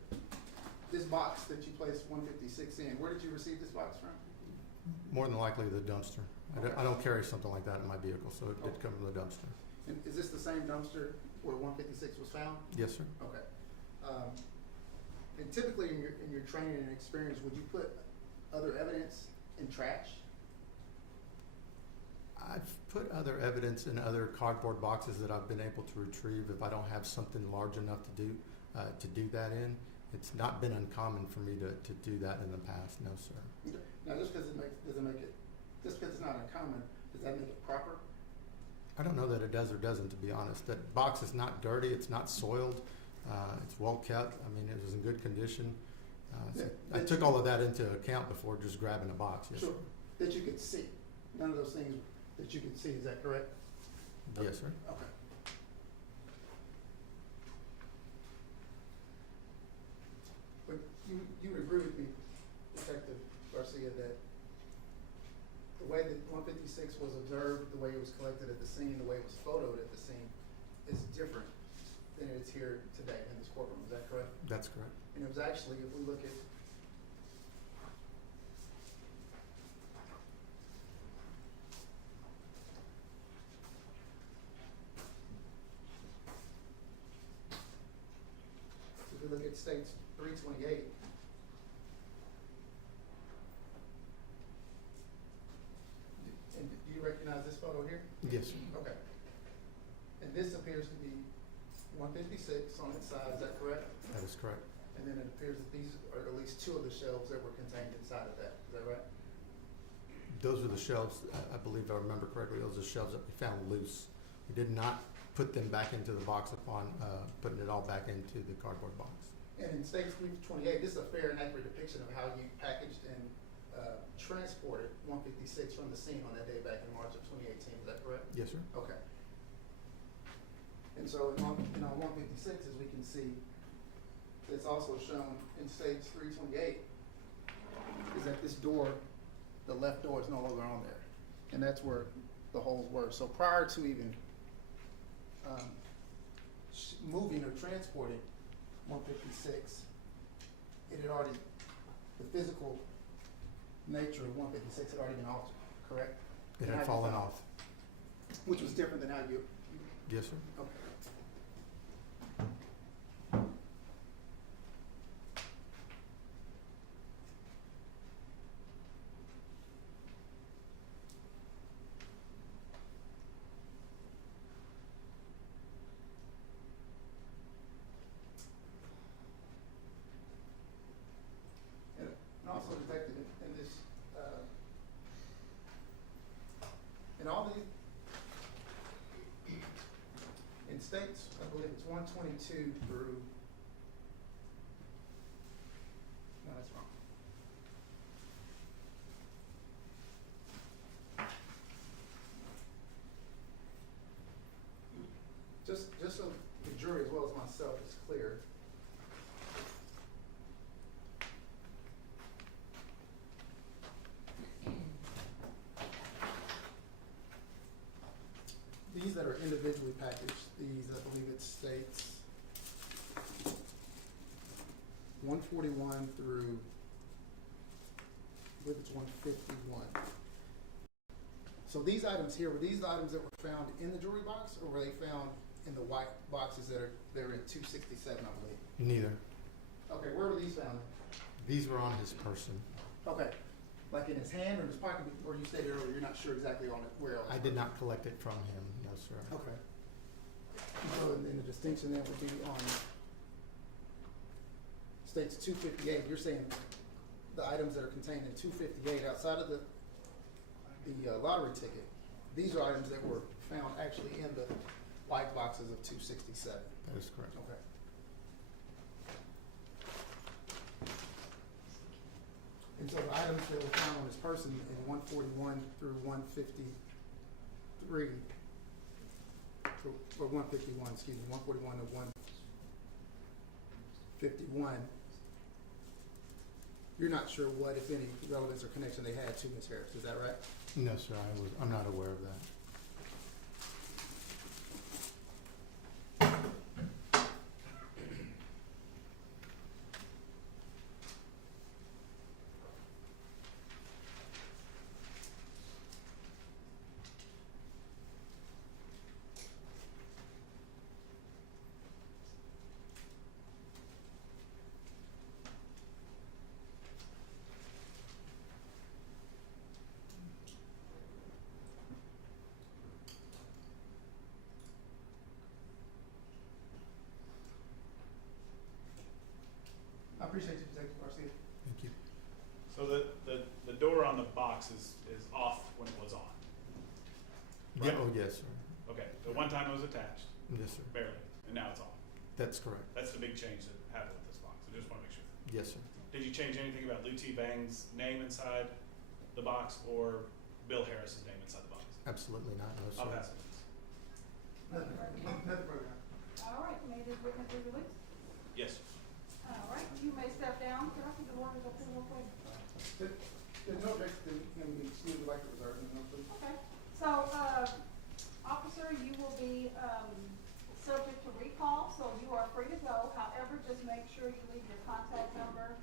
this box that you placed 156 in, where did you receive this box from? more than likely the dumpster. I don't carry something like that in my vehicle, so it did come from the dumpster. And is this the same dumpster where 156 was found? Yes, sir. Okay. And typically in your training and experience, would you put other evidence in trash? I've put other evidence in other cardboard boxes that I've been able to retrieve if I don't have something large enough to do that in. It's not been uncommon for me to do that in the past, no, sir. Okay. Now, just because just because it's not uncommon, does that make it proper? I don't know that it does or doesn't, to be honest. That box is not dirty, it's not soiled, it's well kept. I mean, it was in good condition. So I took all of that into account before just grabbing a box, yes, Sure. sir. That you could see. None of those things that you could see, is that correct? Yes, sir. Okay. But you would agree with me, Detective Garcia, that the way that 156 was observed, the way it was collected at the scene, the way it was photoed at the scene is different than it's here today in this courtroom. Is that correct? That's correct. And it was actually, if we look at States 328, and do you recognize this photo here? Yes, sir. Okay. And this appears to be 156 on its side, is that correct? That is correct. And then it appears that these are at least two of the shelves that were contained inside of that, is that right? Those are the shelves, I believe I remember correctly, those are shelves that we found loose. We did not put them back into the box upon putting it all back into the cardboard box. And in States 328, this is a fair and accurate depiction of how you packaged and transported 156 from the scene on that day back in March of 2018, is that correct? Yes, sir. Okay. And so on 156, as we can see, it's also shown in States 328, is that this door, the left door, is no longer on there. And that's where the holes were. So prior to even moving or transporting 156, it had already, the physical nature of 156 had already been altered, correct? It had fallen off. Which was different than how you. Yes, sir. Okay. And also detected in this, in all these, in states, I believe it's 122 through, no, that's wrong. Just so the jury as well as myself is clear, these that are individually packaged, these, I believe it states 141 through, I believe it's 151. So these items here, were these items that were found in the jewelry box, or were they found in the white boxes that are in 267, I believe? Neither. Okay, where were these found? These were on his person. Okay, like in his hand or in his pocket, or you stated earlier you're not sure exactly on it, where else? I did not collect it from him, no, sir. Okay. So then the distinction then would be on states 258, you're saying the items that are contained in 258 outside of the lottery ticket, these are items that were found actually in the white boxes of 267. That is correct. Okay. And so the items that were found on this person in 141 through 153, or 151, excuse me, 141 to 151, you're not sure what, if any, relevance or connection they had to Ms. Harris, is that right? No, sir, I'm not aware of that. I appreciate you, Detective Garcia. Thank you. So the door on the box is off when it was on? Yeah, oh, yes, sir. Okay, so one time it was attached, Yes, sir. barely, and now it's off. That's correct. That's the big change that happened with this box. I just want to make sure. Yes, sir. Did you change anything about Lou T. Bang's name inside the box or Bill Harris's name inside the box? Absolutely not, no, sir. I'll pass it. Nothing further. All right, may this witness be released? Yes. All right, you may step down. Can I see the orders up here real quick? There's no objection to him being excused, like to reserve him, no, please. Okay, so, officer, you will be, subject to recall, so you are free to go. However, just make sure you leave your contact number,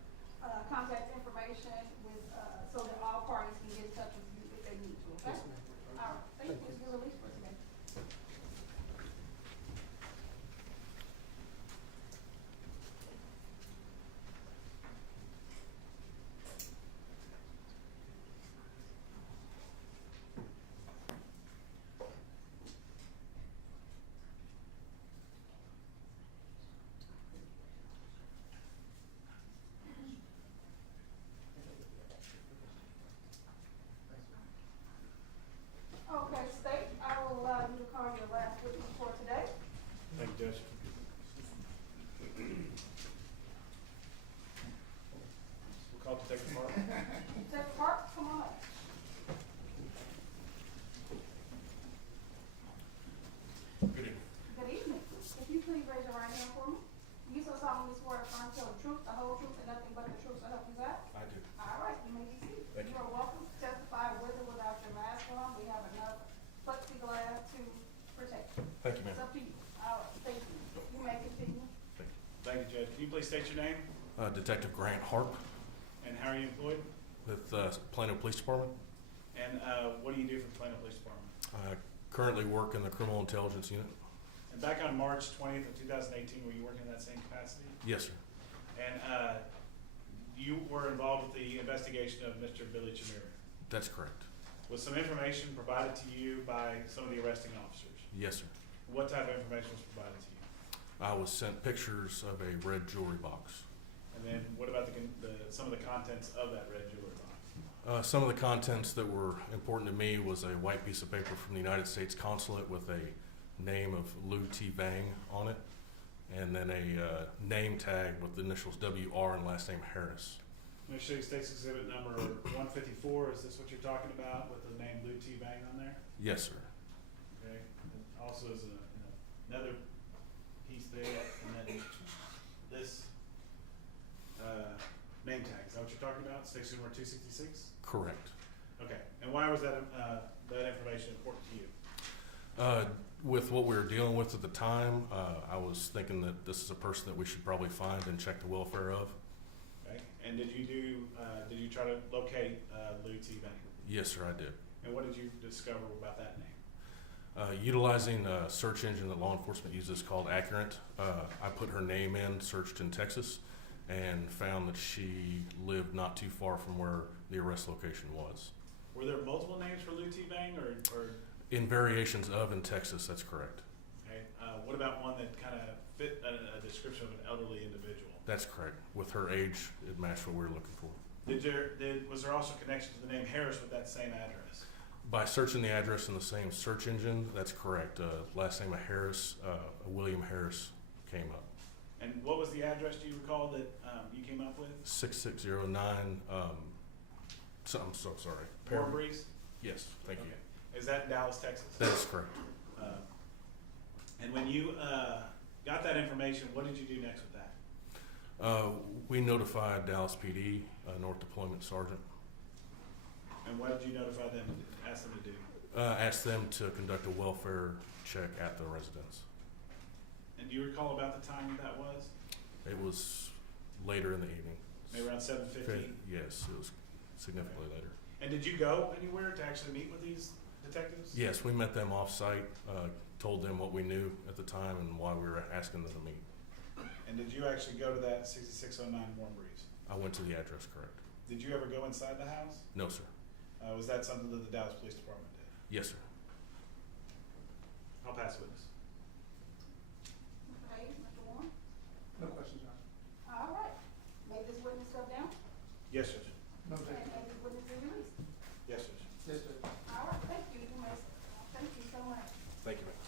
contact information with, so that all parties can get in touch with you if they need to, okay? Yes, ma'am. All right, thank you. Please be released for today. Okay, State, I will allow you to call your last witness for today. Thank you, Judge. We'll call Detective Martin. Detective Hart, come on up. Good evening. Good evening. If you please raise your right hand for me. You so solemnly swear to affirm to tell the truth, the whole truth, and nothing but the truth, so help you God? I do. All right, you may be seated. Thank you. You are welcome to testify with or without your mask on. We have enough plexiglass to protect you. Thank you, ma'am. It's up to you. All right, thank you. You may continue. Thank you, Judge. Can you please state your name Detective Grant Harp and how are you employed? with Plano Police Department. And what do you do for the Plano Police Department? I currently work in the Criminal Intelligence Unit. And back on March 20th of 2018, were you working in that same capacity? Yes, sir. And you were involved with the investigation of Mr. Billy Chemirmir. That's correct. Was some information provided to you by some of the arresting officers? Yes, sir. What type of information was provided to you? I was sent pictures of a red jewelry box. And then what about some of the contents of that red jewelry box? Some of the contents that were important to me was a white piece of paper from the United States Consulate with a name of Lou T. Bang on it, and then a name tag with the initials WR and last name Harris. I'm going to show you State's Exhibit number 154. Is this what you're talking about with the name Lou T. Bang on there? Yes, sir. Okay. And also is another piece there, and then this name tag. Is that what you're talking about? Station number 266? Correct. Okay. And why was that that information important to you? With what we were dealing with at the time, I was thinking that this is a person that we should probably find and check the welfare of. Okay. And did you try to locate Lou T. Bang? Yes, sir, I did. And what did you discover about that name? Utilizing a search engine that law enforcement uses called Accurate, I put her name in, searched in Texas, and found that she lived not too far from where the arrest location was. Were there multiple names for Lou T. Bang, or? In variations of in Texas, that's correct. Okay. What about one that kind of fit a description of an elderly individual? That's correct. With her age, it matched what we were looking for. Was there also connection to the name Harris with that same address? By searching the address in the same search engine, that's correct. Last name of Harris, William Harris came up. And what was the address, do you recall, that you came up with? 6609 So, I'm so sorry. Warm Breeze? Yes, thank you. Okay. Is that in Dallas, Texas? That is correct. And when you got that information, what did you do next with that? We notified Dallas PD, North Deployment Sergeant. And what did you notify them, ask them to do? Asked them to conduct a welfare check at the residence. And do you recall about the time that was? It was later in the evening. Maybe around 7:15? Yes, it was significantly later. And did you go anywhere to actually meet with these detectives? Yes, we met them off-site, told them what we knew at the time and why we were asking them to meet. And did you actually go to that 6609 Warm Breeze? I went to the address, correct. Did you ever go inside the house? No, sir. Was that something that the Dallas Police Department did? Yes, sir. I'll pass witness. Okay, Mr. Warren? No questions, Your Honor. All right. May this witness step down? Yes, Judge. No And objection. may this witness be released? Yes, Judge. Yes, Judge. All right, thank you. You may, thank you so much. Thank you, ma'am.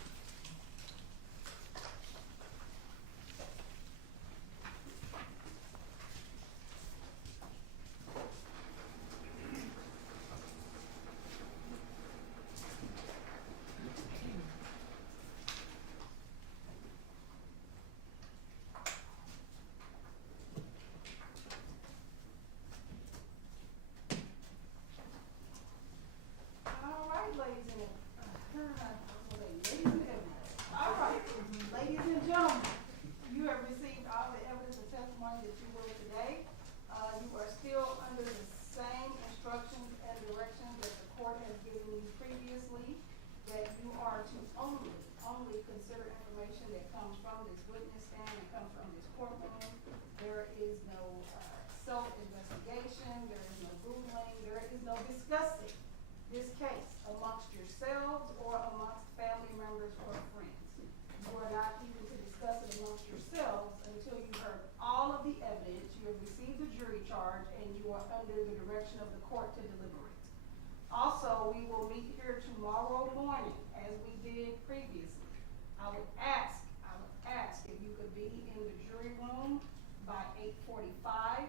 All right, ladies and all right, ladies and gentlemen, you have received all the evidence and testimony that you will today. You are still under the same instructions and directions that the court has given you previously, that you are to only consider information that comes from this witness stand and comes from this courtroom. There is no self-investigation, there is no Googling, there is no discussing this case amongst yourselves or amongst family members or friends. You are not even to discuss it amongst yourselves until you've heard all of the evidence, you have received the jury charge, and you are under the direction of the court to deliberate. Also, we will meet here tomorrow morning, as we did previously. I would ask if you could be in the jury room by 8:45.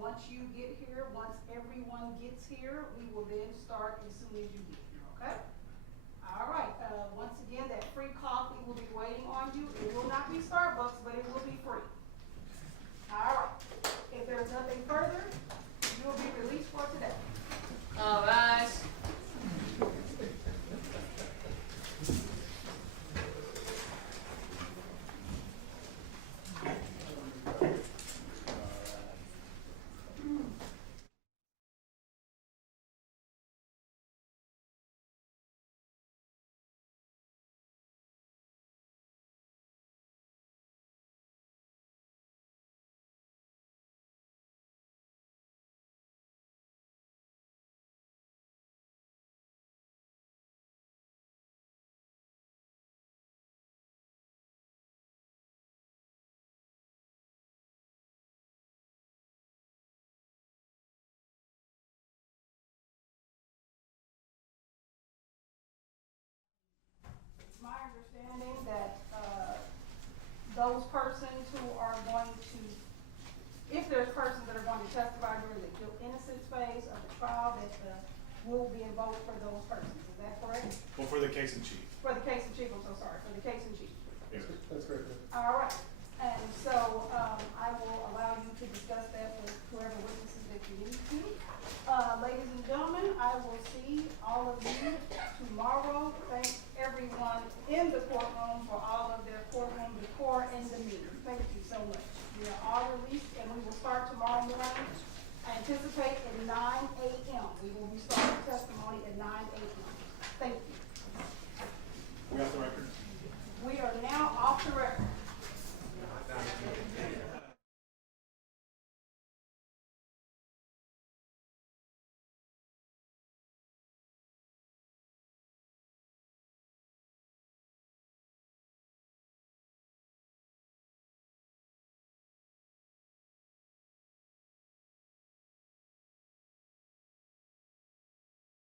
Once you get here, once everyone gets here, we will then start as soon as you get here, okay? All right, once again, that free coffee will be waiting on you. It will not be Starbucks, but it will be free. All right, if there's nothing further, you will be released for today. All rise. It's my understanding that those persons who are going to, if there's persons that are going to testify during the guilt innocence phase of the trial, that will be invoked for those persons. Is that correct? Well, for the case in chief. For the case in chief, I'm so sorry, for the case in chief. Yes. That's correct, Judge. All right, and so I will allow you to discuss that with whoever witnesses that you need to. Ladies and gentlemen, I will see all of you tomorrow. Thank everyone in the courtroom for all of their courtroom decor and demeanor. Thank you so much. We are all released, and we will start tomorrow morning. I anticipate at 9 a.m. We will be starting.